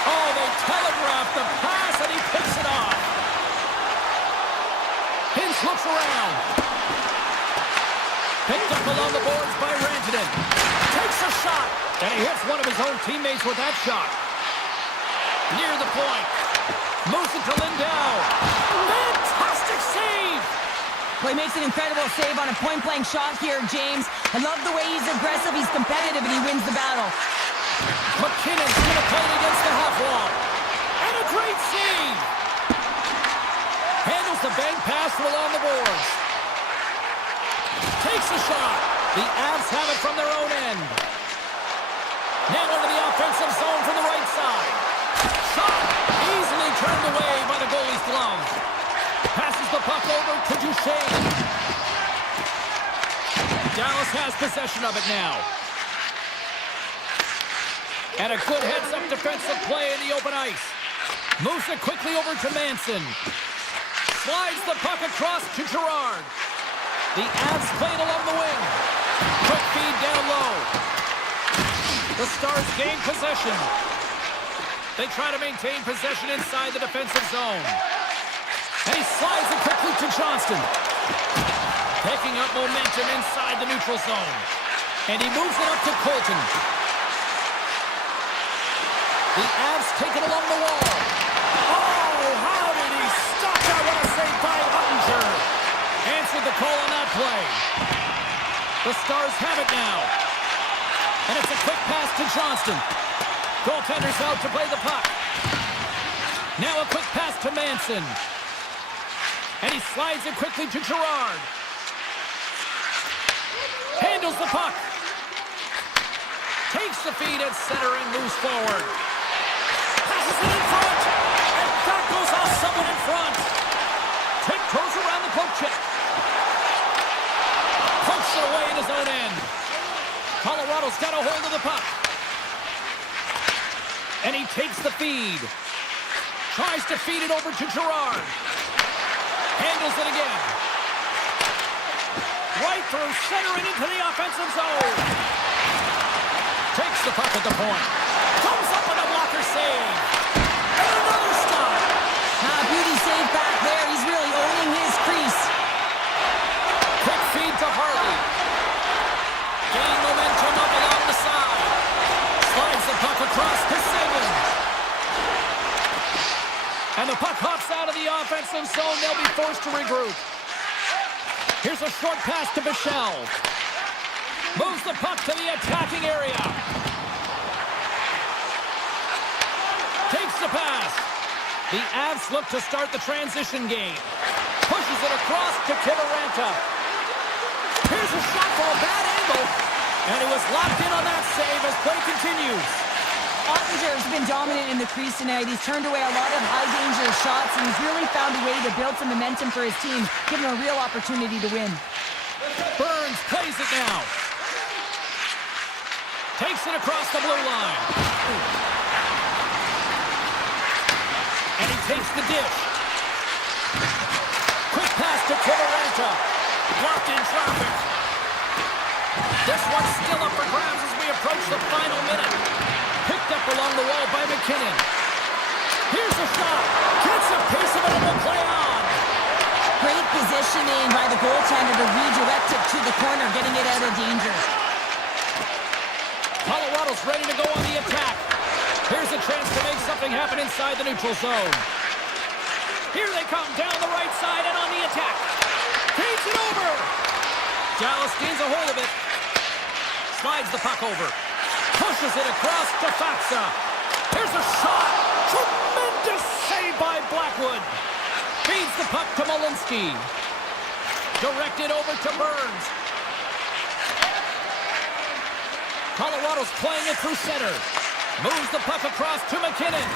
Oh, they telegraph the pass, and he picks it off. Hintz looks around. Picked up along the boards by Rantanen. Takes a shot, and he hits one of his own teammates with that shot. Near the point. Moves it to Lindell. Fantastic save! Well, he makes an incredible save on a point-blank shot here, James. I love the way he's aggressive, he's competitive, and he wins the battle. McKinnon's going to play it against the half wall. And a great save! Handles the bank pass from along the boards. Takes a shot. The Avs have it from their own end. Now into the offensive zone from the right side. Shot easily turned away by the goalie's glove. Passes the puck over to Duchesne. Dallas has possession of it now. And a good heads-up defensive play in the open ice. Moves it quickly over to Manson. Slides the puck across to Gerard. The Avs play it along the wing. Quick feed down low. The Stars gain possession. They try to maintain possession inside the defensive zone. And he slides it quickly to Johnston. Picking up momentum inside the neutral zone. And he moves it up to Colton. The Avs take it along the wall. Oh, how did he stop that? What a save by Ottinger. Answered the call on that play. The Stars have it now. And it's a quick pass to Johnston. Goaltender's out to play the puck. Now a quick pass to Manson. And he slides it quickly to Gerard. Handles the puck. Takes the feed at center and moves forward. Passes it in front. And that goes off someone in front. Tiptoes around the poke check. Pokes it away in his own end. Colorado's got a hold of the puck. And he takes the feed. Tries to feed it over to Gerard. Handles it again. Right through center and into the offensive zone. Takes the puck at the point. Comes up with a blocker save. And another stop. Beauty save back there. He's really owning his crease. Quick feed to Harley. Gain momentum up along the side. Slides the puck across to Saban. And the puck hops out of the offensive zone. They'll be forced to regroup. Here's a short pass to Bichelle. Moves the puck to the attacking area. Takes the pass. The Avs look to start the transition game. Pushes it across to Kivaranta. Here's a shot for a bad angle. And he was locked in on that save as play continues. Ottinger's been dominant in the crease tonight. He's turned away a lot of high-danger shots, and he's really found a way to build some momentum for his team, giving him a real opportunity to win. Burns plays it now. Takes it across the blue line. And he takes the dish. Quick pass to Kivaranta. Blocked in traffic. This one's still up for grabs as we approach the final minute. Picked up along the wall by McKinnon. Here's a shot. Gets a piece of it and will play on. Great positioning by the goaltender to redirect it to the corner, getting it out of danger. Colorado's ready to go on the attack. Here's a chance to make something happen inside the neutral zone. Here they come down the right side and on the attack. Feeds it over. Dallas gains a hold of it. Slides the puck over. Pushes it across to Fatsa. Here's a shot. Tremendous save by Blackwood. Feeds the puck to Malinsky. Directed over to Burns. Colorado's playing it through center. Moves the puck across to McKinnon.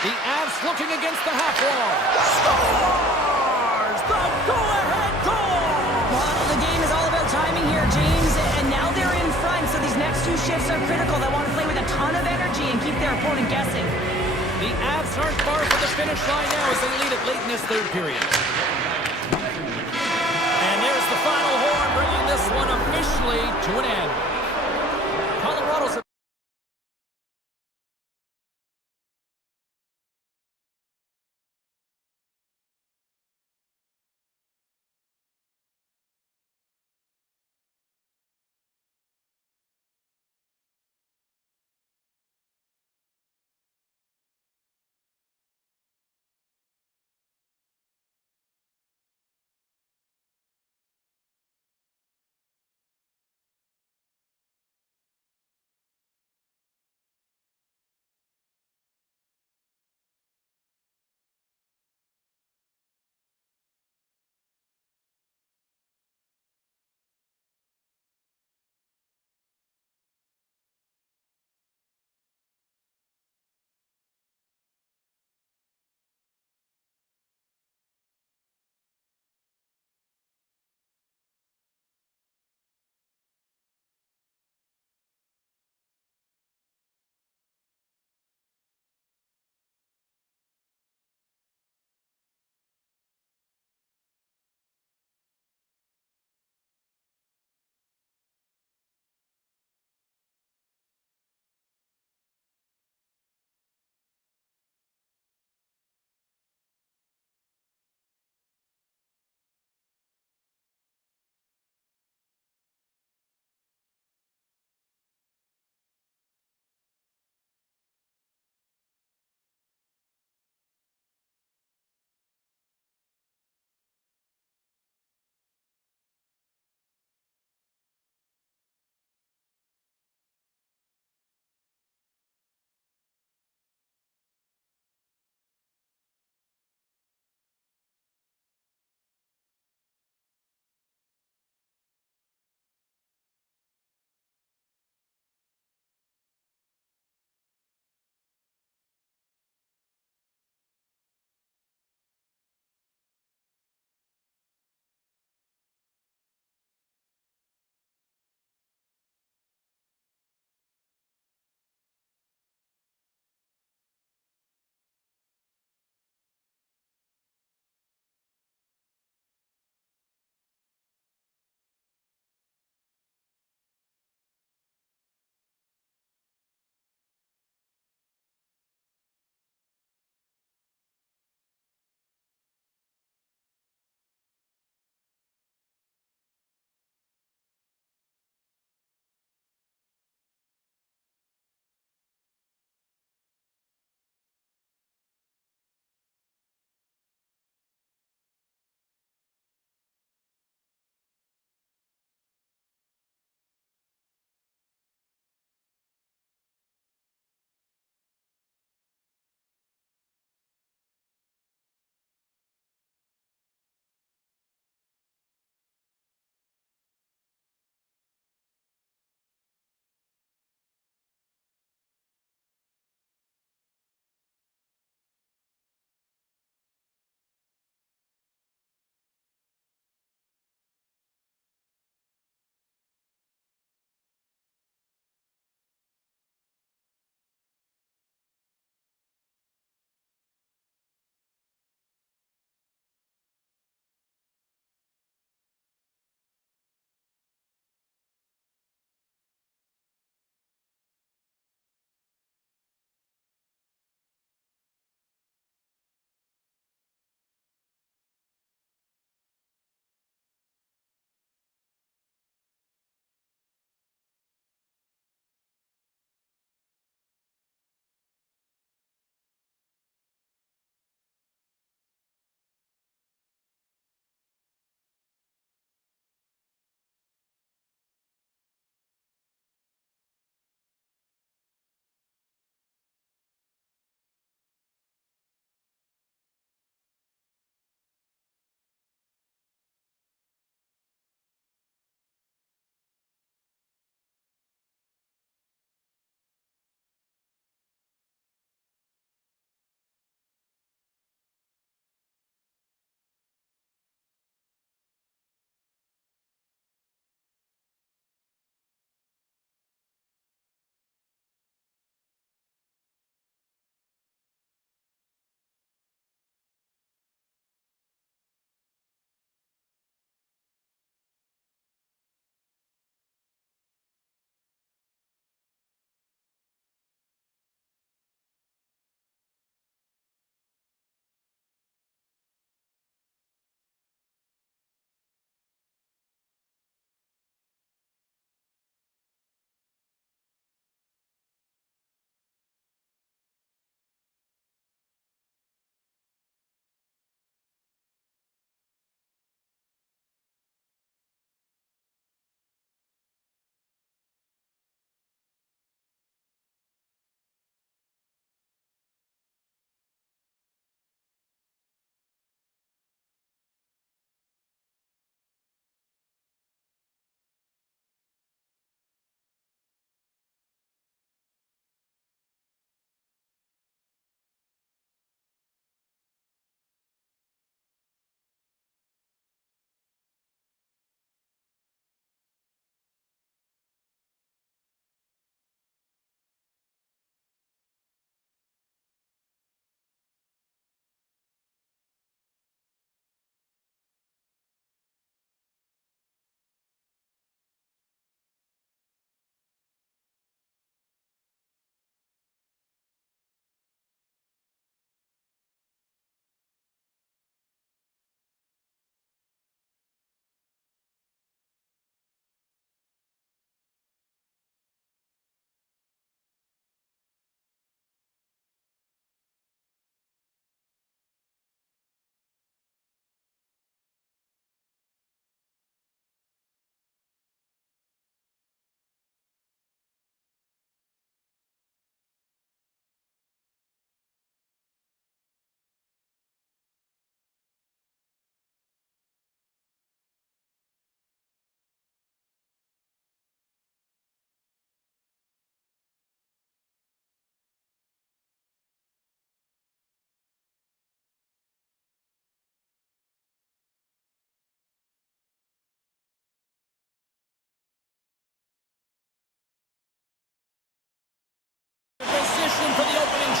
The Avs looking against the half wall. Scores! The go-ahead goal! Well, the game is all about timing here, James, and now they're in front, so these next two shifts are critical. They want to play with a ton of energy and keep their opponent guessing. The Avs aren't far from the finish line now as they lead it late in this third period. And there's the final horn, bringing this one officially to an end. Colorado's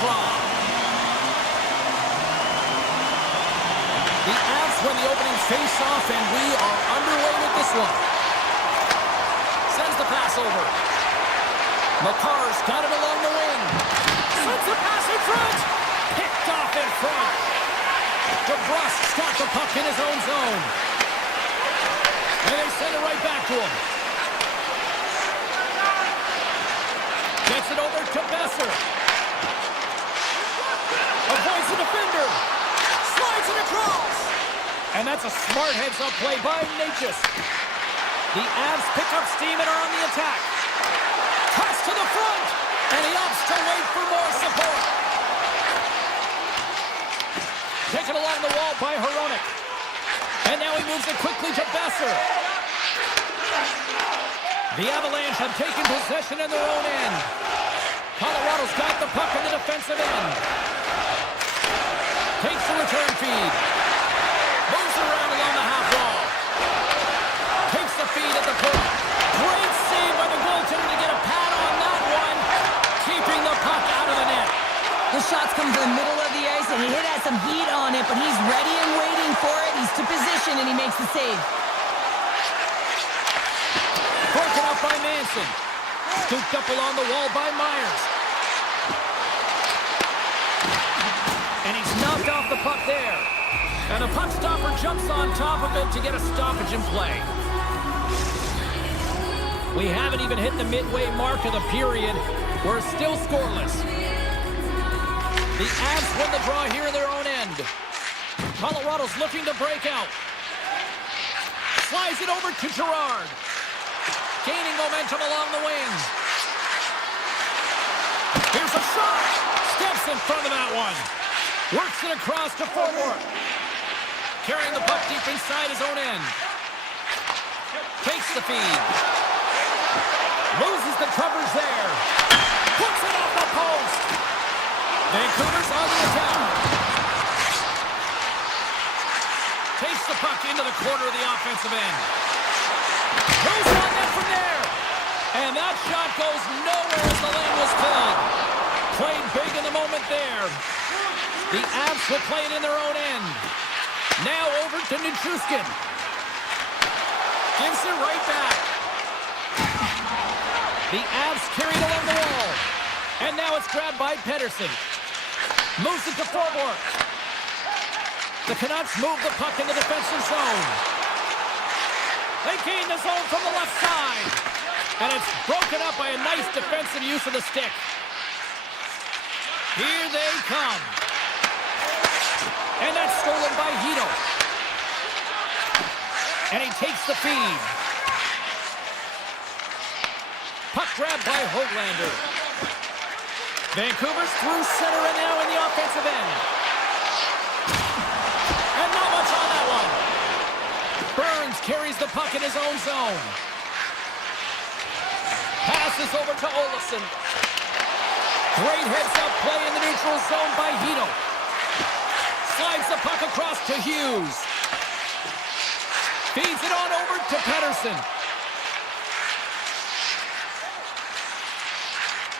draw. The Avs win the opening face-off, and we are underway with this one. Sends the pass over. McCarr's got it along the wing. Sends the pass in front. Picked off in front. DeBrusque's got the puck in his own zone. And they send it right back to him. Gets it over to Besser. Avoids the defender. Slides it across. And that's a smart heads-up play by Natchez. The Avs pick up steam and are on the attack. Toss to the front. And he opts to wait for more support. Taken along the wall by Hronek. And now he moves it quickly to Besser. The Avalanche have taken possession in their own end. Colorado's got the puck in the defensive end. Takes the return feed. Moves around along the half wall. Takes the feed at the point. Great save by the goaltender to get a pad on that one. Keeping the puck out of the net. The shots come to the middle of the ice, and he has some heat on it, but he's ready and waiting for it. He's to position, and he makes the save. Broken up by Manson. Scooped up along the wall by Myers. And he's knocked off the puck there. And the puck stopper jumps on top of it to get a stoppage in play. We haven't even hit the midway mark of the period. We're still scoreless. The Avs win the draw here in their own end. Colorado's looking to break out. Slides it over to Girard. Gaining momentum along the wing. Here's a shot. Steps in front of that one. Works it across to forward. Carrying the puck deep inside his own end. Takes the feed. Loses the coverage there. Puts it off the post. Vancouver's on the attack. Takes the puck into the corner of the offensive end. Goes on net from there. And that shot goes nowhere as the lane was filled. Played big in the moment there. The Avs will play it in their own end. Now over to Nichushkin. Gives it right back. The Avs carry it along the wall. And now it's grabbed by Pedersen. Moves it to forward. The Canucks move the puck in the defensive zone. They gain the zone from the left side. And it's broken up by a nice defensive use of the stick. Here they come. And that's stolen by Hito. And he takes the feed. Puck grabbed by Höglander. Vancouver's through center and now in the offensive end. And not much on that one. Burns carries the puck in his own zone. Passes over to Olofsson. Great heads-up play in the neutral zone by Hito. Slides the puck across to Hughes. Feeds it on over to Pedersen.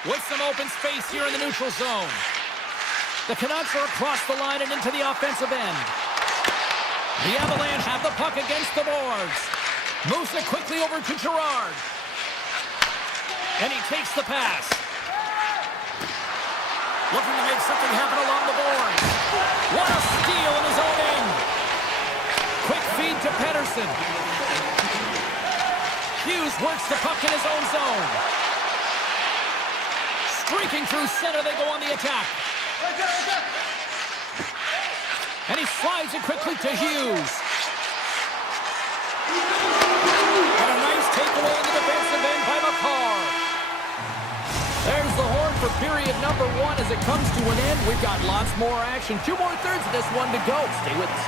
With some open space here in the neutral zone. The Canucks are across the line and into the offensive end. The Avalanche have the puck against the boards. Moves it quickly over to Girard. And he takes the pass. Looking to make something happen along the boards. What a steal in his own end. Quick feed to Pedersen. Hughes works the puck in his own zone. Streaking through center, they go on the attack. And he slides it quickly to Hughes. And a nice takeaway in the defensive end by McCarr. There's the horn for period number 1 as it comes to an end. We've got lots more action. 2 more thirds of this one to go. Stay with us.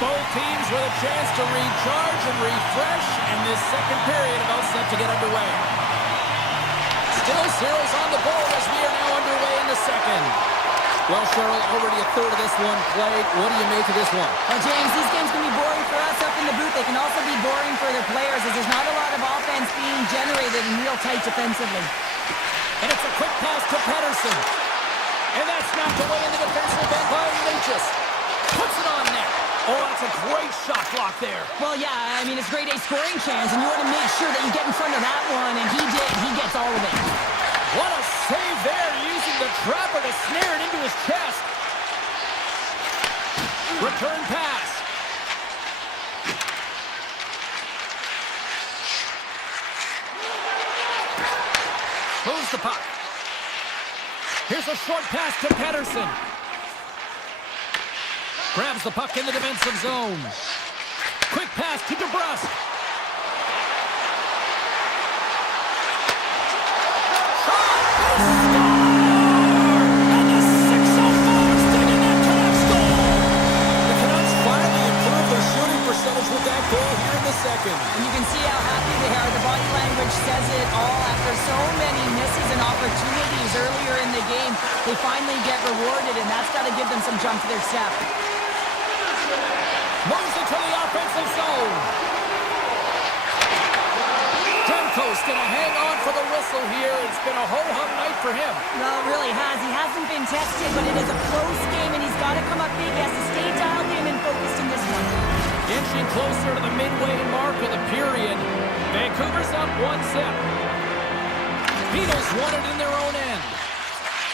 Both teams with a chance to recharge and refresh, and this second period about set to get underway. Still zeros on the board as we are now underway in the second. Well, Cheryl, already a third of this one played. What do you make of this one? Well, James, these games can be boring for us up in the booth. They can also be boring for their players as there's not a lot of offense being generated and real tight defensively. And it's a quick pass to Pedersen. And that's knocked away in the defensive end by Ignatius. Puts it on net. Oh, that's a great shot block there. Well, yeah, I mean, it's grade A scoring chance, and you want to make sure that you get in front of that one, and he did. He gets all of it. What a save there, using the trapper to snare it into his chest. Return pass. Moves the puck. Here's a short pass to Pedersen. Grabs the puck in the defensive zone. Quick pass to DeBrusque. And the 6:04 sticking that Canucks goal. The Canucks finally improved their shooting percentage with that goal here in the second. And you can see how happy they are. The body language says it all. After so many misses and opportunities earlier in the game, they finally get rewarded, and that's got to give them some jump to their step. Moves into the offensive zone. Demko's going to hang on for the whistle here. It's been a ho-hum night for him. No, it really has. He hasn't been tested, but it is a close game, and he's got to come up big. He has to stay dialed in and focused in this one. Inching closer to the midway mark of the period. Vancouver's up 1-0. Beatles won it in their own end.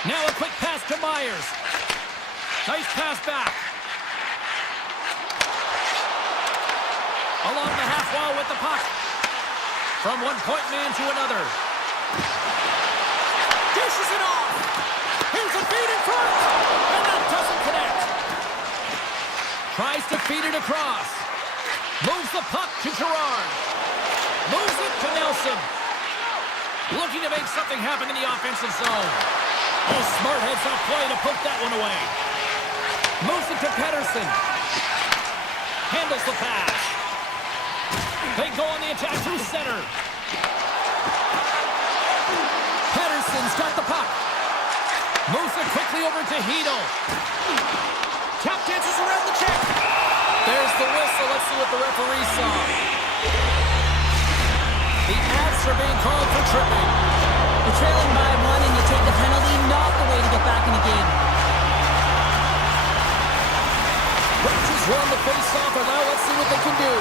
Now a quick pass to Myers. Nice pass back. Along the half wall with the puck. From one point man to another. Dishes it off. Here's a feed in front. And that doesn't connect. Tries to feed it across. Moves the puck to Gerard. Moves it to Nelson. Looking to make something happen in the offensive zone. Oh, smart heads-up play to poke that one away. Moves it to Pedersen. Handles the pass. They go on the attack through center. Pedersen's got the puck. Moves it quickly over to Hedel. Tap dances around the check. There's the whistle. Let's see what the referee saw. The ads are being called for tripping. You're trailing by one and you take the penalty, not the way to get back in the game. Rangers won the face-off, and now let's see what they can do.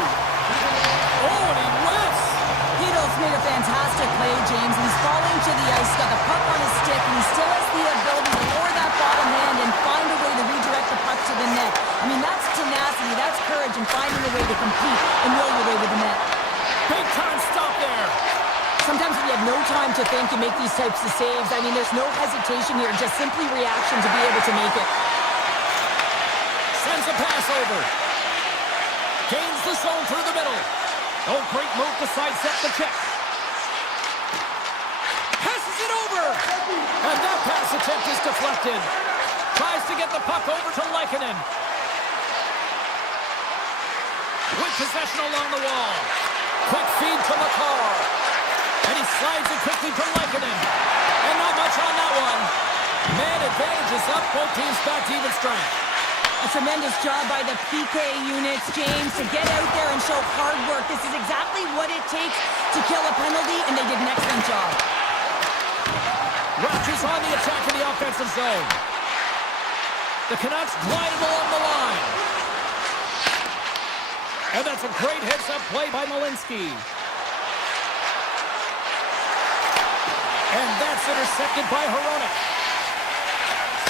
Oh, and he whiffs. Hedel's made a fantastic play, James, and he's falling to the ice, got the puck on his stick, and he still has the ability to lower that bottom hand and find a way to redirect the puck to the net. I mean, that's tenacity, that's courage, and finding a way to compete and will your way to the net. Big time stop there. Sometimes when you have no time to think, you make these types of saves. I mean, there's no hesitation here, just simply reaction to be able to make it. Sends a pass over. Gains the zone through the middle. Oh, great move to sidestep the check. Passes it over. And that pass attempt is deflected. Tries to get the puck over to Lehkonen. With possession along the wall. Quick feed to Makar. And he slides it quickly to Lehkonen. And not much on that one. Man advantage is up. Both teams back to even strength. A tremendous job by the PK units, James, to get out there and show hard work. This is exactly what it takes to kill a penalty, and they did an excellent job. Rogers on the attack in the offensive zone. The Canucks glide along the line. And that's a great heads-up play by Malinsky. And that's intercepted by Hronek.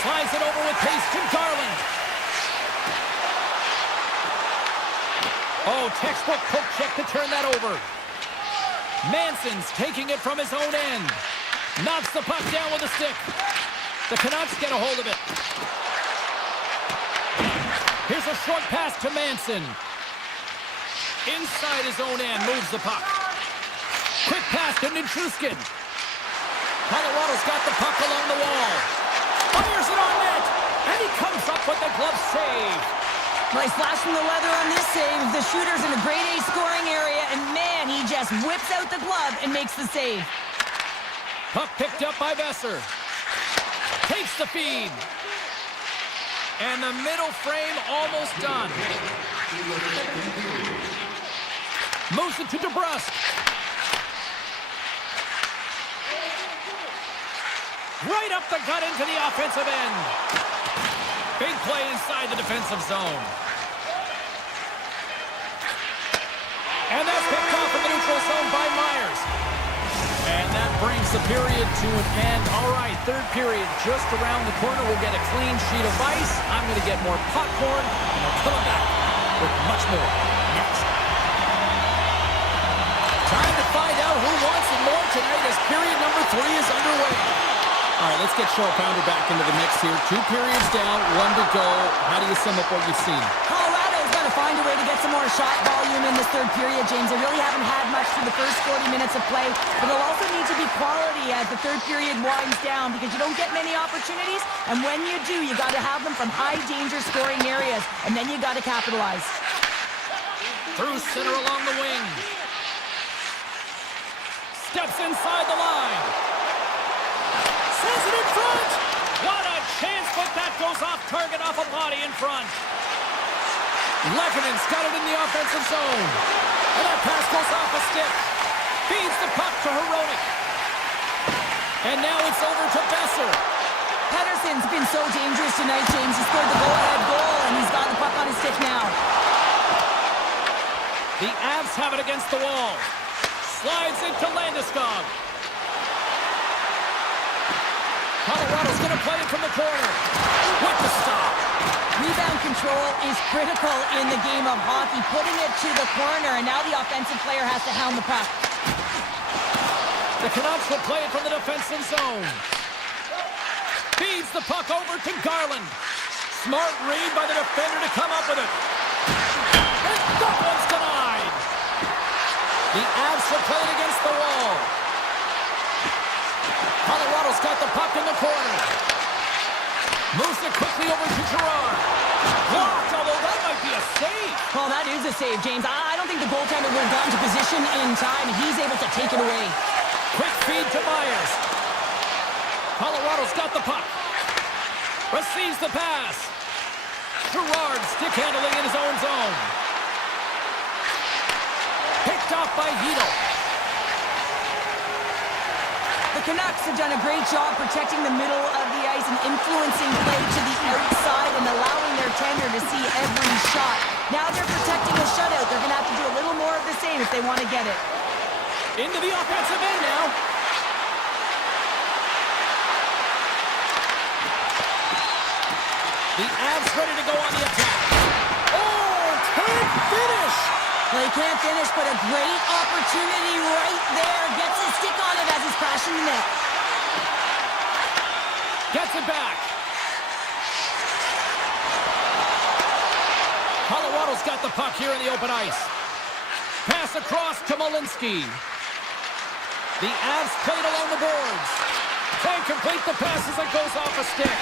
Slides it over with pace to Garland. Oh, textbook poke check to turn that over. Manson's taking it from his own end. Knocks the puck down with a stick. The Canucks get a hold of it. Here's a short pass to Manson. Inside his own end, moves the puck. Quick pass to Nichushkin. Colorado's got the puck along the wall. Fires it on net. And he comes up with the glove save. Nice flash from the leather on this save. The shooter's in a grade A scoring area, and man, he just whips out the glove and makes the save. Puck picked up by Besser. Takes the feed. And the middle frame almost done. Moves it to DeBrusque. Right up the gut into the offensive end. Big play inside the defensive zone. And that's picked off in the neutral zone by Myers. And that brings the period to an end. All right, third period just around the corner. We'll get a clean sheet of ice. I'm going to get more popcorn, and I'll come back with much more next. Time to find out who wants it more tonight as period number 3 is underway. All right, let's get Short Pounder back into the mix here. 2 periods down, 1 to go. How do you sum up what you've seen? Colorado's got to find a way to get some more shot volume in this third period, James. They really haven't had much through the first 40 minutes of play, but they'll also need to be quality as the third period winds down because you don't get many opportunities, and when you do, you got to have them from high-danger scoring areas, and then you got to capitalize. Through center along the wing. Steps inside the line. Says it in front. What a chance, but that goes off target, off a body in front. Lekanen's got it in the offensive zone. And that pass goes off a stick. Feeds the puck to Hronek. And now it's over to Besser. Pettersson's been so dangerous tonight, James. He scored the go-ahead goal, and he's got the puck on his stick now. The Avs have it against the wall. Slides into Landeskog. Colorado's going to play it from the corner. With the stop. Rebound control is critical in the game of hockey. Putting it to the corner, and now the offensive player has to hound the puck. The Canucks will play it from the defensive zone. Feeds the puck over to Garland. Smart read by the defender to come up with it. And that one's denied. The Avs will play it against the wall. Colorado's got the puck in the corner. Moves it quickly over to Girard. Blocked, although that might be a save. Well, that is a save, James. I don't think the goaltender would have gotten to position in time, and he's able to take it away. Quick feed to Myers. Colorado's got the puck. Receives the pass. Girard stick handling in his own zone. Picked off by Hedl. The Canucks have done a great job protecting the middle of the ice and influencing play to the outside and allowing their tender to see every shot. Now they're protecting a shutout. They're going to have to do a little more of the same if they want to get it. Into the offensive end now. The Avs ready to go on the attack. Oh, can't finish. Well, he can't finish, but a great opportunity right there. Gets his stick on it as he's crashing the net. Gets it back. Colorado's got the puck here in the open ice. Pass across to Malinsky. The Avs played along the boards. Can't complete the pass as it goes off a stick.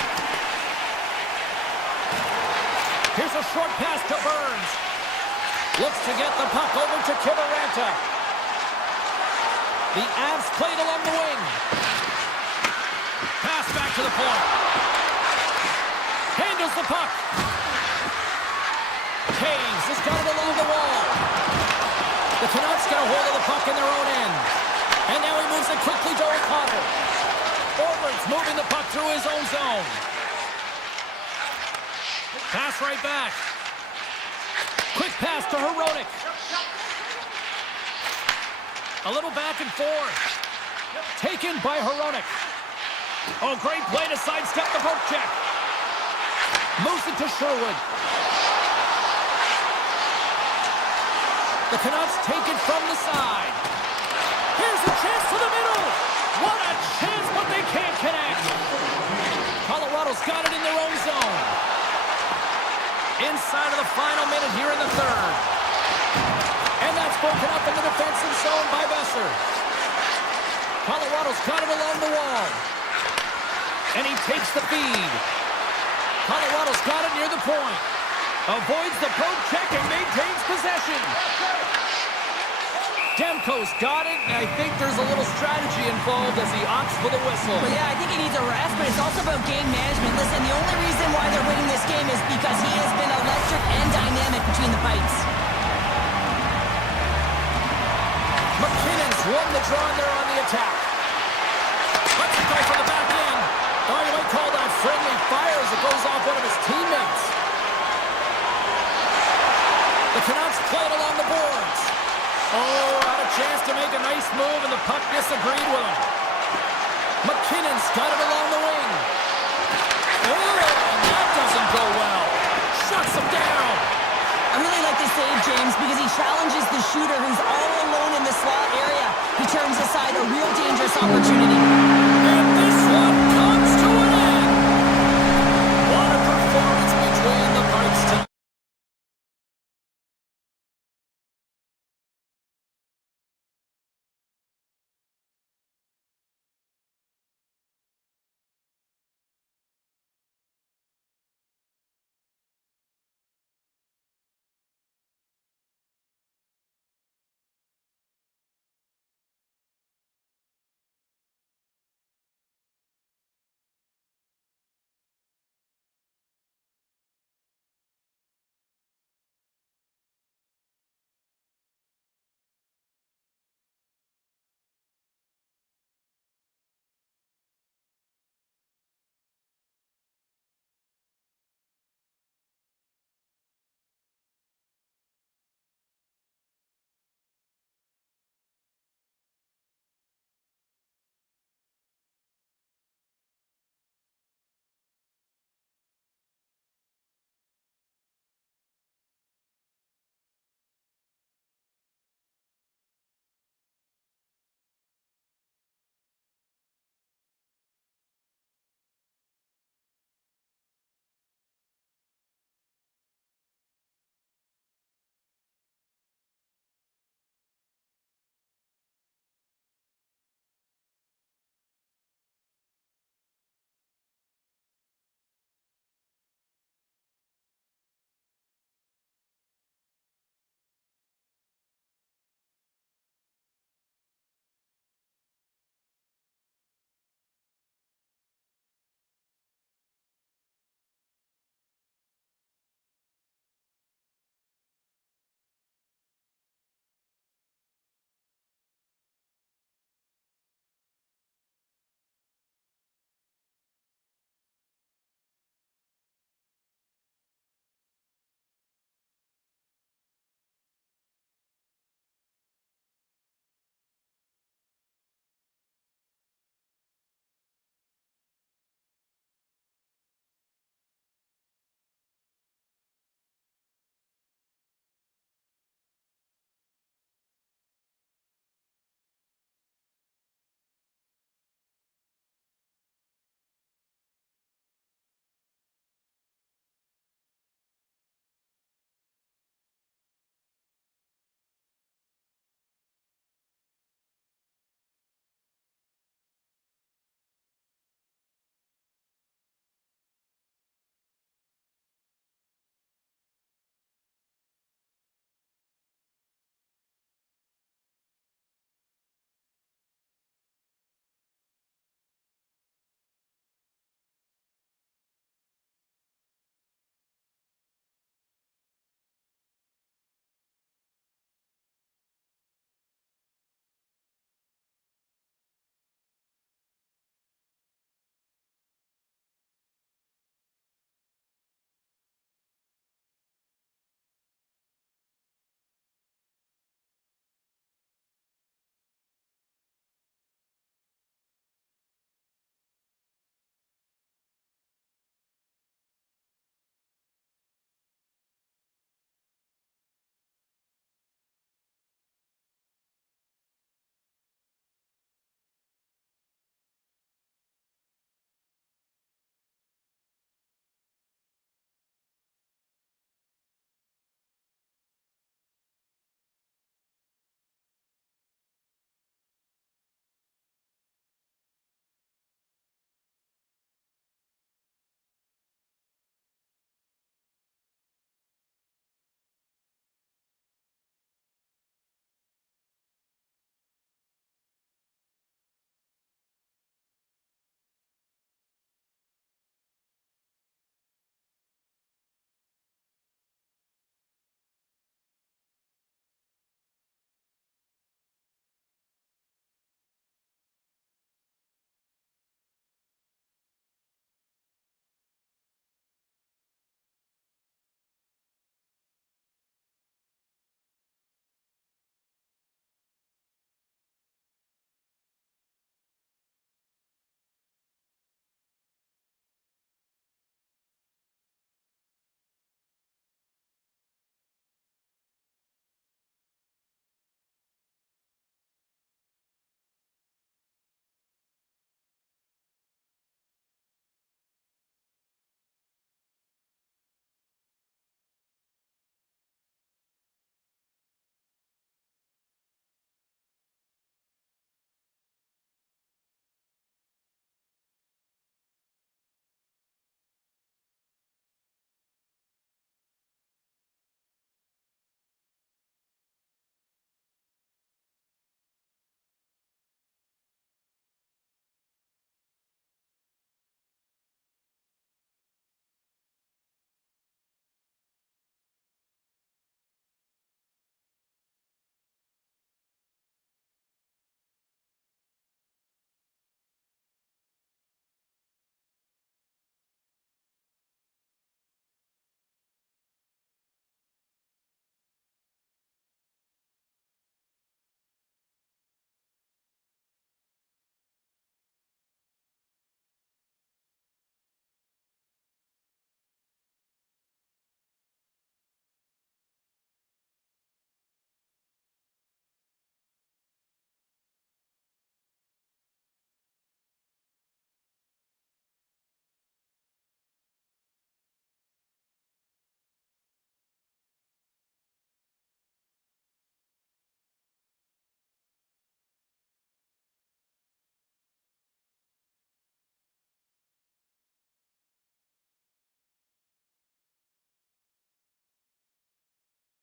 Here's a short pass to Burns. Looks to get the puck over to Kiviranta. The Avs played along the wing. Pass back to the point. Handles the puck. Hayes has got it along the wall. The Canucks get a hold of the puck in their own end. And now he moves it quickly to O'Connor. Forwards moving the puck through his own zone. Pass right back. Quick pass to Hronek. A little back and forth. Taken by Hronek. Oh, great play to sidestep the poke check. Moves it to Sherwood. The Canucks take it from the side. Here's a chance to the middle. What a chance, but they can't connect. Colorado's got it in their own zone. Inside of the final minute here in the third. And that's broken up in the defensive zone by Besser. Colorado's got it along the wall. And he takes the feed. Colorado's got it near the point. Avoids the poke check and maintains possession. Demko's got it, and I think there's a little strategy involved as he opts for the whistle. Well, yeah, I think he needs a rest, but it's also about game management. Listen, the only reason why they're winning this game is because he has been electric and dynamic between the pipes. McKinnon's won the draw, and they're on the attack. Let's go for the back end. Friendly fire as it goes off one of his teammates. The Canucks play it along the boards. Oh, had a chance to make a nice move, and the puck disagreed with him. McKinnon's got it along the wing. Oh, and that doesn't go well. Shuts him down. I really like this save, James, because he challenges the shooter who's all alone in the slot area. He turns aside a real dangerous opportunity. And this one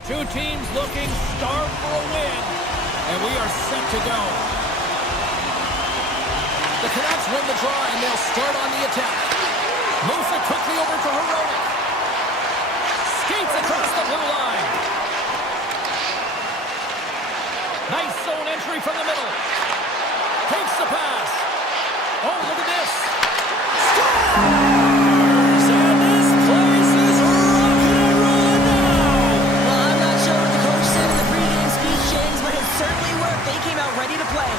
Two teams looking starved for a win, and we are set to go. The Canucks win the draw, and they'll start on the attack. Moves it quickly over to Heroic. Skates across the blue line. Nice zone entry from the middle. Takes the pass. Oh, look at this. Scores! And this place is rocking and rolling now. Well, I'm not sure what the coach said in the pregame speech, James, but it certainly worked. They came out ready to play.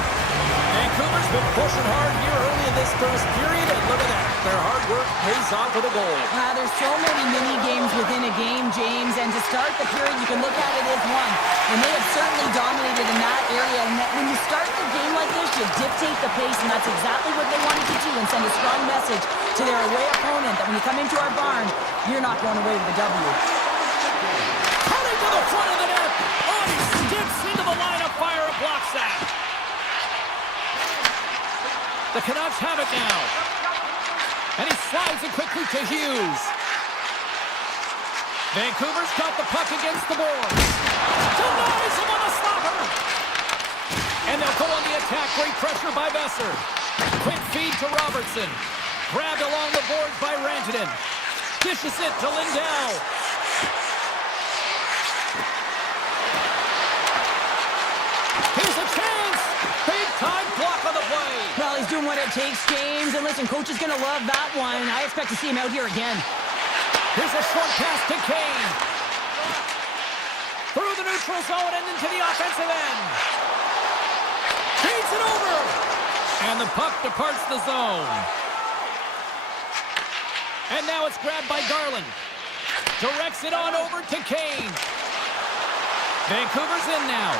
Vancouver's been pushing hard here early in this first period, and look at that. Their hard work pays off with a goal. There's so many mini games within a game, James, and to start the period, you can look at it as one. And they have certainly dominated in that area. And when you start the game like this, you dictate the pace, and that's exactly what they wanted to do and send a strong message to their away opponent that when you come into our barn, you're not going away with a W. Cutting to the front of the net. Oh, he skips into the line of fire and blocks that. The Canucks have it now. And he slides it quickly to Hughes. Vancouver's got the puck against the boards. Denies him on a stopper. And they'll go on the attack. Great pressure by Besser. Quick feed to Robertson. Grabbed along the boards by Rantanen. Dishes it to Lindell. Here's a chance. Big time block on the play. Well, he's doing what it takes, James. And listen, coach is going to love that one. I expect to see him out here again. Here's a short pass to Kane. Through the neutral zone and into the offensive end. Feeds it over. And the puck departs the zone. And now it's grabbed by Garland. Directs it on over to Kane. Vancouver's in now.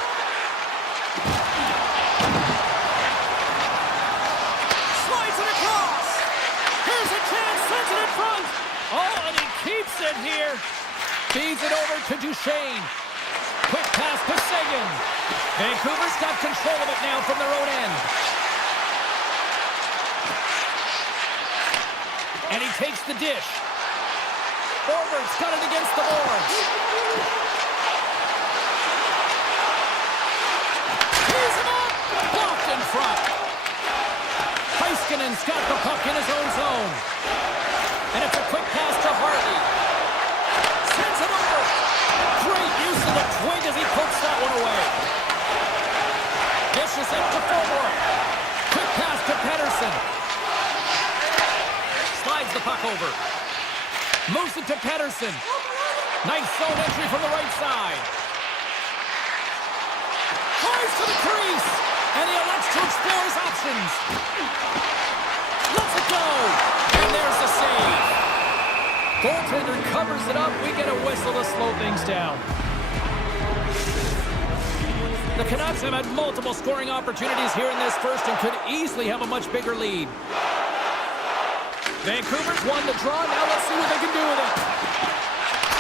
Slides it across. Here's a chance. Sends it in front. Oh, and he keeps it here. Feeds it over to Duchesne. Quick pass to Seguin. Vancouver's got control of it now from their own end. And he takes the dish. Forward's got it against the boards. Tees him up. Blocked in front. Heiskanen's got the puck in his own zone. And it's a quick pass to Hartley. Sends it over. Great use of the twig as he pokes that one away. Dishes it to forward. Quick pass to Pettersson. Slides the puck over. Moves it to Pettersson. Nice zone entry from the right side. Flies to the crease. And he elects to explore his options. Lets it go. And there's the save. Goaltender covers it up. We get a whistle to slow things down. The Canucks have had multiple scoring opportunities here in this first and could easily have a much bigger lead. Vancouver's won the draw. Now let's see what they can do with it.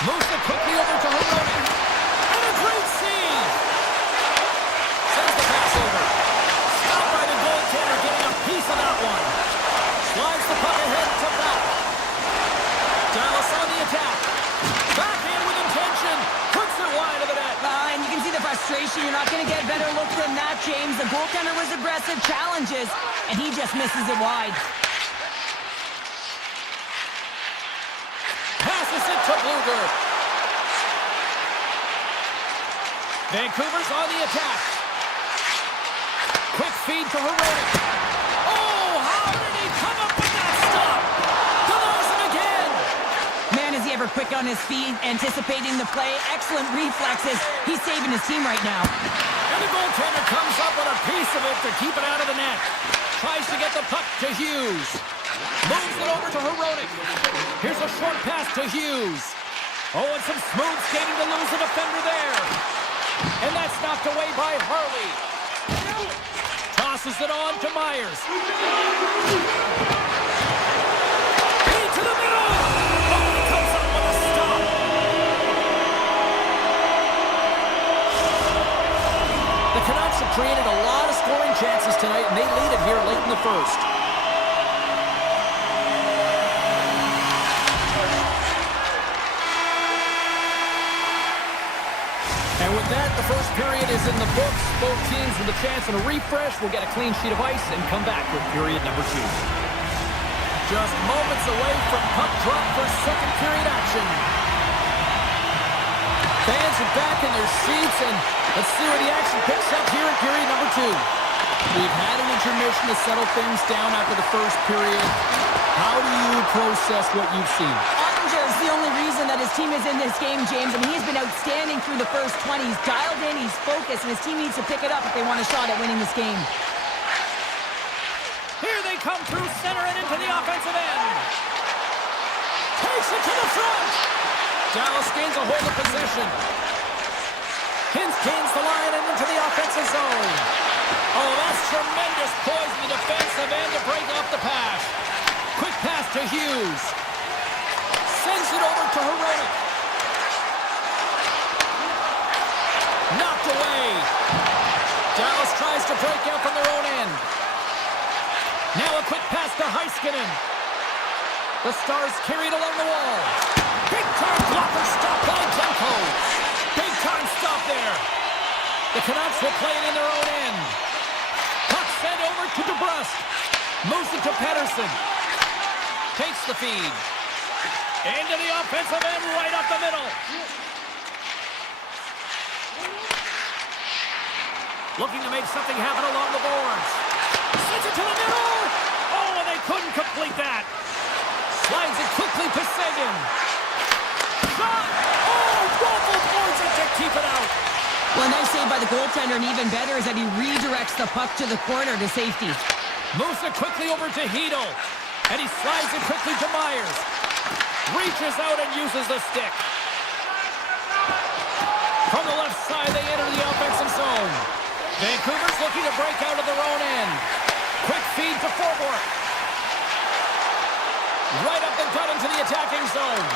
Moves it quickly over to Heroic. And a great save. Sends the pass over. Stopped by the goaltender, getting a piece of that one. Slides the puck ahead to back. Dallas on the attack. Backhand with intention. Puts it wide of the net. And you can see the frustration. You're not going to get better look than that, James. The goaltender was aggressive, challenges, and he just misses it wide. Passes it to Bluger. Vancouver's on the attack. Quick feed to Heroic. Oh, how did he come up with that stop? Denies him again. Man, is he ever quick on his feet, anticipating the play. Excellent reflexes. He's saving his team right now. And the goaltender comes up with a piece of it to keep it out of the net. Tries to get the puck to Hughes. Moves it over to Heroic. Here's a short pass to Hughes. Oh, and some smooth skating to lose the defender there. And that's knocked away by Harley. Tosses it on to Myers. Feed to the middle. Oh, he comes up with a stop. The Canucks have created a lot of scoring chances tonight, and they lead it here late in the first. And with that, the first period is in the books. Both teams with a chance at a refresh will get a clean sheet of ice and come back with period number 2. Just moments away from puck drop for second period action. Fans are back in their seats, and let's see where the action picks up here in period number 2. We've had an intermission to settle things down after the first period. How do you process what you've seen? Ottinger is the only reason that his team is in this game, James. I mean, he's been outstanding through the first 20. He's dialed in, he's focused, and his team needs to pick it up if they want a shot at winning this game. Here they come through center and into the offensive end. Takes it to the front. Dallas gains a hold of possession. Hintz gains the line and into the offensive zone. Oh, that's tremendous poise in the defensive end to break off the pass. Quick pass to Hughes. Sends it over to Heronic. Knocked away. Dallas tries to break out from their own end. Now a quick pass to Heiskanen. The Stars carried along the wall. Big-time blocker stop by Demko. Big-time stop there. The Canucks will play it in their own end. Puck sent over to DeBrusque. Moves it to Pettersson. Takes the feed. Into the offensive end, right up the middle. Looking to make something happen along the boards. Sends it to the middle. Oh, and they couldn't complete that. Slides it quickly to Seguin. Shot. Oh, Waffle boards it to keep it out. Well, nice save by the goaltender, and even better is that he redirects the puck to the corner to safety. Moves it quickly over to Hedel. And he slides it quickly to Myers. Reaches out and uses the stick. From the left side, they enter the offensive zone. Vancouver's looking to break out of their own end. Quick feed to Forbort. Right up the gut into the attacking zone.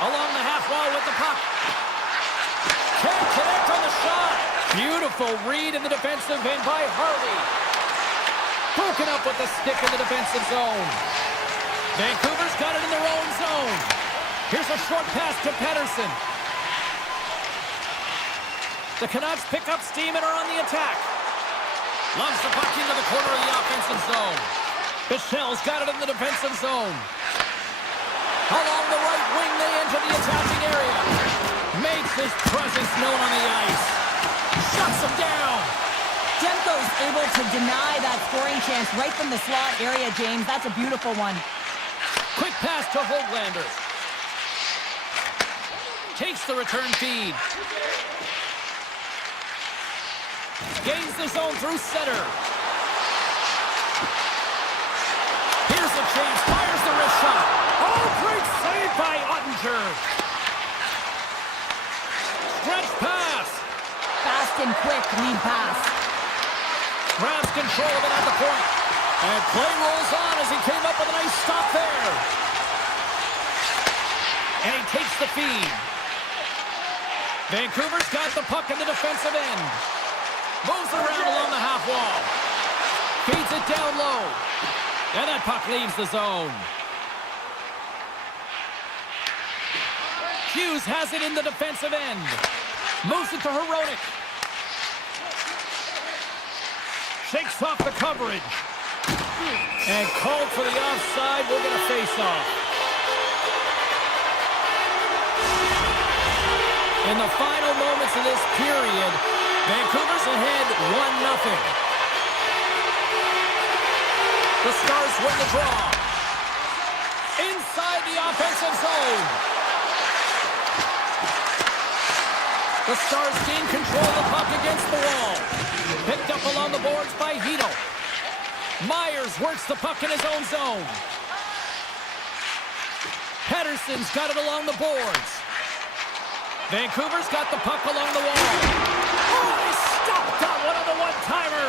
Along the half wall with the puck. Can't connect on the shot. Beautiful read in the defensive end by Harvey. Broken up with the stick in the defensive zone. Vancouver's got it in their own zone. Here's a short pass to Pettersson. The Canucks pick up steam and are on the attack. Loves the puck into the corner of the offensive zone. Bichel's got it in the defensive zone. Along the right wing, they enter the attacking area. Makes his presence known on the ice. Shuts him down. Demko's able to deny that scoring chance right from the slot area, James. That's a beautiful one. Quick pass to Höglander. Takes the return feed. Gains the zone through center. Here's the chance. Fires the wrist shot. Oh, great save by Ottinger. Stretch pass. Fast and quick lead pass. Grabs control of it at the point. And play rolls on as he came up with a nice stop there. And he takes the feed. Vancouver's got the puck in the defensive end. Moves around along the half wall. Feeds it down low. And that puck leaves the zone. Hughes has it in the defensive end. Moves it to Heronic. Shakes off the coverage. And called for the offside. We'll get a face-off. In the final moments of this period, Vancouver's ahead 1-0. The Stars win the draw. Inside the offensive zone. The Stars gain control of the puck against the wall. Picked up along the boards by Hedel. Myers works the puck in his own zone. Pettersson's got it along the boards. Vancouver's got the puck along the wall. Oh, he stopped that one on the one-timer.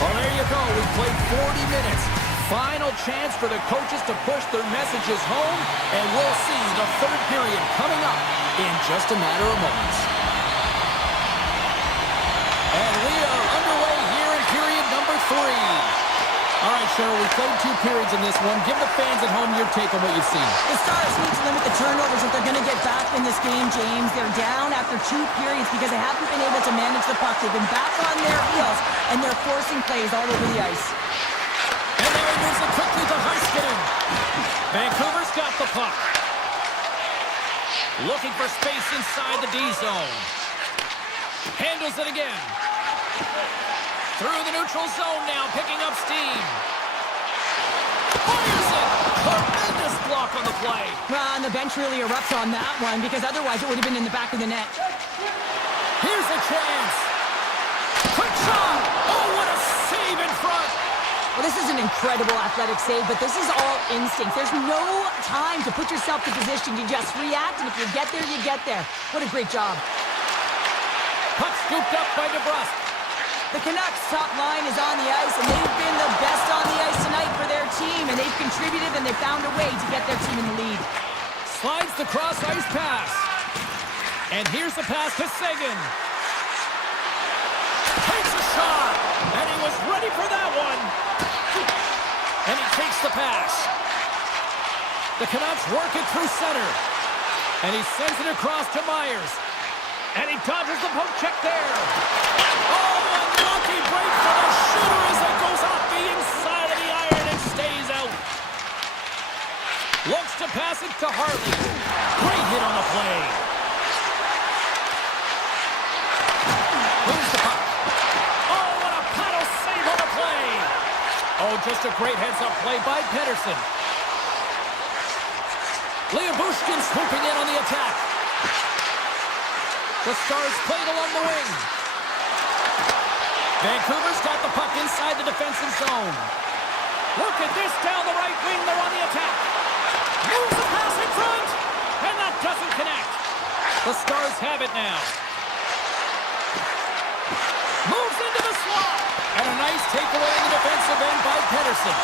Well, there you go. We've played 40 minutes. Final chance for the coaches to push their messages home, and we'll see the third period coming up in just a matter of moments. And we are underway here in period number 3. All right, Cheryl, we played 2 periods in this one. Give the fans at home your take on what you've seen. The Stars need to limit the turnovers if they're going to get back in this game, James. They're down after 2 periods because they haven't been able to manage the puck. They've been back on their heels, and they're forcing plays all over the ice. And now he moves it quickly to Heiskanen. Vancouver's got the puck. Looking for space inside the D zone. Handles it again. Through the neutral zone now, picking up steam. Fires it! Tremendous block on the play. Well, and the bench really erupts on that one because otherwise it would have been in the back of the net. Here's a chance. Quick shot! Oh, what a save in front! Well, this is an incredible athletic save, but this is all instinct. There's no time to put yourself to position. You just react, and if you get there, you get there. What a great job. Puck scooped up by DeBrusque. The Canucks' top line is on the ice, and they've been the best on the ice tonight for their team, and they've contributed, and they've found a way to get their team in the lead. Slides the cross-ice pass. And here's the pass to Seguin. Takes a shot, and he was ready for that one. And he takes the pass. The Canucks work it through center. And he sends it across to Myers. And he dodges the poke check there. Oh, unlucky break for the shooter as it goes off the inside of the iron and stays out. Looks to pass it to Hartley. Great hit on the play. Moves the puck. Oh, what a paddle save on the play. Oh, just a great heads-up play by Pettersson. Leobushkin swooping in on the attack. The Stars played along the wing. Vancouver's got the puck inside the defensive zone. Look at this down the right wing. They're on the attack. Moves the pass in front. And that doesn't connect. The Stars have it now. Moves into the slot. And a nice takeaway in the defensive end by Pettersson.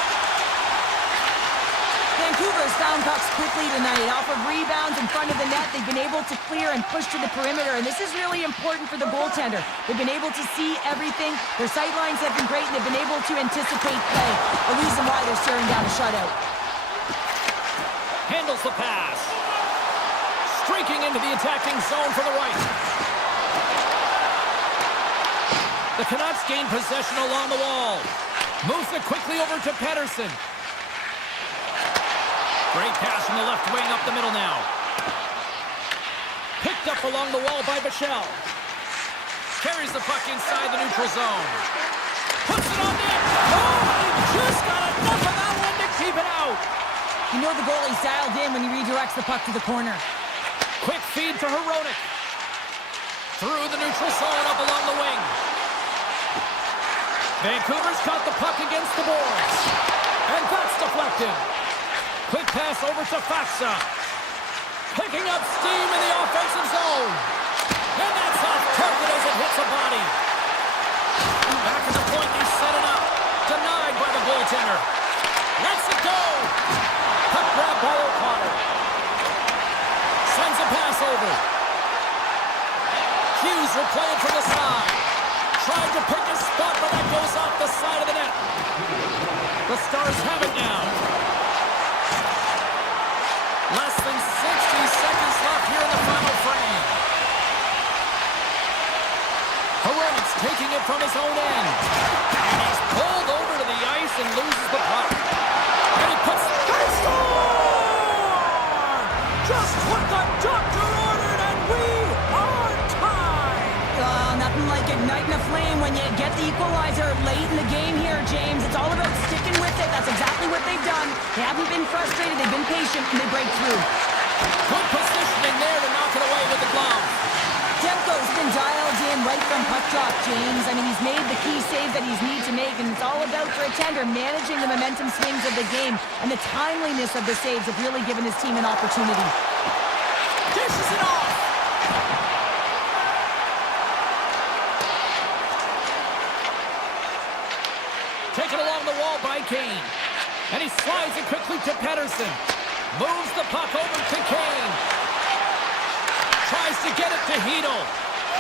Vancouver's found pucks quickly tonight. Off of rebounds in front of the net, they've been able to clear and push to the perimeter, and this is really important for the goaltender. They've been able to see everything. Their sight lines have been great, and they've been able to anticipate play. A reason why they're staring down a shutout. Handles the pass. Streaking into the attacking zone for the right. The Canucks gain possession along the wall. Moves it quickly over to Pettersson. Great pass from the left wing up the middle now. Picked up along the wall by Bichelle. Carries the puck inside the neutral zone. Puts it on net. Oh, he just got enough of that one to keep it out. You know the goalie's dialed in when he redirects the puck to the corner. Quick feed to Hronek. Through the neutral zone up along the wing. Vancouver's got the puck against the boards. And that's deflected. Quick pass over to Faksa. Picking up steam in the offensive zone. And that's off target as it hits a body. Back at the point, they set it up. Denied by the goaltender. Lets it go. Puck grab by O'Connor. Sends a pass over. Hughes will play it from the side. Tried to pick his spot, but that goes off the side of the net. The Stars have it now. Less than 60 seconds left here in the final frame. Hronek's taking it from his own end. And he's pulled over to the ice and loses the puck. And he puts... They score! Just what the doctor ordered, and we are tied! Nothing like igniting a flame when you get the equalizer late in the game here, James. It's all about sticking with it. That's exactly what they've done. They haven't been frustrated. They've been patient, and they break through. Good positioning there to knock it away with the glove. Tempo's been dialed in right from puck drop, James. I mean, he's made the key saves that he's need to make, and it's all about, for a tender, managing the momentum swings of the game, and the timeliness of the saves have really given his team an opportunity. Dishes it off. Taken along the wall by Kane. And he slides it quickly to Pettersson. Moves the puck over to Kane. Tries to get it to Hedel.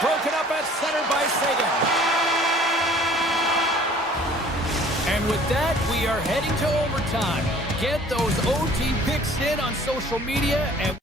Broken up at center by Seguin. And with that, we are heading to overtime. Get those OT picks in on social media and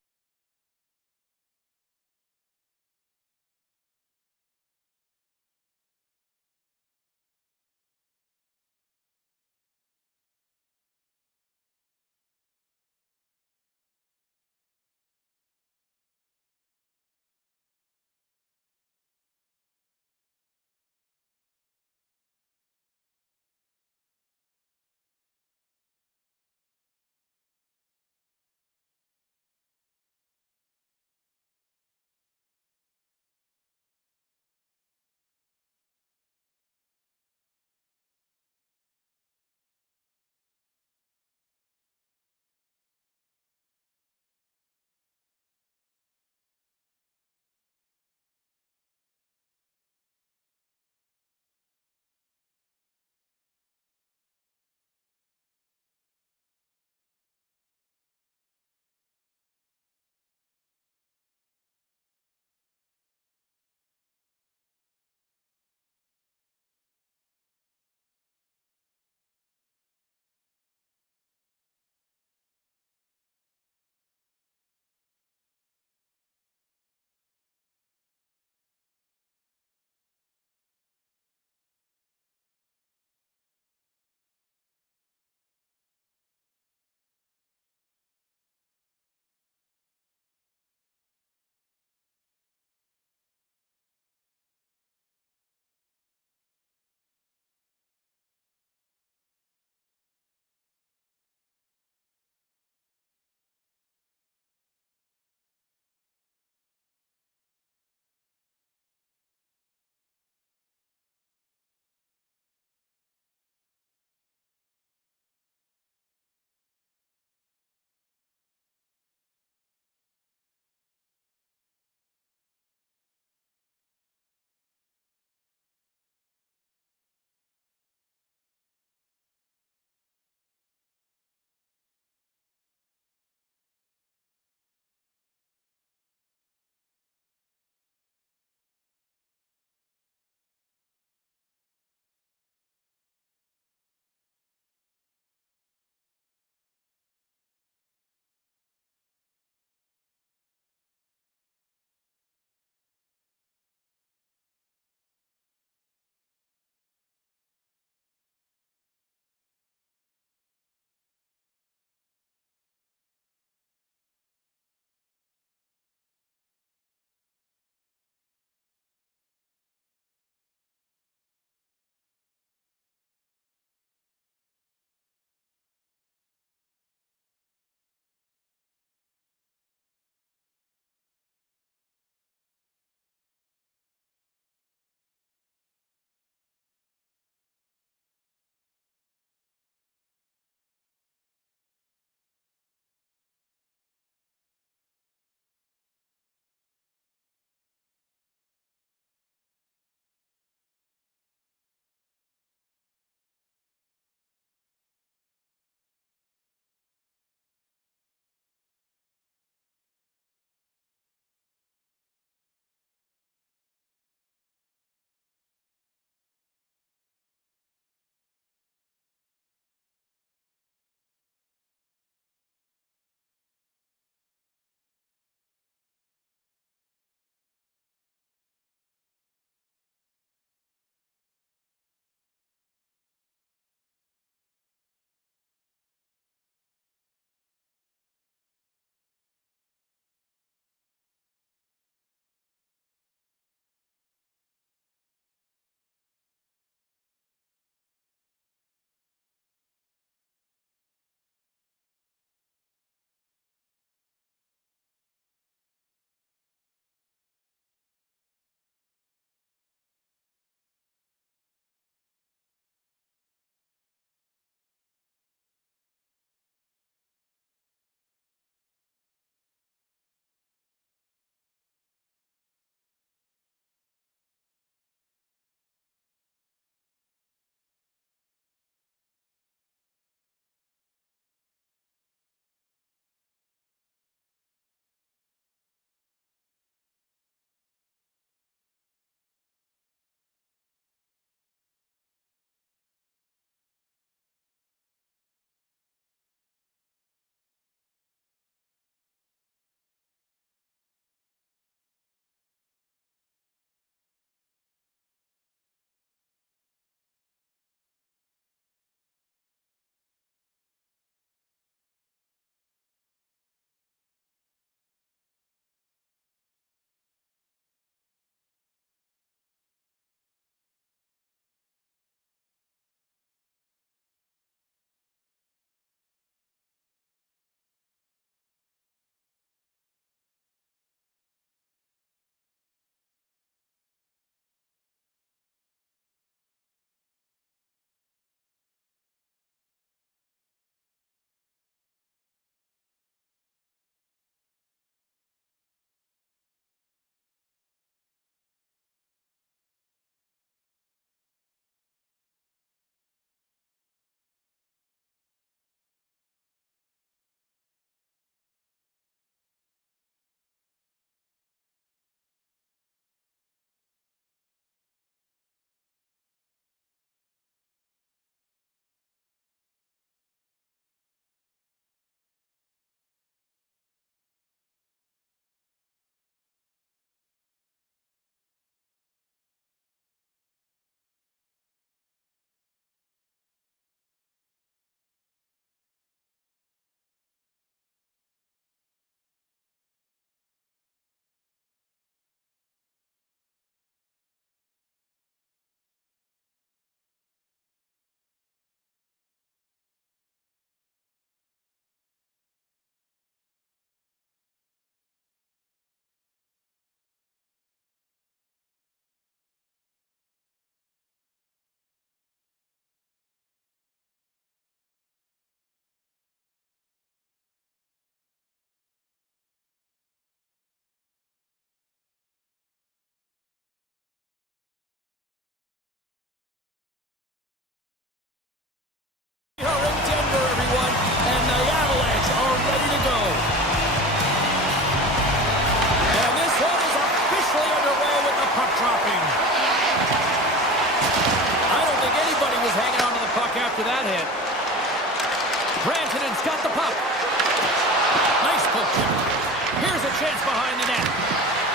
slides behind the net.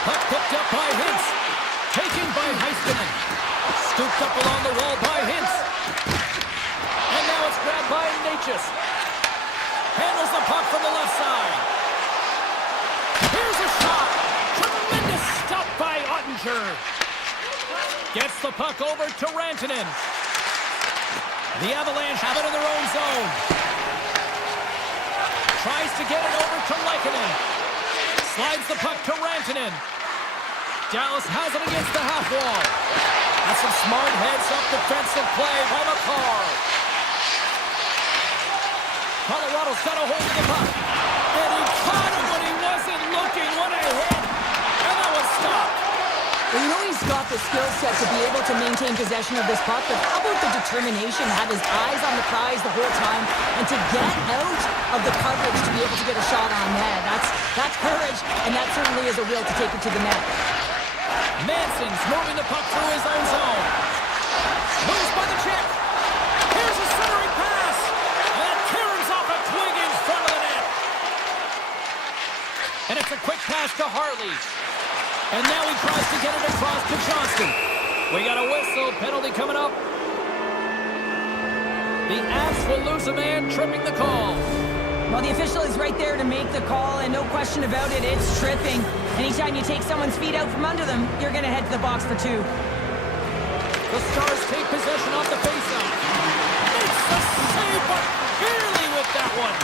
Puck picked up by Hintz. Taken by Heiskanen. Scooped up along the wall by Hintz. And now it's grabbed by Natchez. Handles the puck from the left side. Here's a shot. Tremendous stop by Ottinger. Gets the puck over to Rantanen. The Avalanche have it in their own zone. Tries to get it over to Lehkonen. Slides the puck to Rantanen. Dallas has it against the half wall. That's some smart heads-up defensive play by McCarr. Colorado's got a hold of the puck. And he caught it when he wasn't looking. What a hit. And that was stopped. Well, you know he's got the skill set to be able to maintain possession of this puck, but how about the determination, have his eyes on the prize the whole time, and to get out of the coverage to be able to get a shot on net. That's courage, and that certainly is a will to take it to the net. Manson's moving the puck through his own zone. Moves by the check. Here's a centering pass. And it turns off a twig in front of the net. And it's a quick pass to Hartley. And now he tries to get it across to Johnston. We got a whistle. Penalty coming up. The Avs will lose a man, tripping the call. Well, the official is right there to make the call, and no question about it, it's tripping. Anytime you take someone's feet out from under them, you're going to head to the box for two. The Stars take possession off the faceoff. It's a save, but barely with that one.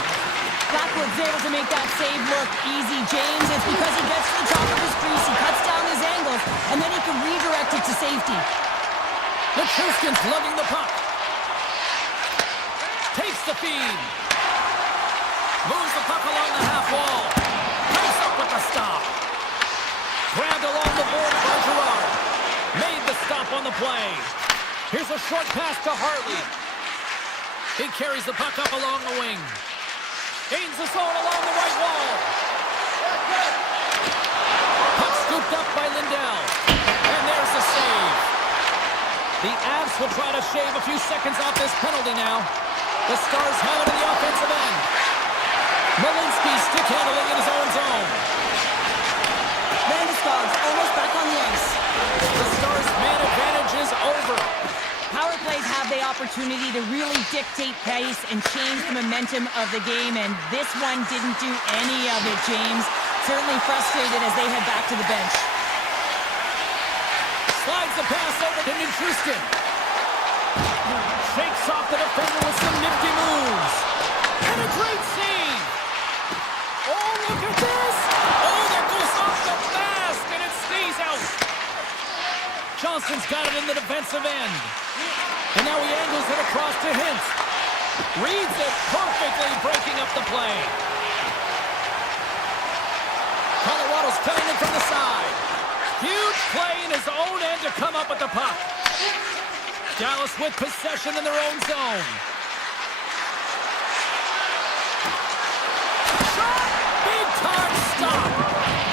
Blackwood's able to make that save look easy, James. It's because he gets to the top of his crease, he cuts down his angles, and then he can redirect it to safety. The Truskin's lugging the puck. Takes the feed. Moves the puck along the half wall. Comes up with the stop. Grabbed along the board by Gerard. Made the stop on the play. Here's a short pass to Hartley. He carries the puck up along the wing. Gains the zone along the right wall. Puck scooped up by Lindell. And there's the save. The Avs will try to shave a few seconds off this penalty now. The Stars have it in the offensive end. Malinsky stick handling in his own zone. Landeskog's almost back on the ice. The Stars' man advantage is over. Power plays have the opportunity to really dictate pace and change the momentum of the game, and this one didn't do any of it, James. Certainly frustrated as they head back to the bench. Slides the pass over to Nichushkin. Shakes off the defender with some nifty moves. And a great save. Oh, look at this. Oh, that goes off the mask, and it stays out. Johnston's got it in the defensive end. And now he angles it across to Hintz. Reads it perfectly, breaking up the play. Colorado's cutting it from the side. Huge play in his own end to come up with the puck. Dallas with possession in their own zone. Shot! Big time stop!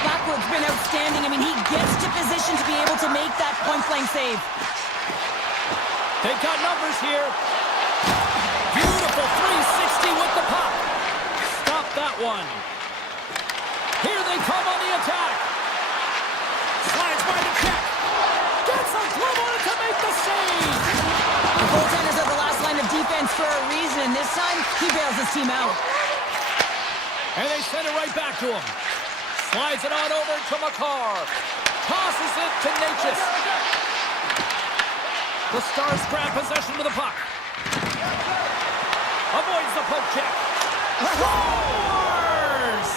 Blackwood's been outstanding. I mean, he gets to position to be able to make that point-blank save. They've got numbers here. Beautiful 360 with the puck. Stop that one. Here they come on the attack. Slides by the check. Gets a glove on it to make the save. The goaltenders are the last line of defense for a reason. This time, he bails his team out. And they send it right back to him. Slides it on over to McCarr. Tosses it to Natchez. The Stars grab possession with the puck. Avoids the poke check. Scores!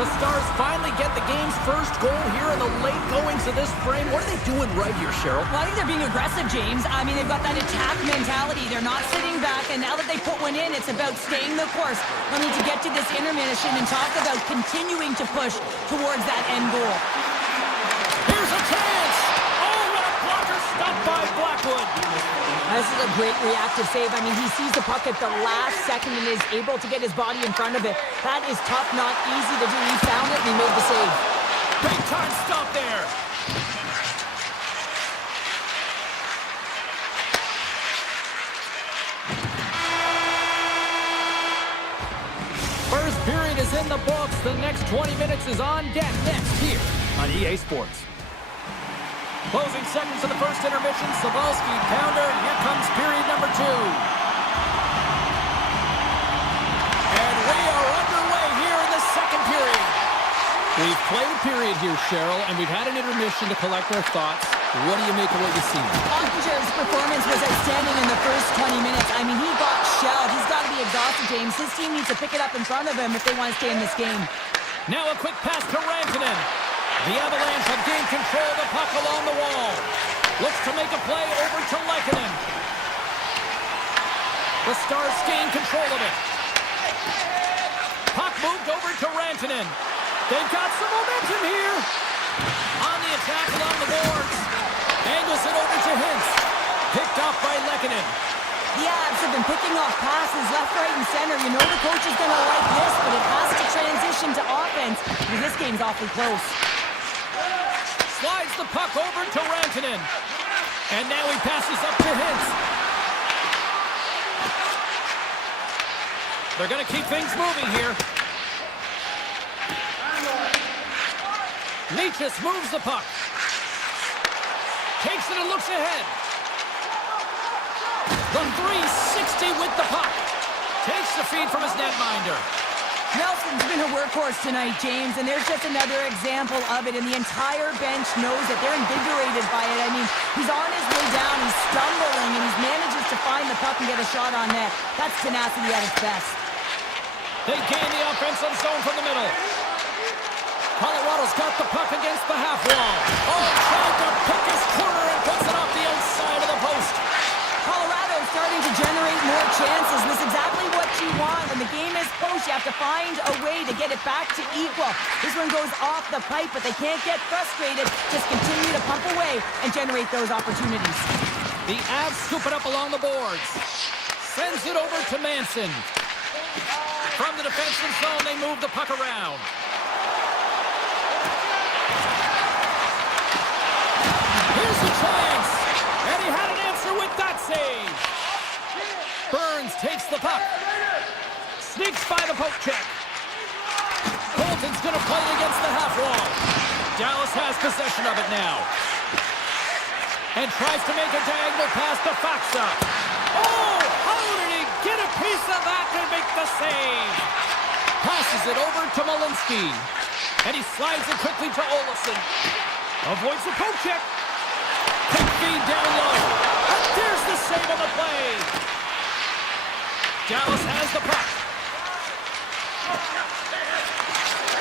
The Stars finally get the game's first goal here in the late goings of this frame. What are they doing right here, Cheryl? Well, I think they're being aggressive, James. I mean, they've got that attack mentality. They're not sitting back, and now that they put one in, it's about staying the course. They'll need to get to this intermission and talk about continuing to push towards that end goal. Here's a chance! Oh, what a blocker stop by Blackwood! This is a great reactive save. I mean, he sees the puck at the last second and is able to get his body in front of it. That is tough, not easy to do. He found it and he made the save. Big time stop there. is in the books. The next 20 minutes is on deck next here on EA Sports. Closing seconds of the first intermission. Sabalski pounder, and here comes period number 2. And we are underway here in the second period. We've played a period here, Cheryl, and we've had an intermission to collect our thoughts. What do you make of what you've seen? Ottinger's performance was outstanding in the first 20 minutes. I mean, he got shelled. He's got to be exhausted, James. His team needs to pick it up in front of him if they want to stay in this game. Now a quick pass to Rantanen. The Avalanche have gained control of the puck along the wall. Looks to make a play over to Lehkonen. The Stars gain control of it. Puck moved over to Rantanen. They've got some momentum here. On the attack along the boards. Angles it over to Hintz. Picked off by Lehkonen. The Avs have been picking off passes left, right, and center. You know the coach is going to like this, but it has to transition to offense because this game's awfully close. Slides the puck over to Rantanen. And now he passes up to Hintz. They're going to keep things moving here. Nietzsche moves the puck. Takes it and looks ahead. The 360 with the puck. Takes the feed from his netminder. Nelson's been a workhorse tonight, James, and there's just another example of it, and the entire bench knows that they're invigorated by it. I mean, he's on his way down, he's stumbling, and he manages to find the puck and get a shot on net. That's tenacity at its best. They gain the offensive zone from the middle. Colorado's got the puck against the half wall. Oh, tried to pick his corner and puts it off the outside of the post. Colorado's starting to generate more chances. This is exactly what you want. When the game is close, you have to find a way to get it back to equal. This one goes off the pipe, but they can't get frustrated. Just continue to pump away and generate those opportunities. The Avs scoop it up along the boards. Sends it over to Manson. From the defensive zone, they move the puck around. Here's the chance. And he had an answer with that save. Burns takes the puck. Sneaks by the poke check. Colton's going to play it against the half wall. Dallas has possession of it now. And tries to make a diagonal pass to Faksa. Oh, how did he get a piece of that to make the save? Passes it over to Malinsky. And he slides it quickly to Olofsson. Avoids the poke check. Quick feed down low. And there's the save on the play. Dallas has the puck.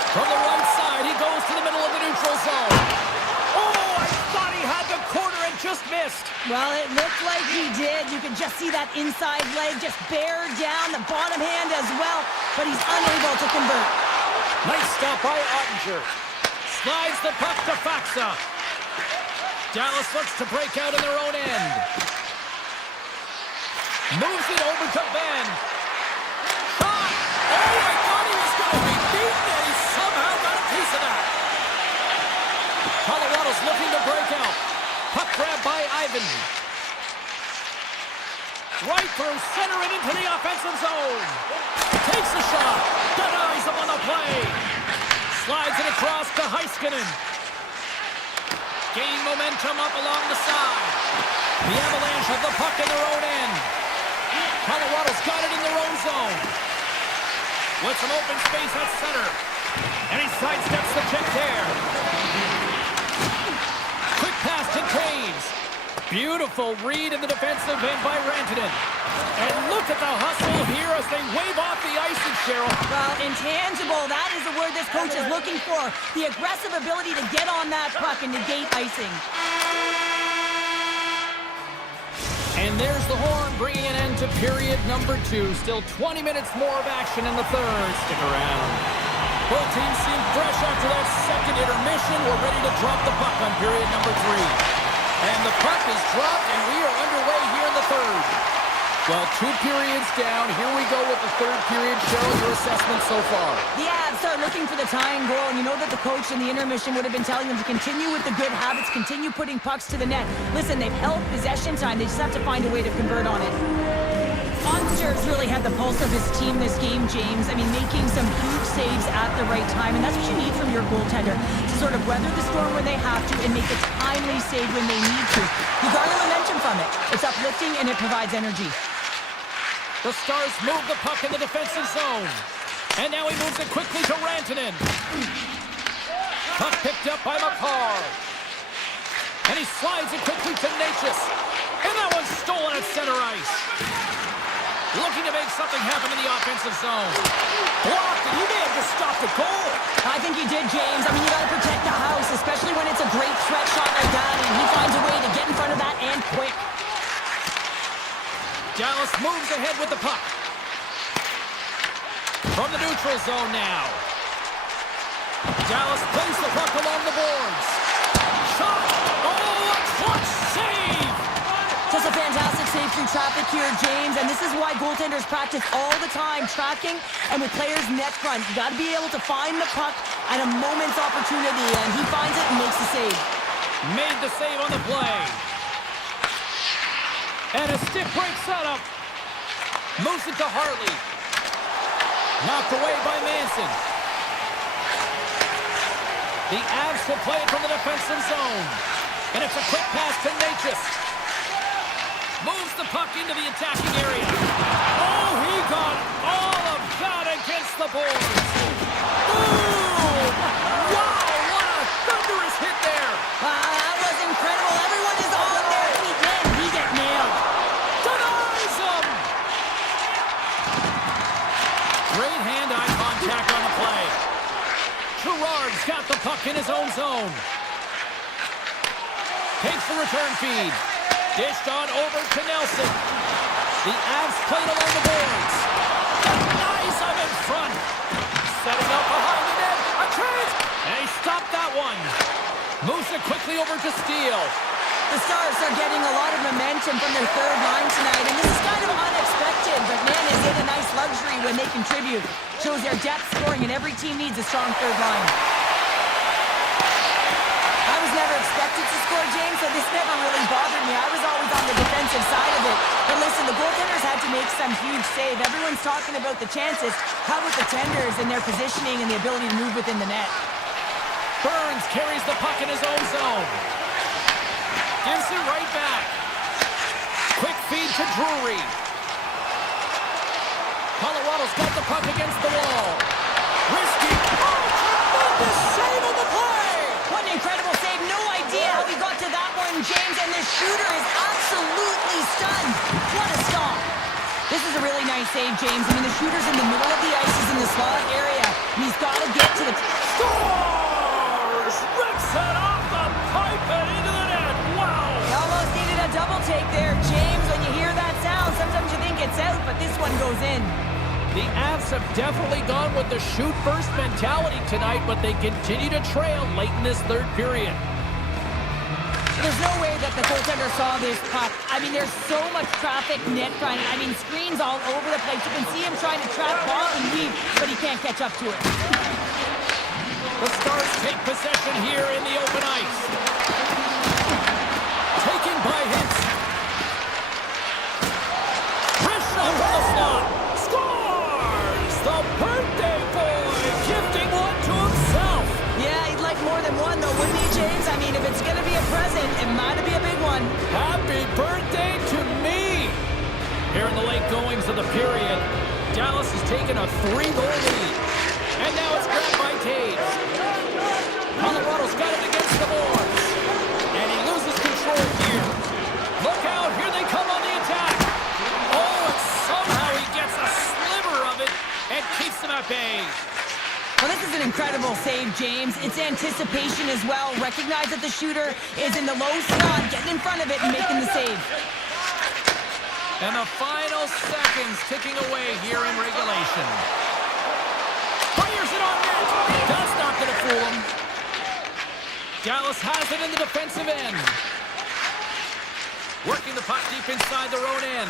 From the right side, he goes to the middle of the neutral zone. Oh, I thought he had the corner and just missed. Well, it looked like he did. You can just see that inside leg just bear down, the bottom hand as well, but he's unable to convert. Nice stop by Ottinger. Slides the puck to Faksa. Dallas looks to break out in their own end. Moves it over to Ben. Shot! Oh, I thought he was going to be beaten, and he somehow got a piece of that. Colorado's looking to break out. Puck grab by Ivan. Right through center and into the offensive zone. Takes the shot. Denies him on the play. Slides it across to Heiskanen. Gain momentum up along the side. The Avalanche have the puck in their own end. Colorado's got it in their own zone. With some open space at center. And he sidesteps the check there. Quick pass to Taves. Beautiful read in the defensive end by Rantanen. And look at the hustle here as they wave off the icing, Cheryl. Well, intangible, that is the word this coach is looking for. The aggressive ability to get on that puck and negate icing. And there's the horn, bringing an end to period number 2. Still 20 minutes more of action in the third. Stick around. Both teams seem fresh after that second intermission. We're ready to drop the puck on period number 3. And the puck is dropped, and we are underway here in the third. Well, 2 periods down. Here we go with the third period. Cheryl, your assessment so far. The Avs are looking for the tying goal, and you know that the coach in the intermission would have been telling them to continue with the good habits, continue putting pucks to the net. Listen, they've held possession time. They just have to find a way to convert on it. Monsters really had the pulse of his team this game, James. I mean, making some huge saves at the right time, and that's what you need from your goaltender, to sort of weather the storm when they have to and make a timely save when they need to. You garner momentum from it. It's uplifting and it provides energy. The Stars move the puck in the defensive zone. And now he moves it quickly to Rantanen. Puck picked up by McCarr. And he slides it quickly to Natchez. And that one's stolen at center ice. Looking to make something happen in the offensive zone. Blocked, and he may have just stopped the goal. I think he did, James. I mean, you got to protect the house, especially when it's a great threat shot like that, and he finds a way to get in front of that and quick. Dallas moves ahead with the puck. From the neutral zone now. Dallas plays the puck along the boards. Shot! Oh, a clutch save! Just a fantastic save through traffic here, James, and this is why goaltenders practice all the time, tracking and with players net front. You got to be able to find the puck at a moment's opportunity, and he finds it and makes the save. Made the save on the play. And a stick break setup. Moves it to Hartley. Knocked away by Manson. The Avs will play it from the defensive zone. And it's a quick pass to Natchez. Moves the puck into the attacking area. Oh, he got all of that against the boards. Boom! Wow, what a thunderous hit there. That was incredible. Everyone is on their feet. Man, he got nailed. Denies him! Great hand-eye contact on the play. Gerard's got the puck in his own zone. Takes the return feed. Dished on over to Nelson. The Avs played along the boards. Denies him in front. Setting up behind the net. A chance! And he stopped that one. Moves it quickly over to Steele. The Stars are getting a lot of momentum from their third line tonight, and this is kind of unexpected, but man, is it a nice luxury when they contribute. Shows their depth scoring, and every team needs a strong third line. I was never expected to score, James, so this never really bothered me. I was always on the defensive side of it. But listen, the goaltenders had to make some huge save. Everyone's talking about the chances. How about the tenders and their positioning and the ability to move within the net? Burns carries the puck in his own zone. Gives it right back. Quick feed to Drury. Colorado's got the puck against the wall. Risky. Oh, tremendous save on the play. What an incredible save. No idea how he got to that one, James, and the shooter is absolutely stunned. What a stop. This is a really nice save, James. I mean, the shooter's in the middle of the ice. He's in the slot area, and he's got to get to the... Scores! Rips it off the pipe and into the net. Wow! He almost needed a double take there, James. When you hear that sound, sometimes you think it's out, but this one goes in. The Avs have definitely gone with the shoot-first mentality tonight, but they continue to trail late in this third period. There's no way that the goaltender saw this puck. I mean, there's so much traffic net front. I mean, screens all over the place. You can see him trying to trap ball and weave, but he can't catch up to it. The Stars take possession here in the open ice. Taken by Hintz. Krishna from the slot. Scores! The birthday boy gifting one to himself. Yeah, he'd like more than one, though, wouldn't he, James? I mean, if it's going to be a present, it might be a big one. Happy birthday to me! Here in the late goings of the period, Dallas has taken a 3-goal lead. And now it's grabbed by Taves. Colorado's got it against the boards. And he loses control here. Look out, here they come on the attack. Oh, and somehow he gets a sliver of it and keeps them at bay. Well, this is an incredible save, James. It's anticipation as well. Recognize that the shooter is in the low slot, getting in front of it and making the save. And the final seconds ticking away here in regulation. Fires it on net. That's not going to fool him. Dallas has it in the defensive end. Working the puck deep inside their own end.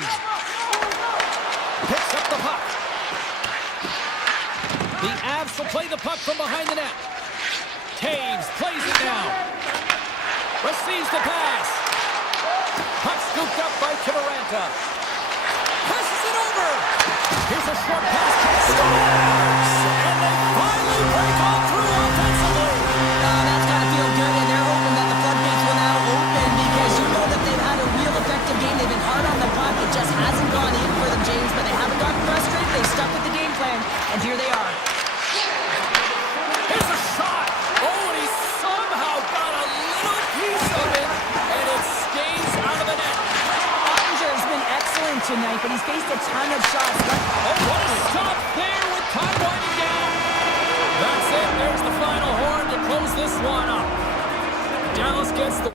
Picks up the puck. The Avs will play the puck from behind the net. Taves plays it now. Receives the pass. Puck scooped up by Kivaranta. Passes it over. Here's a short pass. Scores! And they finally break on through offensively. That's got to feel good, and they're hoping that the floodgates will now open because you know that they've had a real effective game. They've been hard on the puck. It just hasn't gone in for them, James, but they haven't gotten frustrated. They've stuck with the game plan, and here they are. Here's a shot. Oh, and he somehow got a little piece of it, and it stays out of the net. Ottinger's been excellent tonight, but he's faced a ton of shots. Oh, what a stop there with time winding down. That's it. There's the final horn to close this one up. Dallas gets the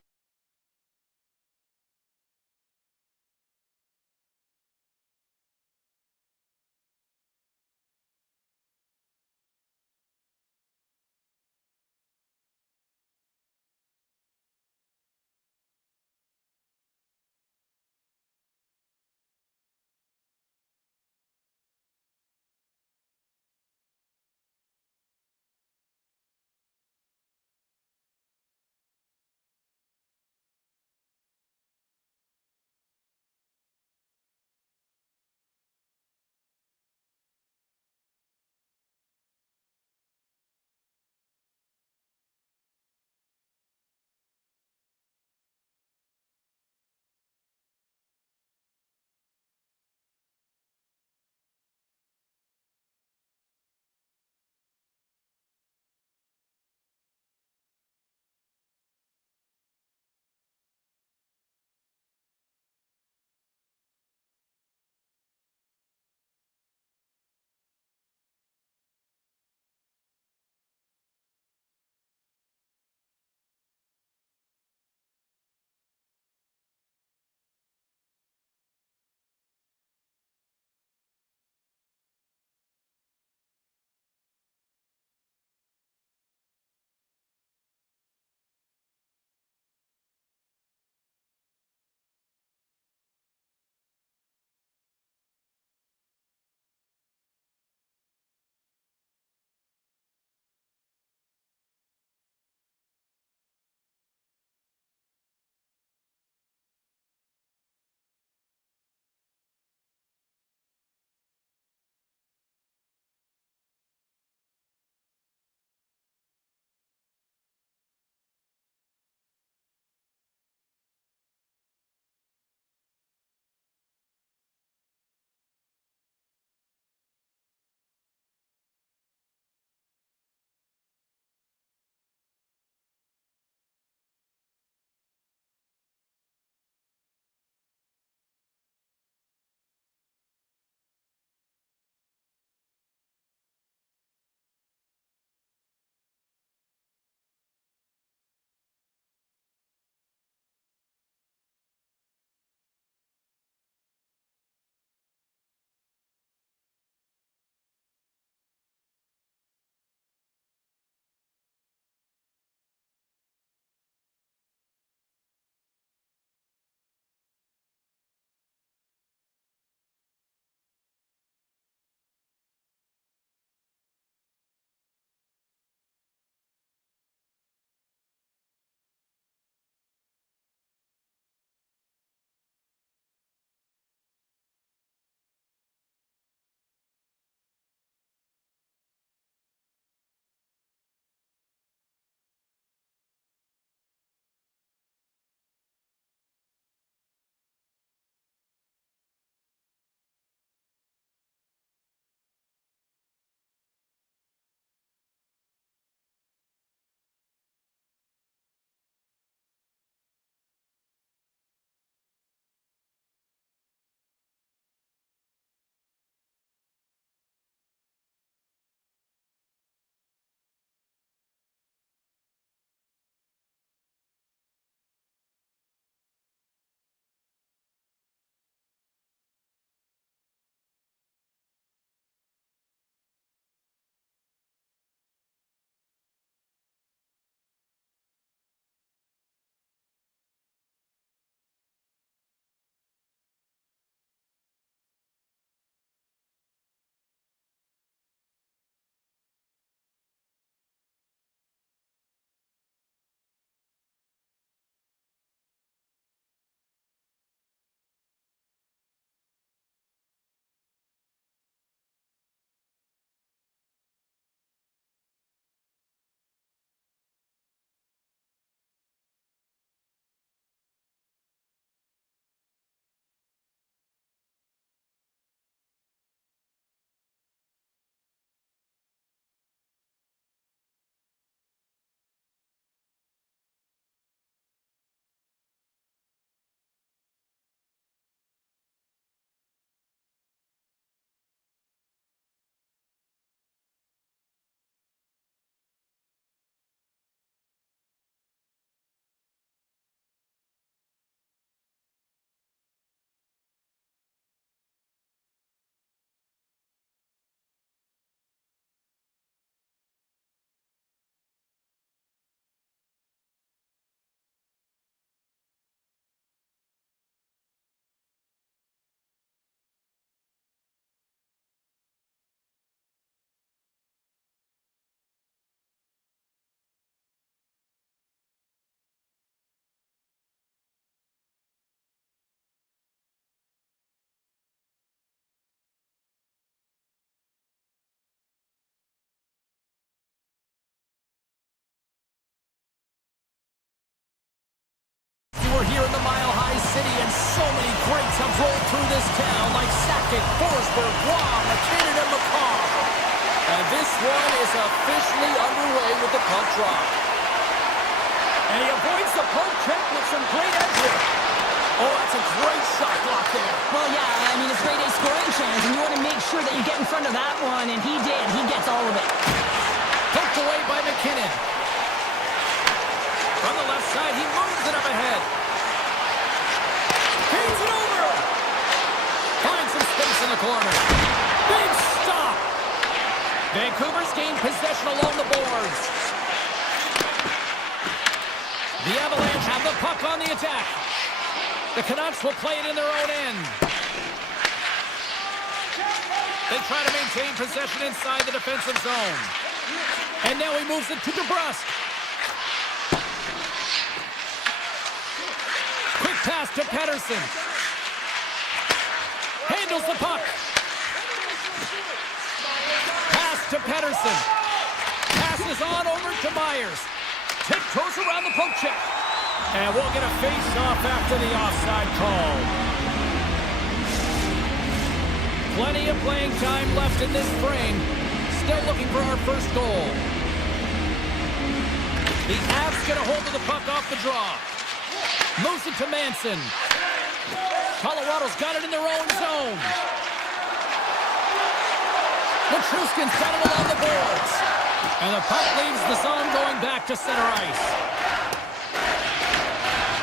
we're here in the Mile High City, and so many greats have rolled through this town, like Sackett, Forsberg, Guam, McKinnon, and McCaw. And this one is officially underway with the puck drop. And he avoids the poke check with some great entry. Oh, that's a great shot block there. Well, yeah, I mean, it's grade A scoring chance, and you want to make sure that you get in front of that one, and he did. He gets all of it. Poked away by McKinnon. From the left side, he moves it up ahead. Feeds it over. Finds some space in the corner. Big stop. Vancouver's gained possession along the boards. The Avalanche have the puck on the attack. The Canucks will play it in their own end. They try to maintain possession inside the defensive zone. And now he moves it to DeBrusque. Quick pass to Pettersson. Handles the puck. Pass to Pettersson. Passes on over to Myers. Tiptoes around the poke check. And we'll get a face-off after the offside call. Plenty of playing time left in this frame. Still looking for our first goal. The Avs get a hold of the puck off the draw. Moves it to Manson. Colorado's got it in their own zone. Matruskin's got it along the boards. And the puck leaves the zone going back to center ice.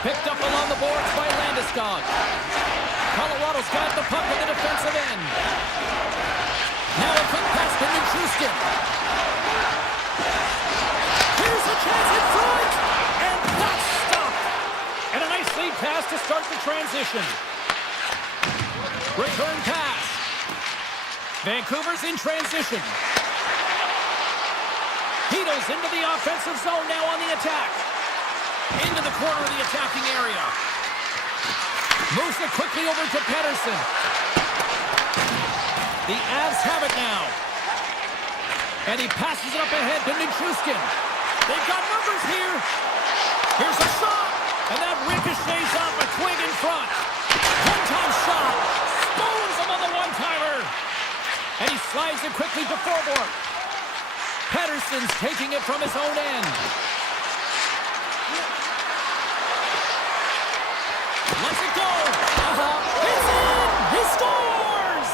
Picked up along the boards by Landeskog. Colorado's got the puck at the defensive end. Now a quick pass to Matruskin. Here's a chance in front. And that's stopped. And a nice lead pass to start the transition. Return pass. Vancouver's in transition. Hedo's into the offensive zone now on the attack. Into the corner of the attacking area. Moves it quickly over to Pettersson. The Avs have it now. And he passes it up ahead to Nichushkin. They've got numbers here. Here's a shot. And that ricochets off a twig in front. One-time shot. Spoons him on the one-timer. And he slides it quickly to Forborg. Pettersson's taking it from his own end. Lets it go. It's in. He scores.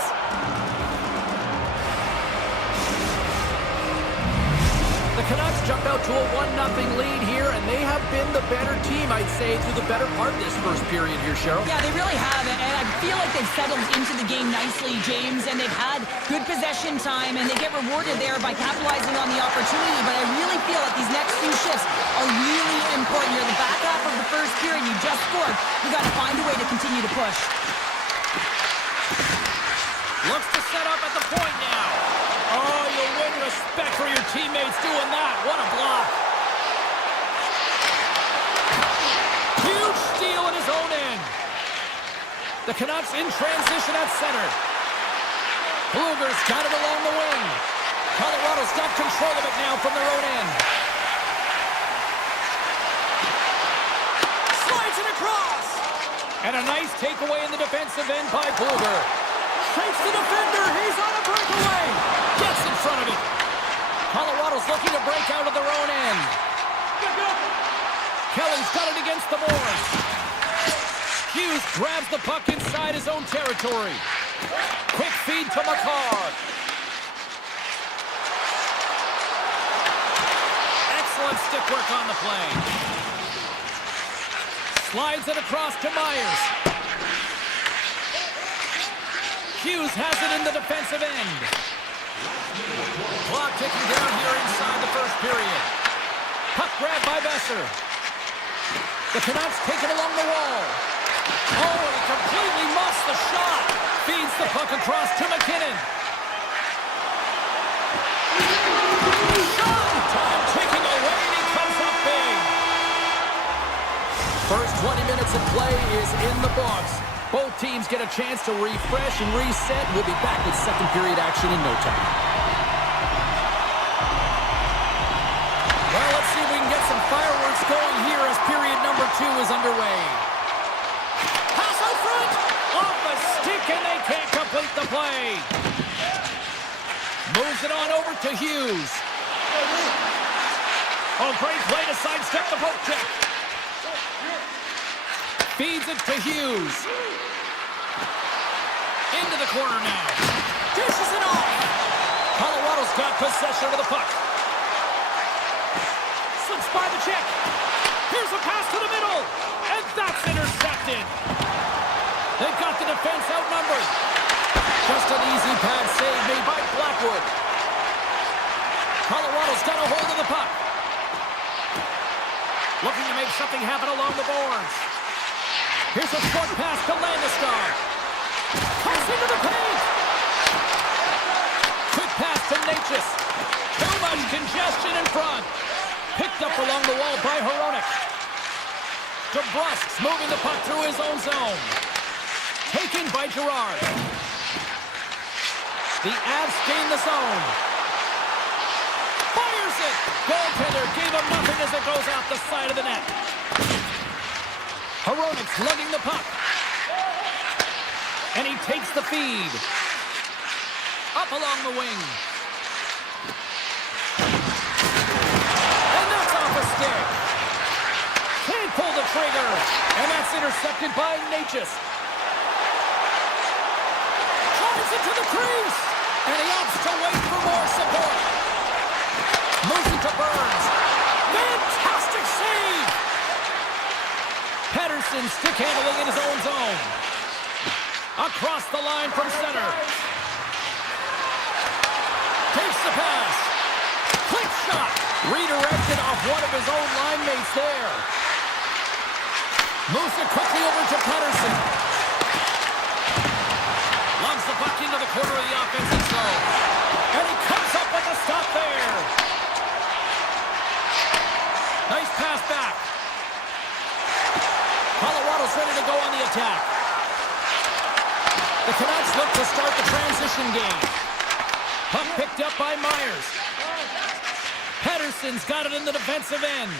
The Canucks jump out to a 1-0 lead here, and they have been the better team, I'd say, through the better part of this first period here, Cheryl. Yeah, they really have, and I feel like they've settled into the game nicely, James, and they've had good possession time, and they get rewarded there by capitalizing on the opportunity, but I really feel that these next few shifts are really important. You're the back half of the first period, you just scored. You got to find a way to continue to push. Looks to set up at the point now. Oh, you'll win respect for your teammates doing that. What a block. Huge steal in his own end. The Canucks in transition at center. Bluger's got it along the wing. Colorado's got control of it now from their own end. Slides it across. And a nice takeaway in the defensive end by Bluger. Shakes the defender. He's on a breakaway. Gets in front of it. Colorado's looking to break out of their own end. Kelly's got it against the boards. Hughes grabs the puck inside his own territory. Quick feed to McCarr. Excellent stick work on the play. Slides it across to Myers. Hughes has it in the defensive end. Clock ticking down here inside the first period. Puck grab by Besser. The Canucks take it along the wall. Oh, he completely muffs the shot. Feeds the puck across to McKinnon. Shot! Time ticking away, and he comes up big. First 20 minutes of play is in the books. Both teams get a chance to refresh and reset. We'll be back with second period action in no time. Well, let's see if we can get get some fireworks going here as period number 2 is underway. Pass out front! Off the stick, and they can't complete the play. Moves it on over to Hughes. Oh, great play to sidestep the poke check. Feeds it to Hughes. Into the corner now. Dishes it off. Colorado's got possession of the puck. Slips by the check. Here's a pass to the middle. And that's intercepted. They've got the defense outnumbered. Just an easy pad save made by Blackwood. Colorado's got a hold of the puck. Looking to make something happen along the boards. Here's a short pass to Landeskog. Cuts into the paint. Quick pass to Natchez. Too much congestion in front. Picked up along the wall by Hronek. DeBrusk's moving the puck through his own zone. Taken by Girard. The Avs gain the zone. Fires it. Goaltender gave him nothing as it goes out the side of the net. Hronek's lugging the puck. And he takes the feed. Up along the wing. And that's off a stick. Can't pull the trigger. And that's intercepted by Natchez. Drives it to the crease. And he opts to wait for more support. Moves it to Burns. Fantastic save. Pettersson stick handling in his own zone. Across the line from center. Takes the pass. Quick shot. Redirected off one of his own line mates there. Moves it quickly over to Pettersson. Loves the puck into the corner of the offensive zone. And he comes up with a stop there. Nice pass back. Colorado's ready to go on the attack. The Canucks look to start the transition game. Puck picked up by Myers. Pettersson's got it in the defensive end.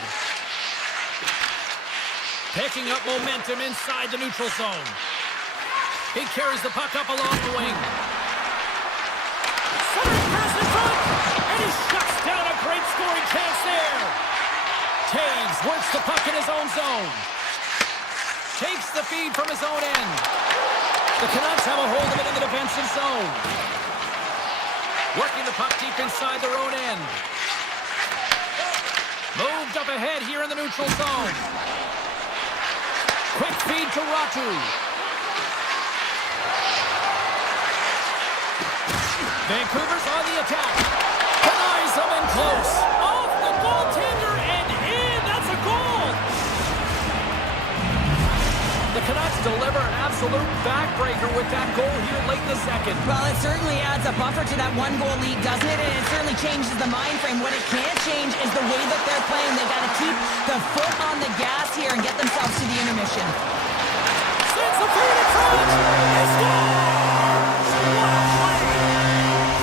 Picking up momentum inside the neutral zone. He carries the puck up along the wing. Center pass in front, and he shuts down a great scoring chance there. Taves works the puck in his own zone. Takes the feed from his own end. The Canucks have a hold of it in the defensive zone. Working the puck deep inside their own end. Moved up ahead here in the neutral zone. Quick feed to Ratu. Vancouver's on the attack. Denies him in close. Off the goaltender and in. That's a goal. The Canucks deliver an absolute backbreaker with that goal here late in the second. Well, it certainly adds a buffer to that one-goal lead, doesn't it? And it certainly changes the mind frame. What it can't change is the way that they're playing. They got to keep the foot on the gas here and get themselves to the intermission. Sends the feed in front. He scores! What a play!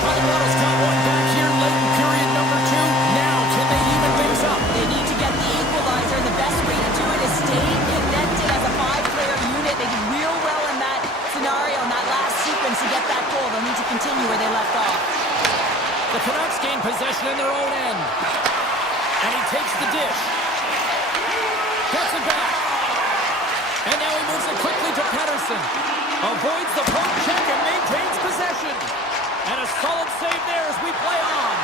Colorado's got one back here late in period number 2. Now, can they even things up? They need to get the equalizer, and the best way to do it is stay connected as a 5-player unit. They did real well in that scenario, in that last sequence to get that goal. They'll need to continue where they left off. The Canucks gain possession in their own end. And he takes the dish. Gets it back. And now he moves it quickly to Pettersson. Avoids the poke check and maintains possession. And a solid save there as we play on.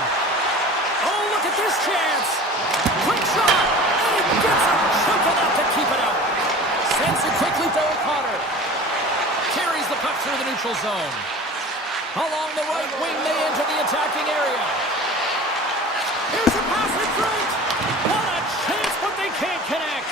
Oh, look at this chance. Quick shot. And he gets a chunk enough to keep it out. Sends it quickly to O'Connor. Carries the puck through the neutral zone. Along the right wing, they enter the attacking area. Here's a pass in front. What a chance, but they can't connect.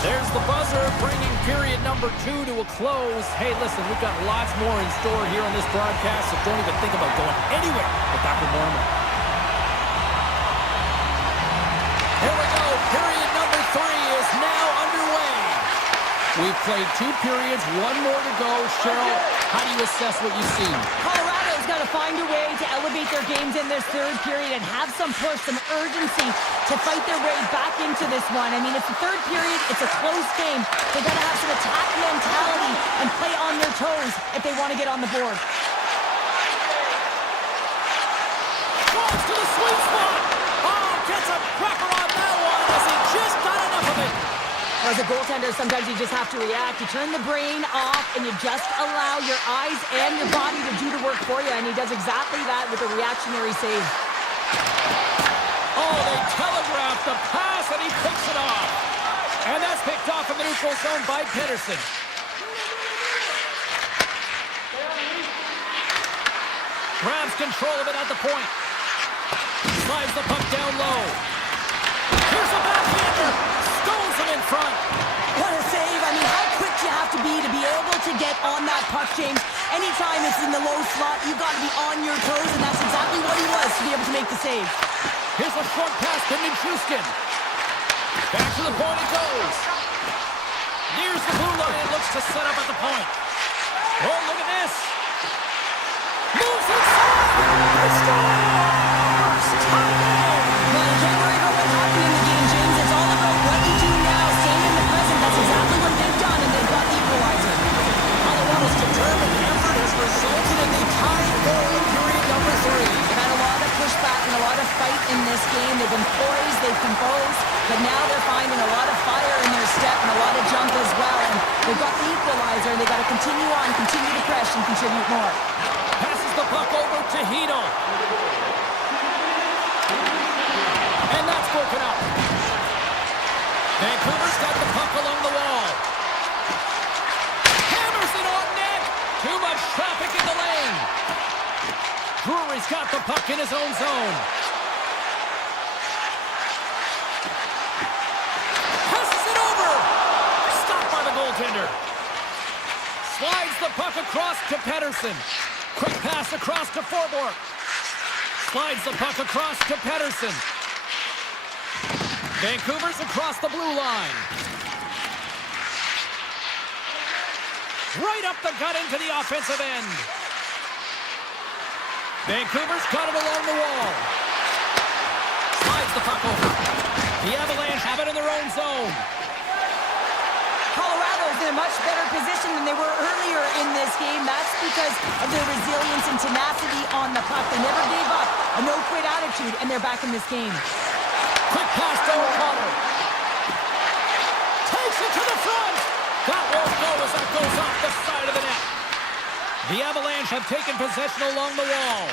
There's the buzzer, bringing period number 2 to a close. Hey, listen, we've got lots more in store here on this broadcast, so don't even think about going anywhere but back with more. Here we go. Period number 3 is now underway. We've played 2 periods, 1 more to go. Cheryl, how do you assess what you've seen? Colorado's got to find a way to elevate their games in this third period and have some push, some urgency to fight their way back into this one. I mean, it's the third period. It's a close game. They got to have some attack mentality and play on their toes if they want to get on the board. Drives to the sweet spot. Oh, gets a cracker on that one as he just got enough of it. As a goaltender, sometimes you just have to react. You turn the brain off and you just allow your eyes and your body to do the work for you, and he does exactly that with a reactionary save. Oh, they telegraphed the pass, and he picks it off. And that's picked off in the neutral zone by Pedersen. Grabs control of it at the point. Slides the puck down low. Here's a backhander. Stones him in front. What a save. I mean, how quick you have to be able to get on that puck, James. Anytime it's in the low slot, you've got to be on your toes, and that's exactly what he was to be able to make the save. Here's a short pass to Minchuskin. Back to the point it goes. Nears the blue line and looks to set up at the point. Oh, look at this. Moves inside. Scores! Tie-game! Well, you can't worry about what happened in the game, James. It's all about what you do now, staying in the present. That's exactly what they've done, and they've got the equalizer. Colorado's determined effort has resulted in the tying goal in period number 3. They've had a lot of pushback and a lot of fight in this game. They've been poised, they've composed, but now they're finding a lot of fire in their step and a lot of jump as well. And they've got the equalizer, and they've got to continue on, continue to press, and contribute more. Passes the puck over to Hito. And that's broken up. Vancouver's got the puck along the wall. Hammers it on net. Too much traffic in the lane. Drury's got the puck in his own zone. Passes it over. Stopped by the goaltender. Slides the puck across to Pedersen. Quick pass across to Forborg. Slides the puck across to Pedersen. Vancouver's across the blue line. Right up the gut into the offensive end. Vancouver's got it along the wall. Slides the puck over. The Avalanche have it in their own zone. Colorado's in a much better position than they were earlier in this game. That's because of their resilience and tenacity on the puck. They never gave up, a no-quit attitude, and they're back in this game. Quick pass to O'Connor. Takes it to the front. That won't go as that goes off the side of the net. The Avalanche have taken possession along the wall.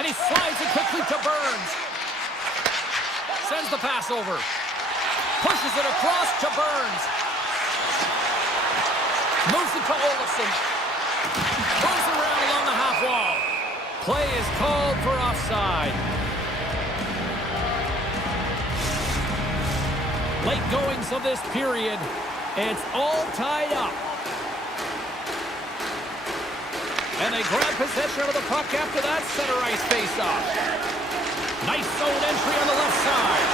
And he slides it quickly to Burns. Sends the pass over. Pushes it across to Burns. Moves it to Olofsson. Throws it around along the half wall. Play is called for offside. Late goings of this period. It's all tied up. And they grab possession of the puck after that center ice face-off. Nice zone entry on the left side.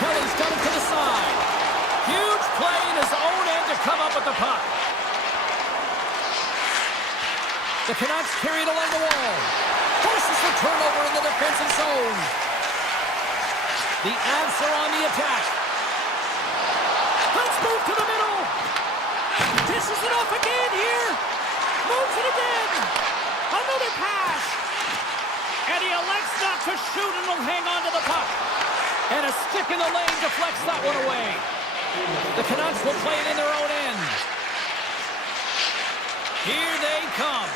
Kelly's got it to the side. Huge play in his own end to come up with the puck. The Canucks carry it along the wall. Forces the turnover in the defensive zone. The answer on the attack. Let's move to the middle. Dishes it off again here. Moves it again. Another pass. And he elects not to shoot and will hang on to the puck. And a stick in the lane deflects that one away. The Canucks will play it in their own end. Here they come.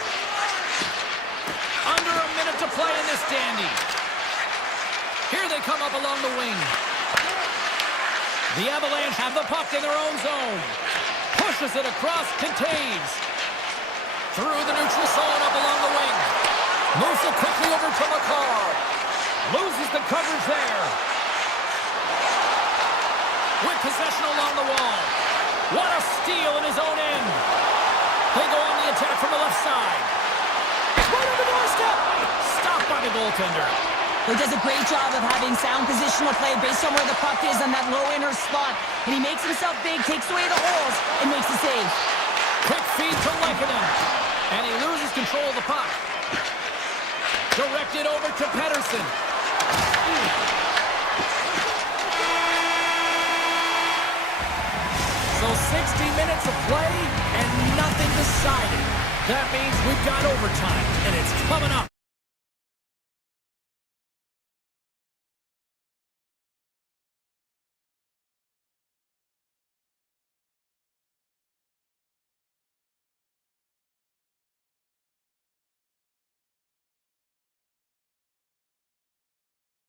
Under a minute to play in this dandy. Here they come up along the wing. The Avalanche have the puck in their own zone. Pushes it across to Taves. Through the neutral zone up along the wing. Moves it quickly over to McCarr. Loses the coverage there. With possession along the wall. What a steal in his own end. They go on the attack from the left side. Right on the doorstep. Stopped by the goaltender. He does a great job of having sound positional play based on where the puck is on that low inner spot. And he makes himself big, takes away the holes, and makes the save. Quick feed to Lehkonen. And he loses control of the puck. Directed over to Pedersen. So 60 minutes of play and nothing decided. That means we've got overtime, and it's coming up.